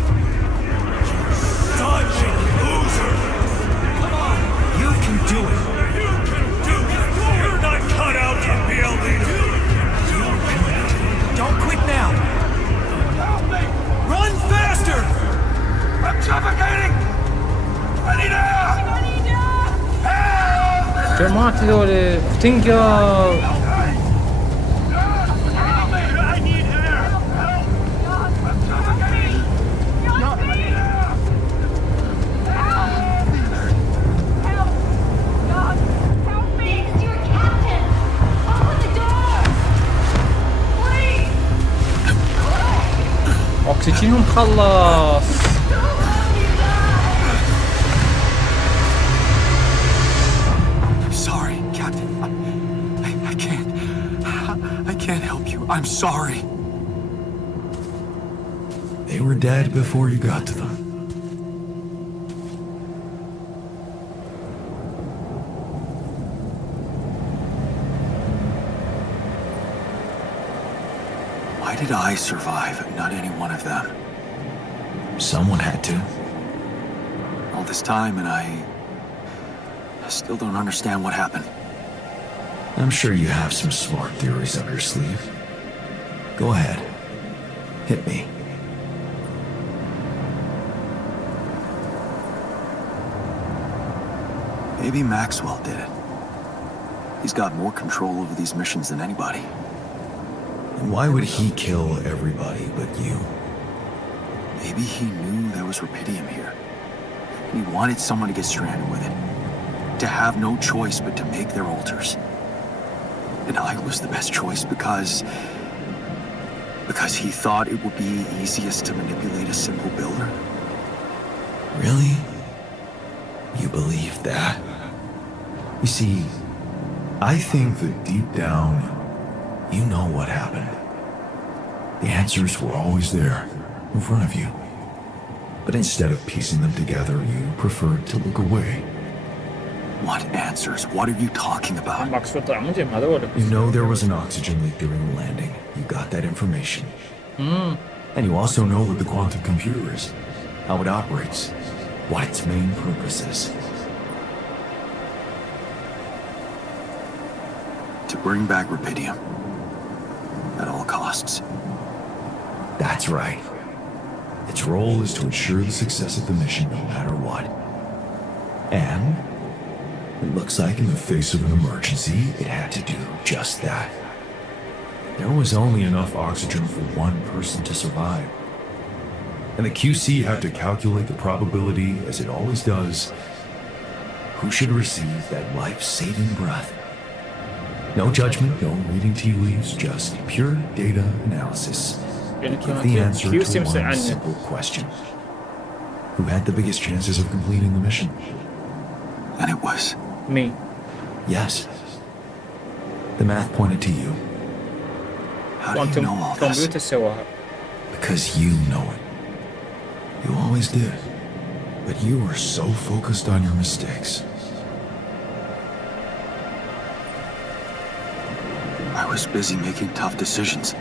جماعة هذول بتنقل. أكسجينهم خلص. I'm sorry. They were dead before you got to them. Why did I survive, not any one of them? Someone had to. All this time, and I still don't understand what happened. I'm sure you have some smart theories up your sleeve. Go ahead. Hit me. Maybe Maxwell did it. He's got more control over these missions than anybody. And why would he kill everybody but you? Maybe he knew there was rubidium here. And he wanted someone to get stranded with it. To have no choice but to make their altars. And I was the best choice because he thought it would be easiest to manipulate a simple builder. Really? You believe that? You see, I think that deep down, you know what happened. The answers were always there, in front of you. But instead of piecing them together, you preferred to look away. What answers? What are you talking about? You know there was an oxygen leak during the landing. You got that information. And you also know what the quantum computer is, how it operates, what its main purpose is. To bring back rubidium. At all costs. That's right. Its role is to ensure the success of the mission no matter what. And it looks like in the face of an emergency, it had to do just that. There was only enough oxygen for one person to survive. And the QC had to calculate the probability, as it always does, who should receive that life-saving breath. No judgment, no reading tea leaves, just pure data analysis. Give the answer to one simple question. Who had the biggest chances of completing the mission? And it was... Me. Yes. The math pointed to you. How do you know all this? كمبيوتر سواها. Because you know it. You always did. But you were so focused on your mistakes. I was busy making tough decisions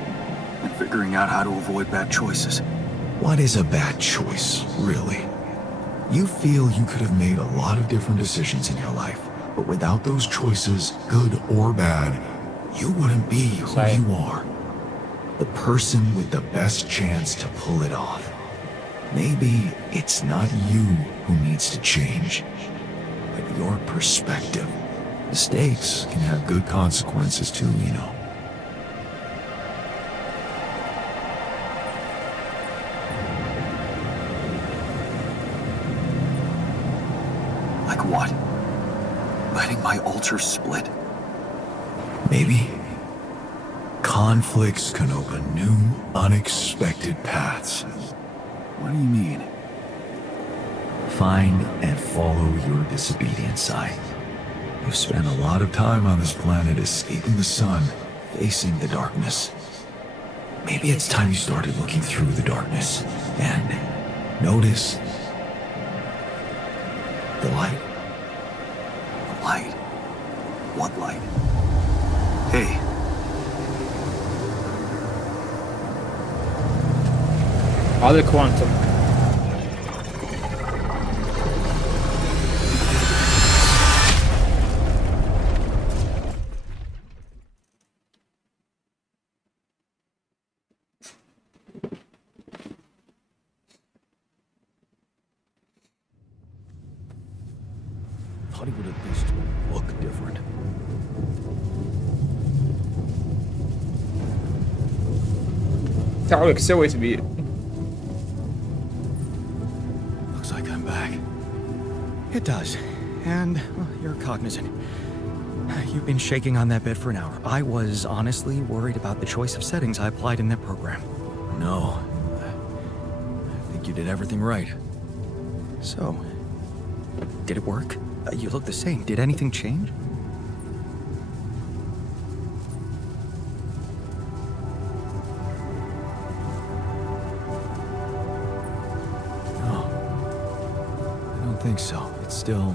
and figuring out how to avoid bad choices. What is a bad choice, really? You feel you could have made a lot of different decisions in your life, but without those choices, good or bad, you wouldn't be who you are. The person with the best chance to pull it off. Maybe it's not you who needs to change, but your perspective. Mistakes can have good consequences too, you know. Like what? Letting my altar split? Maybe. Conflicts can open new, unexpected paths. What do you mean? Find and follow your disobedient side. You've spent a lot of time on this planet escaping the sun, facing the darkness. Maybe it's time you started looking through the darkness and notice the light. The light? What light? Hey. هذا الكوانتم. Thought he would at least look different. تعالوا ايش سويت بيه؟ Looks like I'm back. It does. And well, you're cognizant. You've been shaking on that bed for an hour. I was honestly worried about the choice of settings I applied in that program. No. I think you did everything right. So, did it work? You look the same. Did anything change? No. I don't think so. It's still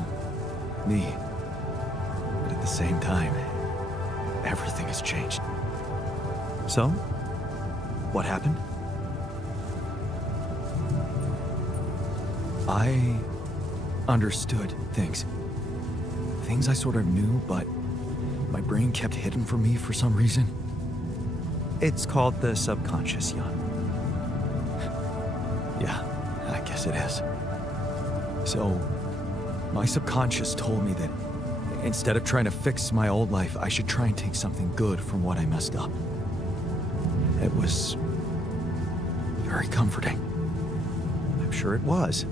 me. But at the same time, Everything has changed. So, what happened? I understood things. Things I sort of knew, but my brain kept hidden from me for some reason. It's called the subconscious, Jan. Yeah, I guess it is. So, My subconscious told me that instead of trying to fix my old life, I should try and take something good from what I messed up. It was very comforting. I'm sure it was.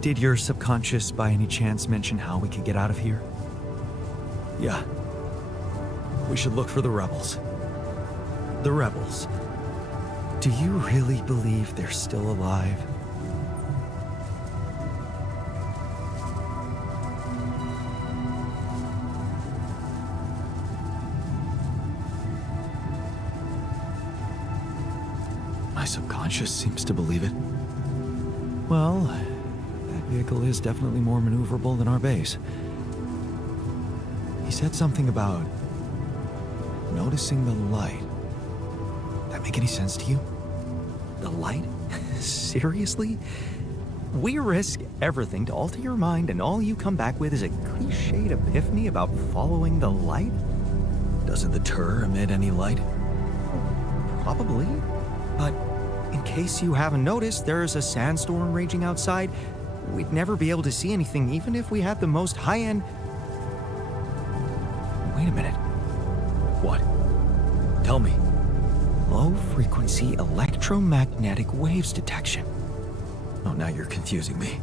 Did your subconscious by any chance mention how we could get out of here? Yeah. We should look for the rebels. The rebels. Do you really believe they're still alive? My subconscious seems to believe it. Well, that vehicle is definitely more maneuverable than our base. He said something about noticing the light. That make any sense to you? The light? Seriously? We risk everything to alter your mind, and all you come back with is a cliched epiphany about following the light? Doesn't the tur emit any light? Probably. But in case you haven't noticed, there's a sandstorm raging outside. We'd never be able to see anything, even if we had the most high-end... Wait a minute. What? Tell me. Low-frequency electromagnetic waves detection. Oh, now you're confusing me.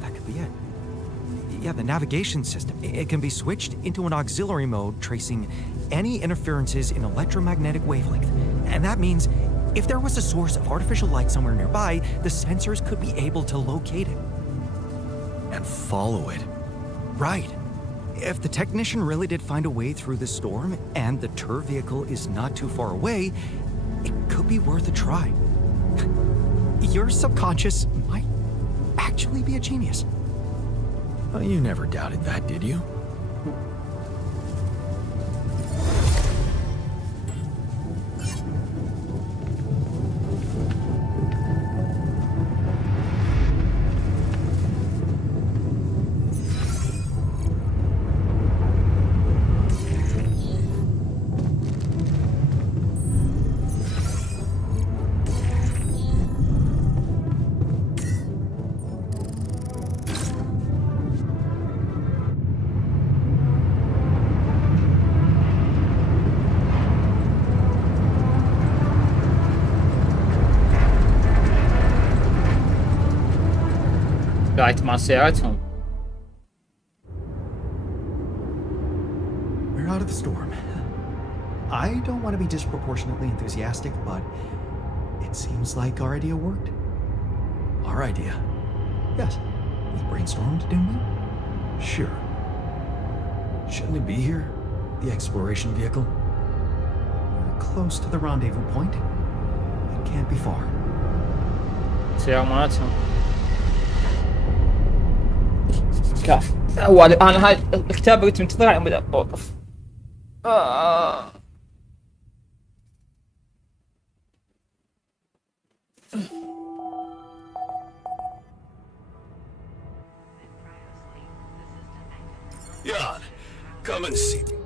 That could be it. Yeah, the navigation system. It can be switched into an auxiliary mode, tracing any interferences in electromagnetic wavelength. And that means if there was a source of artificial light somewhere nearby, the sensors could be able to locate it. And follow it. Right. If the technician really did find a way through the storm, and the tur vehicle is not too far away, it could be worth a try. Your subconscious might actually be a genius. Well, you never doubted that, did you? قاعد مع سيارتهم. We're out of the storm. I don't want to be disproportionately enthusiastic, but it seems like our idea worked. Our idea? Yes. We brainstormed, didn't we? Sure. Shouldn't it be here? The exploration vehicle? We're close to the rendezvous point. It can't be far. سيارة مالتهم. كاف. هو انا هاي الكتاب كنت منتظر على بدأ اوقف. Jan, come and see me.